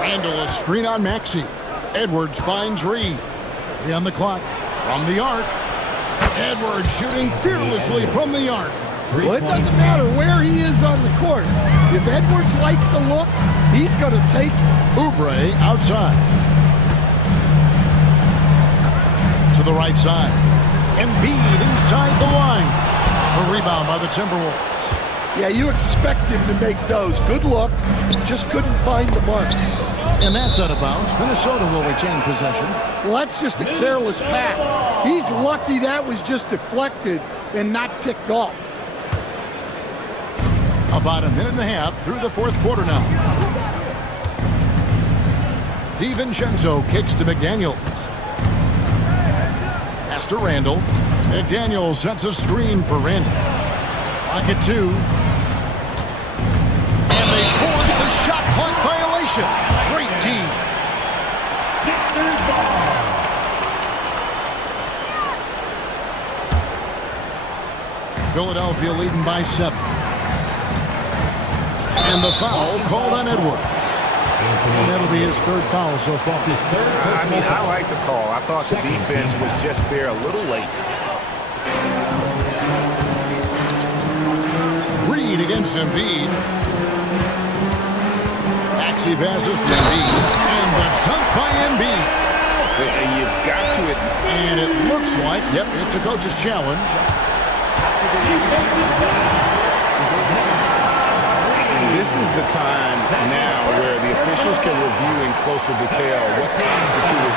Randall, a screen on Maxey. Edwards finds Reid. 3 on the clock. From the arc. Edwards shooting fearlessly from the arc. Well, it doesn't matter where he is on the court. If Edwards likes a look, he's going to take it. Oubre outside. To the right side. Embiid inside the line. A rebound by the Timberwolves. Yeah, you expect him to make those. Good look. Just couldn't find the mark. And that's out of bounds. Minnesota will retain possession. Well, that's just a careless pass. He's lucky that was just deflected and not picked off. About a minute and a half through the fourth quarter now. DiVincenzo kicks to McDaniels. Pass to Randall. McDaniels sets a screen for Randall. Clock at 2. And they force the shot clock violation. Great team. Sixers ball. Philadelphia leading by 7. And the foul called on Edwards. And that'll be his third foul so far. I mean, I like the call. I thought the defense was just there a little late. Reid against Embiid. Maxey passes to Embiid. And the dunk by Embiid. And you've got to admit. And it looks like, yep, it's a coach's challenge. This is the time now where the officials can review in closer detail what constituted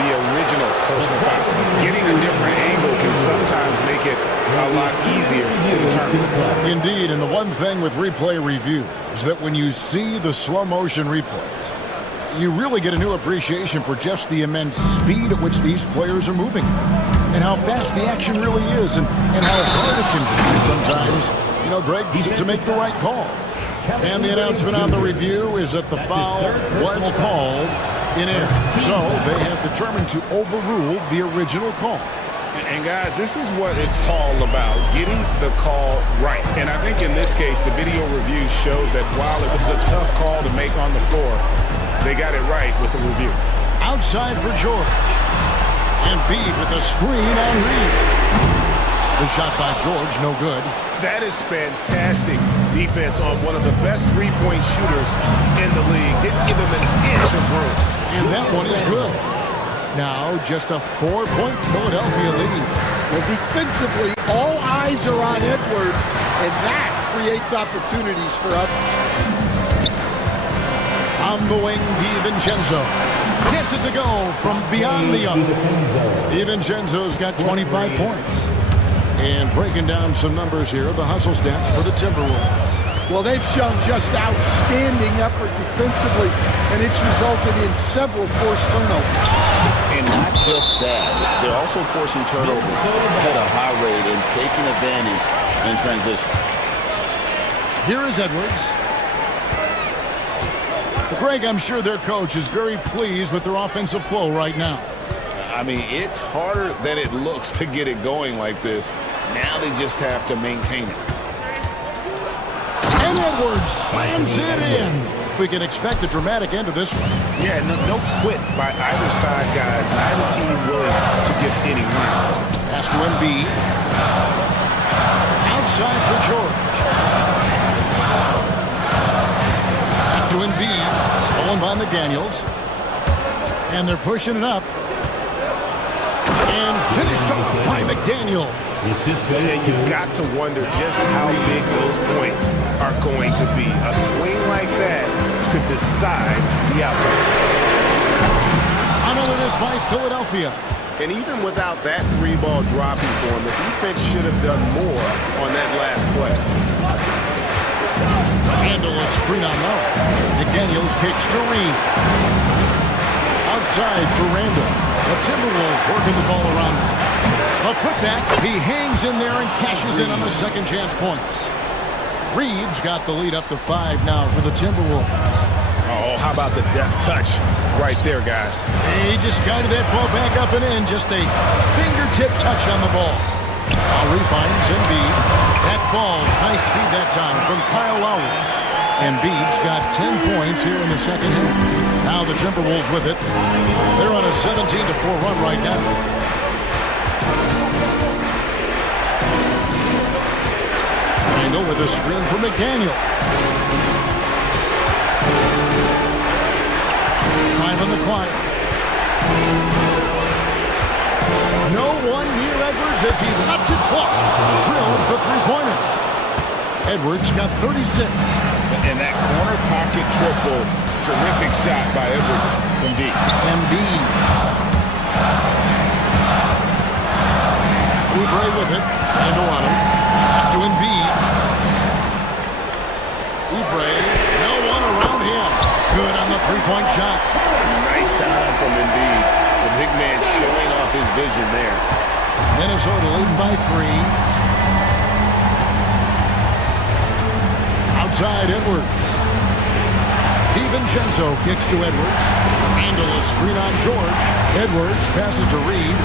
the original personal foul. Getting a different angle can sometimes make it a lot easier to determine. Indeed, and the one thing with replay review is that when you see the slow motion replays, you really get a new appreciation for just the immense speed at which these players are moving and how fast the action really is and how hard it can be sometimes, you know, Greg, to make the right call. And the announcement on the review is that the foul was called in air. So they have determined to overrule the original call. And guys, this is what it's all about, getting the call right. And I think in this case, the video review showed that while it was a tough call to make on the floor, they got it right with the review. Outside for George. Embiid with a screen on Reed. The shot by George, no good. That is fantastic defense on one of the best three-point shooters in the league. Didn't give him an inch of room. And that one is good. Now just a 4-point Philadelphia lead. Well, defensively, all eyes are on Edwards, and that creates opportunities for us. On the wing, DiVincenzo gets it to go from beyond the arc. DiVincenzo's got 25 points. And breaking down some numbers here, the hustle stats for the Timberwolves. Well, they've shown just outstanding effort defensively, and it's resulted in several forced turnovers. And not just that, they're also forcing turnovers at a high rate and taking advantage in transition. Here is Edwards. Greg, I'm sure their coach is very pleased with their offensive flow right now. I mean, it's harder than it looks to get it going like this. Now they just have to maintain it. And Edwards slams it in. We can expect a dramatic end to this one. Yeah, no quit by either side, guys. Neither team willing to give any round. Pass to Embiid. Outside for George. Back to Embiid. Stolen by McDaniels. And they're pushing it up. And finished off by McDaniel. And you've got to wonder just how big those points are going to be. A swing like that could decide the outcome. Another miss by Philadelphia. And even without that three-ball dropping for him, the defense should have done more on that last play. Handle a screen on low. McDaniels kicks to Reed. Outside for Randall. The Timberwolves working the ball around him. A putback. He hangs in there and cashes in on the second chance points. Reeves got the lead up to 5 now for the Timberwolves. Oh, how about the deft touch right there, guys? He just guided that ball back up and in. Just a fingertip touch on the ball. Lowry finds Embiid. That falls. Nice feed that time from Kyle Lowry. Embiid's got 10 points here in the second half. Now the Timberwolves with it. They're on a 17-4 run right now. Randall with a screen for McDaniel. 5 on the clock. No one near Edwards as he lets it fly. Drills the three-pointer. Edwards got 36. And that corner pocket triple, terrific shot by Edwards from deep. Embiid. Oubre with it. Handle on him. Back to Embiid. Oubre. No one around him. Good on the three-point shot. Nice time from Embiid. The big man showing off his vision there. Minnesota leading by 3. Outside Edwards. DiVincenzo kicks to Edwards. Handle a screen on George. Edwards passes to Reed.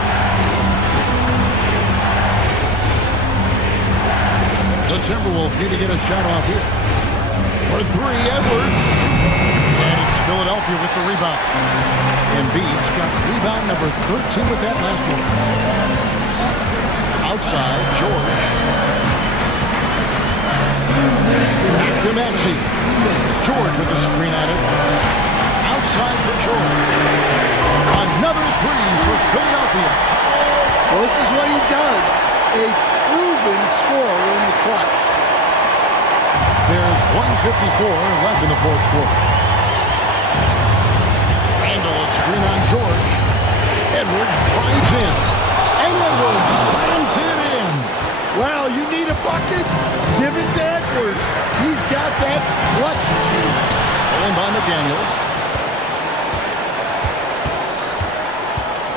The Timberwolves need to get a shot off here. For 3, Edwards. And it's Philadelphia with the rebound. Embiid's got rebound number 13 with that last one. Outside, George. Back to Maxey. George with the screen on it. Outside for George. Another 3 for Philadelphia. Well, this is what he does. A proven scorer in the clutch. There's 1:54 left in the fourth quarter. Randall, a screen on George. Edwards drives in. And Edwards slams it in. Well, you need a bucket? Give it to Edwards. He's got that clutch. Stolen by McDaniels.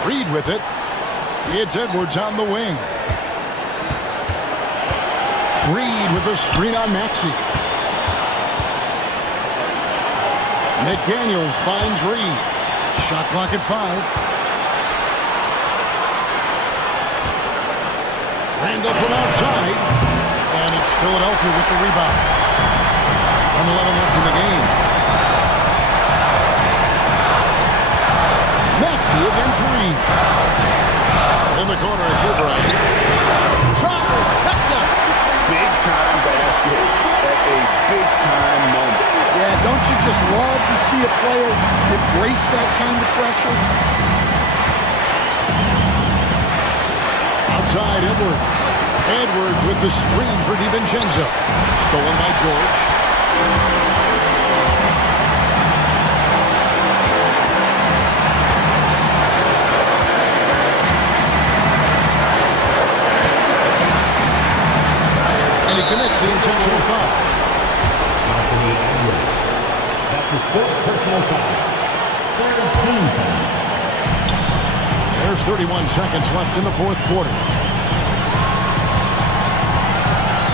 Reed with it. It's Edwards on the wing. Reed with a screen on Maxey. McDaniels finds Reed. Shot clock at 5. Randall from outside. And it's Philadelphia with the rebound. 1:11 left in the game. Maxey against Reed. In the corner, it's O'Brien. Trifecta. Big-time basket at a big-time moment. Yeah, don't you just love to see a player embrace that kind of pressure? Outside, Edwards. Edwards with the screen for DiVincenzo. Stolen by George. And he commits the intentional foul. That's his fourth personal foul. 13 foul. There's 31 seconds left in the fourth quarter.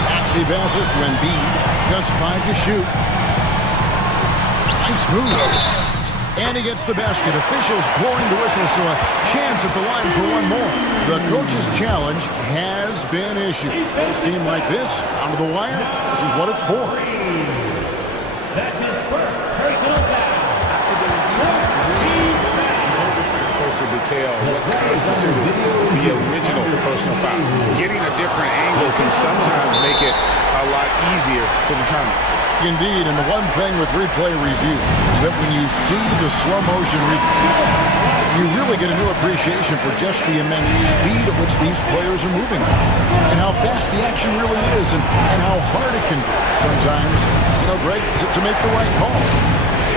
Maxey passes to Embiid. Just 5 to shoot. Nice move. And he gets the basket. Officials blowing the whistle, so a chance at the line for one more. The coach's challenge has been issued. This game like this, down to the wire, this is what it's for. That's his first personal foul. Closer detail what constituted the original personal foul. Getting a different angle can sometimes make it a lot easier to determine. Indeed, and the one thing with replay review is that when you see the slow motion replay, you really get a new appreciation for just the immense speed at which these players are moving and how fast the action really is and how hard it can be sometimes, Greg, to make the right call.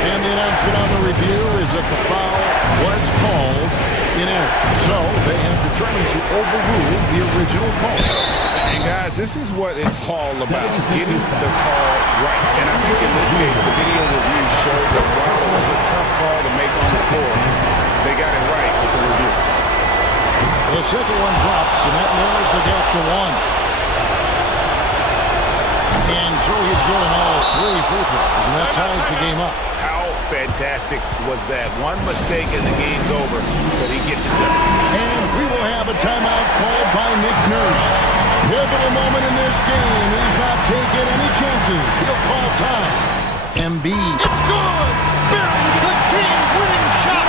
And the announcement on the review is that the foul was called in error. So they have determined to overrule the original call. And guys, this is what it's all about, getting the call right. And I think in this case, the video review showed that while it was a tough call to make on the floor, they got it right with the review. The second one drops, and that narrows the gap to 1. And so he's good in all 3 free throws, and that ties the game up. How fantastic was that? One mistake and the game's over, but he gets it done. And we will have a timeout called by Nick Nurse. Pivotal moment in this game. He's not taking any chances. He'll call time. Embiid. It's good! Buries the game-winning shot!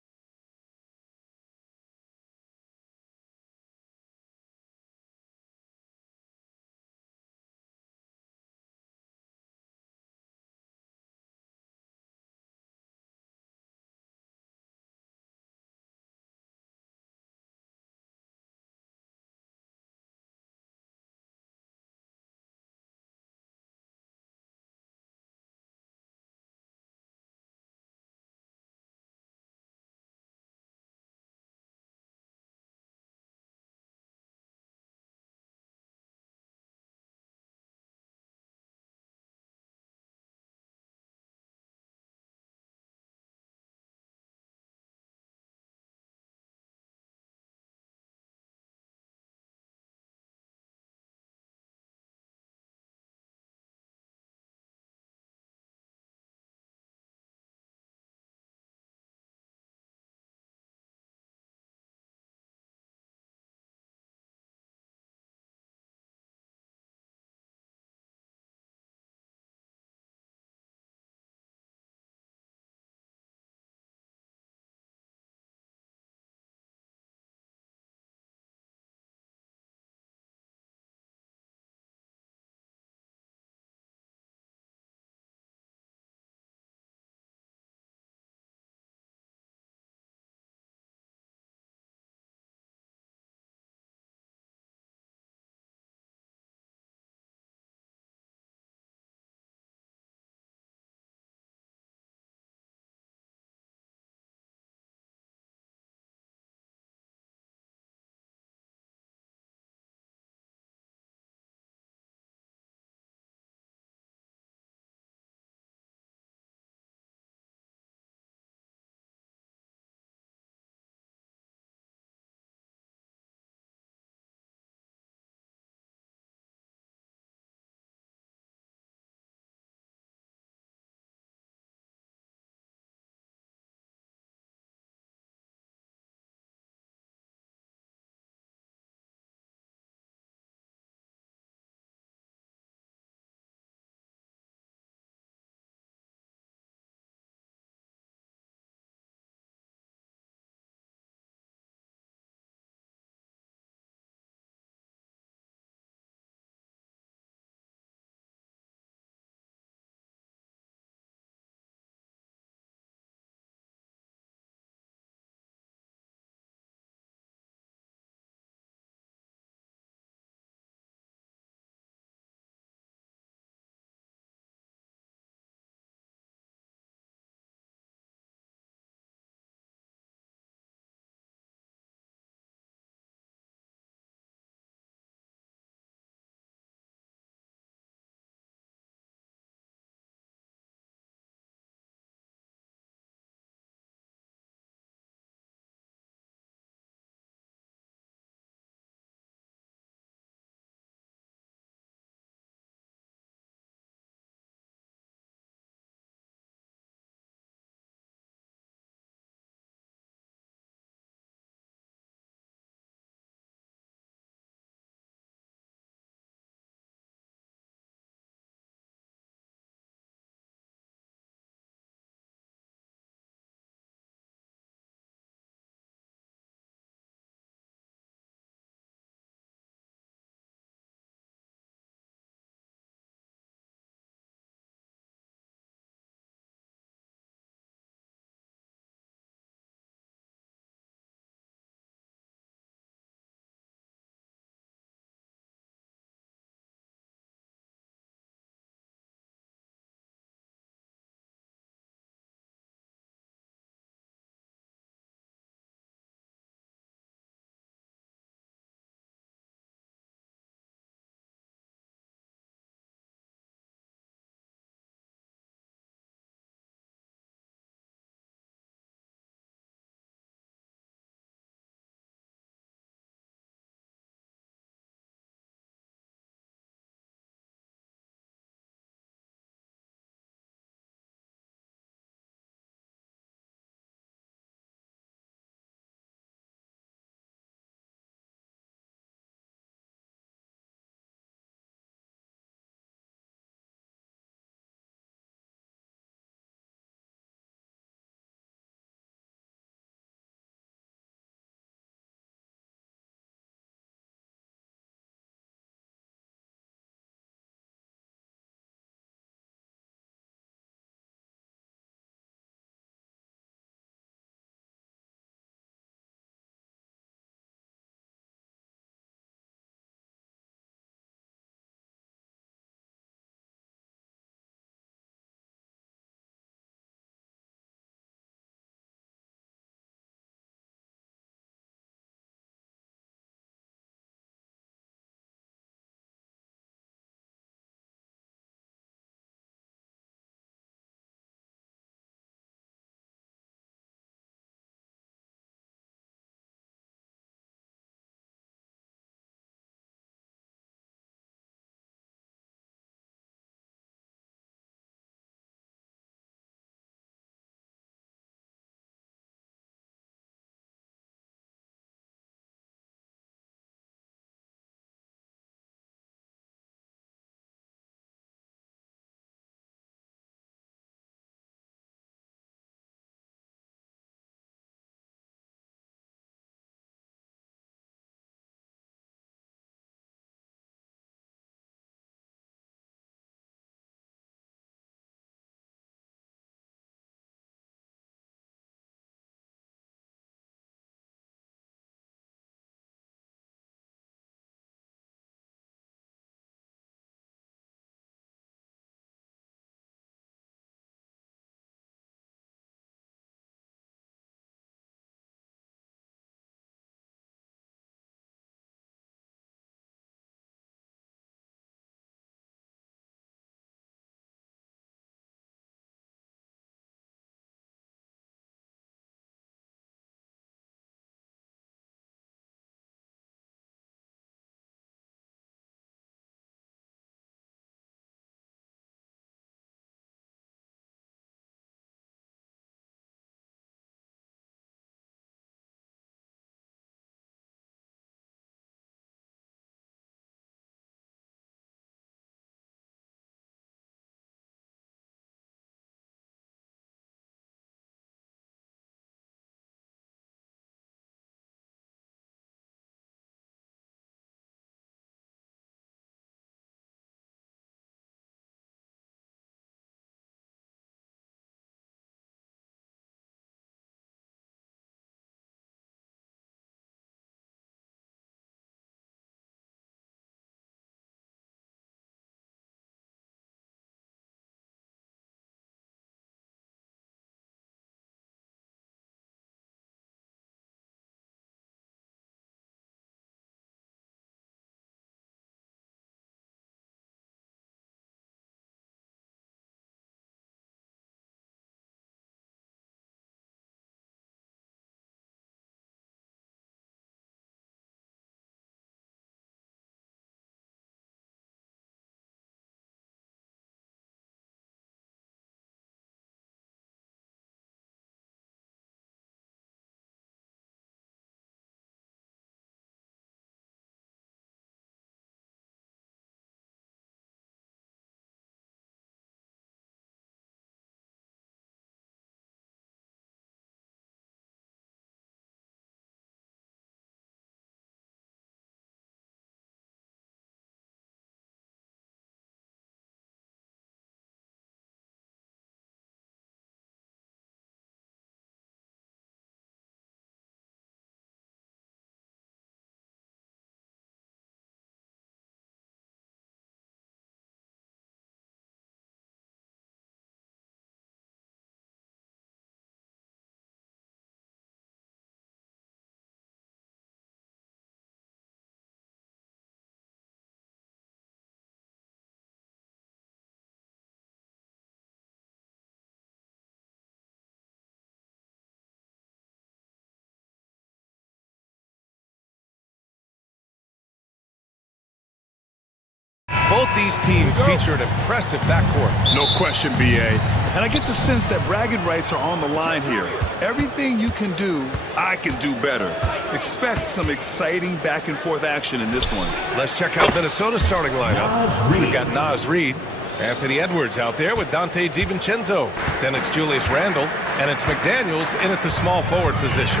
Both these teams feature an impressive backcourt. No question, B.A. And I get the sense that bragging rights are on the line here. Everything you can do, I can do better. Expect some exciting back-and-forth action in this one. Let's check out Minnesota's starting lineup. We've got Nas Reed, Anthony Edwards out there with Dante DiVincenzo. Then it's Julius Randle, and it's McDaniels in at the small forward position.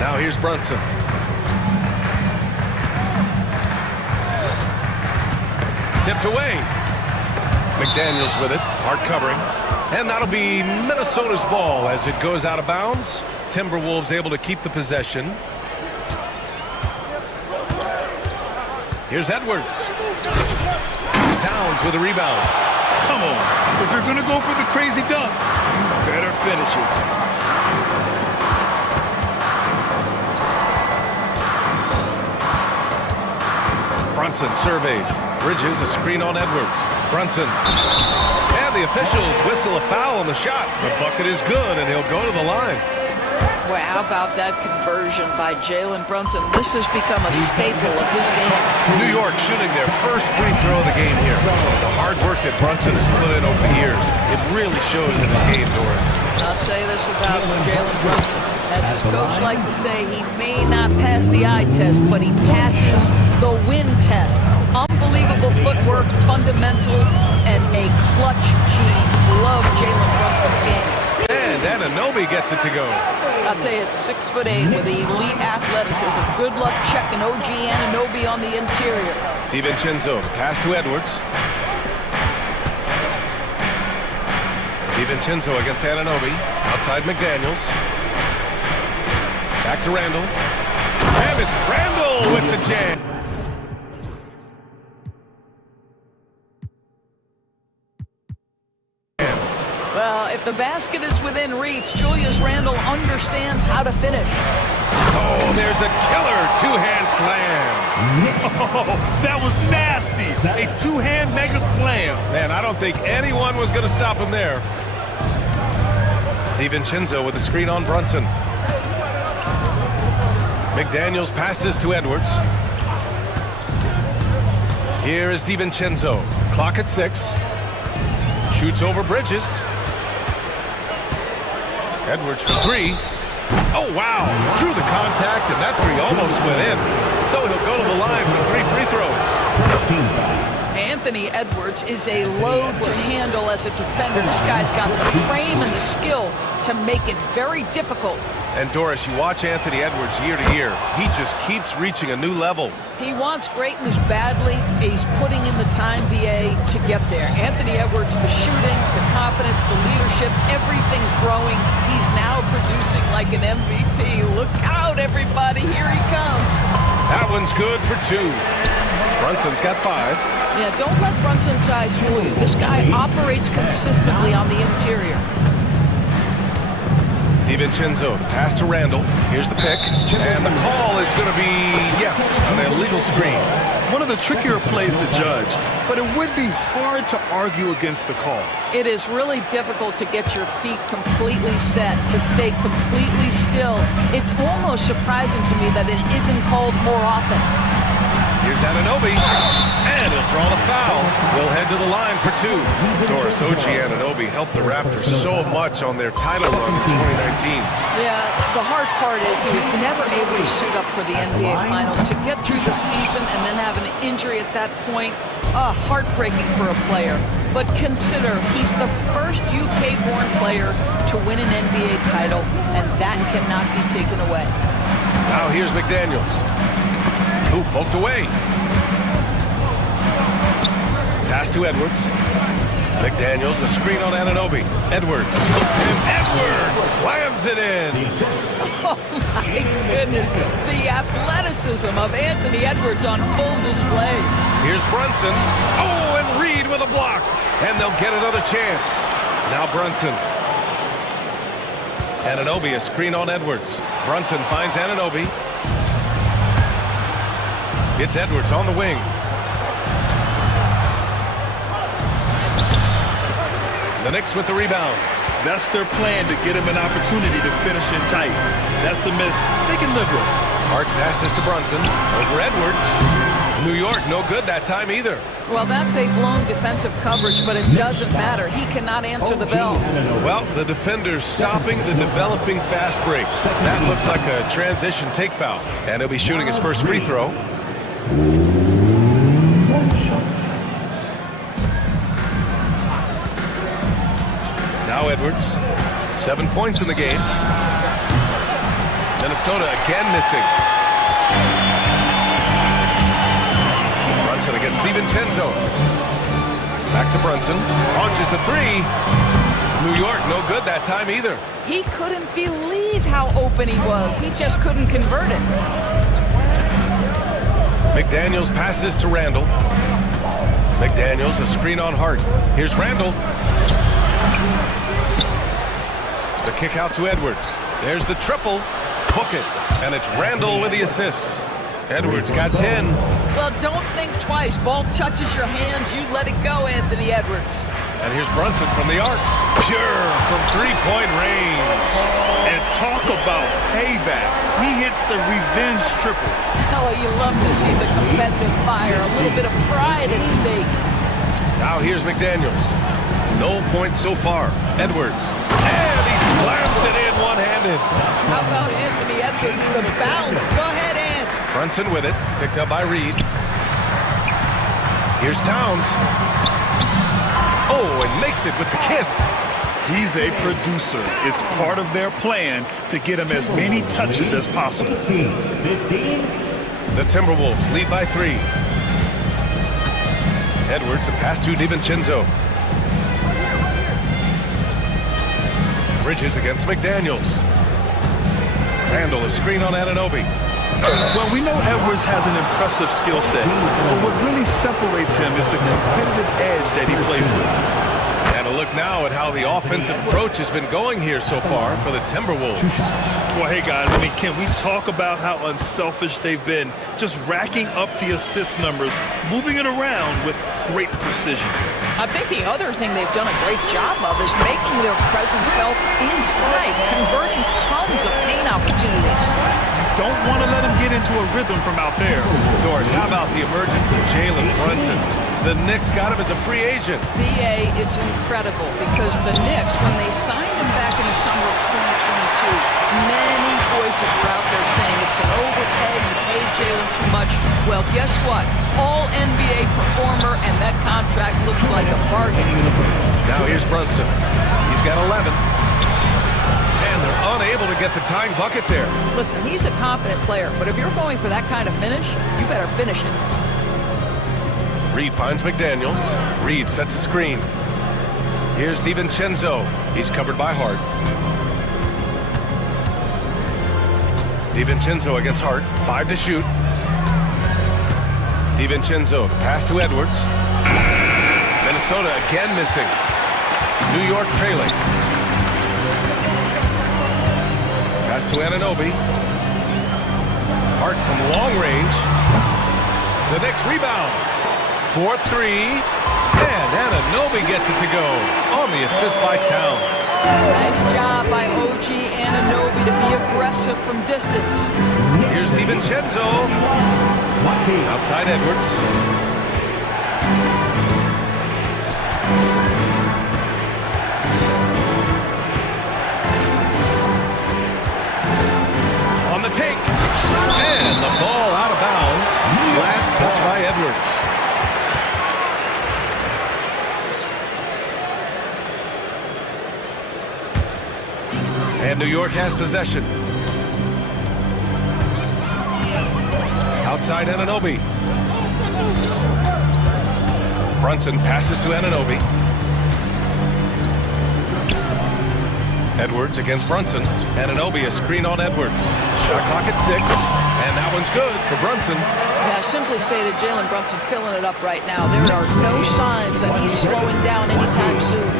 Now here's Brunson. Tipped away. McDaniels with it, hard covering. And that'll be Minnesota's ball as it goes out of bounds. Timberwolves able to keep the possession. Here's Edwards. Towns with a rebound. Come on. If you're going to go for the crazy dunk, you better finish it. Brunson surveys. Bridges a screen on Edwards. Brunson. And the officials whistle a foul on the shot. The bucket is good, and he'll go to the line. Well, how about that conversion by Jalen Brunson? This has become a staple of his game. New York shooting their first free throw of the game here. The hard work that Brunson has put in over the years, it really shows in his game, Doris. I'll say this about Jalen Brunson. As his coach likes to say, he may not pass the eye test, but he passes the win test. Unbelievable footwork, fundamentals, and a clutch gene. Love Jalen Brunson's game. And Anunoby gets it to go. I'll tell you, it's 6'8" with elite athleticism. Good luck checking OG Anunoby on the interior. DiVincenzo, pass to Edwards. DiVincenzo against Anunoby. Outside McDaniels. Back to Randle. And it's Randle with the jam. Well, if the basket is within reach, Julius Randle understands how to finish. Oh, there's a killer two-hand slam. Oh, that was nasty. A two-hand mega slam. Man, I don't think anyone was going to stop him there. DiVincenzo with the screen on Brunson. McDaniels passes to Edwards. Here is DiVincenzo. Clock at 6. Shoots over Bridges. Edwards for 3. Oh, wow. Drew the contact, and that 3 almost went in. So he'll go to the line for 3 free throws. Anthony Edwards is a load to handle as a defender. This guy's got the frame and the skill to make it very difficult. And Doris, you watch Anthony Edwards year to year. He just keeps reaching a new level. He wants greatness badly. He's putting in the time, BA, to get there. Anthony Edwards, the shooting, the confidence, the leadership, everything's growing. He's now producing like an MVP. Look out, everybody. Here he comes. That one's good for 2. Brunson's got 5. Yeah, don't let Brunson's size fool you. This guy operates consistently on the interior. DiVincenzo, the pass to Randle. Here's the pick. And the call is going to be, yes, an illegal screen. One of the trickier plays to judge, but it would be hard to argue against the call. It is really difficult to get your feet completely set, to stay completely still. It's almost surprising to me that it isn't called more often. Here's Anunoby, and he'll draw the foul. We'll head to the line for 2. Doris, OG Anunoby helped the Raptors so much on their title run in 2019. Yeah, the hard part is he was never able to suit up for the NBA Finals. To get through the season and then have an injury at that point, heartbreaking for a player. But consider, he's the first UK-born player to win an NBA title, and that cannot be taken away. Now here's McDaniels. Ooh, poked away. Pass to Edwards. McDaniels, a screen on Anunoby. Edwards. And Edwards slams it in. Oh, my goodness. The athleticism of Anthony Edwards on full display. Here's Brunson. Oh, and Reed with a block. And they'll get another chance. Now Brunson. Anunoby, a screen on Edwards. Brunson finds Anunoby. It's Edwards on the wing. The Knicks with the rebound. That's their plan, to get him an opportunity to finish in tight. That's a miss they can live with. Hart passes to Brunson. Over Edwards. New York, no good that time either. Well, that's a blown defensive coverage, but it doesn't matter. He cannot answer the bell. Well, the defender's stopping the developing fast break. That looks like a transition take foul. And he'll be shooting his first free throw. Now Edwards, 7 points in the game. Minnesota again missing. Brunson against DiVincenzo. Back to Brunson. Launches a three. New York, no good that time either. He couldn't believe how open he was. He just couldn't convert it. McDaniels passes to Randall. McDaniels, a screen on Hart. Here's Randall. The kick out to Edwards. There's the triple. Book it. And it's Randall with the assist. Edwards got 10. Well, don't think twice. Ball touches your hands, you let it go, Anthony Edwards. And here's Brunson from the arc. Pure from three-point range. And talk about payback. He hits the revenge triple. Oh, you love to see the competitive fire. A little bit of pride at stake. Now here's McDaniels. No points so far. Edwards. And he slams it in one-handed. How about Anthony Edwards? The bounce. Go ahead, Ant. Brunson with it. Picked up by Reed. Here's Towns. Oh, and makes it with the kiss. He's a producer. It's part of their plan to get him as many touches as possible. The Timberwolves lead by 3. Edwards, the pass to DiVincenzo. Bridges against McDaniels. Randall, a screen on Anunoby. Well, we know Edwards has an impressive skill set, but what really separates him is the competitive edge that he plays with. And a look now at how the offensive approach has been going here so far for the Timberwolves. Well, hey, guys, I mean, can we talk about how unselfish they've been? Just racking up the assist numbers, moving it around with great precision. I think the other thing they've done a great job of is making their presence felt inside, converting tons of paint opportunities. Don't want to let him get into a rhythm from out there. Doris, how about the emergence of Jalen Brunson? The Knicks got him as a free agent. BA, it's incredible because the Knicks, when they signed him back in the summer of 2022, many voices were out there saying it's an overpay, you paid Jalen too much. Well, guess what? All NBA performer, and that contract looks like a bargain. Now here's Brunson. He's got 11. And they're unable to get the tying bucket there. Listen, he's a confident player, but if you're going for that kind of finish, you better finish it. Reed finds McDaniels. Reed sets a screen. Here's DiVincenzo. He's covered by Hart. DiVincenzo against Hart. 5 to shoot. DiVincenzo, the pass to Edwards. Minnesota again missing. New York trailing. Pass to Anunoby. Hart from long range. The Knicks rebound. 4-3. And Anunoby gets it to go on the assist by Towns. Nice job by OG Anunoby to be aggressive from distance. Here's DiVincenzo. Outside Edwards. On the take. And the ball out of bounds. Last touch by Edwards. And New York has possession. Outside Anunoby. Brunson passes to Anunoby. Edwards against Brunson. Anunoby, a screen on Edwards. Shot clock at 6, and that one's good for Brunson. Yeah, simply stated, Jalen Brunson filling it up right now. There are no signs that he's slowing down anytime soon.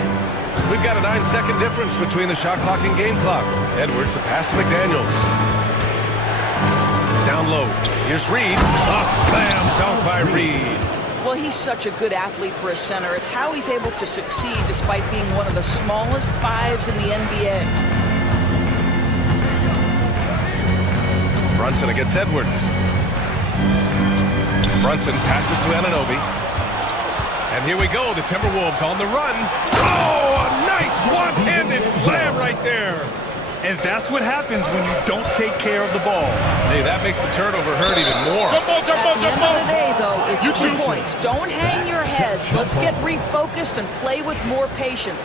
We've got a 9-second difference between the shot clock and game clock. Edwards, the pass to McDaniels. Down low. Here's Reed. A slam dunk by Reed. Well, he's such a good athlete for a center. It's how he's able to succeed despite being one of the smallest fives in the NBA. Brunson against Edwards. Brunson passes to Anunoby. And here we go, the Timberwolves on the run. Oh, a nice one-handed slam right there. And that's what happens when you don't take care of the ball. Hey, that makes the turnover hurt even more. At the end of the day, though, it's 2 points. Don't hang your heads. Let's get refocused and play with more patience.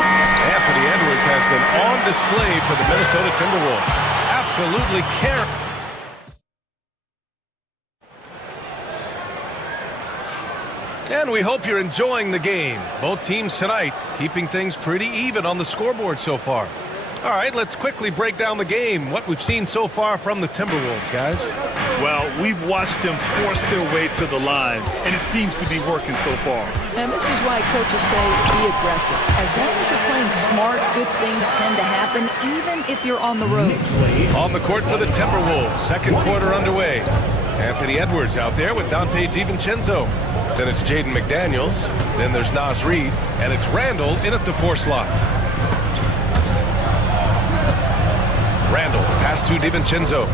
Anthony Edwards has been on display for the Minnesota Timberwolves. Absolutely carrying. And we hope you're enjoying the game. Both teams tonight keeping things pretty even on the scoreboard so far. All right, let's quickly break down the game, what we've seen so far from the Timberwolves, guys. Well, we've watched them force their way to the line, and it seems to be working so far. And this is why coaches say be aggressive. As long as you're playing smart, good things tend to happen, even if you're on the road. On the court for the Timberwolves, second quarter underway. Anthony Edwards out there with Dante DiVincenzo. Then it's Jaden McDaniels. Then there's Naz Reid. And it's Randall in at the 4 slot. Randall, pass to DiVincenzo.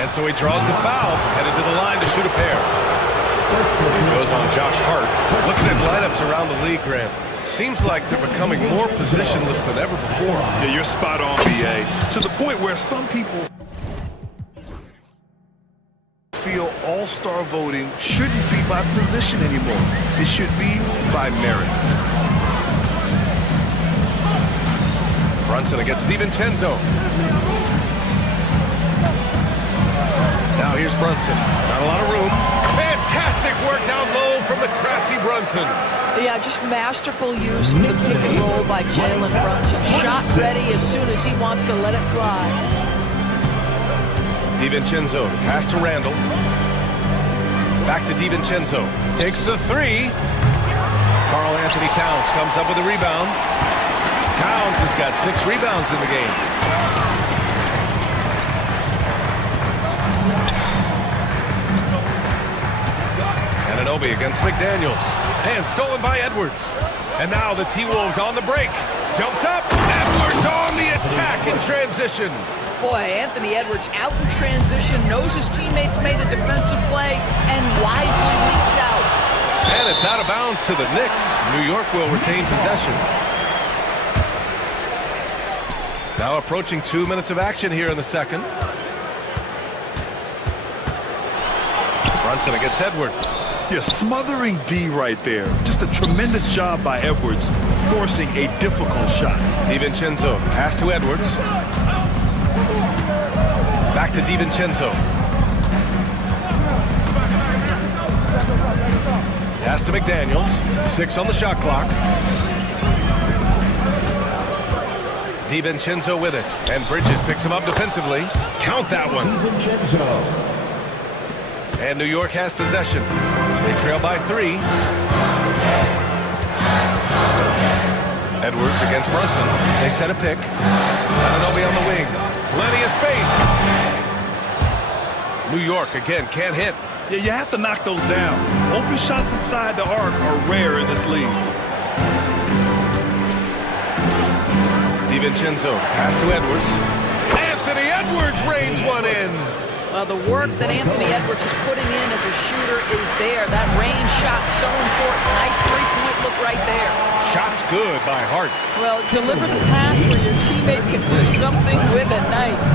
And so he draws the foul, headed to the line to shoot a pair. It goes on Josh Hart. Looking at lineups around the league, Grant. Seems like they're becoming more positionless than ever before. Yeah, you're spot on, BA. To the point where some people feel all-star voting shouldn't be by position anymore. It should be by merit. Brunson against DiVincenzo. Now here's Brunson. Not a lot of room. Fantastic work down low from the crafty Brunson. Yeah, just masterful use of the pick and roll by Jalen Brunson. Shot ready as soon as he wants to let it fly. DiVincenzo, pass to Randall. Back to DiVincenzo. Takes the 3. Karl Anthony Towns comes up with a rebound. Towns has got 6 rebounds in the game. Anunoby against McDaniels. And stolen by Edwards. And now the T-Wolves on the break. Jumps up. Edwards on the attack in transition. Boy, Anthony Edwards out in transition, knows his teammates made a defensive play, and wisely leaks out. And it's out of bounds to the Knicks. New York will retain possession. Now approaching 2 minutes of action here in the second. Brunson against Edwards. Yeah, smothering D right there. Just a tremendous job by Edwards, forcing a difficult shot. DiVincenzo, pass to Edwards. Back to DiVincenzo. Pass to McDaniels. 6 on the shot clock. DiVincenzo with it. And Bridges picks him up defensively. Count that one. And New York has possession. They trail by 3. Edwards against Brunson. They set a pick. Anunoby on the wing. Plenty of space. New York again can't hit. Yeah, you have to knock those down. Open shots inside the arc are rare in this league. DiVincenzo, pass to Edwards. Anthony Edwards rains one in. Well, the work that Anthony Edwards is putting in as a shooter is there. That range shot so important. Nice three-point look right there. Shot's good by Hart. Well, deliver the pass where your teammate can do something with it. Nice.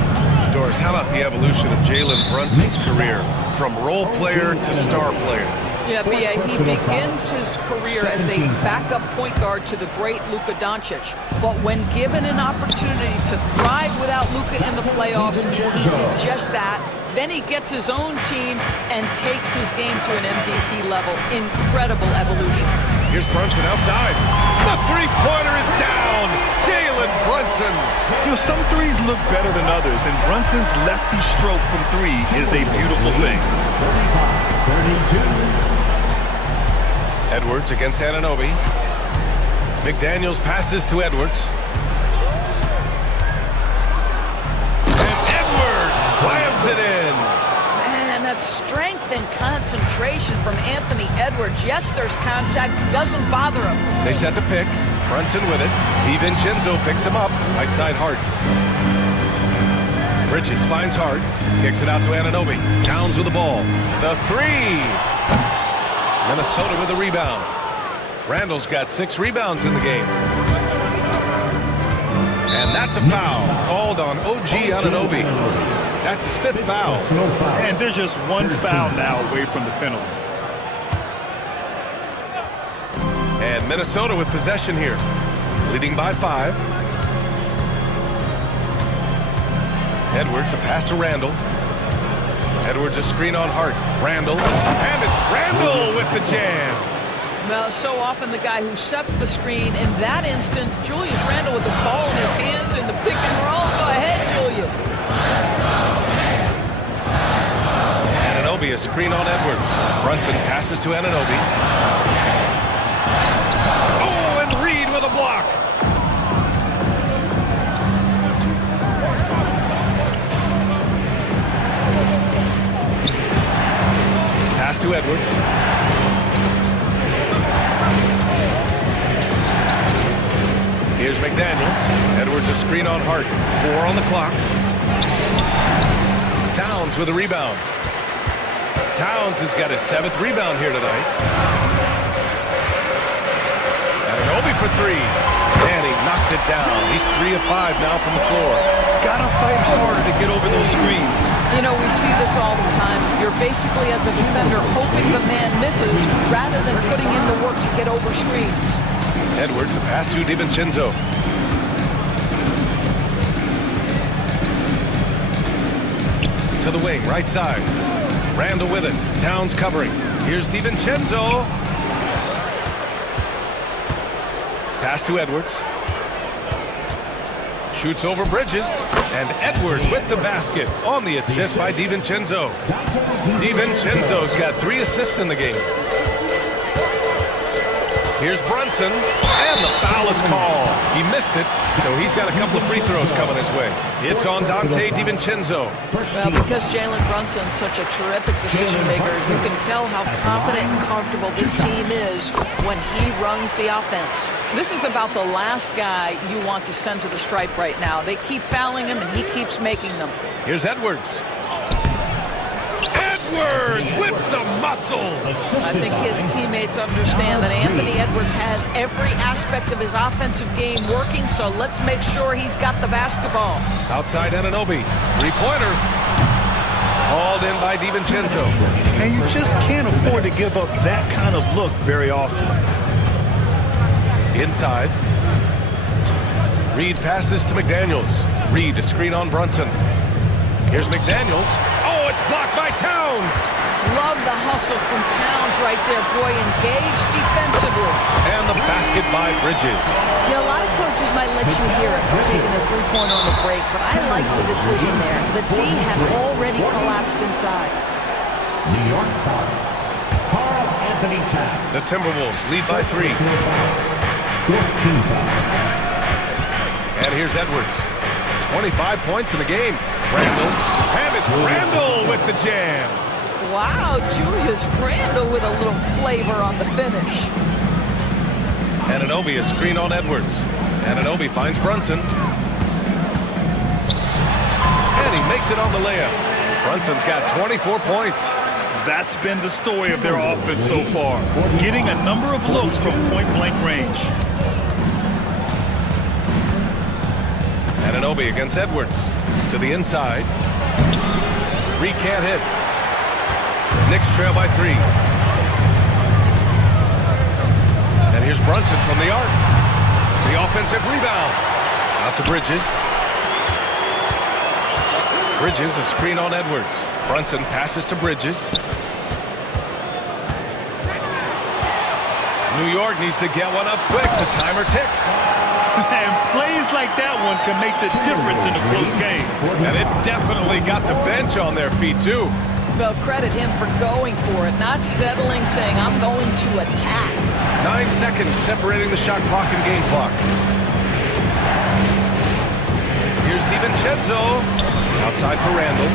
Doris, how about the evolution of Jalen Brunson's career from role player to star player? Yeah, B.A., he begins his career as a backup point guard to the great Luka Doncic. But when given an opportunity to thrive without Luka in the playoffs, he did just that. Then he gets his own team and takes his game to an MVP level. Incredible evolution. Here's Brunson outside. The three-pointer is down. Jalen Brunson. You know, some threes look better than others, and Brunson's lefty stroke from 3 is a beautiful thing. 32. Edwards against Anunoby. McDaniels passes to Edwards. And Edwards slams it in. Man, that strength and concentration from Anthony Edwards. Yes, there's contact. Doesn't bother him. They set the pick. Brunson with it. DiVincenzo picks him up. Right side Hart. Bridges finds Hart, kicks it out to Anunoby. Towns with the ball. The three. Minnesota with the rebound. Randall's got 6 rebounds in the game. And that's a foul called on OG Anunoby. That's his 5th foul. And there's just one foul now away from the penalty. And Minnesota with possession here, leading by 5. Edwards, a pass to Randall. Edwards, a screen on Hart. Randall, and it's Randall with the jam. Well, so often the guy who sets the screen. In that instance, Julius Randle with the ball in his hands in the pick and roll. Go ahead, Julius. Anunoby, a screen on Edwards. Brunson passes to Anunoby. Oh, and Reed with a block. Pass to Edwards. Here's McDaniels. Edwards a screen on Hart. 4 on the clock. Towns with a rebound. Towns has got his 7th rebound here tonight. Anunoby for 3. And he knocks it down. He's 3 of 5 now from the floor. Gotta fight harder to get over those screens. You know, we see this all the time. You're basically, as a defender, hoping the man misses rather than putting in the work to get over screens. Edwards, a pass to DiVincenzo. To the wing, right side. Randall with it. Towns covering. Here's DiVincenzo. Pass to Edwards. Shoots over Bridges. And Edwards with the basket on the assist by DiVincenzo. DiVincenzo's got 3 assists in the game. Here's Brunson, and the foul is called. He missed it, so he's got a couple of free throws coming his way. It's on Dante DiVincenzo. Well, because Jalen Brunson's such a terrific decision maker, you can tell how confident and comfortable this team is when he runs the offense. This is about the last guy you want to send to the stripe right now. They keep fouling him, and he keeps making them. Here's Edwards. Edwards with some muscle. I think his teammates understand that Anthony Edwards has every aspect of his offensive game working, so let's make sure he's got the basketball. Outside Anunoby. 3-pointer. Hauled in by DiVincenzo. And you just can't afford to give up that kind of look very often. Inside. Reed passes to McDaniels. Reed, a screen on Brunson. Here's McDaniels. Oh, it's blocked by Towns. Love the hustle from Towns right there, boy. Engaged defensively. And the basket by Bridges. You know, a lot of coaches might let you hear it for taking a 3-pointer on the break, but I like the decision there. The D had already collapsed inside. New York foul. Carl Anthony Towns. The Timberwolves lead by 3. 14 foul. And here's Edwards. 25 points in the game. Randall. And it's Randall with the jam. Wow, Julius Randle with a little flavor on the finish. Anunoby, a screen on Edwards. Anunoby finds Brunson. And he makes it on the layup. Brunson's got 24 points. That's been the story of their offense so far. Getting a number of looks from point-blank range. Anunoby against Edwards. To the inside. Reed can't hit. Knicks trail by 3. And here's Brunson from the arc. The offensive rebound. Out to Bridges. Bridges, a screen on Edwards. Brunson passes to Bridges. New York needs to get one up quick. The timer ticks. And plays like that one can make the difference in a close game. And it definitely got the bench on their feet, too. Well, credit him for going for it, not settling, saying, I'm going to attack. 9 seconds separating the shot clock and game clock. Here's DiVincenzo. Outside for Randall.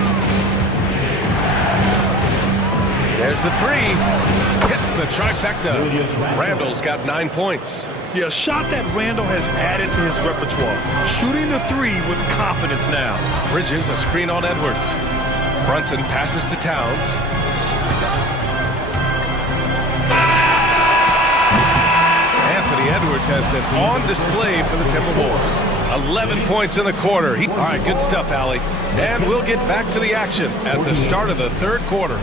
There's the 3. Hits the trifecta. Randall's got 9 points. Yeah, a shot that Randall has added to his repertoire. Shooting the three with confidence now. Bridges, a screen on Edwards. Brunson passes to Towns. Anthony Edwards has been on display for the Timberwolves. 11 points in the quarter. All right, good stuff, Allie. And we'll get back to the action at the start of the third quarter.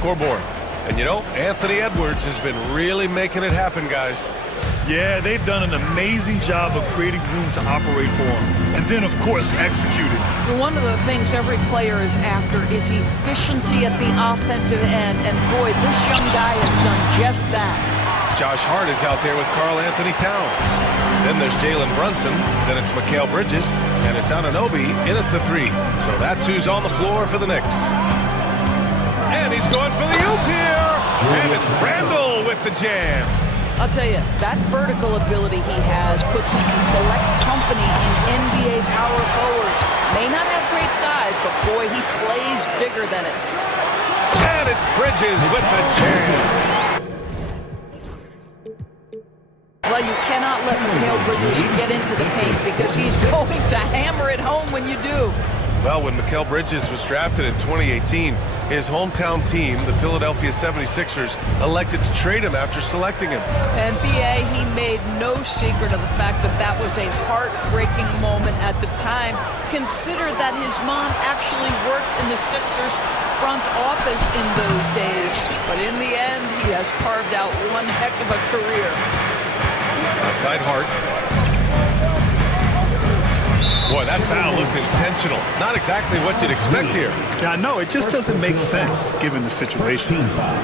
Scoreboard. And you know, Anthony Edwards has been really making it happen, guys. Yeah, they've done an amazing job of creating room to operate for him. And then, of course, executed. One of the things every player is after is efficiency at the offensive end. And boy, this young guy has done just that. Josh Hart is out there with Karl Anthony Towns. Then there's Jalen Brunson. Then it's Mikal Bridges. And it's Anunoby in at the three. So that's who's on the floor for the Knicks. And he's going for the oop here. And it's Randall with the jam. I'll tell you, that vertical ability he has puts him in select company in NBA power forwards. May not have great size, but boy, he plays bigger than it. And it's Bridges with the jam. Well, you cannot let Mikal Bridges get into the paint because he's going to hammer it home when you do. Well, when Mikal Bridges was drafted in 2018, his hometown team, the Philadelphia 76ers, elected to trade him after selecting him. And B.A., he made no secret of the fact that that was a heartbreaking moment at the time. Consider that his mom actually worked in the Sixers front office in those days. But in the end, he has carved out one heck of a career. Outside Hart. Boy, that foul looked intentional. Not exactly what you'd expect here. Yeah, I know. It just doesn't make sense given the situation.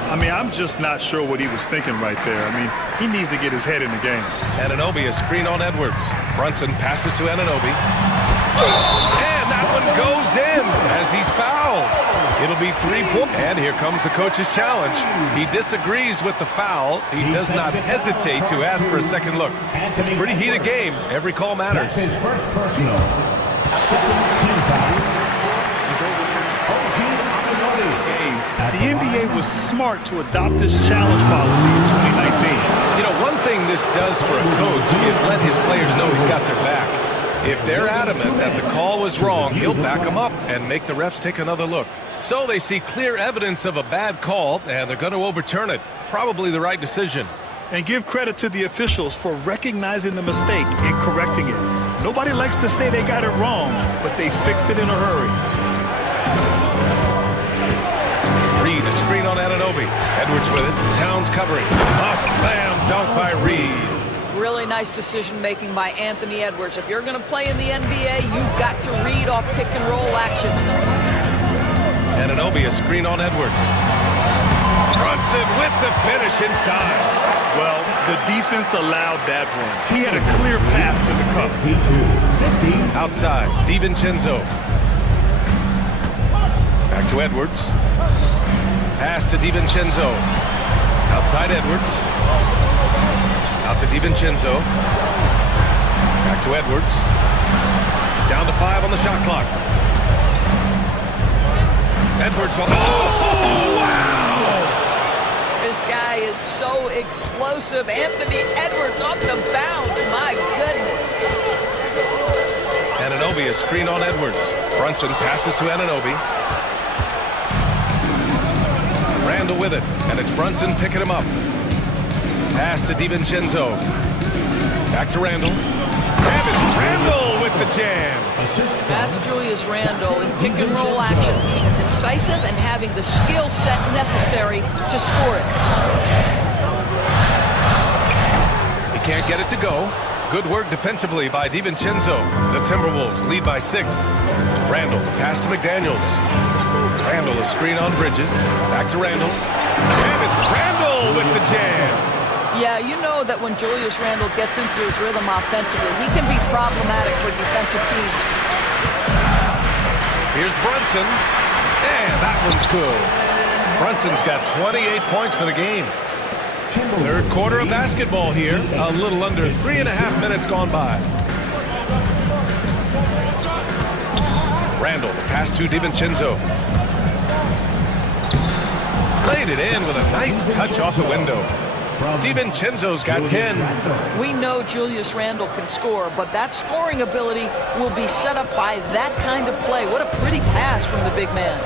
I mean, I'm just not sure what he was thinking right there. I mean, he needs to get his head in the game. Anunoby, a screen on Edwards. Brunson passes to Anunoby. And that one goes in as he's fouled. It'll be 3 points. And here comes the coach's challenge. He disagrees with the foul. He does not hesitate to ask for a second look. It's a pretty heated game. Every call matters. His first personal. Team foul. The NBA was smart to adopt this challenge policy in 2019. You know, one thing this does for a coach is let his players know he's got their back. If they're adamant that the call was wrong, he'll back them up and make the refs take another look. So they see clear evidence of a bad call, and they're going to overturn it. Probably the right decision. And give credit to the officials for recognizing the mistake and correcting it. Nobody likes to say they got it wrong, but they fixed it in a hurry. Reed, a screen on Anunoby. Edwards with it. Towns covering. A slam dunk by Reed. Really nice decision-making by Anthony Edwards. If you're going to play in the NBA, you've got to read off pick-and-roll action. Anunoby, a screen on Edwards. Brunson with the finish inside. Well, the defense allowed that one. He had a clear path to the cup. 52-50. Outside, DiVincenzo. Back to Edwards. Pass to DiVincenzo. Outside Edwards. Out to DiVincenzo. Back to Edwards. Down to 5 on the shot clock. Edwards. Oh, wow! This guy is so explosive. Anthony Edwards off the bounce. My goodness. Anunoby, a screen on Edwards. Brunson passes to Anunoby. Randall with it, and it's Brunson picking him up. Pass to DiVincenzo. Back to Randall. And it's Randall with the jam. That's Julius Randle in pick-and-roll action, being decisive and having the skill set necessary to score it. He can't get it to go. Good work defensively by DiVincenzo. The Timberwolves lead by 6. Randall, pass to McDaniels. Randall, a screen on Bridges. Back to Randall. And it's Randall with the jam. Yeah, you know that when Julius Randle gets into his rhythm offensively, he can be problematic for defensive teams. Here's Brunson. And that one's good. Brunson's got 28 points for the game. Third quarter of basketball here. A little under 3.5 minutes gone by. Randall, the pass to DiVincenzo. Played it in with a nice touch off the window. DiVincenzo's got 10. We know Julius Randle can score, but that scoring ability will be set up by that kind of play. What a pretty pass from the big man.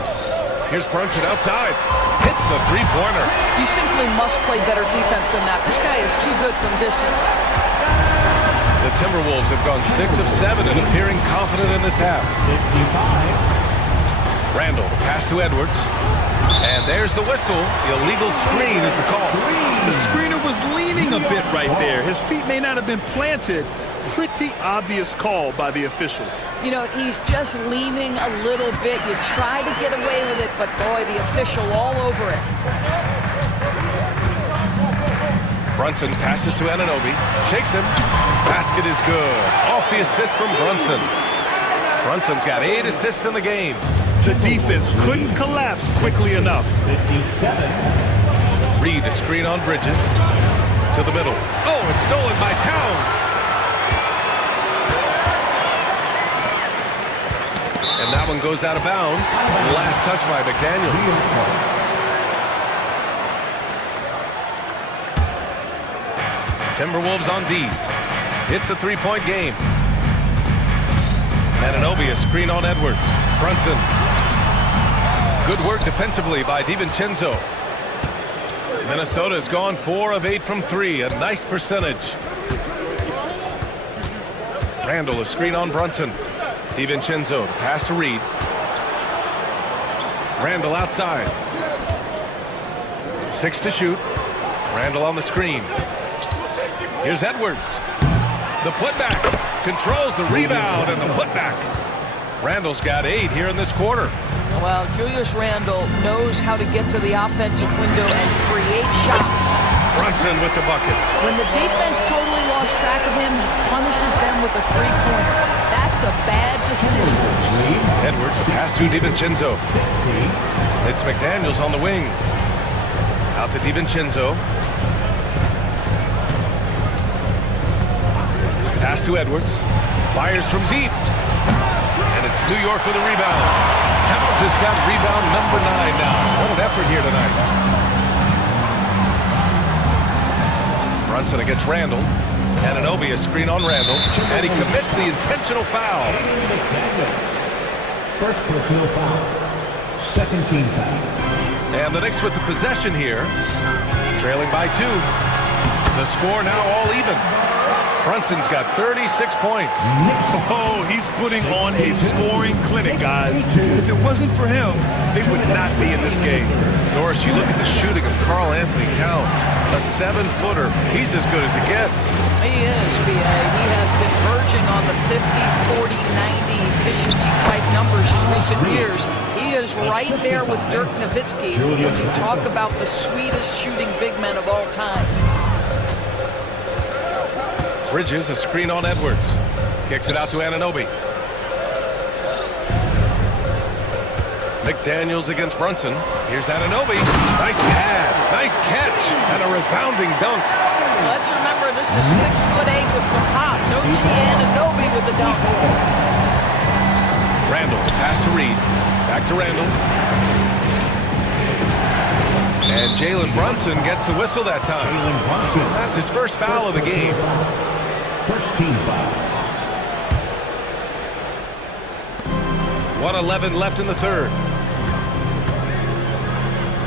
Here's Brunson outside. Hits the three-pointer. You simply must play better defense than that. This guy is too good from distance. The Timberwolves have gone 6 of 7 and appearing confident in this half. 55. Randall, pass to Edwards. And there's the whistle. The illegal screen is the call. The screener was leaning a bit right there. His feet may not have been planted. Pretty obvious call by the officials. You know, he's just leaning a little bit. You try to get away with it, but boy, the official all over it. Brunson passes to Anunoby. Shakes him. Basket is good. Off the assist from Brunson. Brunson's got 8 assists in the game. The defense couldn't collapse quickly enough. 57. Reed, a screen on Bridges. To the middle. Oh, it's stolen by Towns. And that one goes out of bounds. Last touch by McDaniels. Timberwolves on D. It's a three-point game. Anunoby, a screen on Edwards. Brunson. Good work defensively by DiVincenzo. Minnesota's gone 4 of 8 from 3. A nice percentage. Randall, a screen on Brunson. DiVincenzo, pass to Reed. Randall outside. 6 to shoot. Randall on the screen. Here's Edwards. The putback. Controls the rebound and the putback. Randall's got 8 here in this quarter. Well, Julius Randle knows how to get to the offensive window and create shots. Brunson with the bucket. When the defense totally lost track of him, he punishes them with a three-pointer. That's a bad decision. Edwards, pass to DiVincenzo. It's McDaniels on the wing. Out to DiVincenzo. Pass to Edwards. Fires from deep. And it's New York with a rebound. Towns has got rebound number 9 now. What an effort here tonight. Brunson against Randall. Anunoby, a screen on Randall. And he commits the intentional foul. First personal foul. Second team foul. And the Knicks with the possession here. Trailing by 2. The score now all even. Brunson's got 36 points. Oh, he's putting on a scoring clinic, guys. If it wasn't for him, they would not be in this game. Doris, you look at the shooting of Karl Anthony Towns, a 7-footer. He's as good as it gets. He is, B.A. He has been verging on the 50, 40, 90 efficiency type numbers in recent years. He is right there with Dirk Nowitzki when you talk about the sweetest shooting big men of all time. Bridges, a screen on Edwards. Kicks it out to Anunoby. McDaniels against Brunson. Here's Anunoby. Nice pass, nice catch, and a resounding dunk. Let's remember, this is 6'8" with some hops. OG Anunoby with the dunk. Randall, pass to Reed. Back to Randall. And Jalen Brunson gets the whistle that time. That's his first foul of the game. First team foul. 1:11 left in the third.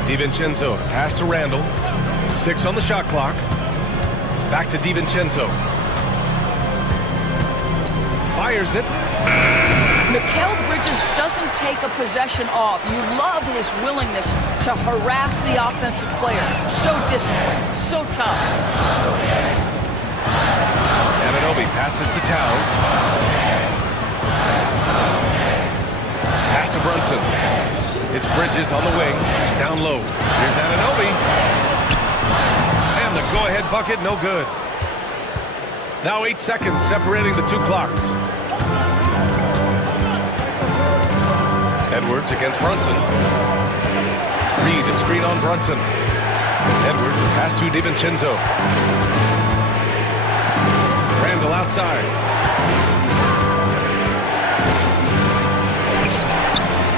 DiVincenzo, pass to Randall. 6 on the shot clock. Back to DiVincenzo. Fires it. Mikal Bridges doesn't take a possession off. You love his willingness to harass the offensive player. So disciplined, so tough. Anunoby passes to Towns. Pass to Brunson. It's Bridges on the wing, down low. Here's Anunoby. And the go-ahead bucket, no good. Now 8 seconds separating the two clocks. Edwards against Brunson. Reed, a screen on Brunson. Edwards, a pass to DiVincenzo. Randall outside.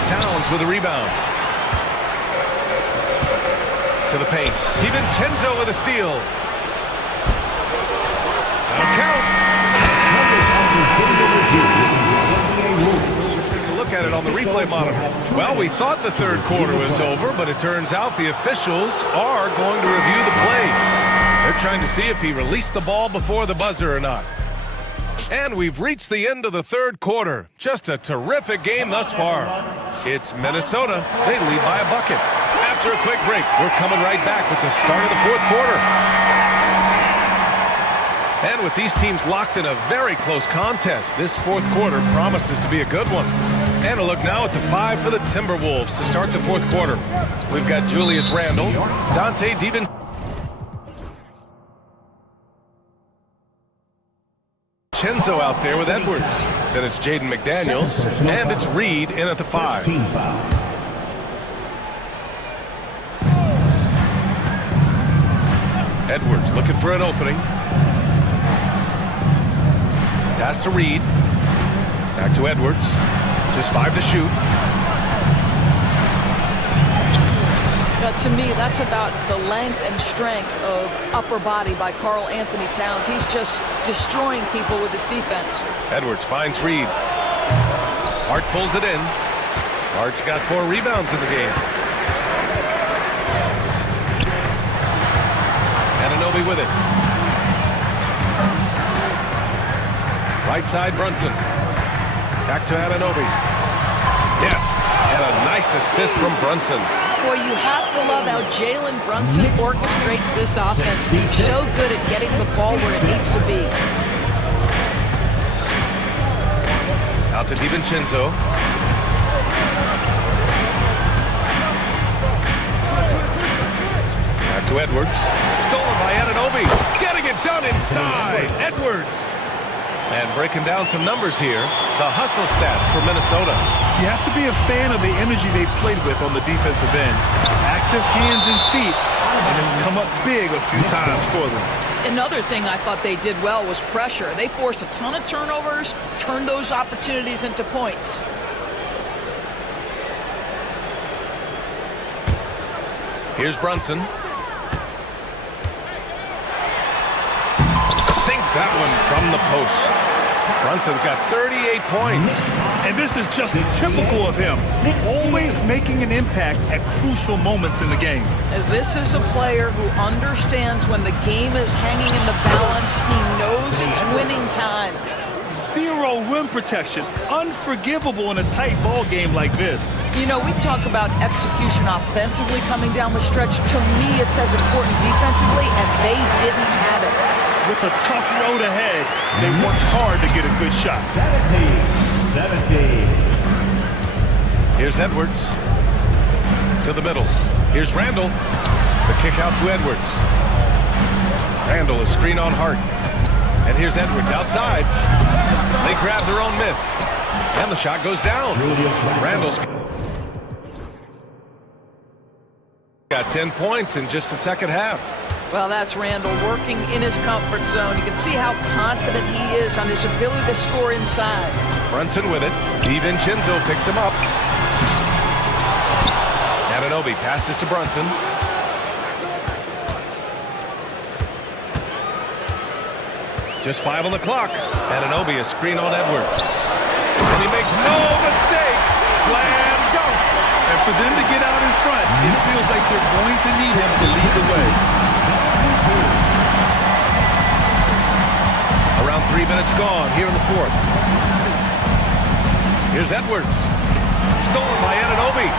Towns with a rebound. To the paint. DiVincenzo with a steal. That'll count. Take a look at it on the replay monitor. Well, we thought the third quarter was over, but it turns out the officials are going to review the play. They're trying to see if he released the ball before the buzzer or not. And we've reached the end of the third quarter. Just a terrific game thus far. It's Minnesota. They lead by a bucket. After a quick break, we're coming right back with the start of the fourth quarter. And with these teams locked in a very close contest, this fourth quarter promises to be a good one. And a look now at the 5 for the Timberwolves to start the fourth quarter. We've got Julius Randle, Dante DiVincenzo out there with Edwards. Then it's Jaden McDaniels, and it's Reed in at the 5. Edwards looking for an opening. Pass to Reed. Back to Edwards. Just 5 to shoot. To me, that's about the length and strength of upper body by Karl Anthony Towns. He's just destroying people with his defense. Edwards finds Reed. Hart pulls it in. Hart's got 4 rebounds in the game. Anunoby with it. Right side, Brunson. Back to Anunoby. Yes, and a nice assist from Brunson. Boy, you have to love how Jalen Brunson orchestrates this offense. He's so good at getting the ball where it needs to be. Out to DiVincenzo. Back to Edwards. Stolen by Anunoby. Getting it done inside. Edwards. And breaking down some numbers here, the hustle stats for Minnesota. You have to be a fan of the energy they played with on the defensive end. Active hands and feet, and it's come up big a few times for them. Another thing I thought they did well was pressure. They forced a ton of turnovers, turned those opportunities into points. Here's Brunson. Sinks that one from the post. Brunson's got 38 points. And this is just typical of him, always making an impact at crucial moments in the game. And this is a player who understands when the game is hanging in the balance. He knows it's winning time. Zero rim protection, unforgivable in a tight ball game like this. You know, we talk about execution offensively coming down the stretch. To me, it's as important defensively, and they didn't have it. With a tough road ahead, they worked hard to get a good shot. 17. Here's Edwards to the middle. Here's Randall. The kick out to Edwards. Randall, a screen on Hart. And here's Edwards outside. They grab their own miss. And the shot goes down. Randall's got 10 points in just the second half. Well, that's Randall working in his comfort zone. You can see how confident he is on his ability to score inside. Brunson with it. DiVincenzo picks him up. Ananobi passes to Brunson. Just 5 on the clock. Ananobi, a screen on Edwards. And he makes no mistake. Slam dunk. And for them to get out in front, it feels like they're going to need him to lead the way. Around 3 minutes gone here in the fourth. Here's Edwards. Stolen by Ananobi.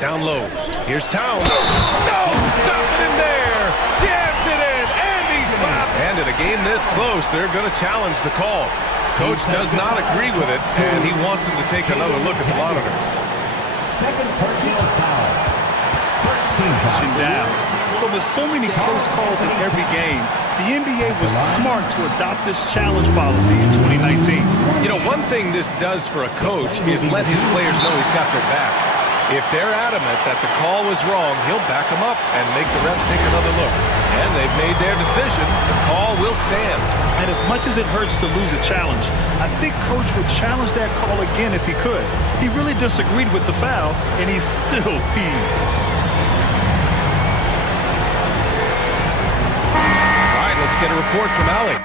Down low. Here's Towns. No! Stop it in there! Jams it in! And he's fouled! And in a game this close, they're going to challenge the call. Coach does not agree with it, and he wants them to take another look at the monitor. Second personal foul. First team foul. Down. Well, there's so many close calls in every game. The NBA was smart to adopt this challenge policy in 2019. You know, one thing this does for a coach is let his players know he's got their back. If they're adamant that the call was wrong, he'll back them up and make the refs take another look. And they've made their decision. The call will stand. And as much as it hurts to lose a challenge, I think Coach would challenge that call again if he could. He really disagreed with the foul, and he's still peeved. All right, let's get a report from Allie.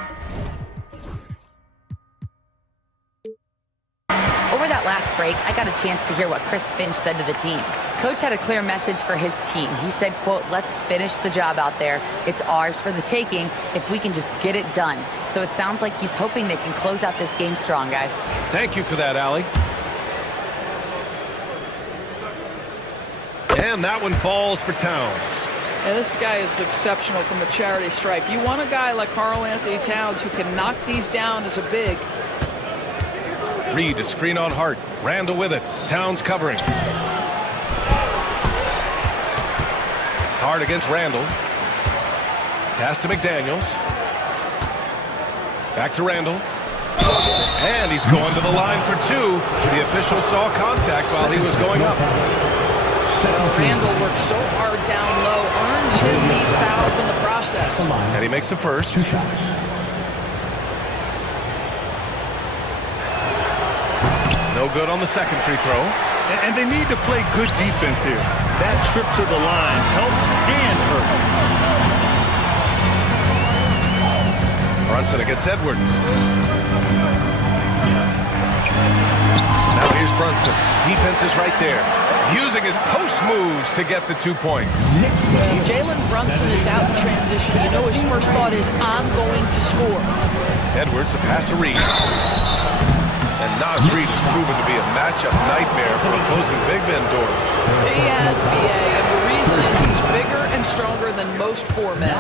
Over that last break, I got a chance to hear what Chris Finch said to the team. Coach had a clear message for his team. He said, quote, "Let's finish the job out there. It's ours for the taking if we can just get it done." So it sounds like he's hoping they can close out this game strong, guys. Thank you for that, Allie. And that one falls for Towns. And this guy is exceptional from the charity stripe. You want a guy like Karl Anthony Towns who can knock these down as a big. Reed, a screen on Hart. Randall with it. Towns covering. Hart against Randall. Pass to McDaniels. Back to Randall. And he's going to the line for two. The official saw contact while he was going up. Randall worked so hard down low, earns him these fouls in the process. And he makes the first. 2 shots. No good on the second free throw. And they need to play good defense here. That trip to the line helped and hurt. Brunson against Edwards. Now here's Brunson. Defense is right there. Using his post moves to get the 2 points. If Jalen Brunson is out in transition, you know his first thought is, I'm going to score. Edwards, a pass to Reed. And Nas Reed has proven to be a matchup nightmare for opposing big men doors. He has, BA, and the reason is he's bigger and stronger than most 4 men.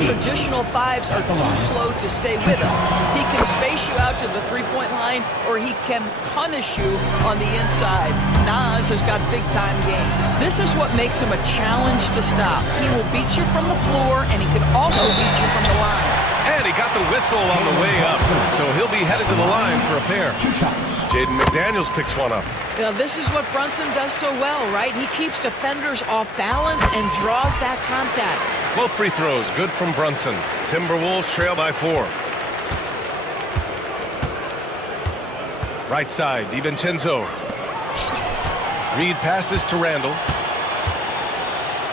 Traditional 5s are too slow to stay with him. He can space you out to the three-point line, or he can punish you on the inside. Nas has got big-time game. This is what makes him a challenge to stop. He will beat you from the floor, and he can also beat you from the line. And he got the whistle on the way up, so he'll be headed to the line for a pair. 2 shots. Jaden McDaniels picks one up. Now, this is what Brunson does so well, right? He keeps defenders off balance and draws that contact. Both free throws, good from Brunson. Timberwolves trail by 4. Right side, DiVincenzo. Reed passes to Randall.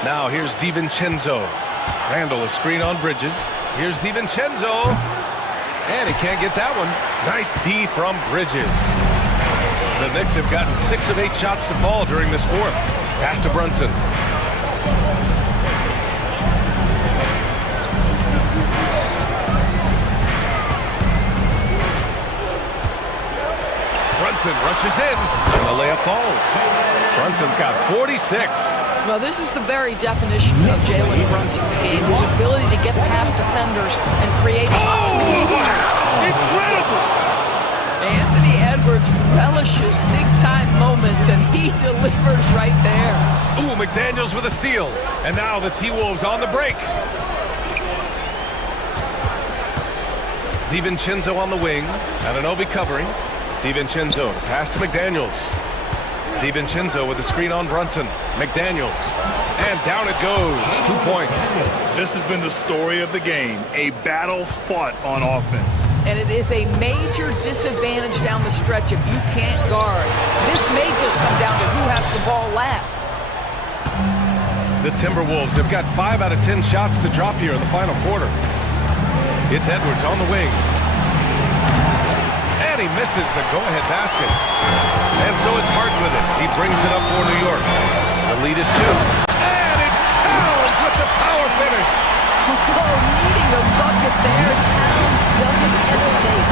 Now here's DiVincenzo. Randall, a screen on Bridges. Here's DiVincenzo. And he can't get that one. Nice D from Bridges. The Knicks have gotten 6 of 8 shots to fall during this fourth. Pass to Brunson. Brunson rushes in, and the layup falls. Brunson's got 46. Well, this is the very definition of Jalen Brunson's game, his ability to get past defenders and create... Oh, wow! Incredible! Anthony Edwards relishes big-time moments, and he delivers right there. Ooh, McDaniels with a steal. And now the T-Wolves on the break. DiVincenzo on the wing. Anunoby covering. DiVincenzo, pass to McDaniels. DiVincenzo with the screen on Brunson. McDaniels. And down it goes. 2 points. This has been the story of the game. A battle fought on offense. And it is a major disadvantage down the stretch if you can't guard. This may just come down to who has the ball last. The Timberwolves have got 5 out of 10 shots to drop here in the final quarter. It's Edwards on the wing. And he misses the go-ahead basket. And so it's Hart with it. He brings it up for New York. The lead is 2. And it's Towns with the power finish. Oh, needing a bucket there. Towns doesn't hesitate.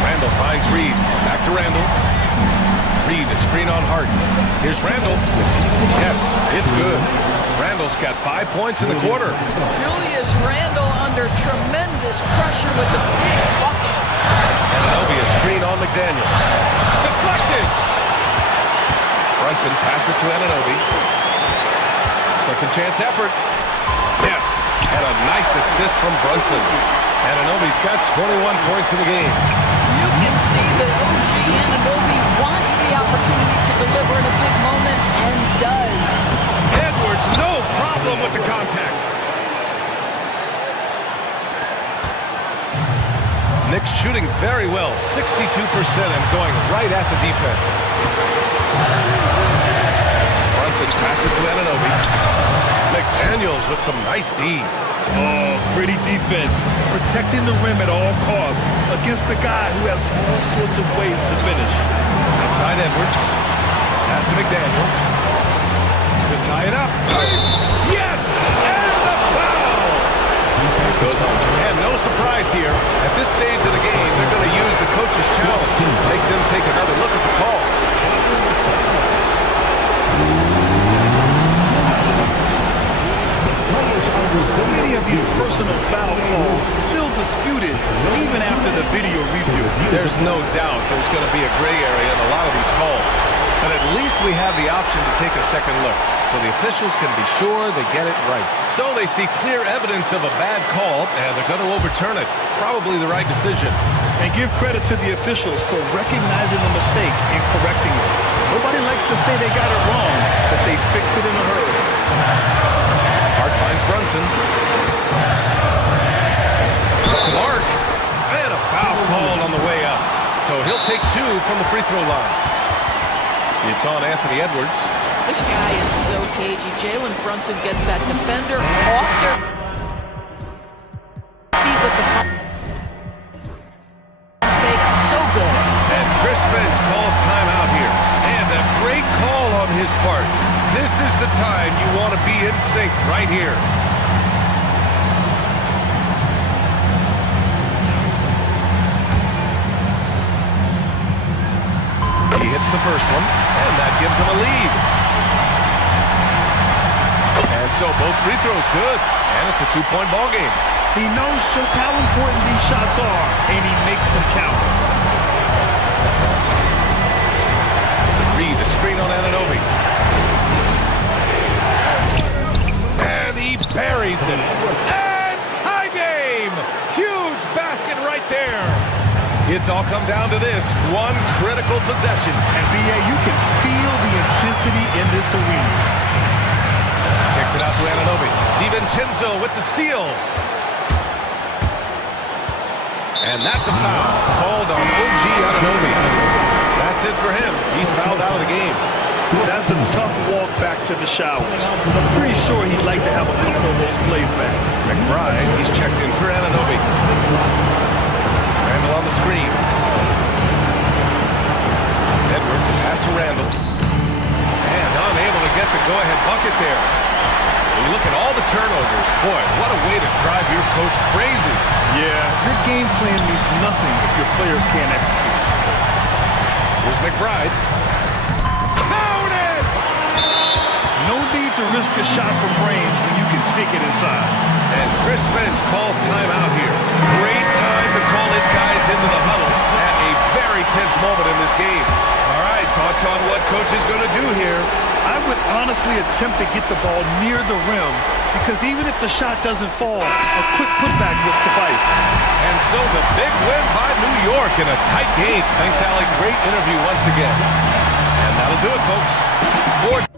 Randall finds Reed. Back to Randall. Reed, a screen on Hart. Here's Randall. Yes, it's good. Randall's got 5 points in the quarter. Julius Randle under tremendous pressure with the big bucket. And there'll be a screen on McDaniels. Deflected! Brunson passes to Anunoby. Second chance effort. Yes, and a nice assist from Brunson. Anunoby's got 21 points in the game. You can see that OG Anunoby wants the opportunity to deliver in a big moment and does. Edwards, no problem with the contact. Knicks shooting very well, 62% and going right at the defense. Brunson passes to Anunoby. McDaniels with some nice D. Oh, pretty defense. Protecting the rim at all costs against a guy who has all sorts of ways to finish. Outside Edwards. Pass to McDaniels. To tie it up. Yes! And the foul! Goes on. And no surprise here. At this stage of the game, they're going to use the coach's challenge. Make them take another look at the call. Many of these personal foul calls still disputed even after the video review. There's no doubt there's going to be a gray area in a lot of these calls. But at least we have the option to take a second look, so the officials can be sure they get it right. So they see clear evidence of a bad call, and they're going to overturn it. Probably the right decision. And give credit to the officials for recognizing the mistake and correcting it. Nobody likes to say they got it wrong, but they fixed it in a hurry. Hart finds Brunson. Mark. And a foul called on the way up. So he'll take 2 from the free throw line. It's on Anthony Edwards. This guy is so cagey. Jalen Brunson gets that defender off their feet with the fake. So good. And Chris Finch calls timeout here. And a great call on his part. This is the time you want to be in sync right here. He hits the first one, and that gives him a lead. And so both free throws good, and it's a 2-point ball game. He knows just how important these shots are, and he makes them count. Reed, a screen on Anunoby. And he buries it. And tie game! Huge basket right there. It's all come down to this one critical possession. And B.A., you can feel the intensity in this arena. Kicks it out to Anunoby. DiVincenzo with the steal. And that's a foul called on OG Anunoby. That's it for him. He's fouled out of the game. That's a tough walk back to the showers. I'm pretty sure he'd like to have a couple of those plays back. McBride, he's checked in for Ananobi. Randall on the screen. Edwards, a pass to Randall. And unable to get the go-ahead bucket there. When you look at all the turnovers, boy, what a way to drive your coach crazy. Yeah, your game plan means nothing if your players can't execute. Here's McBride. Counted! No need to risk a shot from range when you can take it inside. And Chris Finch calls timeout here. Great time to call his guys into the huddle at a very tense moment in this game. All right, thoughts on what coach is going to do here? I would honestly attempt to get the ball near the rim because even if the shot doesn't fall, a quick putback will suffice. And so the big win by New York in a tight game. Thanks, Alec. Great interview once again. And that'll do it, folks. For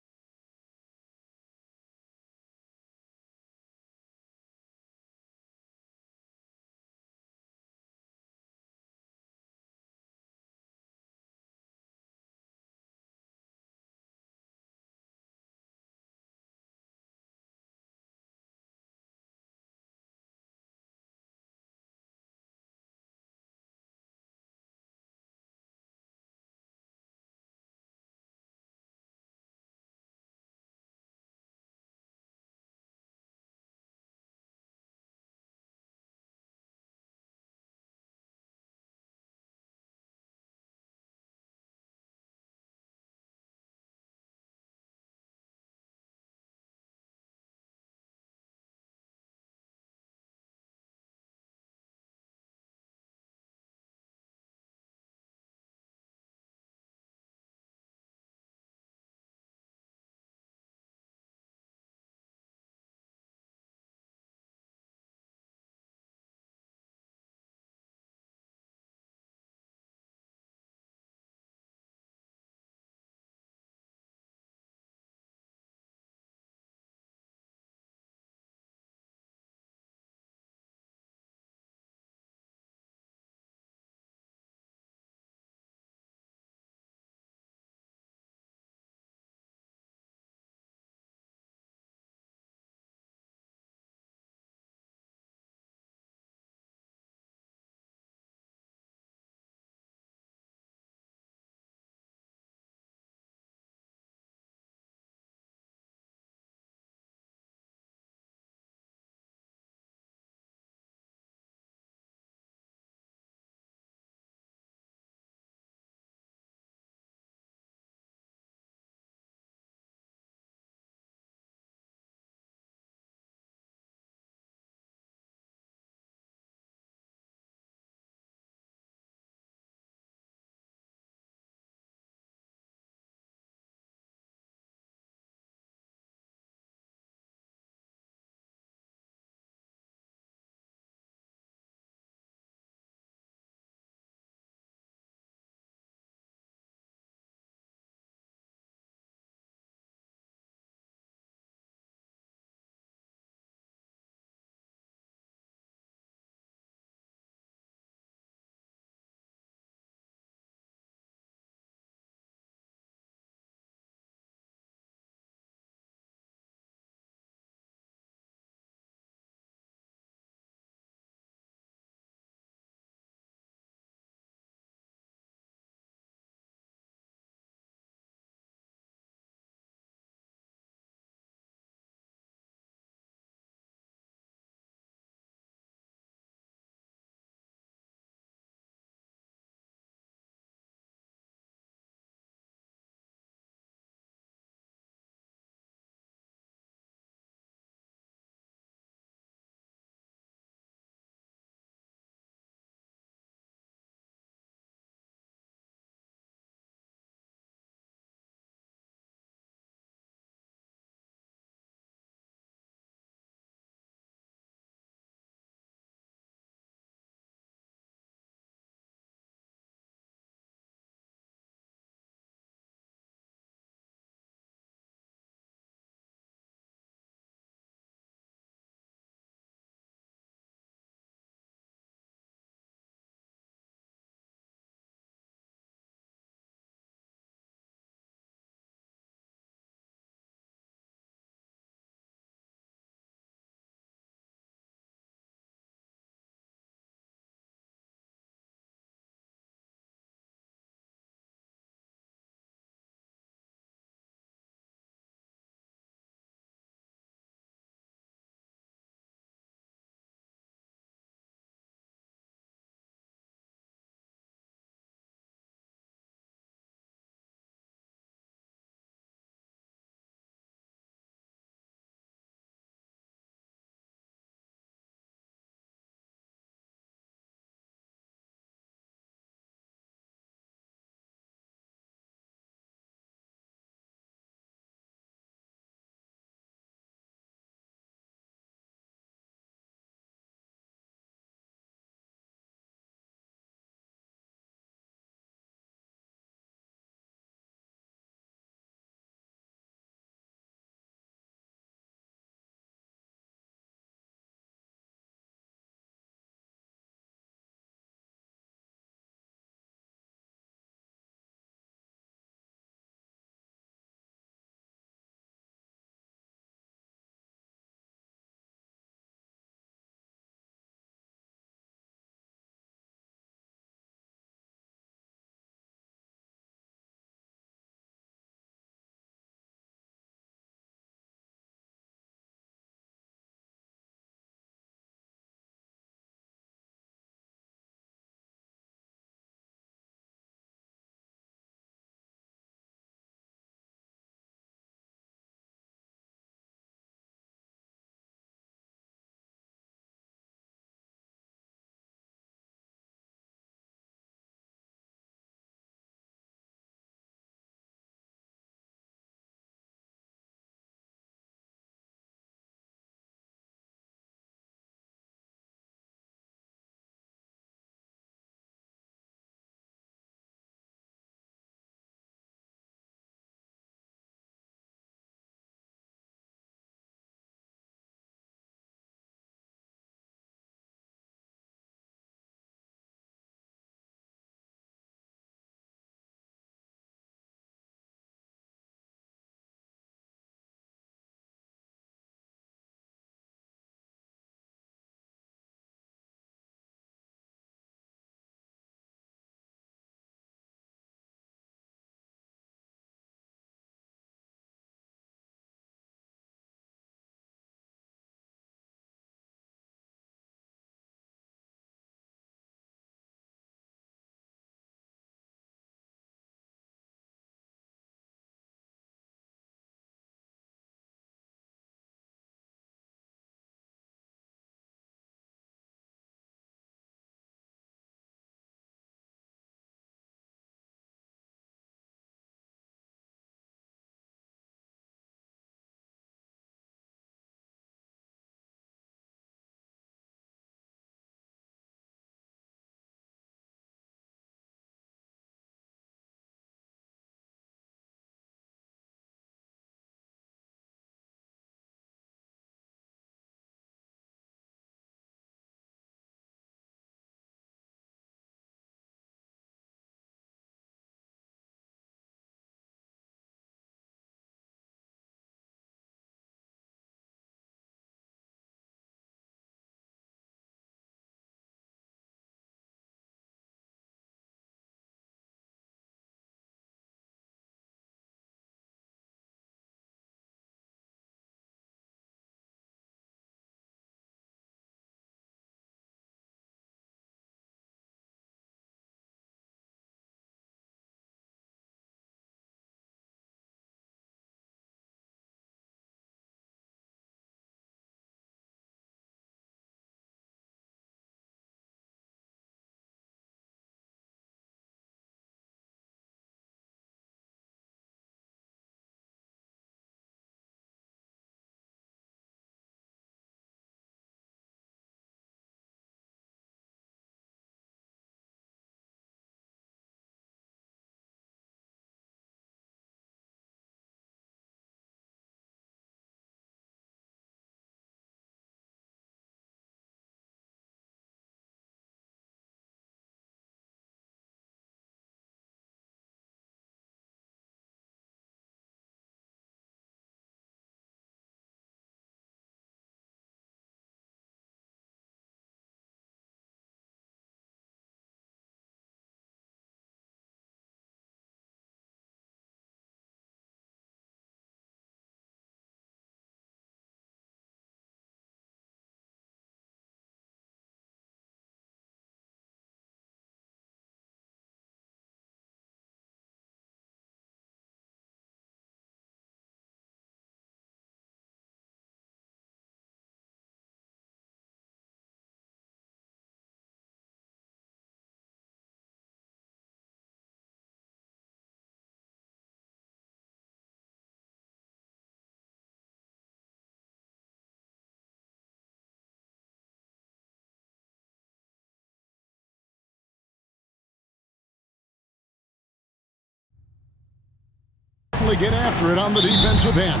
certainly get after it on the defensive end.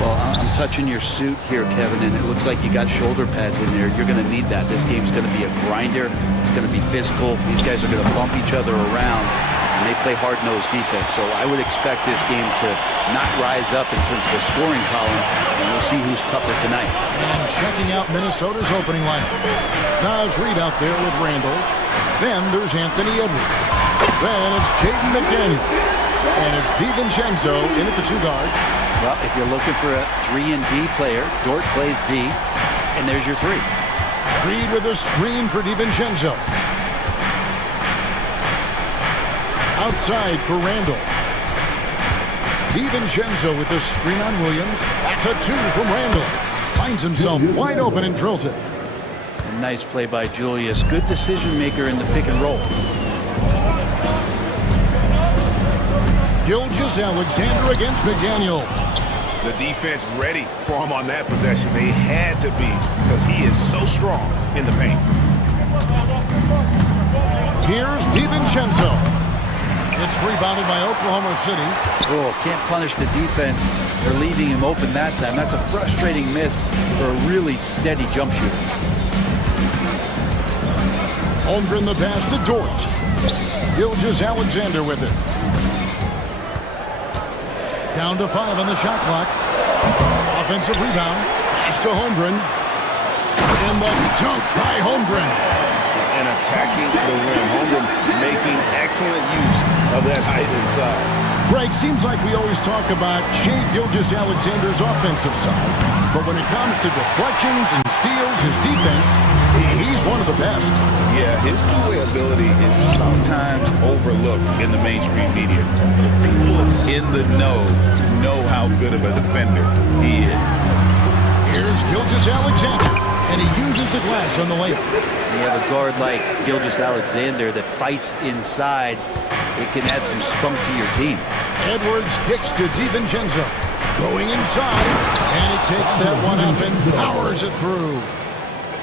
Well, I'm touching your suit here, Kevin, and it looks like you got shoulder pads in there. You're going to need that. This game's going to be a grinder. It's going to be physical. These guys are going to bump each other around, and they play hard-nosed defense. So I would expect this game to not rise up in terms of the scoring column, and we'll see who's tougher tonight. And checking out Minnesota's opening lineup. Nas Reed out there with Randall. Then there's Anthony Edwards. Then it's Jaden McDaniel. And it's DiVincenzo in at the 2-guard. Well, if you're looking for a 3-and-D player, Dort plays D, and there's your 3. Reed with a screen for DiVincenzo. Outside for Randall. DiVincenzo with the screen on Williams. That's a 2 from Randall. Finds himself wide open and drills it. A nice play by Julius. Good decision maker in the pick and roll. Gilgeous-Alexander against McDaniel. The defense ready for him on that possession. They had to be, because he is so strong in the paint. Here's DiVincenzo. It's rebounded by Oklahoma City. Oh, can't punish the defense for leaving him open that time. That's a frustrating miss for a really steady jump shooter. Holmgren the pass to Dort. Gilgeous-Alexander with it. Down to 5 on the shot clock. Offensive rebound. Pass to Holmgren. And the dunk by Holmgren. And attacking the rim. Holmgren making excellent use of that height inside. Greg, seems like we always talk about Shai Gilgeous-Alexander's offensive side. But when it comes to deflections and steals, his defense, he's one of the best. Yeah, his two-way ability is sometimes overlooked in the mainstream media. People in the know how good of a defender he is. Here's Gilgeous-Alexander, and he uses the glass on the layup. You have a guard like Gilgeous-Alexander that fights inside. It can add some spunk to your team. Edwards kicks to DiVincenzo. Going inside, and he takes that one up and powers it through.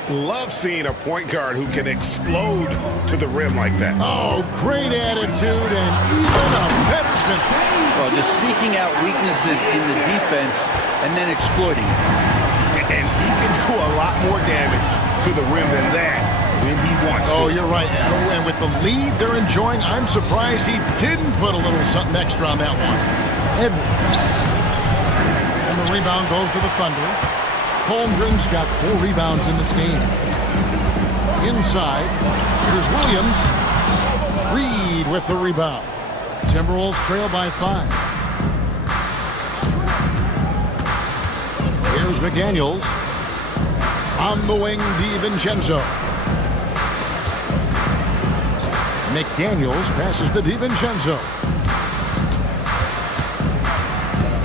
Love seeing a point guard who can explode to the rim like that. Oh, great attitude and even a better finish. Well, just seeking out weaknesses in the defense and then exploiting it. And he can do a lot more damage to the rim than that when he wants to. Oh, you're right. And with the lead they're enjoying, I'm surprised he didn't put a little something extra on that one. Edwards. And the rebound goes to the Thunder. Holmgren's got 4 rebounds in this game. Inside, here's Williams. Reed with the rebound. Timberwolves trail by 5. Here's McDaniels. On the wing, DiVincenzo. McDaniels passes to DiVincenzo.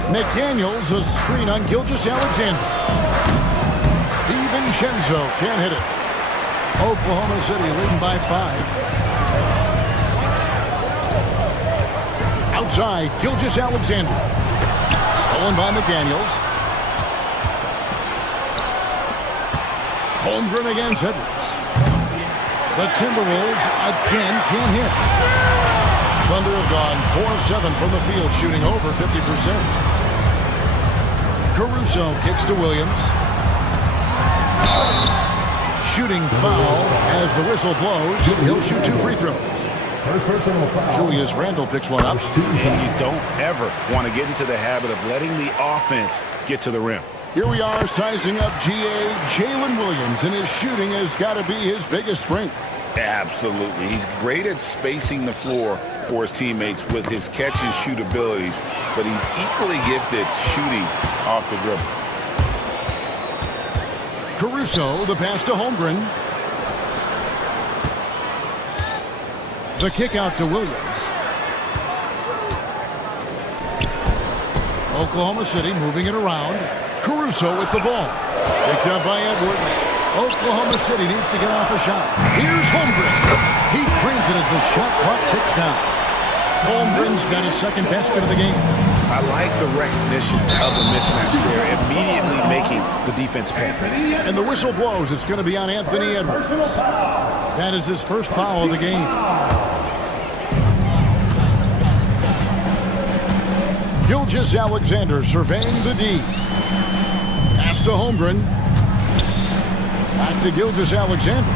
McDaniels, a screen on Gilgeous-Alexander. DiVincenzo can't hit it. Oklahoma City leading by 5. Outside, Gilgeous-Alexander. Stolen by McDaniels. Holmgren against Edwards. The Timberwolves again can't hit. Thunder have gone 4 of 7 from the field, shooting over 50%. Caruso kicks to Williams. Shooting foul as the whistle blows. He'll shoot 2 free throws. First personal foul. Julius Randle picks one up. And you don't ever want to get into the habit of letting the offense get to the rim. Here we are sizing up GA Jalen Williams, and his shooting has got to be his biggest strength. Absolutely. He's great at spacing the floor for his teammates with his catch and shoot abilities, but he's equally gifted shooting off the dribble. Caruso, the pass to Holmgren. The kick out to Williams. Oklahoma City moving it around. Caruso with the ball. Picked up by Edwards. Oklahoma City needs to get off a shot. Here's Holmgren. He trains it as the shot clock ticks down. Holmgren's got his second basket of the game. I like the recognition of the mismatch there, immediately making the defense pay. And the whistle blows. It's going to be on Anthony Edwards. That is his first foul of the game. Gilgeous-Alexander surveying the D. Pass to Holmgren. Back to Gilgeous-Alexander.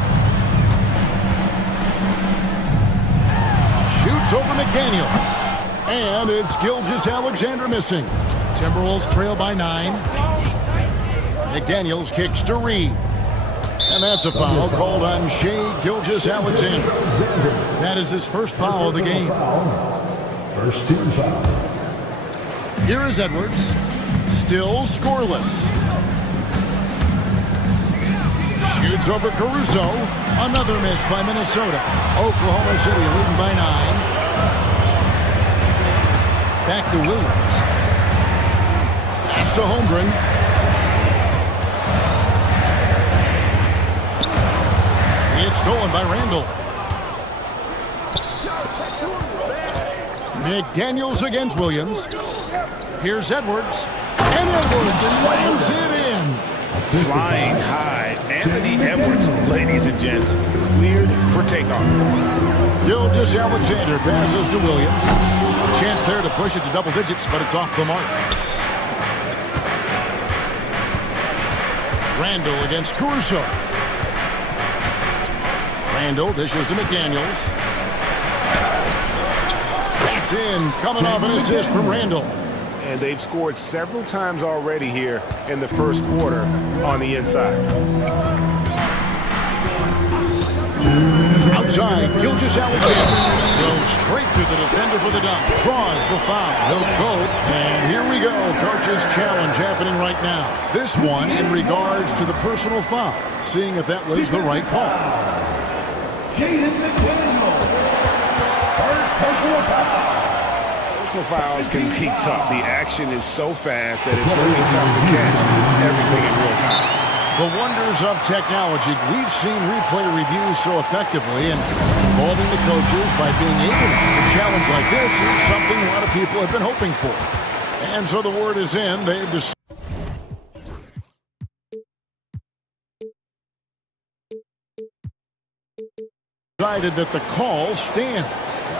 Shoots over McDaniel. And it's Gilgeous-Alexander missing. Timberwolves trail by 9. McDaniels kicks to Reed. And that's a foul called on Shai Gilgeous-Alexander. That is his first foul of the game. First team foul. Here is Edwards. Still scoreless. Shoots over Caruso. Another miss by Minnesota. Oklahoma City leading by 9. Back to Williams. Pass to Holmgren. It's stolen by Randall. McDaniels against Williams. Here's Edwards. And Edwards slams it in. Flying high. Anthony Edwards, ladies and gents, cleared for takeoff. Gilgeous-Alexander passes to Williams. A chance there to push it to double digits, but it's off the mark. Randall against Caruso. Randall dishes to McDaniels. That's in, coming off an assist from Randall. And they've scored several times already here in the first quarter on the inside. Outside, Gilgeous-Alexander goes straight to the defender for the dunk. Draws the foul. He'll go. And here we go. Coach's challenge happening right now. This one in regards to the personal foul. Seeing if that was the right call. Jaden McDaniel. First personal foul. Personal fouls can be tough. The action is so fast that it's really tough to catch everything in real time. The wonders of technology. We've seen replay reviews so effectively, and involving the coaches by being able to have a challenge like this is something a lot of people have been hoping for. And so the word is in. They've decided that the call stands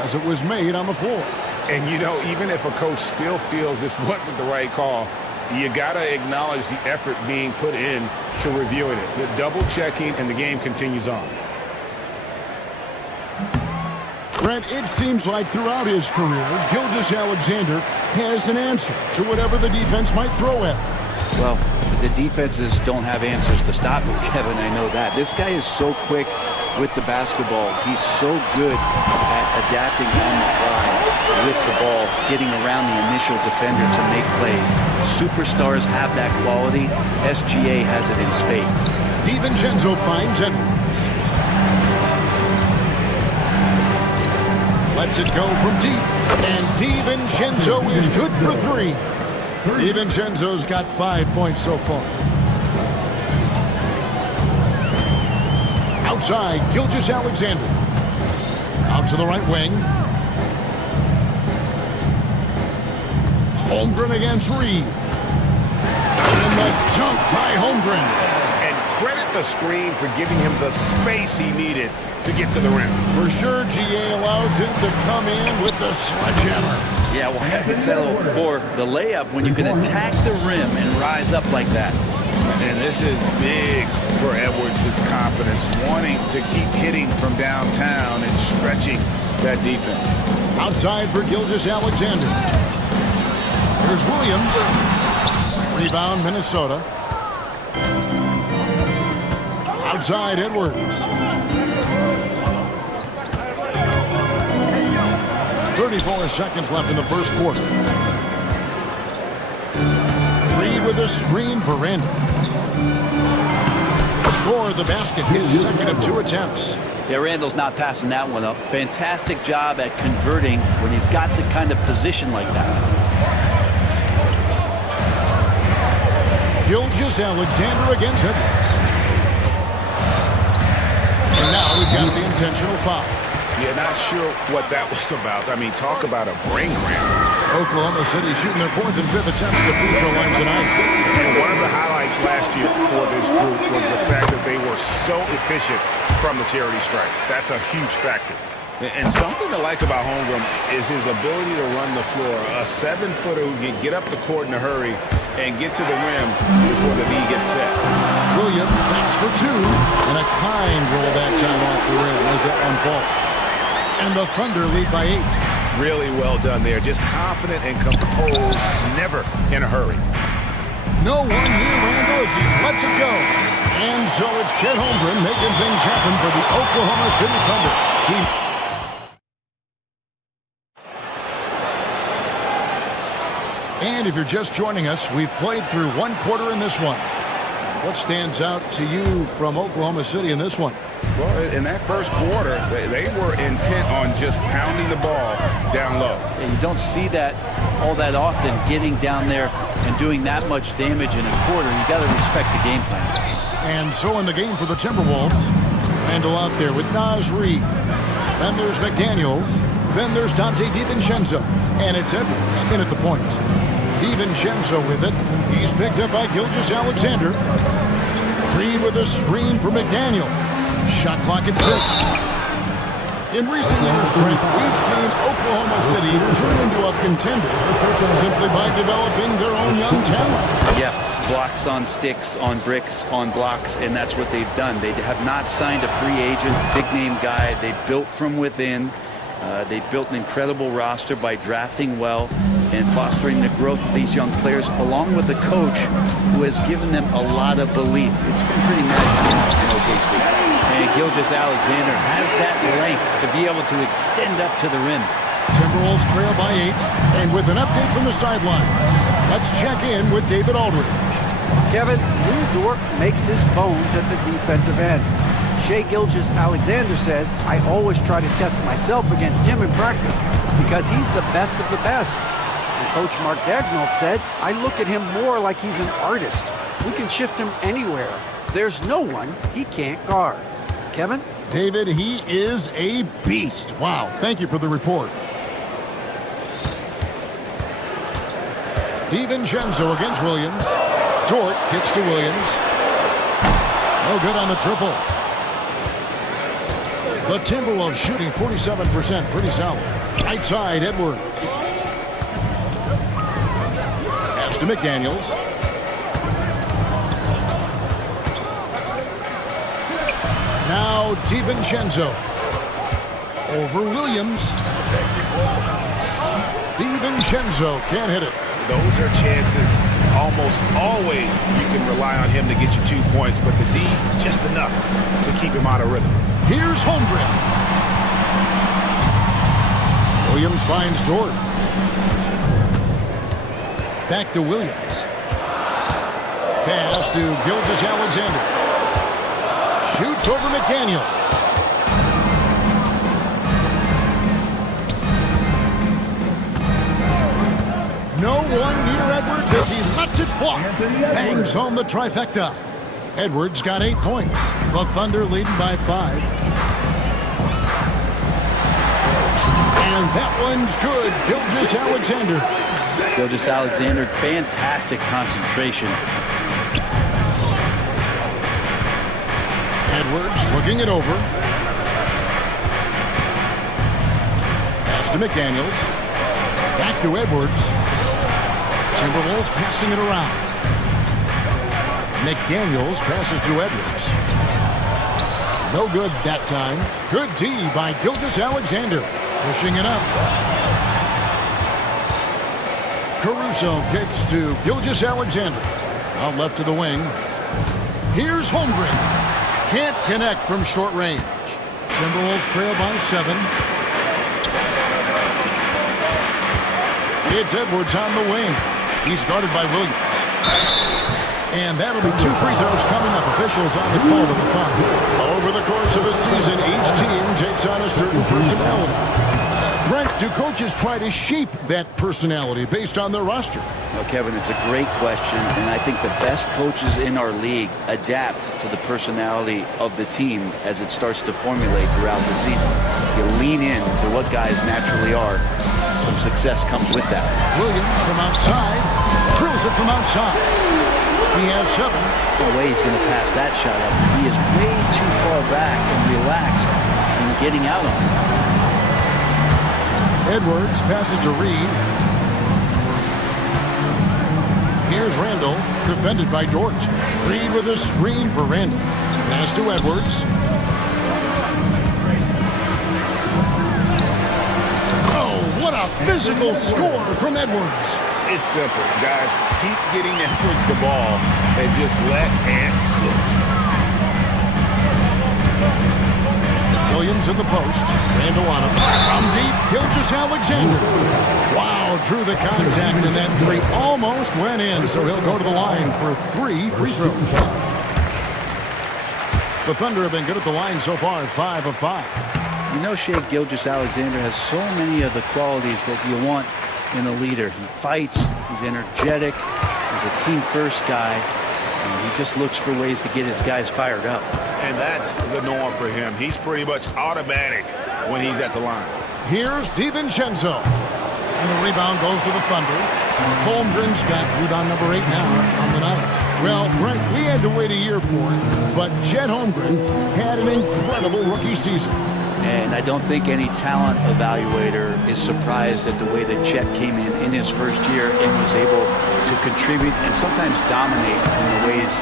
as it was made on the floor. And, you know, even if a coach still feels this wasn't the right call, you got to acknowledge the effort being put in to reviewing it. The double-checking, and the game continues on. Brent, it seems like throughout his career, Gilgeous-Alexander has an answer to whatever the defense might throw at him. Well, the defenses don't have answers to stop him, Kevin. I know that. This guy is so quick with the basketball. He's so good at adapting on the fly with the ball, getting around the initial defender to make plays. Superstars have that quality. SGA has it in spades. DiVincenzo finds Edwards. Lets it go from deep. And DiVincenzo is good for 3. DiVincenzo's got 5 points so far. Outside, Gilgeous-Alexander. Out to the right wing. Holmgren against Reed. And the dunk by Holmgren. And credit the screen for giving him the space he needed to get to the rim. For sure, GA allows him to come in with the sledgehammer. Yeah, well, have to settle for the layup when you can attack the rim and rise up like that. And this is big for Edwards' confidence, wanting to keep hitting from downtown and stretching that defense. Outside for Gilgeous-Alexander. Here's Williams. Rebound, Minnesota. Outside, Edwards. 34 seconds left in the first quarter. Reed with a screen for Randall. Score the basket, his second of 2 attempts. Yeah, Randall's not passing that one up. Fantastic job at converting when he's got the kind of position like that. Gilgeous-Alexander against Edwards. And now we've got the intentional foul. Yeah, not sure what that was about. I mean, talk about a brain cramp. Oklahoma City shooting their 4th and 5th attempts at the free throw line tonight. And one of the highlights last year for this group was the fact that they were so efficient from the charity stripe. That's a huge factor. And something to like about Holmgren is his ability to run the floor. A 7-footer who can get up the court in a hurry and get to the rim before the knee gets set. Williams knocks for two, and a kind roll that time off the rim as that one falls. And the Thunder lead by 8. Really well done there. Just confident and composed, never in a hurry. No one near Randall as he lets it go. And so it's Chet Holmgren making things happen for the Oklahoma City Thunder. And if you're just joining us, we've played through one quarter in this one. What stands out to you from Oklahoma City in this one? Well, in that first quarter, they were intent on just pounding the ball down low. Yeah, you don't see that all that often, getting down there and doing that much damage in a quarter. You got to respect the game plan. And so in the game for the Timberwolves, Randall out there with Naz Reid. Then there's McDaniels. Then there's Dante DiVincenzo. And it's Edwards in at the point. DiVincenzo with it. He's picked up by Gilgeous-Alexander. Reid with a screen for McDaniel. Shot clock at 6. In recent years, we've seen Oklahoma City turn into a contender simply by developing their own young talent. Yeah, blocks on sticks, on bricks, on blocks, and that's what they've done. They have not signed a free agent, big-name guy. They built from within. They built an incredible roster by drafting well and fostering the growth of these young players, along with a coach who has given them a lot of belief. It's been pretty magical in OKC. And Gilgeous-Alexander has that length to be able to extend up to the rim. Timberwolves trail by 8, and with an update from the sidelines, let's check in with David Aldridge. Kevin, Lou Dort makes his bones at the defensive end. Shai Gilgeous-Alexander says, I always try to test myself against him in practice because he's the best of the best. And Coach Mark Daigneault said, I look at him more like he's an artist. We can shift him anywhere. There's no one he can't guard. Kevin? David, he is a beast. Wow, thank you for the report. DiVincenzo against Williams. Dort kicks to Williams. No good on the triple. The Timberwolves shooting 47%, pretty solid. Right side, Edwards. Pass to McDaniels. Now DiVincenzo. Over Williams. DiVincenzo can't hit it. Those are chances almost always you can rely on him to get you 2 points, but the D, just enough to keep him out of rhythm. Here's Holmgren. Williams finds Dort. Back to Williams. Pass to Gilgeous-Alexander. Shoots over McDaniel. No one near Edwards as he lets it fly. Bangs home the trifecta. Edwards got 8 points. The Thunder leading by 5. And that one's good. Gilgeous-Alexander. Gilgeous-Alexander, fantastic concentration. Edwards looking it over. Pass to McDaniels. Back to Edwards. Timberwolves passing it around. McDaniels passes to Edwards. No good that time. Good D by Gilgeous-Alexander. Pushing it up. Caruso kicks to Gilgeous-Alexander. Out left to the wing. Here's Holmgren. Can't connect from short range. Timberwolves trail by 7. It's Edwards on the wing. He's guarded by Williams. And that'll be 2 free throws coming up. Officials on the call with the foul. Over the course of a season, each team takes on a certain personality. Brent, do coaches try to shape that personality based on their roster? Well, Kevin, it's a great question, and I think the best coaches in our league adapt to the personality of the team as it starts to formulate throughout the season. You lean in to what guys naturally are. Some success comes with that. Williams from outside. Drills it from outside. He has 7. No way he's going to pass that shot up. The D is way too far back and relaxed in getting out on him. Edwards passes to Reed. Here's Randall, defended by Dort. Reed with a screen for Randall. Pass to Edwards. Oh, what a physical score from Edwards. It's simple, guys. Keep getting Edwards the ball and just let Ant cook. Williams in the post. Randall on him. From deep, Gilgeous-Alexander. Wow, drew the contact, and that three almost went in, so he'll go to the line for 3 free throws. The Thunder have been good at the line so far, 5 of 5. You know, Shea Gilgeous-Alexander has so many of the qualities that you want in a leader. He fights, he's energetic, he's a team-first guy, and he just looks for ways to get his guys fired up. And that's the norm for him. He's pretty much automatic when he's at the line. Here's DiVincenzo. And the rebound goes to the Thunder. Holmgren's got rebound number 8 now on the night. Well, Brent, we had to wait a year for it, but Chet Holmgren had an incredible rookie season. And I don't think any talent evaluator is surprised at the way that Chet came in his first year and was able to contribute and sometimes dominate in the ways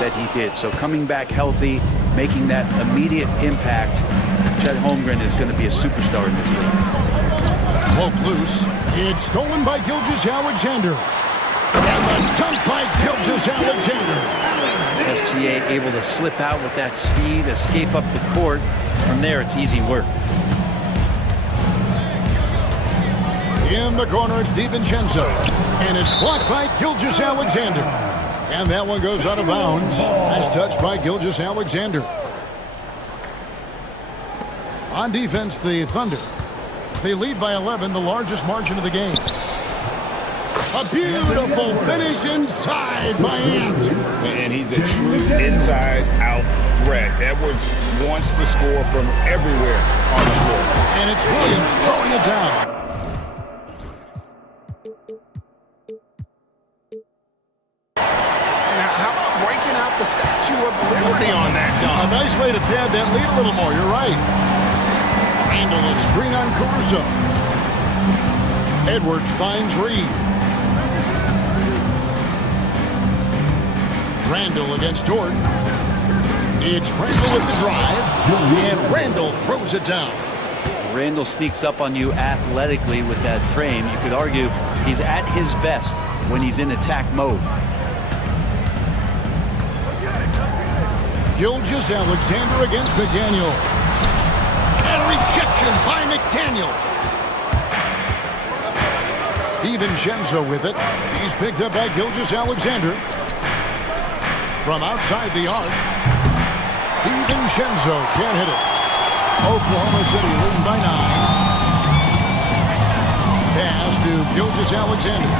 that he did. So coming back healthy, making that immediate impact, Chet Holmgren is going to be a superstar in this league. Poke loose. It's stolen by Gilgeous-Alexander. And the dunk by Gilgeous-Alexander. SGA able to slip out with that speed, escape up the court. From there, it's easy work. In the corner, it's DiVincenzo. And it's blocked by Gilgeous-Alexander. And that one goes out of bounds. Nice touch by Gilgeous-Alexander. On defense, the Thunder. They lead by 11, the largest margin of the game. A beautiful finish inside by Ant. And he's a true inside-out threat. Edwards wants to score from everywhere on the floor. And it's Williams throwing it down. And how about breaking out the Statue of Liberty on that dunk? A nice way to pad that lead a little more. You're right. Randall a screen on Caruso. Edwards finds Reed. Randall against Dort. It's Randall with the drive, and Randall throws it down. Randall sneaks up on you athletically with that frame. You could argue he's at his best when he's in attack mode. Gilgeous-Alexander against McDaniel. And rejection by McDaniel. DiVincenzo with it. He's picked up by Gilgeous-Alexander. From outside the arc, DiVincenzo can't hit it. Oklahoma City leading by 9. Pass to Gilgeous-Alexander.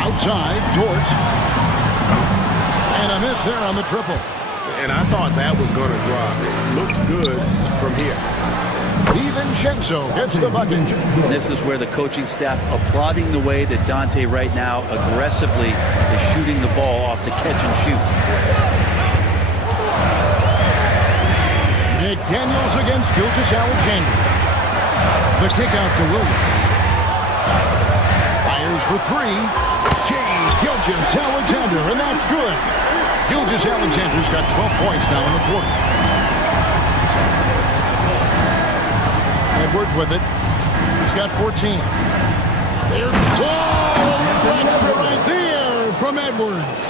Outside, Dort. And a miss there on the triple. And I thought that was going to drop. It looked good from here. DiVincenzo gets the bucket. This is where the coaching staff applauding the way that Dante right now aggressively is shooting the ball off the catch and shoot. McDaniels against Gilgeous-Alexander. The kick out to Williams. Fires for 3. Shea Gilgeous-Alexander, and that's good. Gilgeous-Alexander's got 12 points now in the quarter. Edwards with it. He's got 14. There's 12 extra right there from Edwards.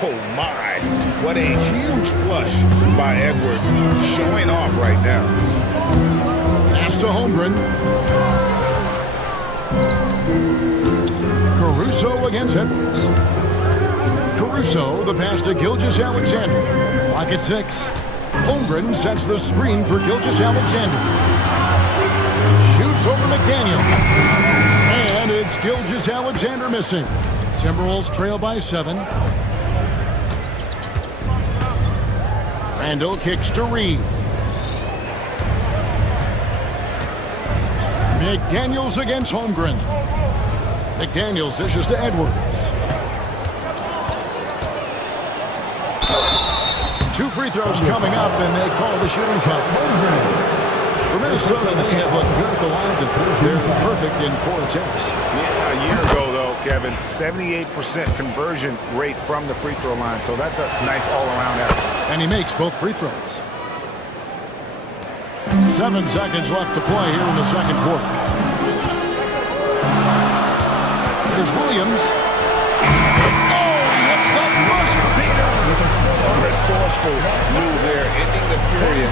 Oh, my. What a huge flush by Edwards. Showing off right now. Pass to Holmgren. Caruso against Edwards. Caruso, the pass to Gilgeous-Alexander. Lock at 6. Holmgren sets the screen for Gilgeous-Alexander. Shoots over McDaniel. And it's Gilgeous-Alexander missing. Timberwolves trail by 7. Randall kicks to Reed. McDaniels against Holmgren. McDaniels dishes to Edwards. 2 free throws coming up, and they call the shooting foul. For Minnesota, they have looked good at the line. They're perfect in 4 attempts. Yeah, a year ago, though, Kevin, 78% conversion rate from the free throw line. So that's a nice all-around effort. And he makes both free throws. 7 seconds left to play here in the second quarter. Here's Williams. Resourceful move there, ending the period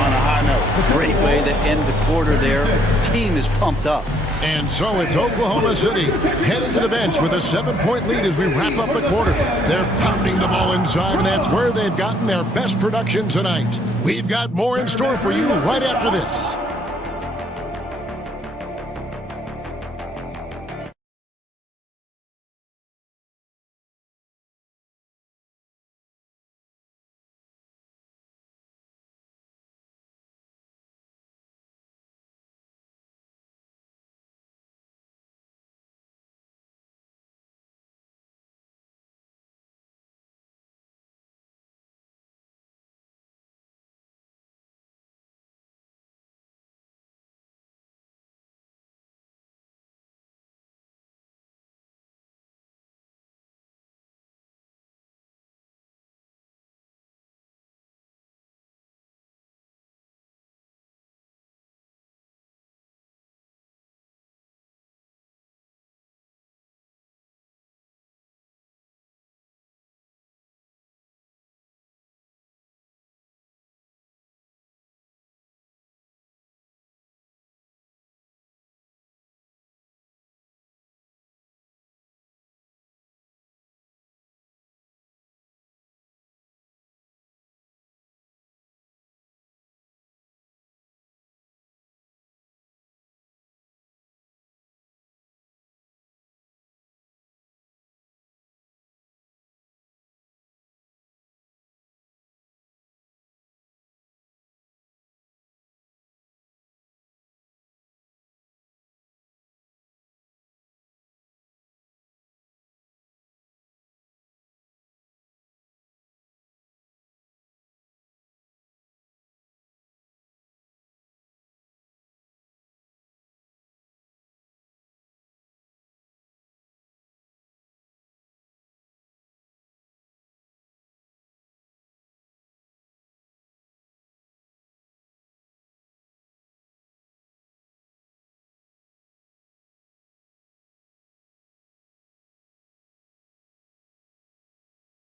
on a high note. Great way to end the quarter there. The team is pumped up. And so it's Oklahoma City heading to the bench with a 7-point lead as we wrap up the quarter. They're pounding the ball inside, and that's where they've gotten their best production tonight. We've got more in store for you right after this.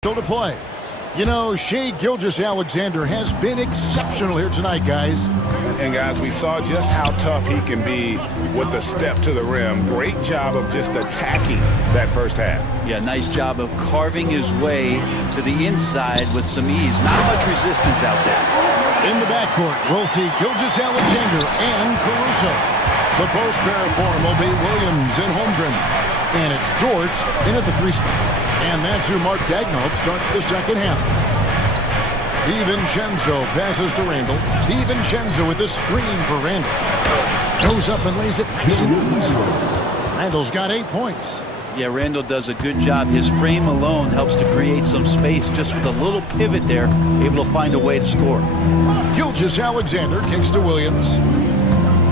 Go to play. You know, Shai Gilgeous-Alexander has been exceptional here tonight, guys. And guys, we saw just how tough he can be with the step to the rim. Great job of just attacking that first half. Yeah, nice job of carving his way to the inside with some ease. Not much resistance out there. In the backcourt, we'll see Gilgeous-Alexander and Caruso. The post pair for him will be Williams and Holmgren. And it's Dort in at the 3 spot. And that's who Mark Daignault starts the second half. DiVincenzo passes to Randall. DiVincenzo with the screen for Randall. Goes up and lays it nice and easy. Randall's got 8 points. Yeah, Randall does a good job. His frame alone helps to create some space just with a little pivot there, able to find a way to score. Gilgeous-Alexander kicks to Williams.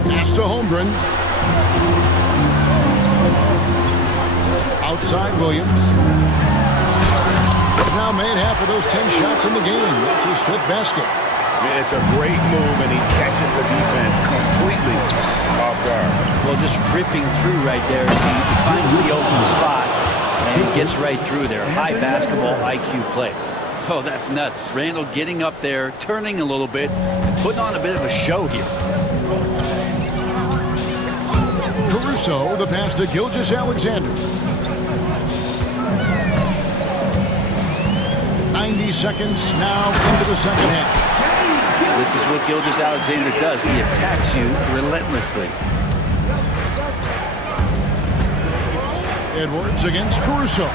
Pass to Holmgren. Outside Williams. He's now made half of those 10 shots in the game. That's his 5th basket. It's a great move, and he catches the defense completely off guard. Well, just ripping through right there as he finds the open spot, and he gets right through there. High basketball IQ play. Oh, that's nuts. Randall getting up there, turning a little bit, and putting on a bit of a show here. Caruso, the pass to Gilgeous-Alexander. 90 seconds now into the second half. This is what Gilgeous-Alexander does. He attacks you relentlessly. Edwards against Caruso.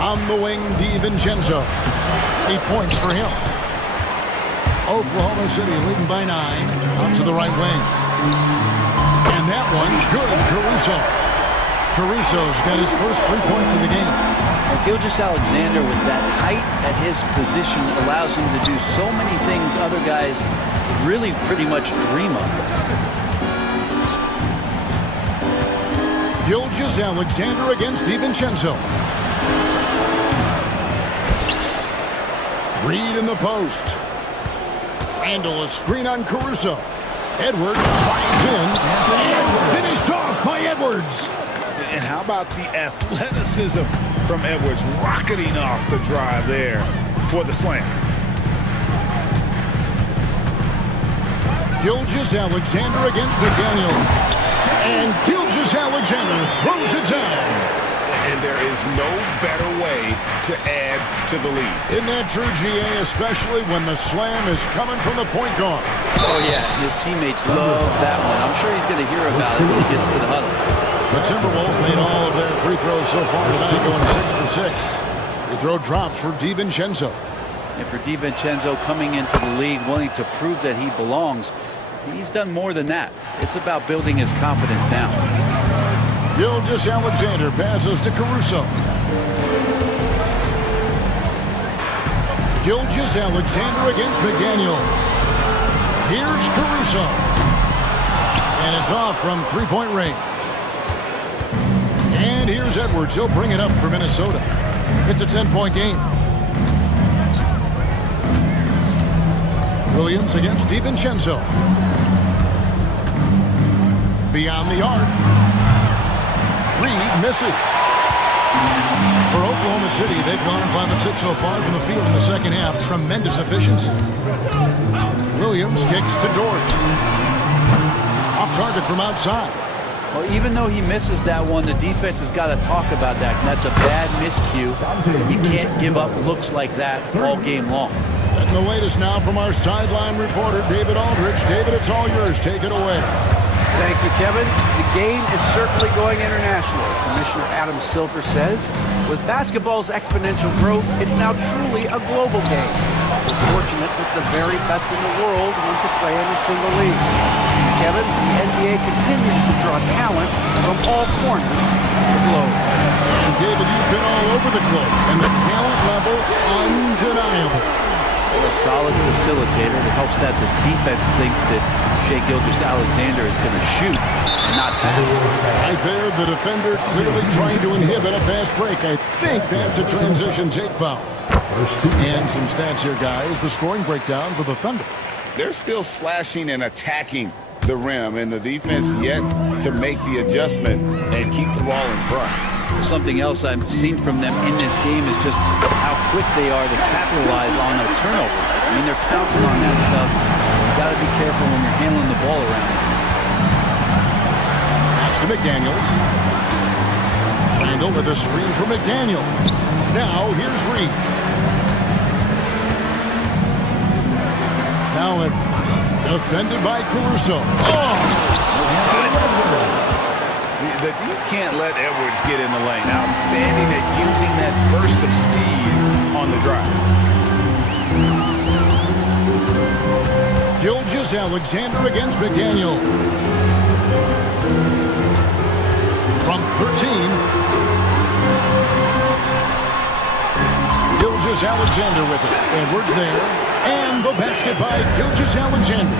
On the wing, DiVincenzo. 8 points for him. Oklahoma City leading by 9. Out to the right wing. And that one's good. Caruso's got his first 3 points of the game. Well, Gilgeous-Alexander, with that height at his position, allows him to do so many things other guys really pretty much dream of. Gilgeous-Alexander against DiVincenzo. Reed in the post. Randall a screen on Caruso. Edwards drives in and finished off by Edwards. And how about the athleticism from Edwards rocketing off the drive there for the slam. Gilgeous-Alexander against McDaniel. And Gilgeous-Alexander throws it down. And there is no better way to add to the lead. Isn't that true, GA, especially when the slam is coming from the point guard? Oh, yeah, his teammates love that one. I'm sure he's going to hear about it when he gets to the huddle. The Timberwolves made all of their free throws so far tonight, going 6 for 6. Free throw drops for DiVincenzo. And for DiVincenzo coming into the league wanting to prove that he belongs, he's done more than that. It's about building his confidence now. Gilgeous-Alexander passes to Caruso. Gilgeous-Alexander against McDaniel. Here's Caruso. And it's off from three-point range. And here's Edwards. He'll bring it up for Minnesota. It's a 10-point game. Williams against DiVincenzo. Beyond the arc. Reed misses. For Oklahoma City, they've gone 5 of 6 so far from the field in the second half. Tremendous efficiency. Williams kicks to Dort. Off target from outside. Well, even though he misses that one, the defense has got to talk about that. And that's a bad miscue. You can't give up looks like that all game long. Getting the latest now from our sideline reporter, David Aldridge. David, it's all yours. Take it away. Thank you, Kevin. The game is certainly going international. Commissioner Adam Silver says, with basketball's exponential growth, it's now truly a global game. We're fortunate that the very best in the world want to play in a single league. Kevin, the NBA continues to draw talent from all corners of the globe. And David, you've been all over the globe, and the talent level undeniable. A solid facilitator that helps that the defense thinks that Shai Gilgeous-Alexander is going to shoot and not pass. Right there, the defender clearly trying to inhibit a fast break. I think that's a transition take foul. And some stats here, guys. The scoring breakdown for the Thunder. They're still slashing and attacking the rim, and the defense yet to make the adjustment and keep the ball in front. Something else I've seen from them in this game is just how quick they are to capitalize on a turnover. I mean, they're pouncing on that stuff. You've got to be careful when you're handling the ball around. Pass to McDaniels. Randall with a screen for McDaniel. Now, here's Reed. Now defended by Caruso. You can't let Edwards get in the lane. Outstanding at using that burst of speed on the drive. Gilgeous-Alexander against McDaniel. From 13. Gilgeous-Alexander with it. Edwards there. And the basket by Gilgeous-Alexander.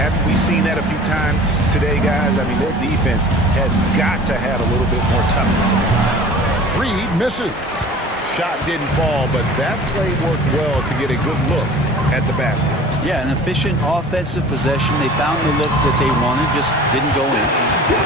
Haven't we seen that a few times today, guys? I mean, their defense has got to have a little bit more toughness in it. Reed misses. Shot didn't fall, but that play worked well to get a good look at the basket. Yeah, an efficient offensive possession. They found the look that they wanted, just didn't go in.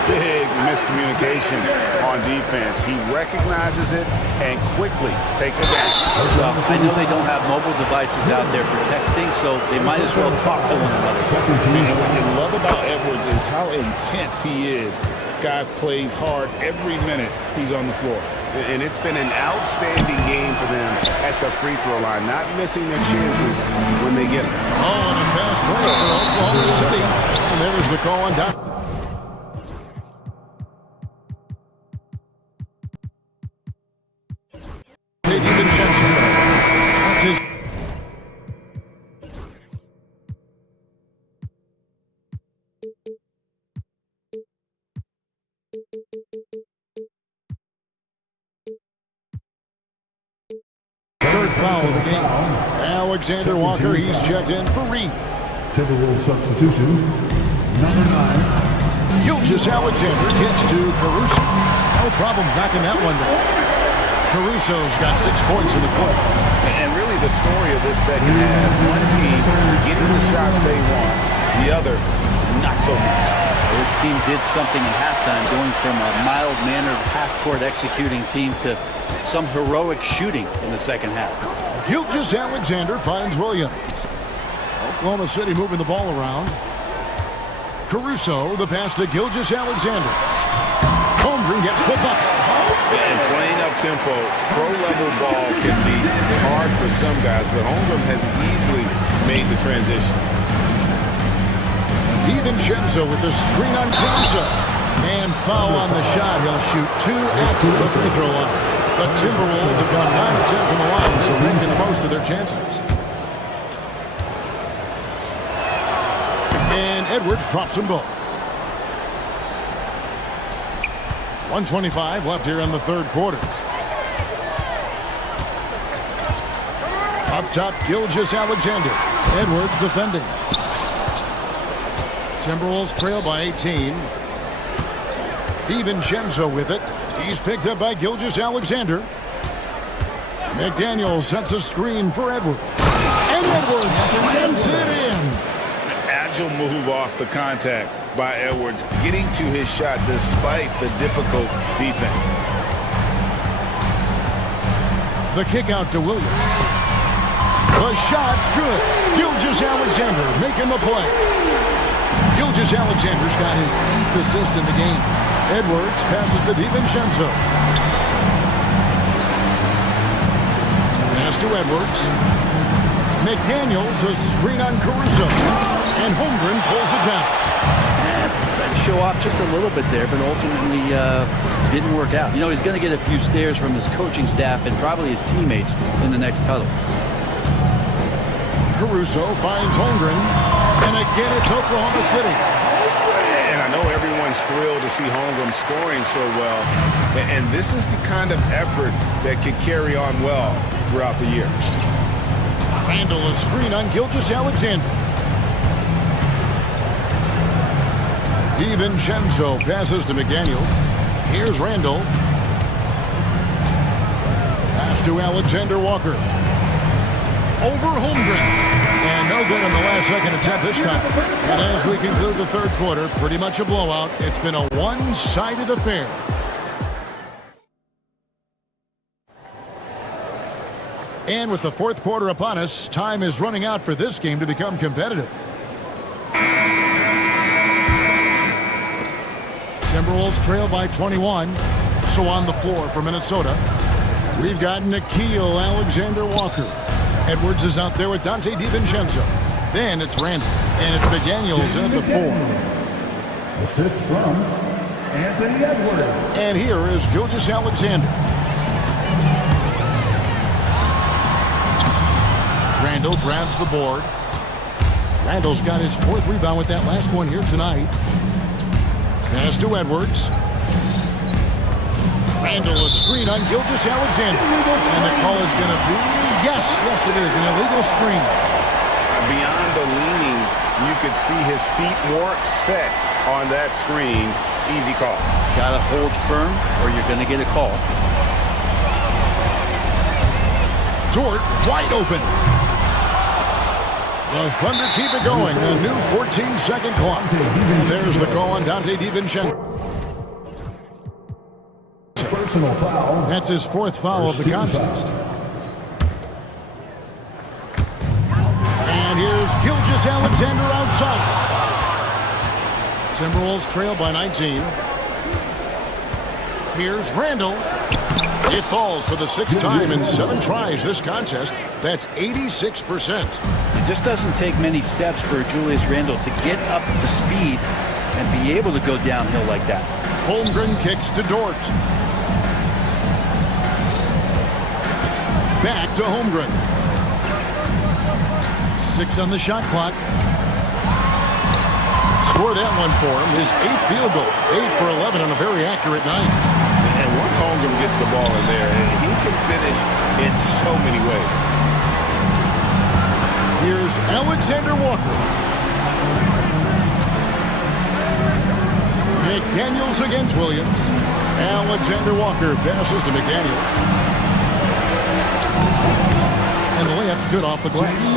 Big miscommunication on defense. He recognizes it and quickly takes it down. Well, I know they don't have mobile devices out there for texting, so they might as well talk to one another. And what you love about Edwards is how intense he is. Guy plays hard every minute he's on the floor. And it's been an outstanding game for them at the free throw line, not missing their chances when they get them. Oh, and a fast break for Oklahoma City. And there's the call on down. Alexander Walker, he's checked in for Reed. Timberwolves substitution, number 9. Gilgeous-Alexander kicks to Caruso. No problems knocking that one down. Caruso's got 6 points in the quarter. And really the story of this second half, one team getting the shots they want, the other not so much. This team did something at halftime, going from a mild-mannered half-court executing team to some heroic shooting in the second half. Gilgeous-Alexander finds Williams. Oklahoma City moving the ball around. Caruso, the pass to Gilgeous-Alexander. Holmgren gets the bucket. And playing up-tempo, pro-level ball can be hard for some guys, but Holmgren has easily made the transition. DiVincenzo with the screen on Caruso. And foul on the shot. He'll shoot 2 at the free throw line. The Timberwolves have gone 9 of 10 from the line, so making the most of their chances. And Edwards drops them both. 1:25 left here in the third quarter. Up top, Gilgeous-Alexander. Edwards defending. Timberwolves trail by 18. DiVincenzo with it. He's picked up by Gilgeous-Alexander. McDaniel sets a screen for Edwards. And Edwards slams it in. Agile move off the contact by Edwards, getting to his shot despite the difficult defense. The kick out to Williams. The shot's good. Gilgeous-Alexander making the play. Gilgeous-Alexander's got his 8th assist in the game. Edwards passes to DiVincenzo. Pass to Edwards. McDaniels a screen on Caruso. And Holmgren pulls it down. Tried to show off just a little bit there, but ultimately didn't work out. You know, he's going to get a few stares from his coaching staff and probably his teammates in the next huddle. Caruso finds Holmgren. And again, it's Oklahoma City. And I know everyone's thrilled to see Holmgren scoring so well. And this is the kind of effort that could carry on well throughout the year. Randall a screen on Gilgeous-Alexander. DiVincenzo passes to McDaniels. Here's Randall. Pass to Alexander Walker. Over Holmgren. And no good on the last second attempt this time. And as we conclude the third quarter, pretty much a blowout. It's been a one-sided affair. And with the fourth quarter upon us, time is running out for this game to become competitive. Timberwolves trail by 21. So on the floor for Minnesota, we've got Nickeil Alexander-Walker. Edwards is out there with Dante DiVincenzo. Then it's Randall. And it's McDaniels at the 4. Assist from Anthony Edwards. And here is Gilgeous-Alexander. Randall grabs the board. Randall's got his 4th rebound with that last one here tonight. Pass to Edwards. Randall a screen on Gilgeous-Alexander. And the call is going to be, yes, it is, an illegal screen. Beyond the leaning, you could see his feet more set on that screen. Easy call. Gotta hold firm or you're going to get a call. Dort wide open. The Thunder keep it going. A new 14-second clock. There's the call on Dante DiVincenzo. Personal foul. That's his 4th foul of the contest. And here's Gilgeous-Alexander outside. Timberwolves trail by 19. Here's Randall. It falls for the 6th time in 7 tries this contest. That's 86%. It just doesn't take many steps for Julius Randle to get up to speed and be able to go downhill like that. Holmgren kicks to Dort. Back to Holmgren. 6 on the shot clock. Score that one for him. His 8th field goal. 8 for 11 on a very accurate night. And once Holmgren gets the ball in there, he can finish in so many ways. Here's Alexander Walker. McDaniels against Williams. Alexander Walker passes to McDaniels. And the layup's good off the glass.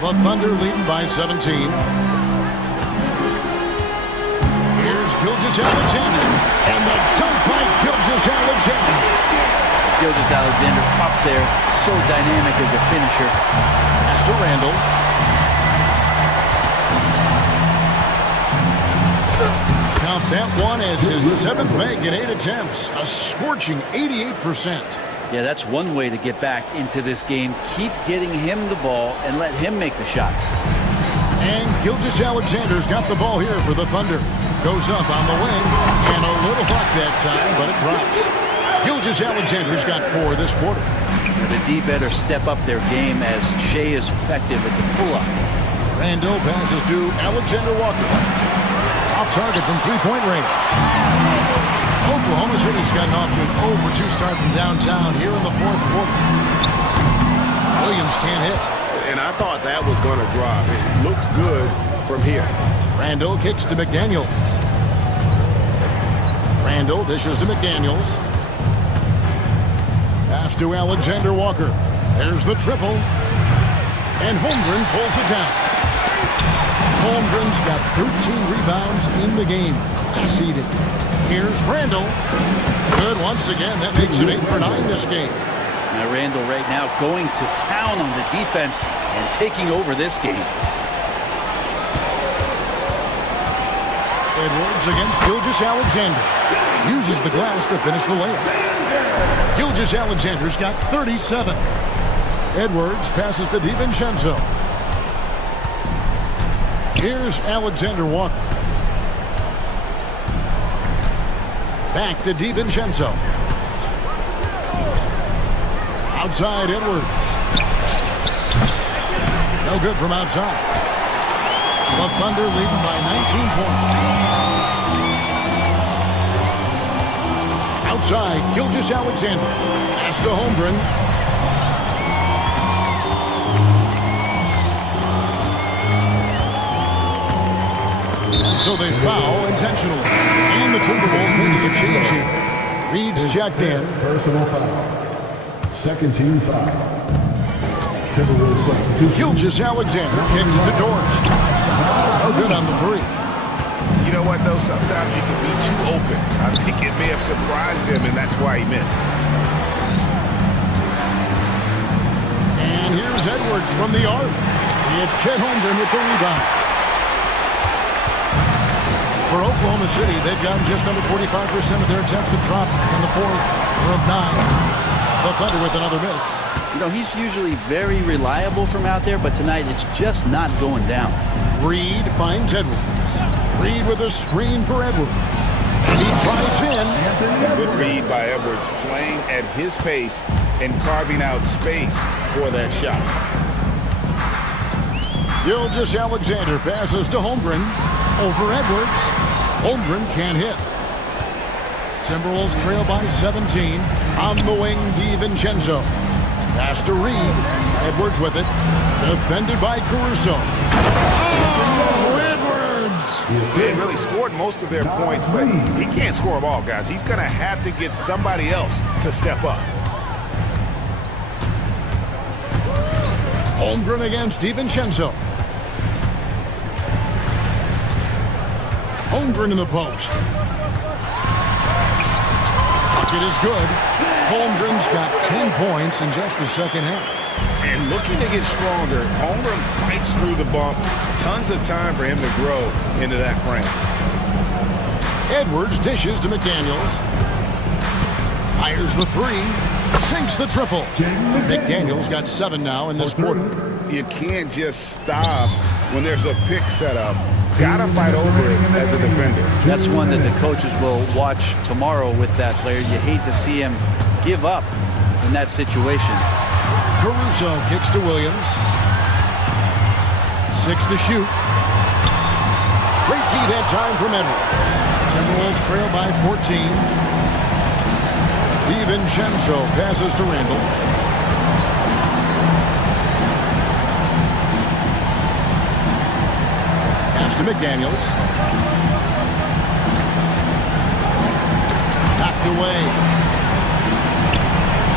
The Thunder leading by 17. Here's Gilgeous-Alexander. And the dunk by Gilgeous-Alexander. Gilgeous-Alexander up there, so dynamic as a finisher. Pass to Randall. Count that one as his 7th make in 8 attempts. A scorching 88%. Yeah, that's one way to get back into this game. Keep getting him the ball and let him make the shots. And Gilgeous-Alexander's got the ball here for the Thunder. Goes up on the wing, and a little luck that time, but it drops. Gilgeous-Alexander's got 4 this quarter. The D better step up their game as Shea is effective at the pull-up. Randall passes to Alexander Walker. Off target from three-point range. Oklahoma City's gotten off to an 0-for-2 start from downtown here in the 4th quarter. Williams can't hit. And I thought that was going to drop. It looked good from here. Randall kicks to McDaniels. Randall dishes to McDaniels. Pass to Alexander Walker. There's the triple. And Holmgren pulls it down. Holmgren's got 13 rebounds in the game. Conceded. Here's Randall. Good once again. That makes it 8 for 9 this game. Now Randall right now going to town on the defense and taking over this game. Edwards against Gilgeous-Alexander. Uses the glass to finish the layup. Gilgeous-Alexander's got 37. Edwards passes to DiVincenzo. Here's Alexander Walker. Back to DiVincenzo. Outside Edwards. No good from outside. The Thunder leading by 19 points. Outside, Gilgeous-Alexander. Pass to Holmgren. So they foul intentionally. And the Timberwolves making a change here. Reed's checked in. Personal foul. Second team foul. Timberwolves substitute. Gilgeous-Alexander kicks to Dortch. No good on the 3. You know what, though? Sometimes you can be too open. I think it may have surprised him, and that's why he missed. And here's Edwards from the arc. It's Chet Holmgren with the rebound. For Oklahoma City, they've gotten just under 45% of their attempts to drop in the 4th of 9. The Thunder with another miss. You know, he's usually very reliable from out there, but tonight it's just not going down. Reed finds Edwards. Reed with a screen for Edwards. And he drives in. Good read by Edwards, playing at his pace and carving out space for that shot. Gilgeous-Alexander passes to Holmgren. Over Edwards. Holmgren can't hit. Timberwolves trail by 17. On the wing, DiVincenzo. Pass to Reed. Edwards with it. Defended by Caruso. Oh, Edwards! They really scored most of their points, but he can't score them all, guys. He's going to have to get somebody else to step up. Holmgren against DiVincenzo. Holmgren in the post. It is good. Holmgren's got 10 points in just the second half. And looking to get stronger, Holmgren fights through the bump. Tons of time for him to grow into that frame. Edwards dishes to McDaniels. Fires the 3. Sinks the triple. McDaniels got 7 now in this quarter. You can't just stop when there's a pick set up. Gotta fight over it as a defender. That's one that the coaches will watch tomorrow with that player. You hate to see him give up in that situation. Caruso kicks to Williams. 6 to shoot. Great D that time from Edwards. Timberwolves trail by 14. DiVincenzo passes to Randall. Pass to McDaniels. Knocked away.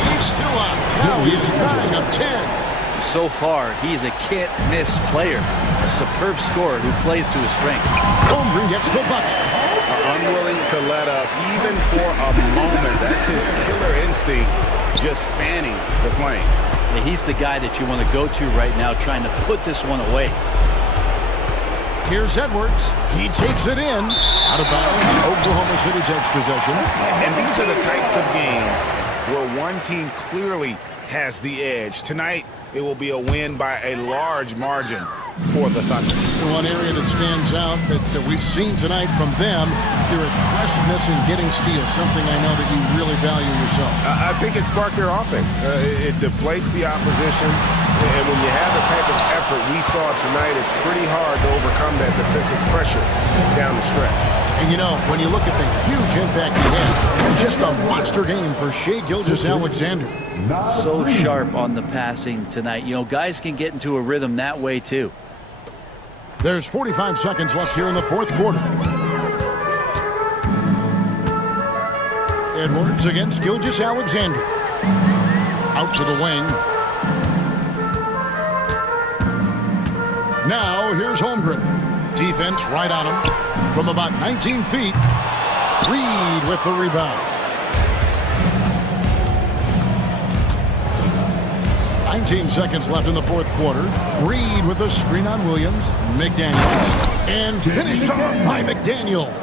He's still up. Now he is 9 of 10. So far, he's a can't-miss player. A superb scorer who plays to his strength. Holmgren gets the bucket. Unwilling to let up even for a moment. That's his killer instinct, just fanning the flames. Yeah, he's the guy that you want to go to right now, trying to put this one away. Here's Edwards. He takes it in. Out of bounds. Oklahoma City takes possession. And these are the types of games where one team clearly has the edge. Tonight, it will be a win by a large margin for the Thunder. One area that stands out that we've seen tonight from them, their aggressiveness in getting steals, something I know that you really value yourself. I think it sparked their offense. It deflates the opposition, and when you have the type of effort we saw tonight, it's pretty hard to overcome that defensive pressure down the stretch. And you know, when you look at the huge impact he had, just a monster game for Shai Gilgeous-Alexander. So sharp on the passing tonight. You know, guys can get into a rhythm that way too. There's 45 seconds left here in the fourth quarter. Edwards against Gilgeous-Alexander. Out to the wing. Now here's Holmgren. Defense right on him. From about 19 feet, Reed with the rebound. 19 seconds left in the fourth quarter. Reed with a screen on Williams. McDaniels. And finished off by McDaniels.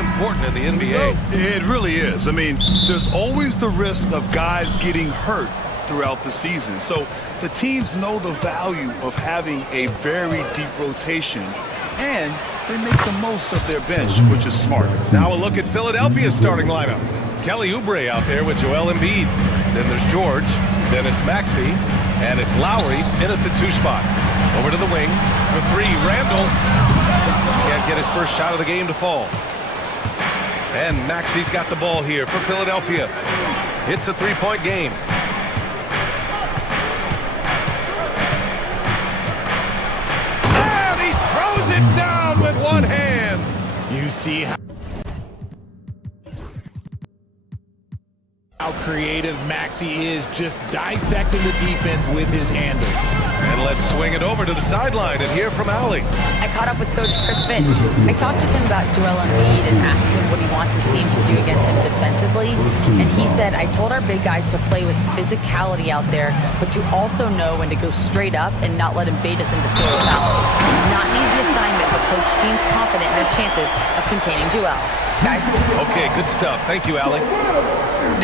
important in the NBA. It really is. I mean, there's always the risk of guys getting hurt throughout the season. So the teams know the value of having a very deep rotation, and they make the most of their bench, which is smart. Now a look at Philadelphia's starting lineup. Kelly Oubre out there with Joel Embiid. Then there's George. Then it's Maxey. And it's Lowry in at the 2 spot. Over to the wing for 3. Randall can't get his first shot of the game to fall. And Maxey's got the ball here for Philadelphia. It's a 3-point game. And he throws it down with one hand. You see how creative Maxey is, just dissecting the defense with his handles. And let's swing it over to the sideline and hear from Allie. I caught up with Coach Chris Finch. I talked with him about Joel Embiid and asked him what he wants his team to do against him defensively. And he said, I told our big guys to play with physicality out there, but to also know when to go straight up and not let him bait us into silly fouls. It's not an easy assignment, but Coach seemed confident in their chances of containing Joel. Guys? Okay, good stuff. Thank you, Allie.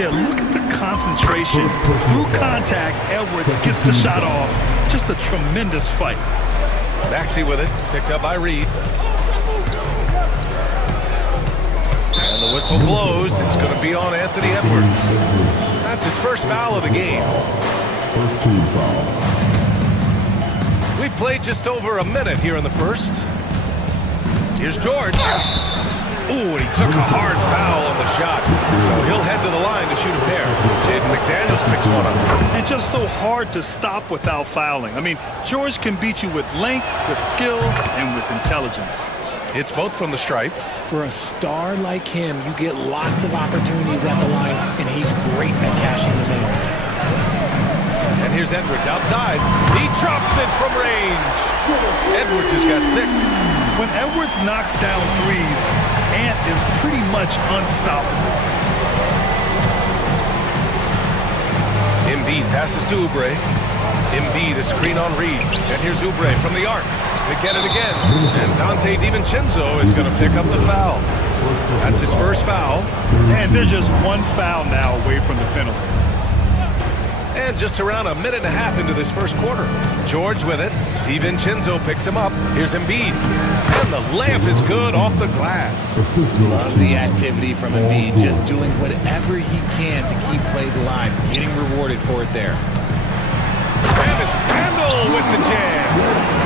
Yeah, look at the concentration. Through contact, Edwards gets the shot off. Just a tremendous fight. Maxey with it, picked up by Reed. And the whistle blows. It's going to be on Anthony Edwards. That's his first foul of the game. First team foul. We played just over a minute here in the first. Here's George. Ooh, and he took a hard foul on the shot. So he'll head to the line to shoot a pair. Jaden McDaniels picks one up. And just so hard to stop without fouling. I mean, George can beat you with length, with skill, and with intelligence. It's both from the stripe. For a star like him, you get lots of opportunities at the line, and he's great at cashing them in. And here's Edwards outside. He drops it from range. Edwards has got 6. When Edwards knocks down threes, Ant is pretty much unstoppable. Embiid passes to Oubre. Embiid, a screen on Reed. And here's Oubre from the arc. They get it again. And Dante DiVincenzo is going to pick up the foul. That's his first foul. And they're just one foul now away from the penalty. And just around a minute and a half into this first quarter. George with it. DiVincenzo picks him up. Here's Embiid. And the layup is good off the glass. Love the activity from Embiid, just doing whatever he can to keep plays alive, getting rewarded for it there. And it's Randall with the jam.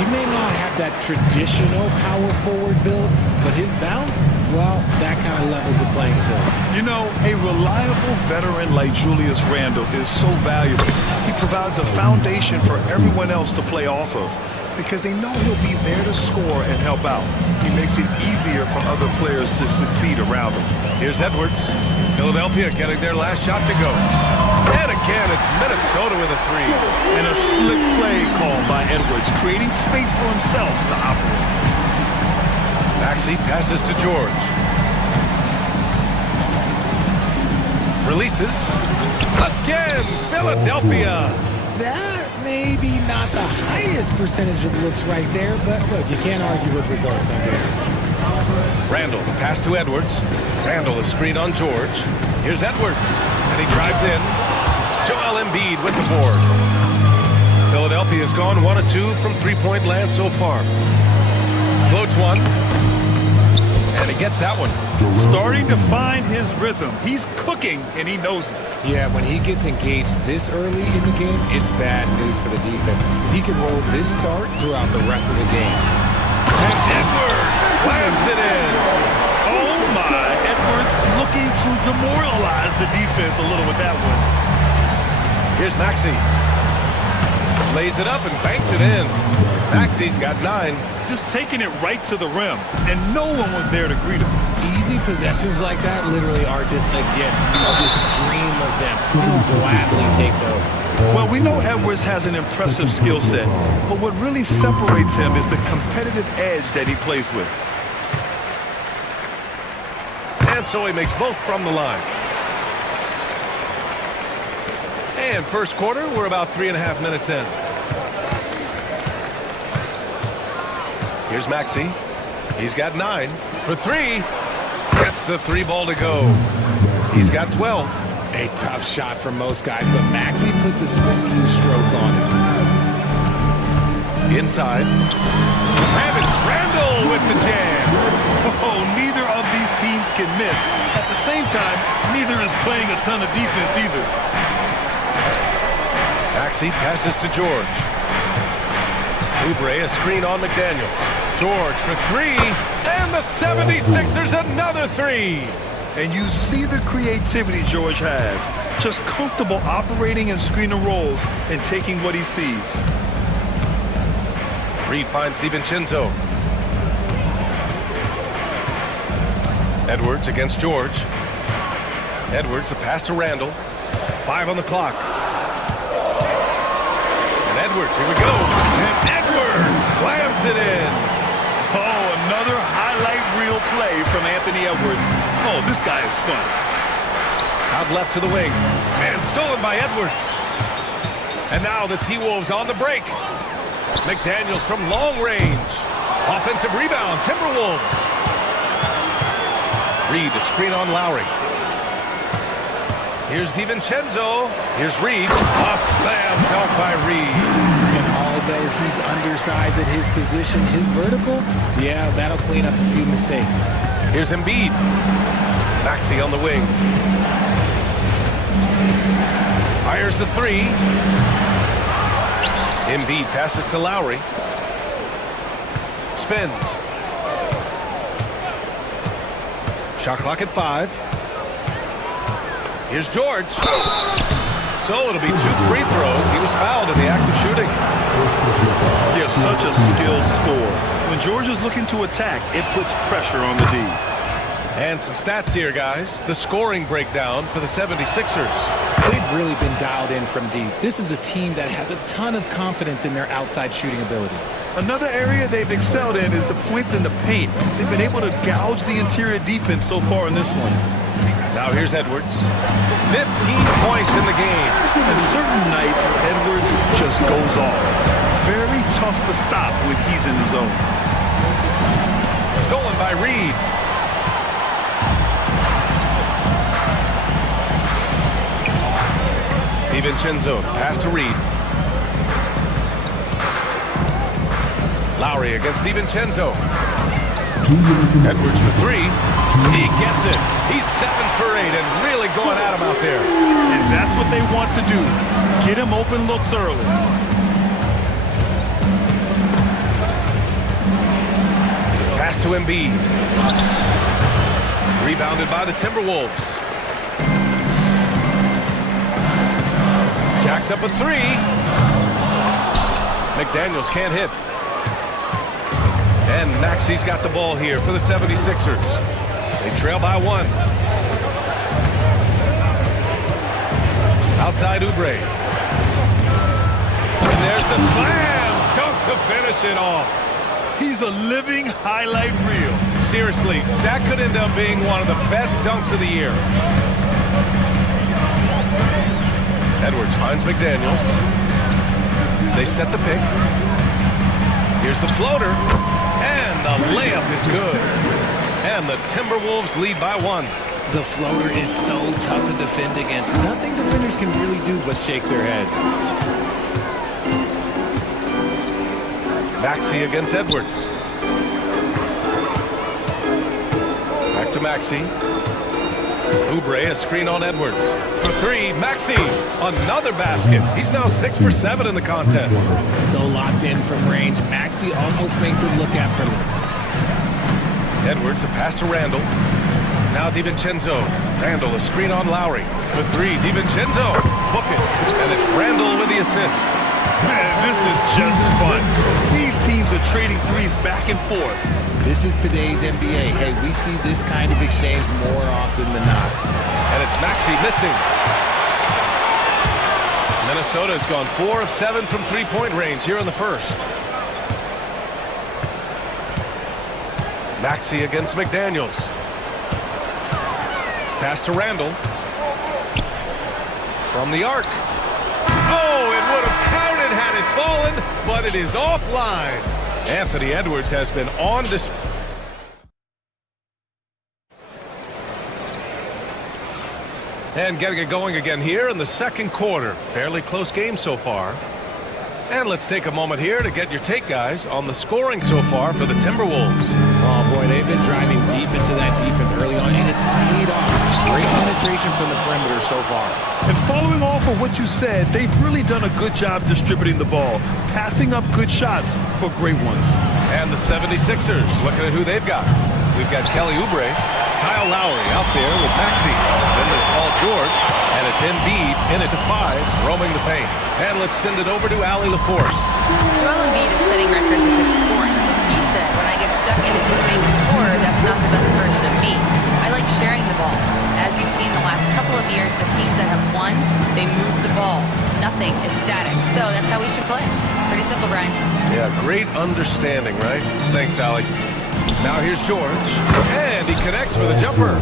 He may not have that traditional power forward build, but his bounce, well, that kind of levels the playing field. You know, a reliable veteran like Julius Randle is so valuable. He provides a foundation for everyone else to play off of because they know he'll be there to score and help out. He makes it easier for other players to succeed around him. Here's Edwards. Philadelphia getting their last shot to go. And again, it's Minnesota with a 3. And a slick play called by Edwards, creating space for himself to operate. Maxey passes to George. Releases. Again, Philadelphia. That may be not the highest percentage of looks right there, but look, you can't argue with results, I guess. Randall, the pass to Edwards. Randall, a screen on George. Here's Edwards, and he drives in. Joel Embiid with the board. Philadelphia's gone 1 of 2 from three-point land so far. Floats one, and he gets that one. Starting to find his rhythm. He's cooking, and he knows it. Yeah, when he gets engaged this early in the game, it's bad news for the defense. He can roll this start throughout the rest of the game. And Edwards slams it in. Oh my, Edwards looking to demoralize the defense a little with that one. Here's Maxey. Lays it up and banks it in. Maxey's got 9. Just taking it right to the rim, and no one was there to greet him. Easy possessions like that literally are just a gift. Just dream of them. He'll gladly take those. Well, we know Edwards has an impressive skill set, but what really separates him is the competitive edge that he plays with. And so he makes both from the line. And first quarter, we're about 3.5 minutes in. Here's Maxey. He's got 9 for 3. Gets the three ball to go. He's got 12. A tough shot for most guys, but Maxey puts a smooth stroke on it. Inside. And it's Randall with the jam. Oh, neither of these teams can miss. At the same time, neither is playing a ton of defense either. Maxey passes to George. Oubre, a screen on McDaniels. George for three, and the 76ers another three. And you see the creativity George has. Just comfortable operating in screen and rolls and taking what he sees. Reed finds DiVincenzo. Edwards against George. Edwards, the pass to Randall. 5 on the clock. And Edwards, here we go. And Edwards slams it in. Oh, another highlight reel play from Anthony Edwards. Oh, this guy is fun. Out left to the wing. And stolen by Edwards. And now the T-Wolves on the break. McDaniels from long range. Offensive rebound, Timberwolves. Reed, a screen on Lowry. Here's DiVincenzo. Here's Reed. A slam dunk by Reed. And although he's undersized at his position, his vertical, yeah, that'll clean up a few mistakes. Here's Embiid. Maxey on the wing. Fires the three. Embiid passes to Lowry. Spins. Shot clock at 5. Here's George. So it'll be 2 free throws. He was fouled in the act of shooting. He has such a skilled scorer. When George is looking to attack, it puts pressure on the D. And some stats here, guys. The scoring breakdown for the 76ers. They've really been dialed in from deep. This is a team that has a ton of confidence in their outside shooting ability. Another area they've excelled in is the points in the paint. They've been able to gouge the interior defense so far in this one. Now here's Edwards. 15 points in the game. And certain nights, Edwards just goes off. Very tough to stop when he's in the zone. Stolen by Reed. DiVincenzo, pass to Reed. Lowry against DiVincenzo. Edwards for three. He gets it. He's 7 for 8 and really going at him out there. And that's what they want to do. Get him open looks early. Pass to Embiid. Rebounded by the Timberwolves. Jacks up a 3. McDaniels can't hit. And Maxey's got the ball here for the 76ers. They trail by 1. Outside Oubre. And there's the slam dunk to finish it off. He's a living highlight reel. Seriously, that could end up being one of the best dunks of the year. Edwards finds McDaniels. They set the pick. Here's the floater. And the layup is good. And the Timberwolves lead by 1. The floater is so tough to defend against. Nothing defenders can really do but shake their heads. Maxey against Edwards. Back to Maxey. Oubre, a screen on Edwards. For 3, Maxey, another basket. He's now 6 for 7 in the contest. So locked in from range, Maxey almost makes it look effortless. Edwards, a pass to Randall. Now DiVincenzo. Randall, a screen on Lowry. For 3, DiVincenzo. Book it. And it's Randall with the assist. Man, this is just fun. These teams are trading threes back and forth. This is today's NBA. Hey, we see this kind of exchange more often than not. And it's Maxey missing. Minnesota's gone 4 of 7 from three-point range here in the first. Maxey against McDaniels. Pass to Randall. From the arc. Oh, it would have counted had it fallen, but it is offline. Anthony Edwards has been on display. And getting it going again here in the second quarter. Fairly close game so far. And let's take a moment here to get your take, guys, on the scoring so far for the Timberwolves. Oh, boy, they've been driving deep into that defense early on, and it's paid off. Great penetration from the perimeter so far. And following off of what you said, they've really done a good job distributing the ball, passing up good shots for great ones. And the 76ers, looking at who they've got. We've got Kelly Oubre, Kyle Lowry out there with Maxey. Then there's Paul George, and it's Embiid in it to 5, roaming the paint. And let's send it over to Allie LaForce. Joel Embiid is setting records with his scoring. He said, when I get stuck into just being a scorer, that's not the best version of me. I like sharing the ball. As you've seen the last couple of years, the teams that have won, they move the ball. Nothing is static. So that's how we should play. Pretty simple, Brian. Yeah, great understanding, right? Thanks, Allie. Now here's George, and he connects with a jumper.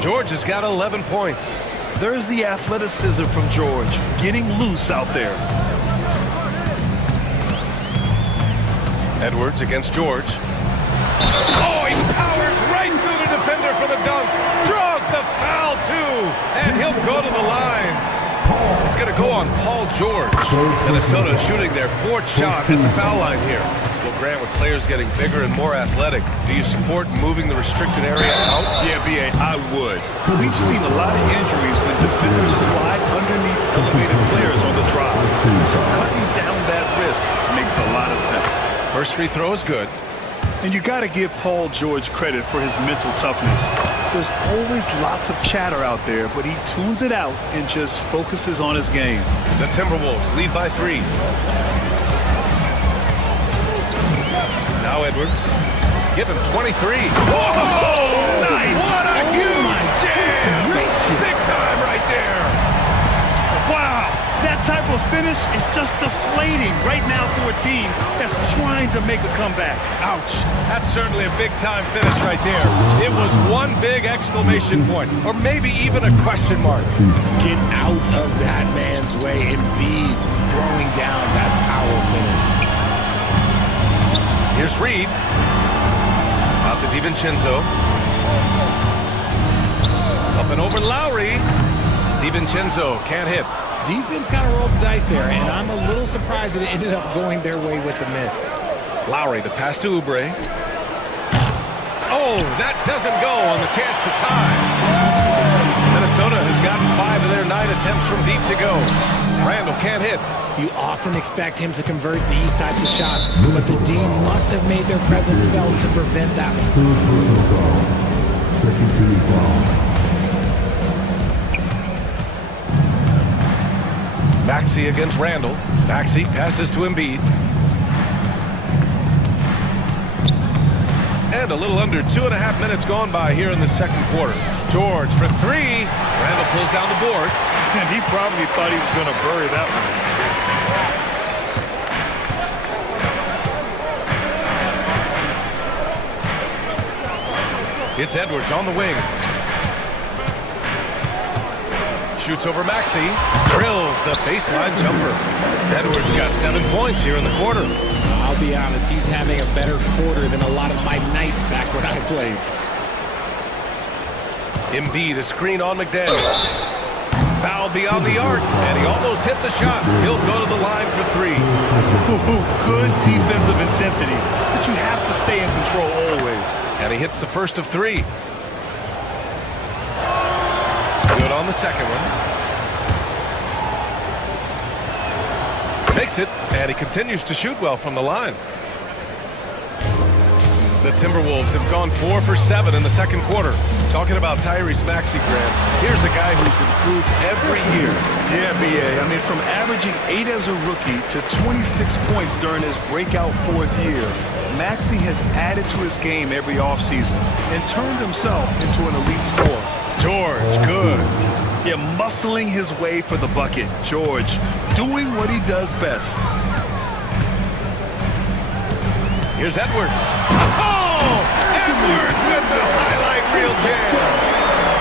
George has got 11 points. There's the athleticism from George, getting loose out there. Edwards against George. Oh, he powers right through the defender for the dunk. Draws the foul, too, and he'll go to the line. It's going to go on Paul George. Minnesota shooting their 4th shot at the foul line here. Well, Grant, with players getting bigger and more athletic, do you support moving the restricted area out? Yeah, B.A., I would. We've seen a lot of injuries when defenders slide underneath elevated players on the drive. So cutting down that risk makes a lot of sense. First free throw is good. And you got to give Paul George credit for his mental toughness. There's always lots of chatter out there, but he tunes it out and just focuses on his game. The Timberwolves lead by 3. Now Edwards. Give him 23. Whoa! Nice! What a huge jam! Big time right there! Wow! That type of finish is just deflating right now for a team that's trying to make a comeback. Ouch. That's certainly a big-time finish right there. It was one big exclamation point, or maybe even a question mark. Get out of that man's way and be throwing down that power finish. Here's Reed. Out to DiVincenzo. Up and over Lowry. DiVincenzo can't hit. Defense kind of rolled the dice there, and I'm a little surprised that it ended up going their way with the miss. Lowry, the pass to Oubre. Oh, that doesn't go on the chance to tie. Minnesota has gotten 5 of their 9 attempts from deep to go. Randall can't hit. You often expect him to convert these types of shots, but the D must have made their presence felt to prevent that one. Second team foul. Maxey against Randall. Maxey passes to Embiid. And a little under 2.5 minutes gone by here in the second quarter. George for 3. Randall pulls down the board. And he probably thought he was going to bury that one. It's Edwards on the wing. Shoots over Maxey. Drills the baseline jumper. Edwards got 7 points here in the quarter. I'll be honest, he's having a better quarter than a lot of my nights back when I played. Embiid, a screen on McDaniels. Foul beyond the arc, and he almost hit the shot. He'll go to the line for 3. Good defensive intensity, but you have to stay in control always. And he hits the first of 3. Good on the second one. Makes it, and he continues to shoot well from the line. The Timberwolves have gone 4 for 7 in the second quarter. Talking about Tyrese Maxey, Grant, here's a guy who's improved every year. Yeah, B.A. I mean, from averaging 8 as a rookie to 26 points during his breakout 4th year, Maxey has added to his game every offseason and turned himself into an elite scorer. George, good. Yeah, muscling his way for the bucket. George doing what he does best. Here's Edwards. Oh! Edwards with the highlight reel jam.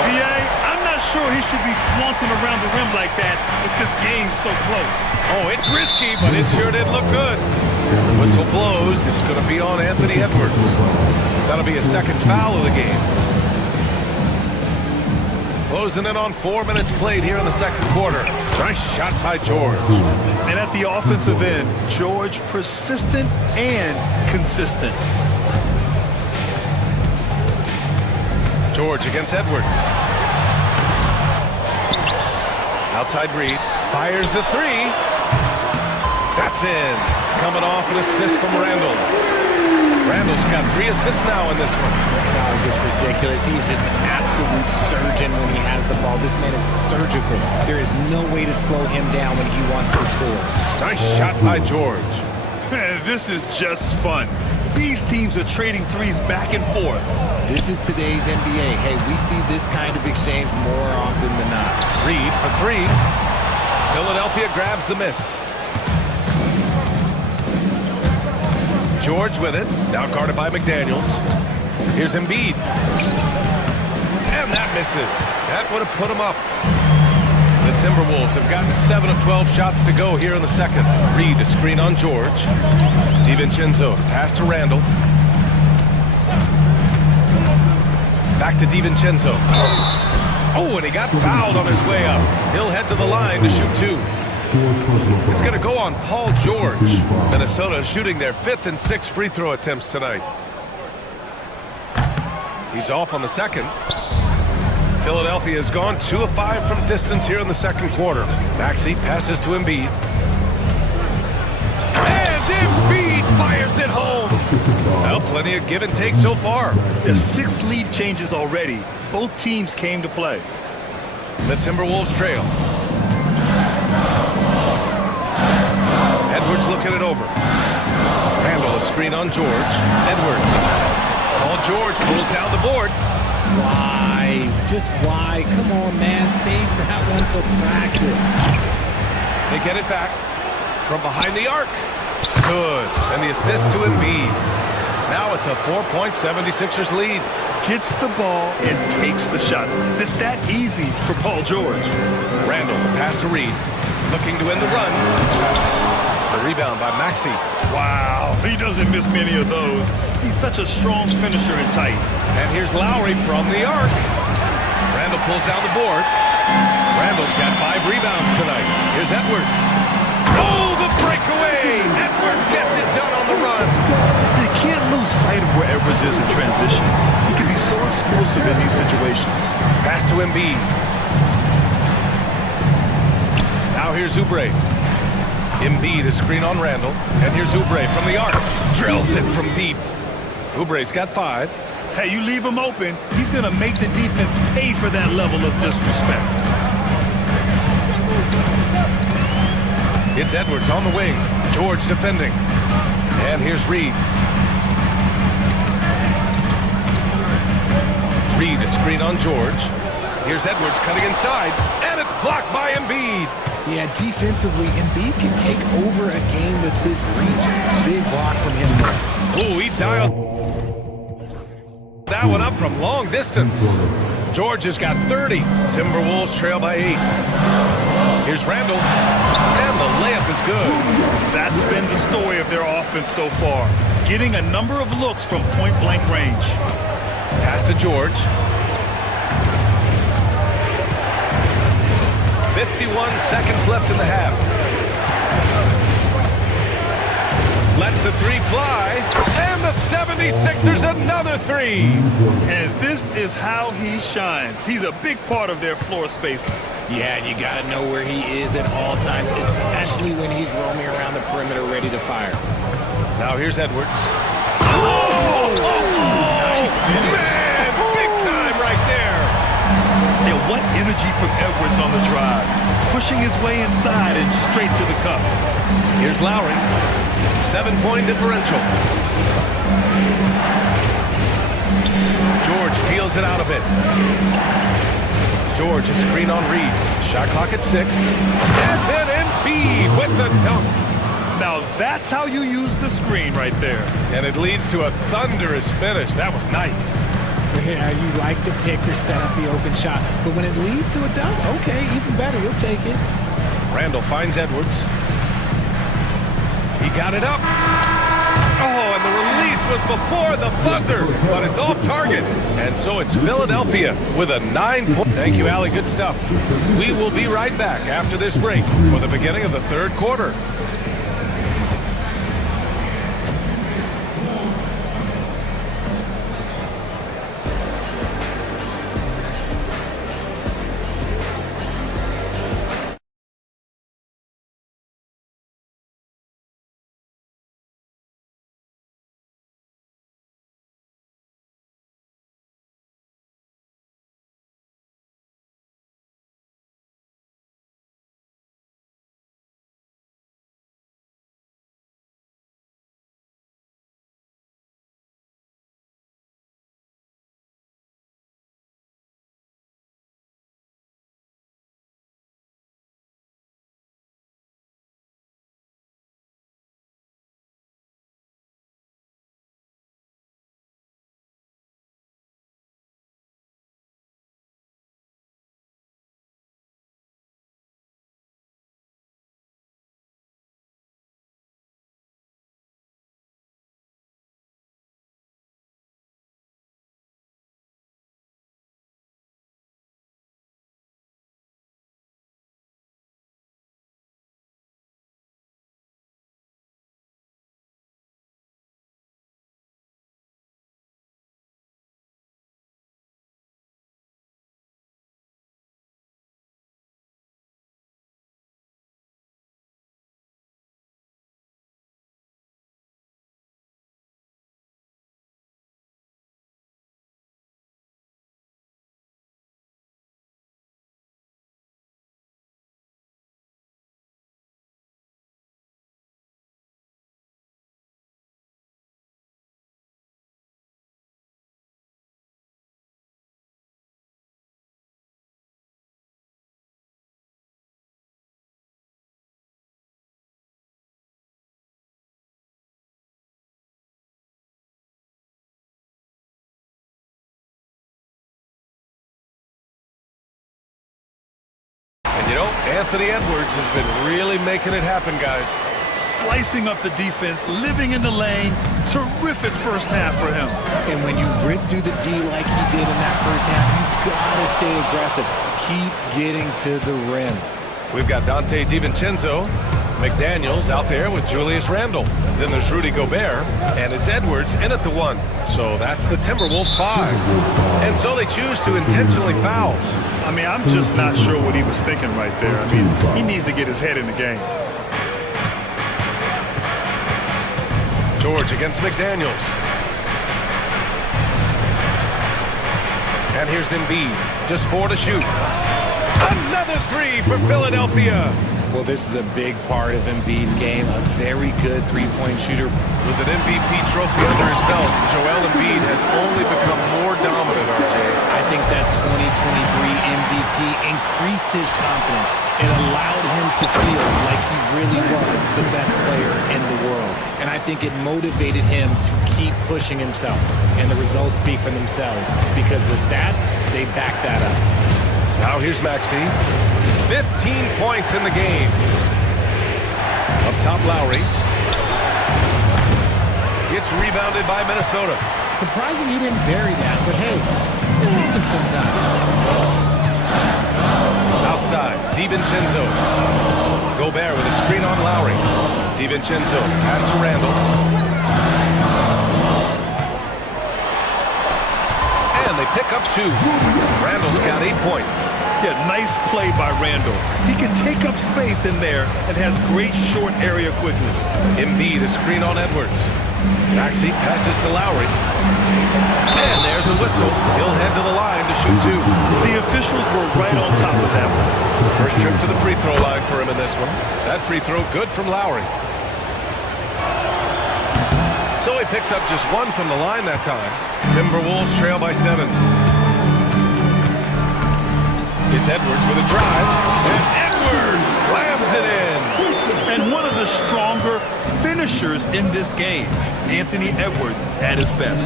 B.A., I'm not sure he should be flaunting around the rim like that with this game so close. Oh, it's risky, but it sure did look good. The whistle blows. It's going to be on Anthony Edwards. That'll be a second foul of the game. Closing in on 4 minutes played here in the second quarter. Nice shot by George. And at the offensive end, George persistent and consistent. George against Edwards. Outside Reed. Fires the three. That's in. Coming off an assist from Randall. Randall's got 3 assists now in this one. That was just ridiculous. He's just an absolute surgeon when he has the ball. This man is surgical. There is no way to slow him down when he wants to score. Nice shot by George. Man, this is just fun. These teams are trading threes back and forth. This is today's NBA. Hey, we see this kind of exchange more often than not. Reed for 3. Philadelphia grabs the miss. George with it, now guarded by McDaniels. Here's Embiid. And that misses. That would have put him up. The Timberwolves have gotten 7 of 12 shots to go here in the second. Reed to screen on George. DiVincenzo, pass to Randall. Back to DiVincenzo. Oh, and he got fouled on his way up. He'll head to the line to shoot 2. It's going to go on Paul George. Minnesota shooting their 5th and 6th free throw attempts tonight. He's off on the second. Philadelphia has gone 2 of 5 from distance here in the second quarter. Maxey passes to Embiid. And Embiid fires it home. Well, plenty of give and take so far. There's 6 lead changes already. Both teams came to play. The Timberwolves trail. Edwards looking it over. Randall, a screen on George. Edwards. Paul George pulls down the board. Why? Just why? Come on, man. Save that one for practice. They get it back from behind the arc. Good. And the assist to Embiid. Now it's a 4-point 76ers lead. Gets the ball and takes the shot. It's that easy for Paul George. Randall, pass to Reed. Looking to end the run. The rebound by Maxey. Wow, he doesn't miss many of those. He's such a strong finisher and tight. And here's Lowry from the arc. Randall pulls down the board. Randall's got 5 rebounds tonight. Here's Edwards. Oh, the breakaway! Edwards gets it done on the run. You can't lose sight of where Edwards is in transition. He can be so explosive in these situations. Pass to Embiid. Now here's Oubre. Embiid is screen on Randall. And here's Oubre from the arc. Drills it from deep. Oubre's got 5. Hey, you leave him open, he's going to make the defense pay for that level of disrespect. It's Edwards on the wing. George defending. And here's Reed. Reed is screen on George. Here's Edwards cutting inside. And it's blocked by Embiid. Yeah, defensively, Embiid can take over a game with his reach. Big block from him there. Oh, he dialed that one up from long distance. George has got 30. Timberwolves trail by 8. Here's Randall. And the layup is good. That's been the story of their offense so far. Getting a number of looks from point-blank range. Pass to George. 51 seconds left in the half. Lets the 3 fly. And the 76ers another 3. And this is how he shines. He's a big part of their floor space. Yeah, and you got to know where he is at all times, especially when he's roaming around the perimeter ready to fire. Now here's Edwards. Oh! Nice finish. Man, big time right there. And what energy from Edwards on the drive. Pushing his way inside and straight to the cup. Here's Lowry. 7-point differential. George peels it out a bit. George is screen on Reed. Shot clock at 6. And then Embiid with the dunk. Now that's how you use the screen right there. And it leads to a thunderous finish. That was nice. Yeah, you like the pick to set up the open shot. But when it leads to a dunk, okay, even better. You'll take it. Randall finds Edwards. He got it up. Oh, and the release was before the buzzer, but it's off target. And so it's Philadelphia with a 9-point. Thank you, Allie. Good stuff. We will be right back after this break for the beginning of the third quarter. And you know, Anthony Edwards has been really making it happen, guys. Slicing up the defense, living in the lane. Terrific first half for him. And when you rip through the D like he did in that first half, you gotta stay aggressive. Keep getting to the rim. We've got Dante DiVincenzo, McDaniels out there with Julius Randle. Then there's Rudy Gobert, and it's Edwards in at the 1. So that's the Timberwolves 5. And so they choose to intentionally foul. I mean, I'm just not sure what he was thinking right there. I mean, he needs to get his head in the game. George against McDaniels. And here's Embiid, just 4 to shoot. Another 3 for Philadelphia. Well, this is a big part of Embiid's game, a very good three-point shooter. With an MVP trophy under his belt, Joel Embiid has only become more dominant, RJ. I think that 2023 MVP increased his confidence. It allowed him to feel like he really was the best player in the world. And I think it motivated him to keep pushing himself. And the results speak for themselves because the stats, they back that up. Now here's Maxey. 15 points in the game. Up top, Lowry. Gets rebounded by Minnesota. Surprising he didn't bury that, but hey, it happens sometimes. Outside, DiVincenzo. Gobert with a screen on Lowry. DiVincenzo pass to Randle. And they pick up 2. Randle's got 8 points. Yeah, nice play by Randle. He can take up space in there and has great short area quickness. Embiid, a screen on Edwards. Maxey passes to Lowry. And there's a whistle. He'll head to the line to shoot 2. The officials were right on top of that one. First trip to the free throw line for him in this one. That free throw good from Lowry. So he picks up just 1 from the line that time. Timberwolves trail by 7. It's Edwards with a drive, and Edwards slams it in. And one of the stronger finishers in this game, Anthony Edwards at his best.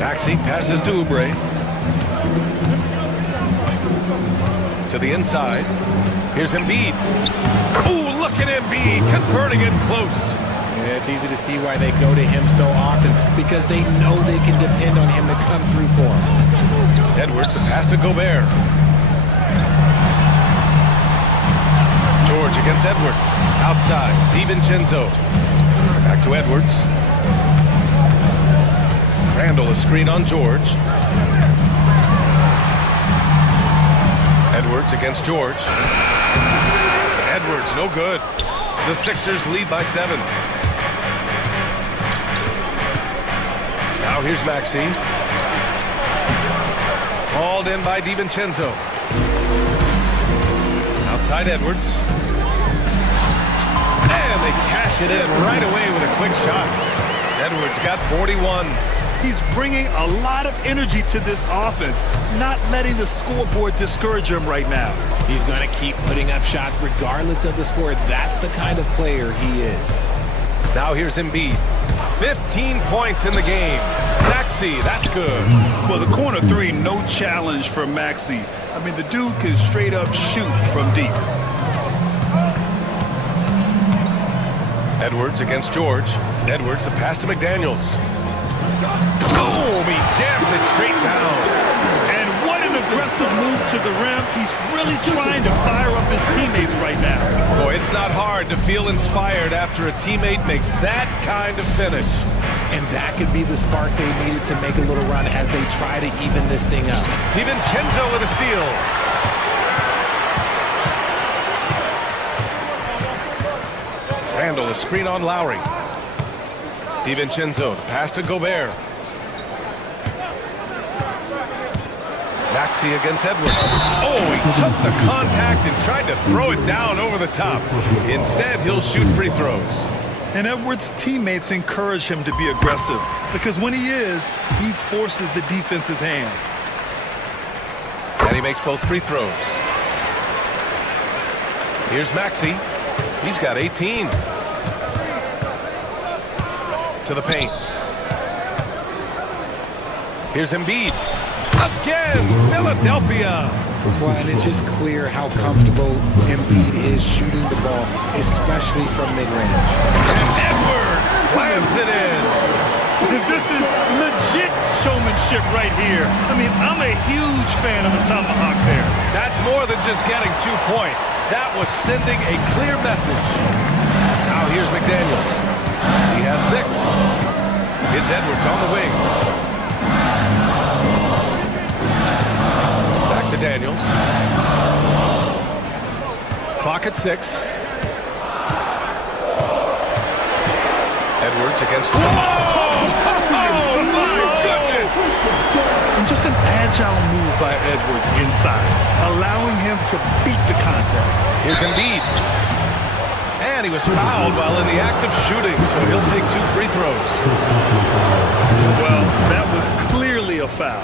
Maxey passes to Oubre. To the inside. Here's Embiid. Ooh, look at Embiid converting it close. And it's easy to see why they go to him so often, because they know they can depend on him to come through for them. Edwards, the pass to Gobert. George against Edwards. Outside, DiVincenzo. Back to Edwards. Randall, a screen on George. Edwards against George. Edwards, no good. The Sixers lead by 7. Now here's Maxey. Hauled in by DiVincenzo. Outside Edwards. And they cash it in right away with a quick shot. Edwards got 41. He's bringing a lot of energy to this offense, not letting the scoreboard discourage him right now. He's going to keep putting up shots regardless of the score. That's the kind of player he is. Now here's Embiid. 15 points in the game. Maxey, that's good. Well, the corner three, no challenge for Maxey. I mean, the dude can straight up shoot from deep. Edwards against George. Edwards, the pass to McDaniels. Boom! He jams it straight down. And what an aggressive move to the rim. He's really trying to fire up his teammates right now. Boy, it's not hard to feel inspired after a teammate makes that kind of finish. And that could be the spark they needed to make a little run as they try to even this thing up. DiVincenzo with a steal. Randall, a screen on Lowry. DiVincenzo, pass to Gobert. Maxey against Edwards. Oh, he took the contact and tried to throw it down over the top. Instead, he'll shoot free throws. And Edwards' teammates encourage him to be aggressive, because when he is, he forces the defense's hand. And he makes both free throws. Here's Maxey. He's got 18. To the paint. Here's Embiid. Again, Philadelphia. Well, and it's just clear how comfortable Embiid is shooting the ball, especially from mid-range. And Edwards slams it in. This is legit showmanship right here. I mean, I'm a huge fan of the tomahawk there. That's more than just getting 2 points. That was sending a clear message. Now here's McDaniels. He has 6. It's Edwards on the wing. Back to Daniels. Clock at 6. Edwards against... Whoa! Oh, my goodness! And just an agile move by Edwards inside, allowing him to beat the contact. Here's Embiid. And he was fouled while in the act of shooting, so he'll take 2 free throws. Well, that was clearly a foul.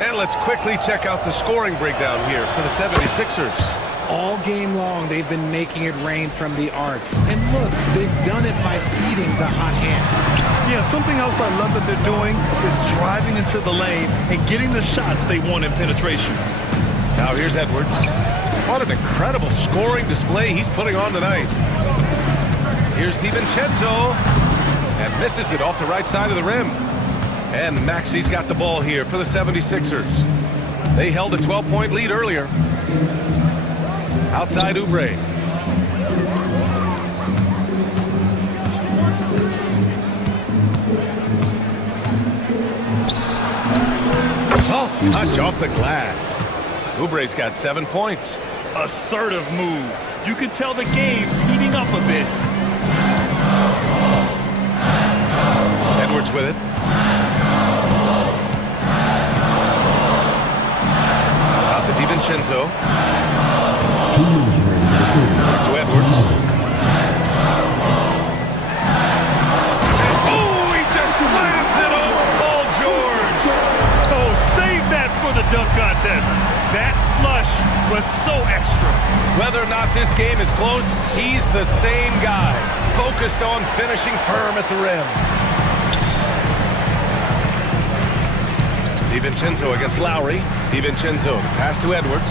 And let's quickly check out the scoring breakdown here for the 76ers. All game long, they've been making it rain from the arc. And look, they've done it by feeding the hot hands. Yeah, something else I love that they're doing is driving into the lane and getting the shots they want in penetration. Now here's Edwards. What an incredible scoring display he's putting on tonight. Here's DiVincenzo. And misses it off the right side of the rim. And Maxey's got the ball here for the 76ers. They held a 12-point lead earlier. Outside Oubre. Soft touch off the glass. Oubre's got 7 points. Assertive move. You can tell the game's heating up a bit. Edwards with it. Out to DiVincenzo. Back to Edwards. Oh, he just slams it over Paul George. Oh, save that for the dunk contest. That flush was so extra. Whether or not this game is close, he's the same guy, focused on finishing firm at the rim. DiVincenzo against Lowry. DiVincenzo, pass to Edwards.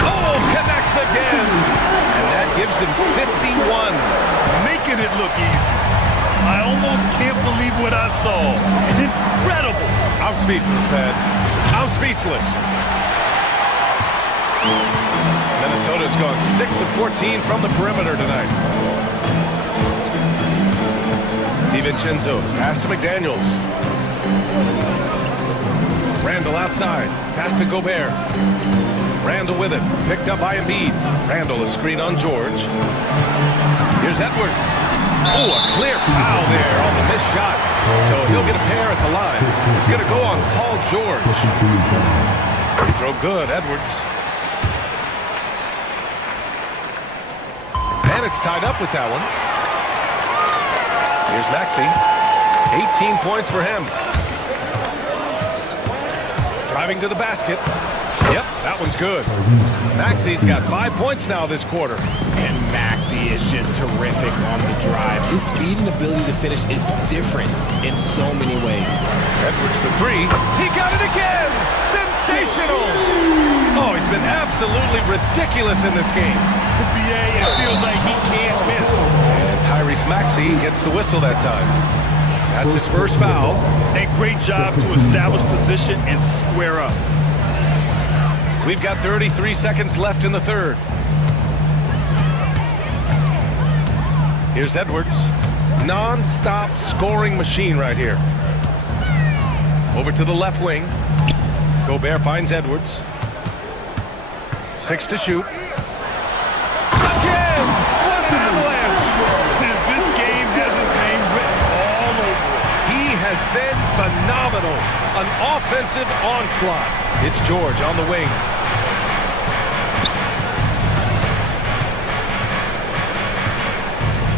Oh, connects again. And that gives him 51. Making it look easy. I almost can't believe what I saw. Incredible. I'm speechless, man. I'm speechless. Minnesota's gone 6 of 14 from the perimeter tonight. DiVincenzo, pass to McDaniels. Randall outside, pass to Gobert. Randall with it, picked up by Embiid. Randall a screen on George. Here's Edwards. Oh, a clear foul there on the missed shot. So he'll get a pair at the line. It's going to go on Paul George. Free throw good, Edwards. And it's tied up with that one. Here's Maxey. 18 points for him. Driving to the basket. Yep, that one's good. Maxey's got 5 points now this quarter. And Maxey is just terrific on the drive. His speed and ability to finish is different in so many ways. Edwards for three. He got it again! Sensational! Oh, he's been absolutely ridiculous in this game. The BA, it feels like he can't miss. And Tyrese Maxey gets the whistle that time. That's his first foul. A great job to establish position and square up. We've got 33 seconds left in the third. Here's Edwards. Non-stop scoring machine right here. Over to the left wing. Gobert finds Edwards. 6 to shoot. Again! What an avalanche! This game has his name written all over it. He has been phenomenal. An offensive onslaught. It's George on the wing.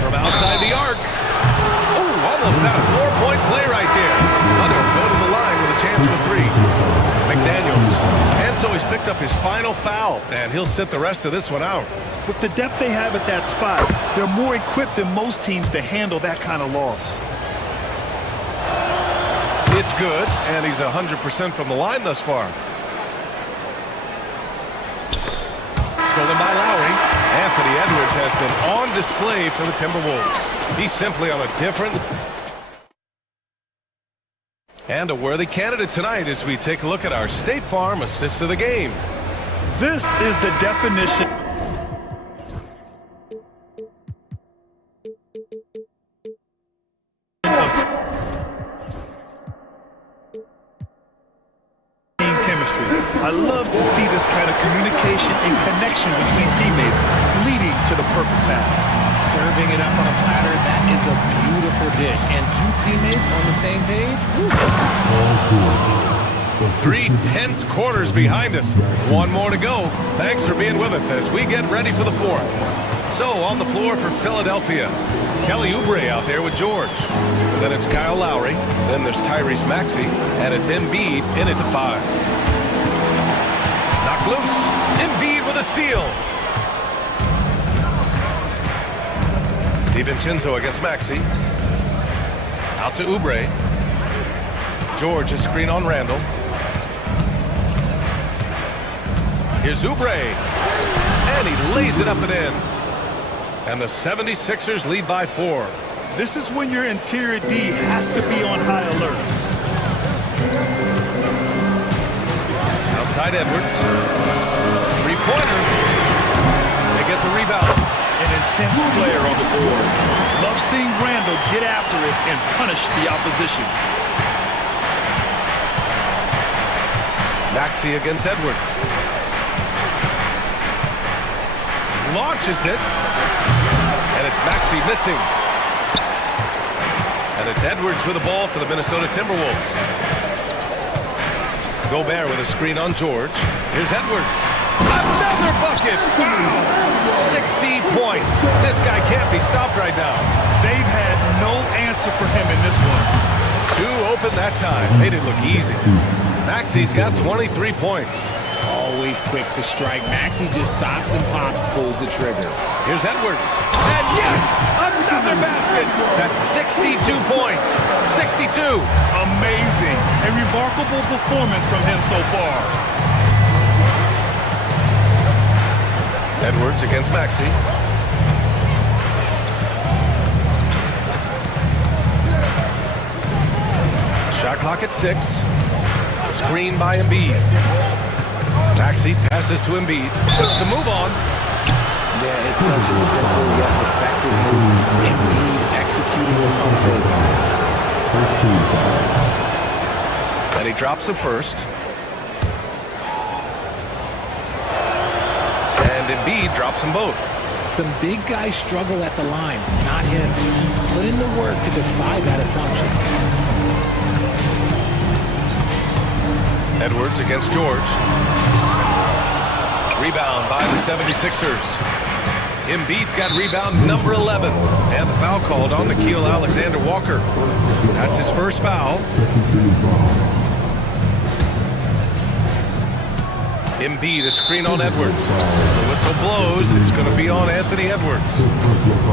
From outside the arc. Oh, almost had a 4-point play right there. But he'll go to the line with a chance for three. McDaniels. And so he's picked up his final foul, and he'll sit the rest of this one out. With the depth they have at that spot, they're more equipped than most teams to handle that kind of loss. It's good, and he's 100% from the line thus far. Stolen by Lowry. Anthony Edwards has been on display for the Timberwolves. He's simply on a different... And a worthy candidate tonight as we take a look at our State Farm assist of the game. This is the definition. I love to see this kind of communication and connection between teammates leading to the perfect pass. Serving it up on a platter, that is a beautiful dish. And two teammates on the same page? 3 tense quarters behind us. One more to go. Thanks for being with us as we get ready for the fourth. So on the floor for Philadelphia, Kelly Oubre out there with George. Then it's Kyle Lowry. Then there's Tyrese Maxey. And it's Embiid in it to 5. Knocked loose. Embiid with a steal. DiVincenzo against Maxey. Out to Oubre. George, a screen on Randall. Here's Oubre. And he lays it up and in. And the 76ers lead by 4. This is when your interior D has to be on high alert. Outside Edwards. Three-pointer. They get the rebound. An intense player on the boards. Love seeing Randall get after it and punish the opposition. Maxey against Edwards. Launches it. And it's Maxey missing. And it's Edwards with the ball for the Minnesota Timberwolves. Gobert with a screen on George. Here's Edwards. Another bucket! Wow! 60 points. This guy can't be stopped right now. They've had no answer for him in this one. 2 open that time. Made it look easy. Maxey's got 23 points. Always quick to strike. Maxey just stops and pops, pulls the trigger. Here's Edwards. And yes! Another basket! That's 62 points. 62. Amazing. A remarkable performance from him so far. Edwards against Maxey. Shot clock at 6. Screen by Embiid. Maxey passes to Embiid. Puts the move on. Yeah, it's such a simple yet effective move. Embiid executing the pump fake. First team foul. And he drops the first. And Embiid drops them both. Some big guys struggle at the line, not him. He's put in the work to defy that assumption. Edwards against George. Rebound by the 76ers. Embiid's got rebound number 11. And the foul called on Nickeil Alexander-Walker. That's his first foul. Embiid, a screen on Edwards. The whistle blows. It's going to be on Anthony Edwards.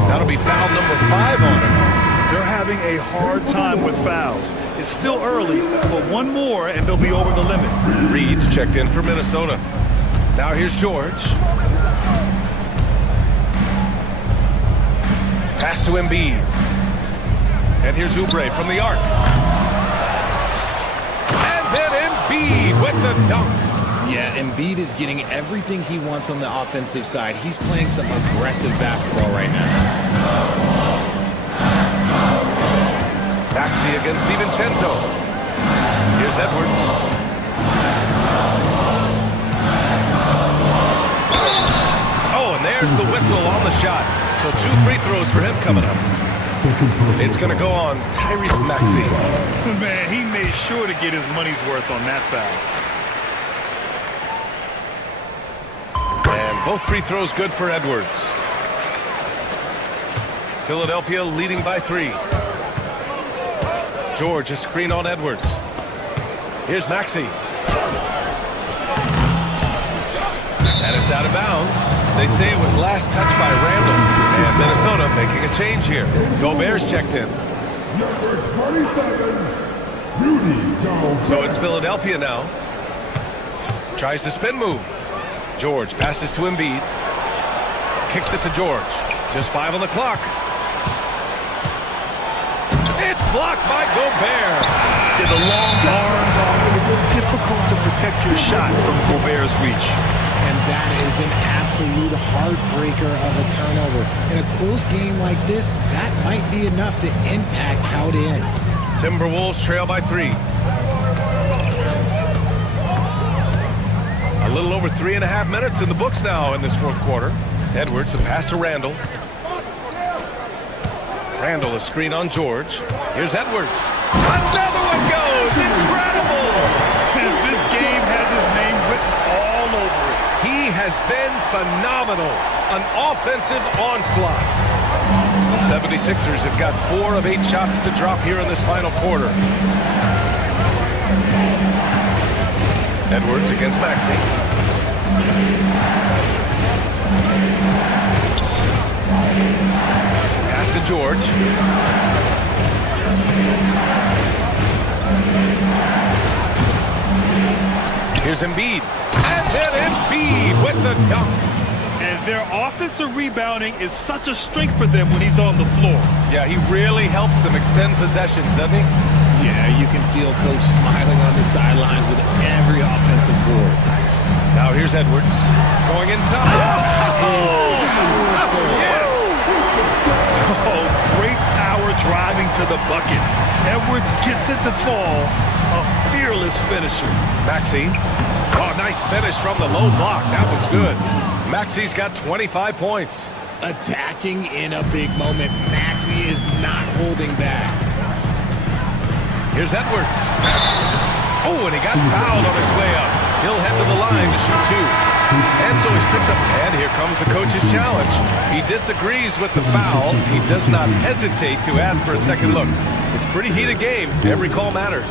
That'll be foul number 5 on him. They're having a hard time with fouls. It's still early, but one more and they'll be over the limit. Reed's checked in for Minnesota. Now here's George. Pass to Embiid. And here's Oubre from the arc. And then Embiid with the dunk. Yeah, Embiid is getting everything he wants on the offensive side. He's playing some aggressive basketball right now. Maxey against DiVincenzo. Here's Edwards. Oh, and there's the whistle on the shot. So 2 free throws for him coming up. It's going to go on Tyrese Maxey. Man, he made sure to get his money's worth on that foul. And both free throws good for Edwards. Philadelphia leading by 3. George, a screen on Edwards. Here's Maxey. And it's out of bounds. They say it was last touched by Randall. And Minnesota making a change here. Gobert's checked in. So it's Philadelphia now. Tries the spin move. George passes to Embiid. Kicks it to George. Just 5 on the clock. It's blocked by Gobert. In the long arms, it's difficult to protect your shot from Gobert's reach. And that is an absolute heartbreaker of a turnover. In a close game like this, that might be enough to impact how it ends. Timberwolves trail by 3. A little over 3.5 minutes in the books now in this fourth quarter. Edwards, a pass to Randall. Randall, a screen on George. Here's Edwards. Another one goes! Incredible! This game has his name written all over it. He has been phenomenal. An offensive onslaught. The 76ers have got 4 of 8 shots to drop here in this final quarter. Edwards against Maxey. Pass to George. Here's Embiid. And then Embiid with the dunk. And their offensive rebounding is such a strength for them when he's on the floor. Yeah, he really helps them extend possessions, doesn't he? Yeah, you can feel Coach smiling on the sidelines with every offensive board. Now here's Edwards. Going inside. Yes! Oh, great power driving to the bucket. Edwards gets it to fall. A fearless finisher. Maxey. Oh, nice finish from the low block. That one's good. Maxey's got 25 points. Attacking in a big moment. Maxey is not holding back. Here's Edwards. Oh, and he got fouled on his way up. He'll head to the line to shoot 2. And so he's picked up. And here comes the coach's challenge. He disagrees with the foul. He does not hesitate to ask for a second look. It's a pretty heated game. Every call matters.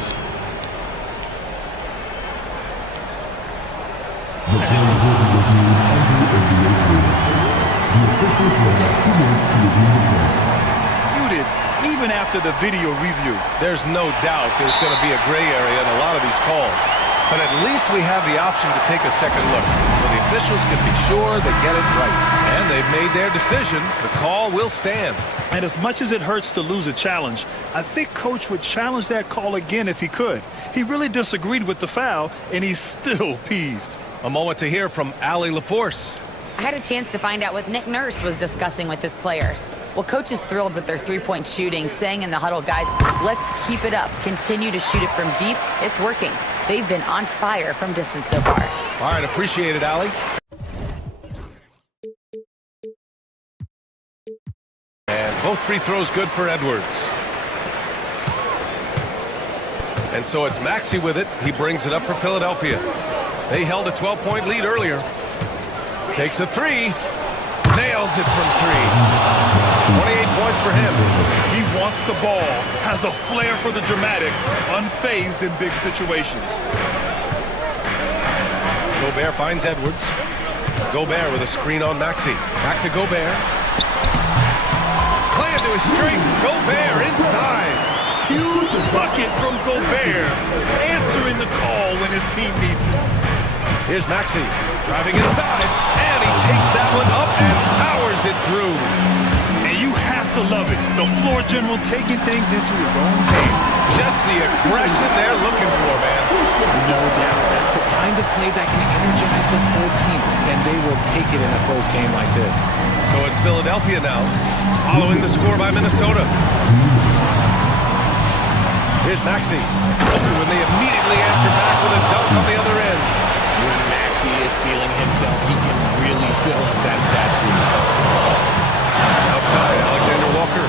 Disputed even after the video review. There's no doubt there's going to be a gray area in a lot of these calls. but at least we have the option to take a second look, so the officials can be sure they get it right. And they've made their decision. The call will stand. And as much as it hurts to lose a challenge, I think Coach would challenge that call again if he could. He really disagreed with the foul, and he's still peeved. A moment to hear from Allie LaForce. I had a chance to find out what Nick Nurse was discussing with his players. Well, Coach is thrilled with their three-point shooting, saying in the huddle, guys, let's keep it up. Continue to shoot it from deep. It's working. They've been on fire from distance so far. All right, appreciate it, Allie. And both free throws good for Edwards. And so it's Maxey with it. He brings it up for Philadelphia. They held a 12-point lead earlier. Takes a three. Nails it from three. 28 points for him. He wants the ball, has a flair for the dramatic, unfazed in big situations. Gobert finds Edwards. Gobert with a screen on Maxey. Back to Gobert. Play into a string. Gobert inside. Huge bucket from Gobert, answering the call when his team needs it. Here's Maxey driving inside, and he takes that one up and powers it through. And you have to love it. The floor general taking things into his own hands. Just the aggression they're looking for, man. No doubt. That's the kind of play that can energize the whole team, and they will take it in a close game like this. So it's Philadelphia now, following the score by Minnesota. Here's Maxey. Oh, and they immediately answer back with a dunk on the other end. When Maxey is feeling himself, he can really fill up that stat sheet. Outside, Alexander Walker.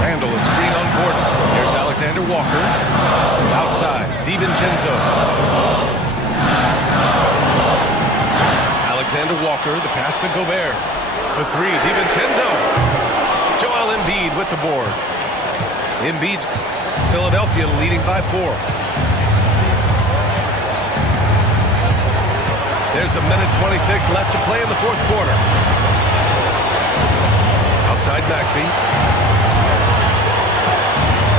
Randall, a screen on Gordon. Here's Alexander Walker. Outside, DiVincenzo. Alexander Walker, the pass to Gobert. The three, DiVincenzo. Joel Embiid with the board. Embiid's Philadelphia leading by 4. There's a minute 26 left to play in the fourth quarter. Outside Maxey.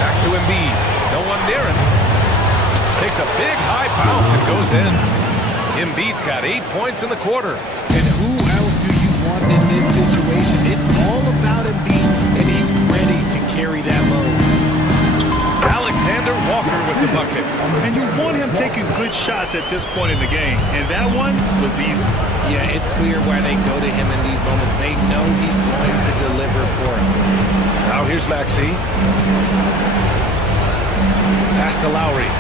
Back to Embiid. No one near him. Takes a big high bounce and goes in. Embiid's got 8 points in the quarter. And who else do you want in this situation? It's all about Embiid, and he's ready to carry that load. Alexander Walker with the bucket. And you want him taking good shots at this point in the game. And that one was easy. Yeah, it's clear why they go to him in these moments. They know he's going to deliver for him. Now here's Maxey. Pass to Lowry.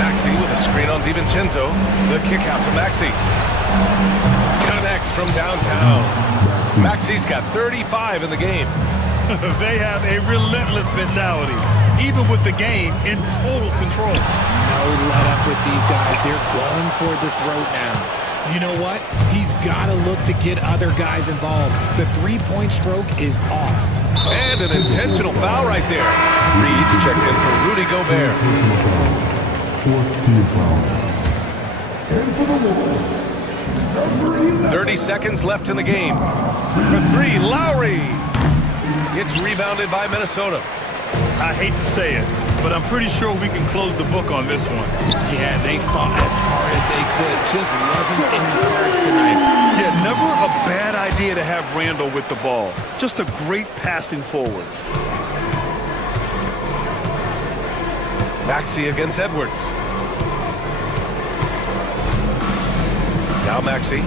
Maxey with a screen on DiVincenzo. The kick out to Maxey. Connects from downtown. Maxey's got 35 in the game. They have a relentless mentality, even with the game in total control. No let up with these guys. They're going for the throat now. You know what? He's got to look to get other guys involved. The three-point stroke is off. And an intentional foul right there. Reed's checked in for Rudy Gobert. Fourth team foul. And for the Wolves, number 11. 30 seconds left in the game. For three, Lowry. Gets rebounded by Minnesota. I hate to say it, but I'm pretty sure we can close the book on this one. Yeah, they fought as hard as they could. Just wasn't in the cards tonight. Yeah, never a bad idea to have Randall with the ball. Just a great passing forward. Maxey against Edwards. Now Maxey.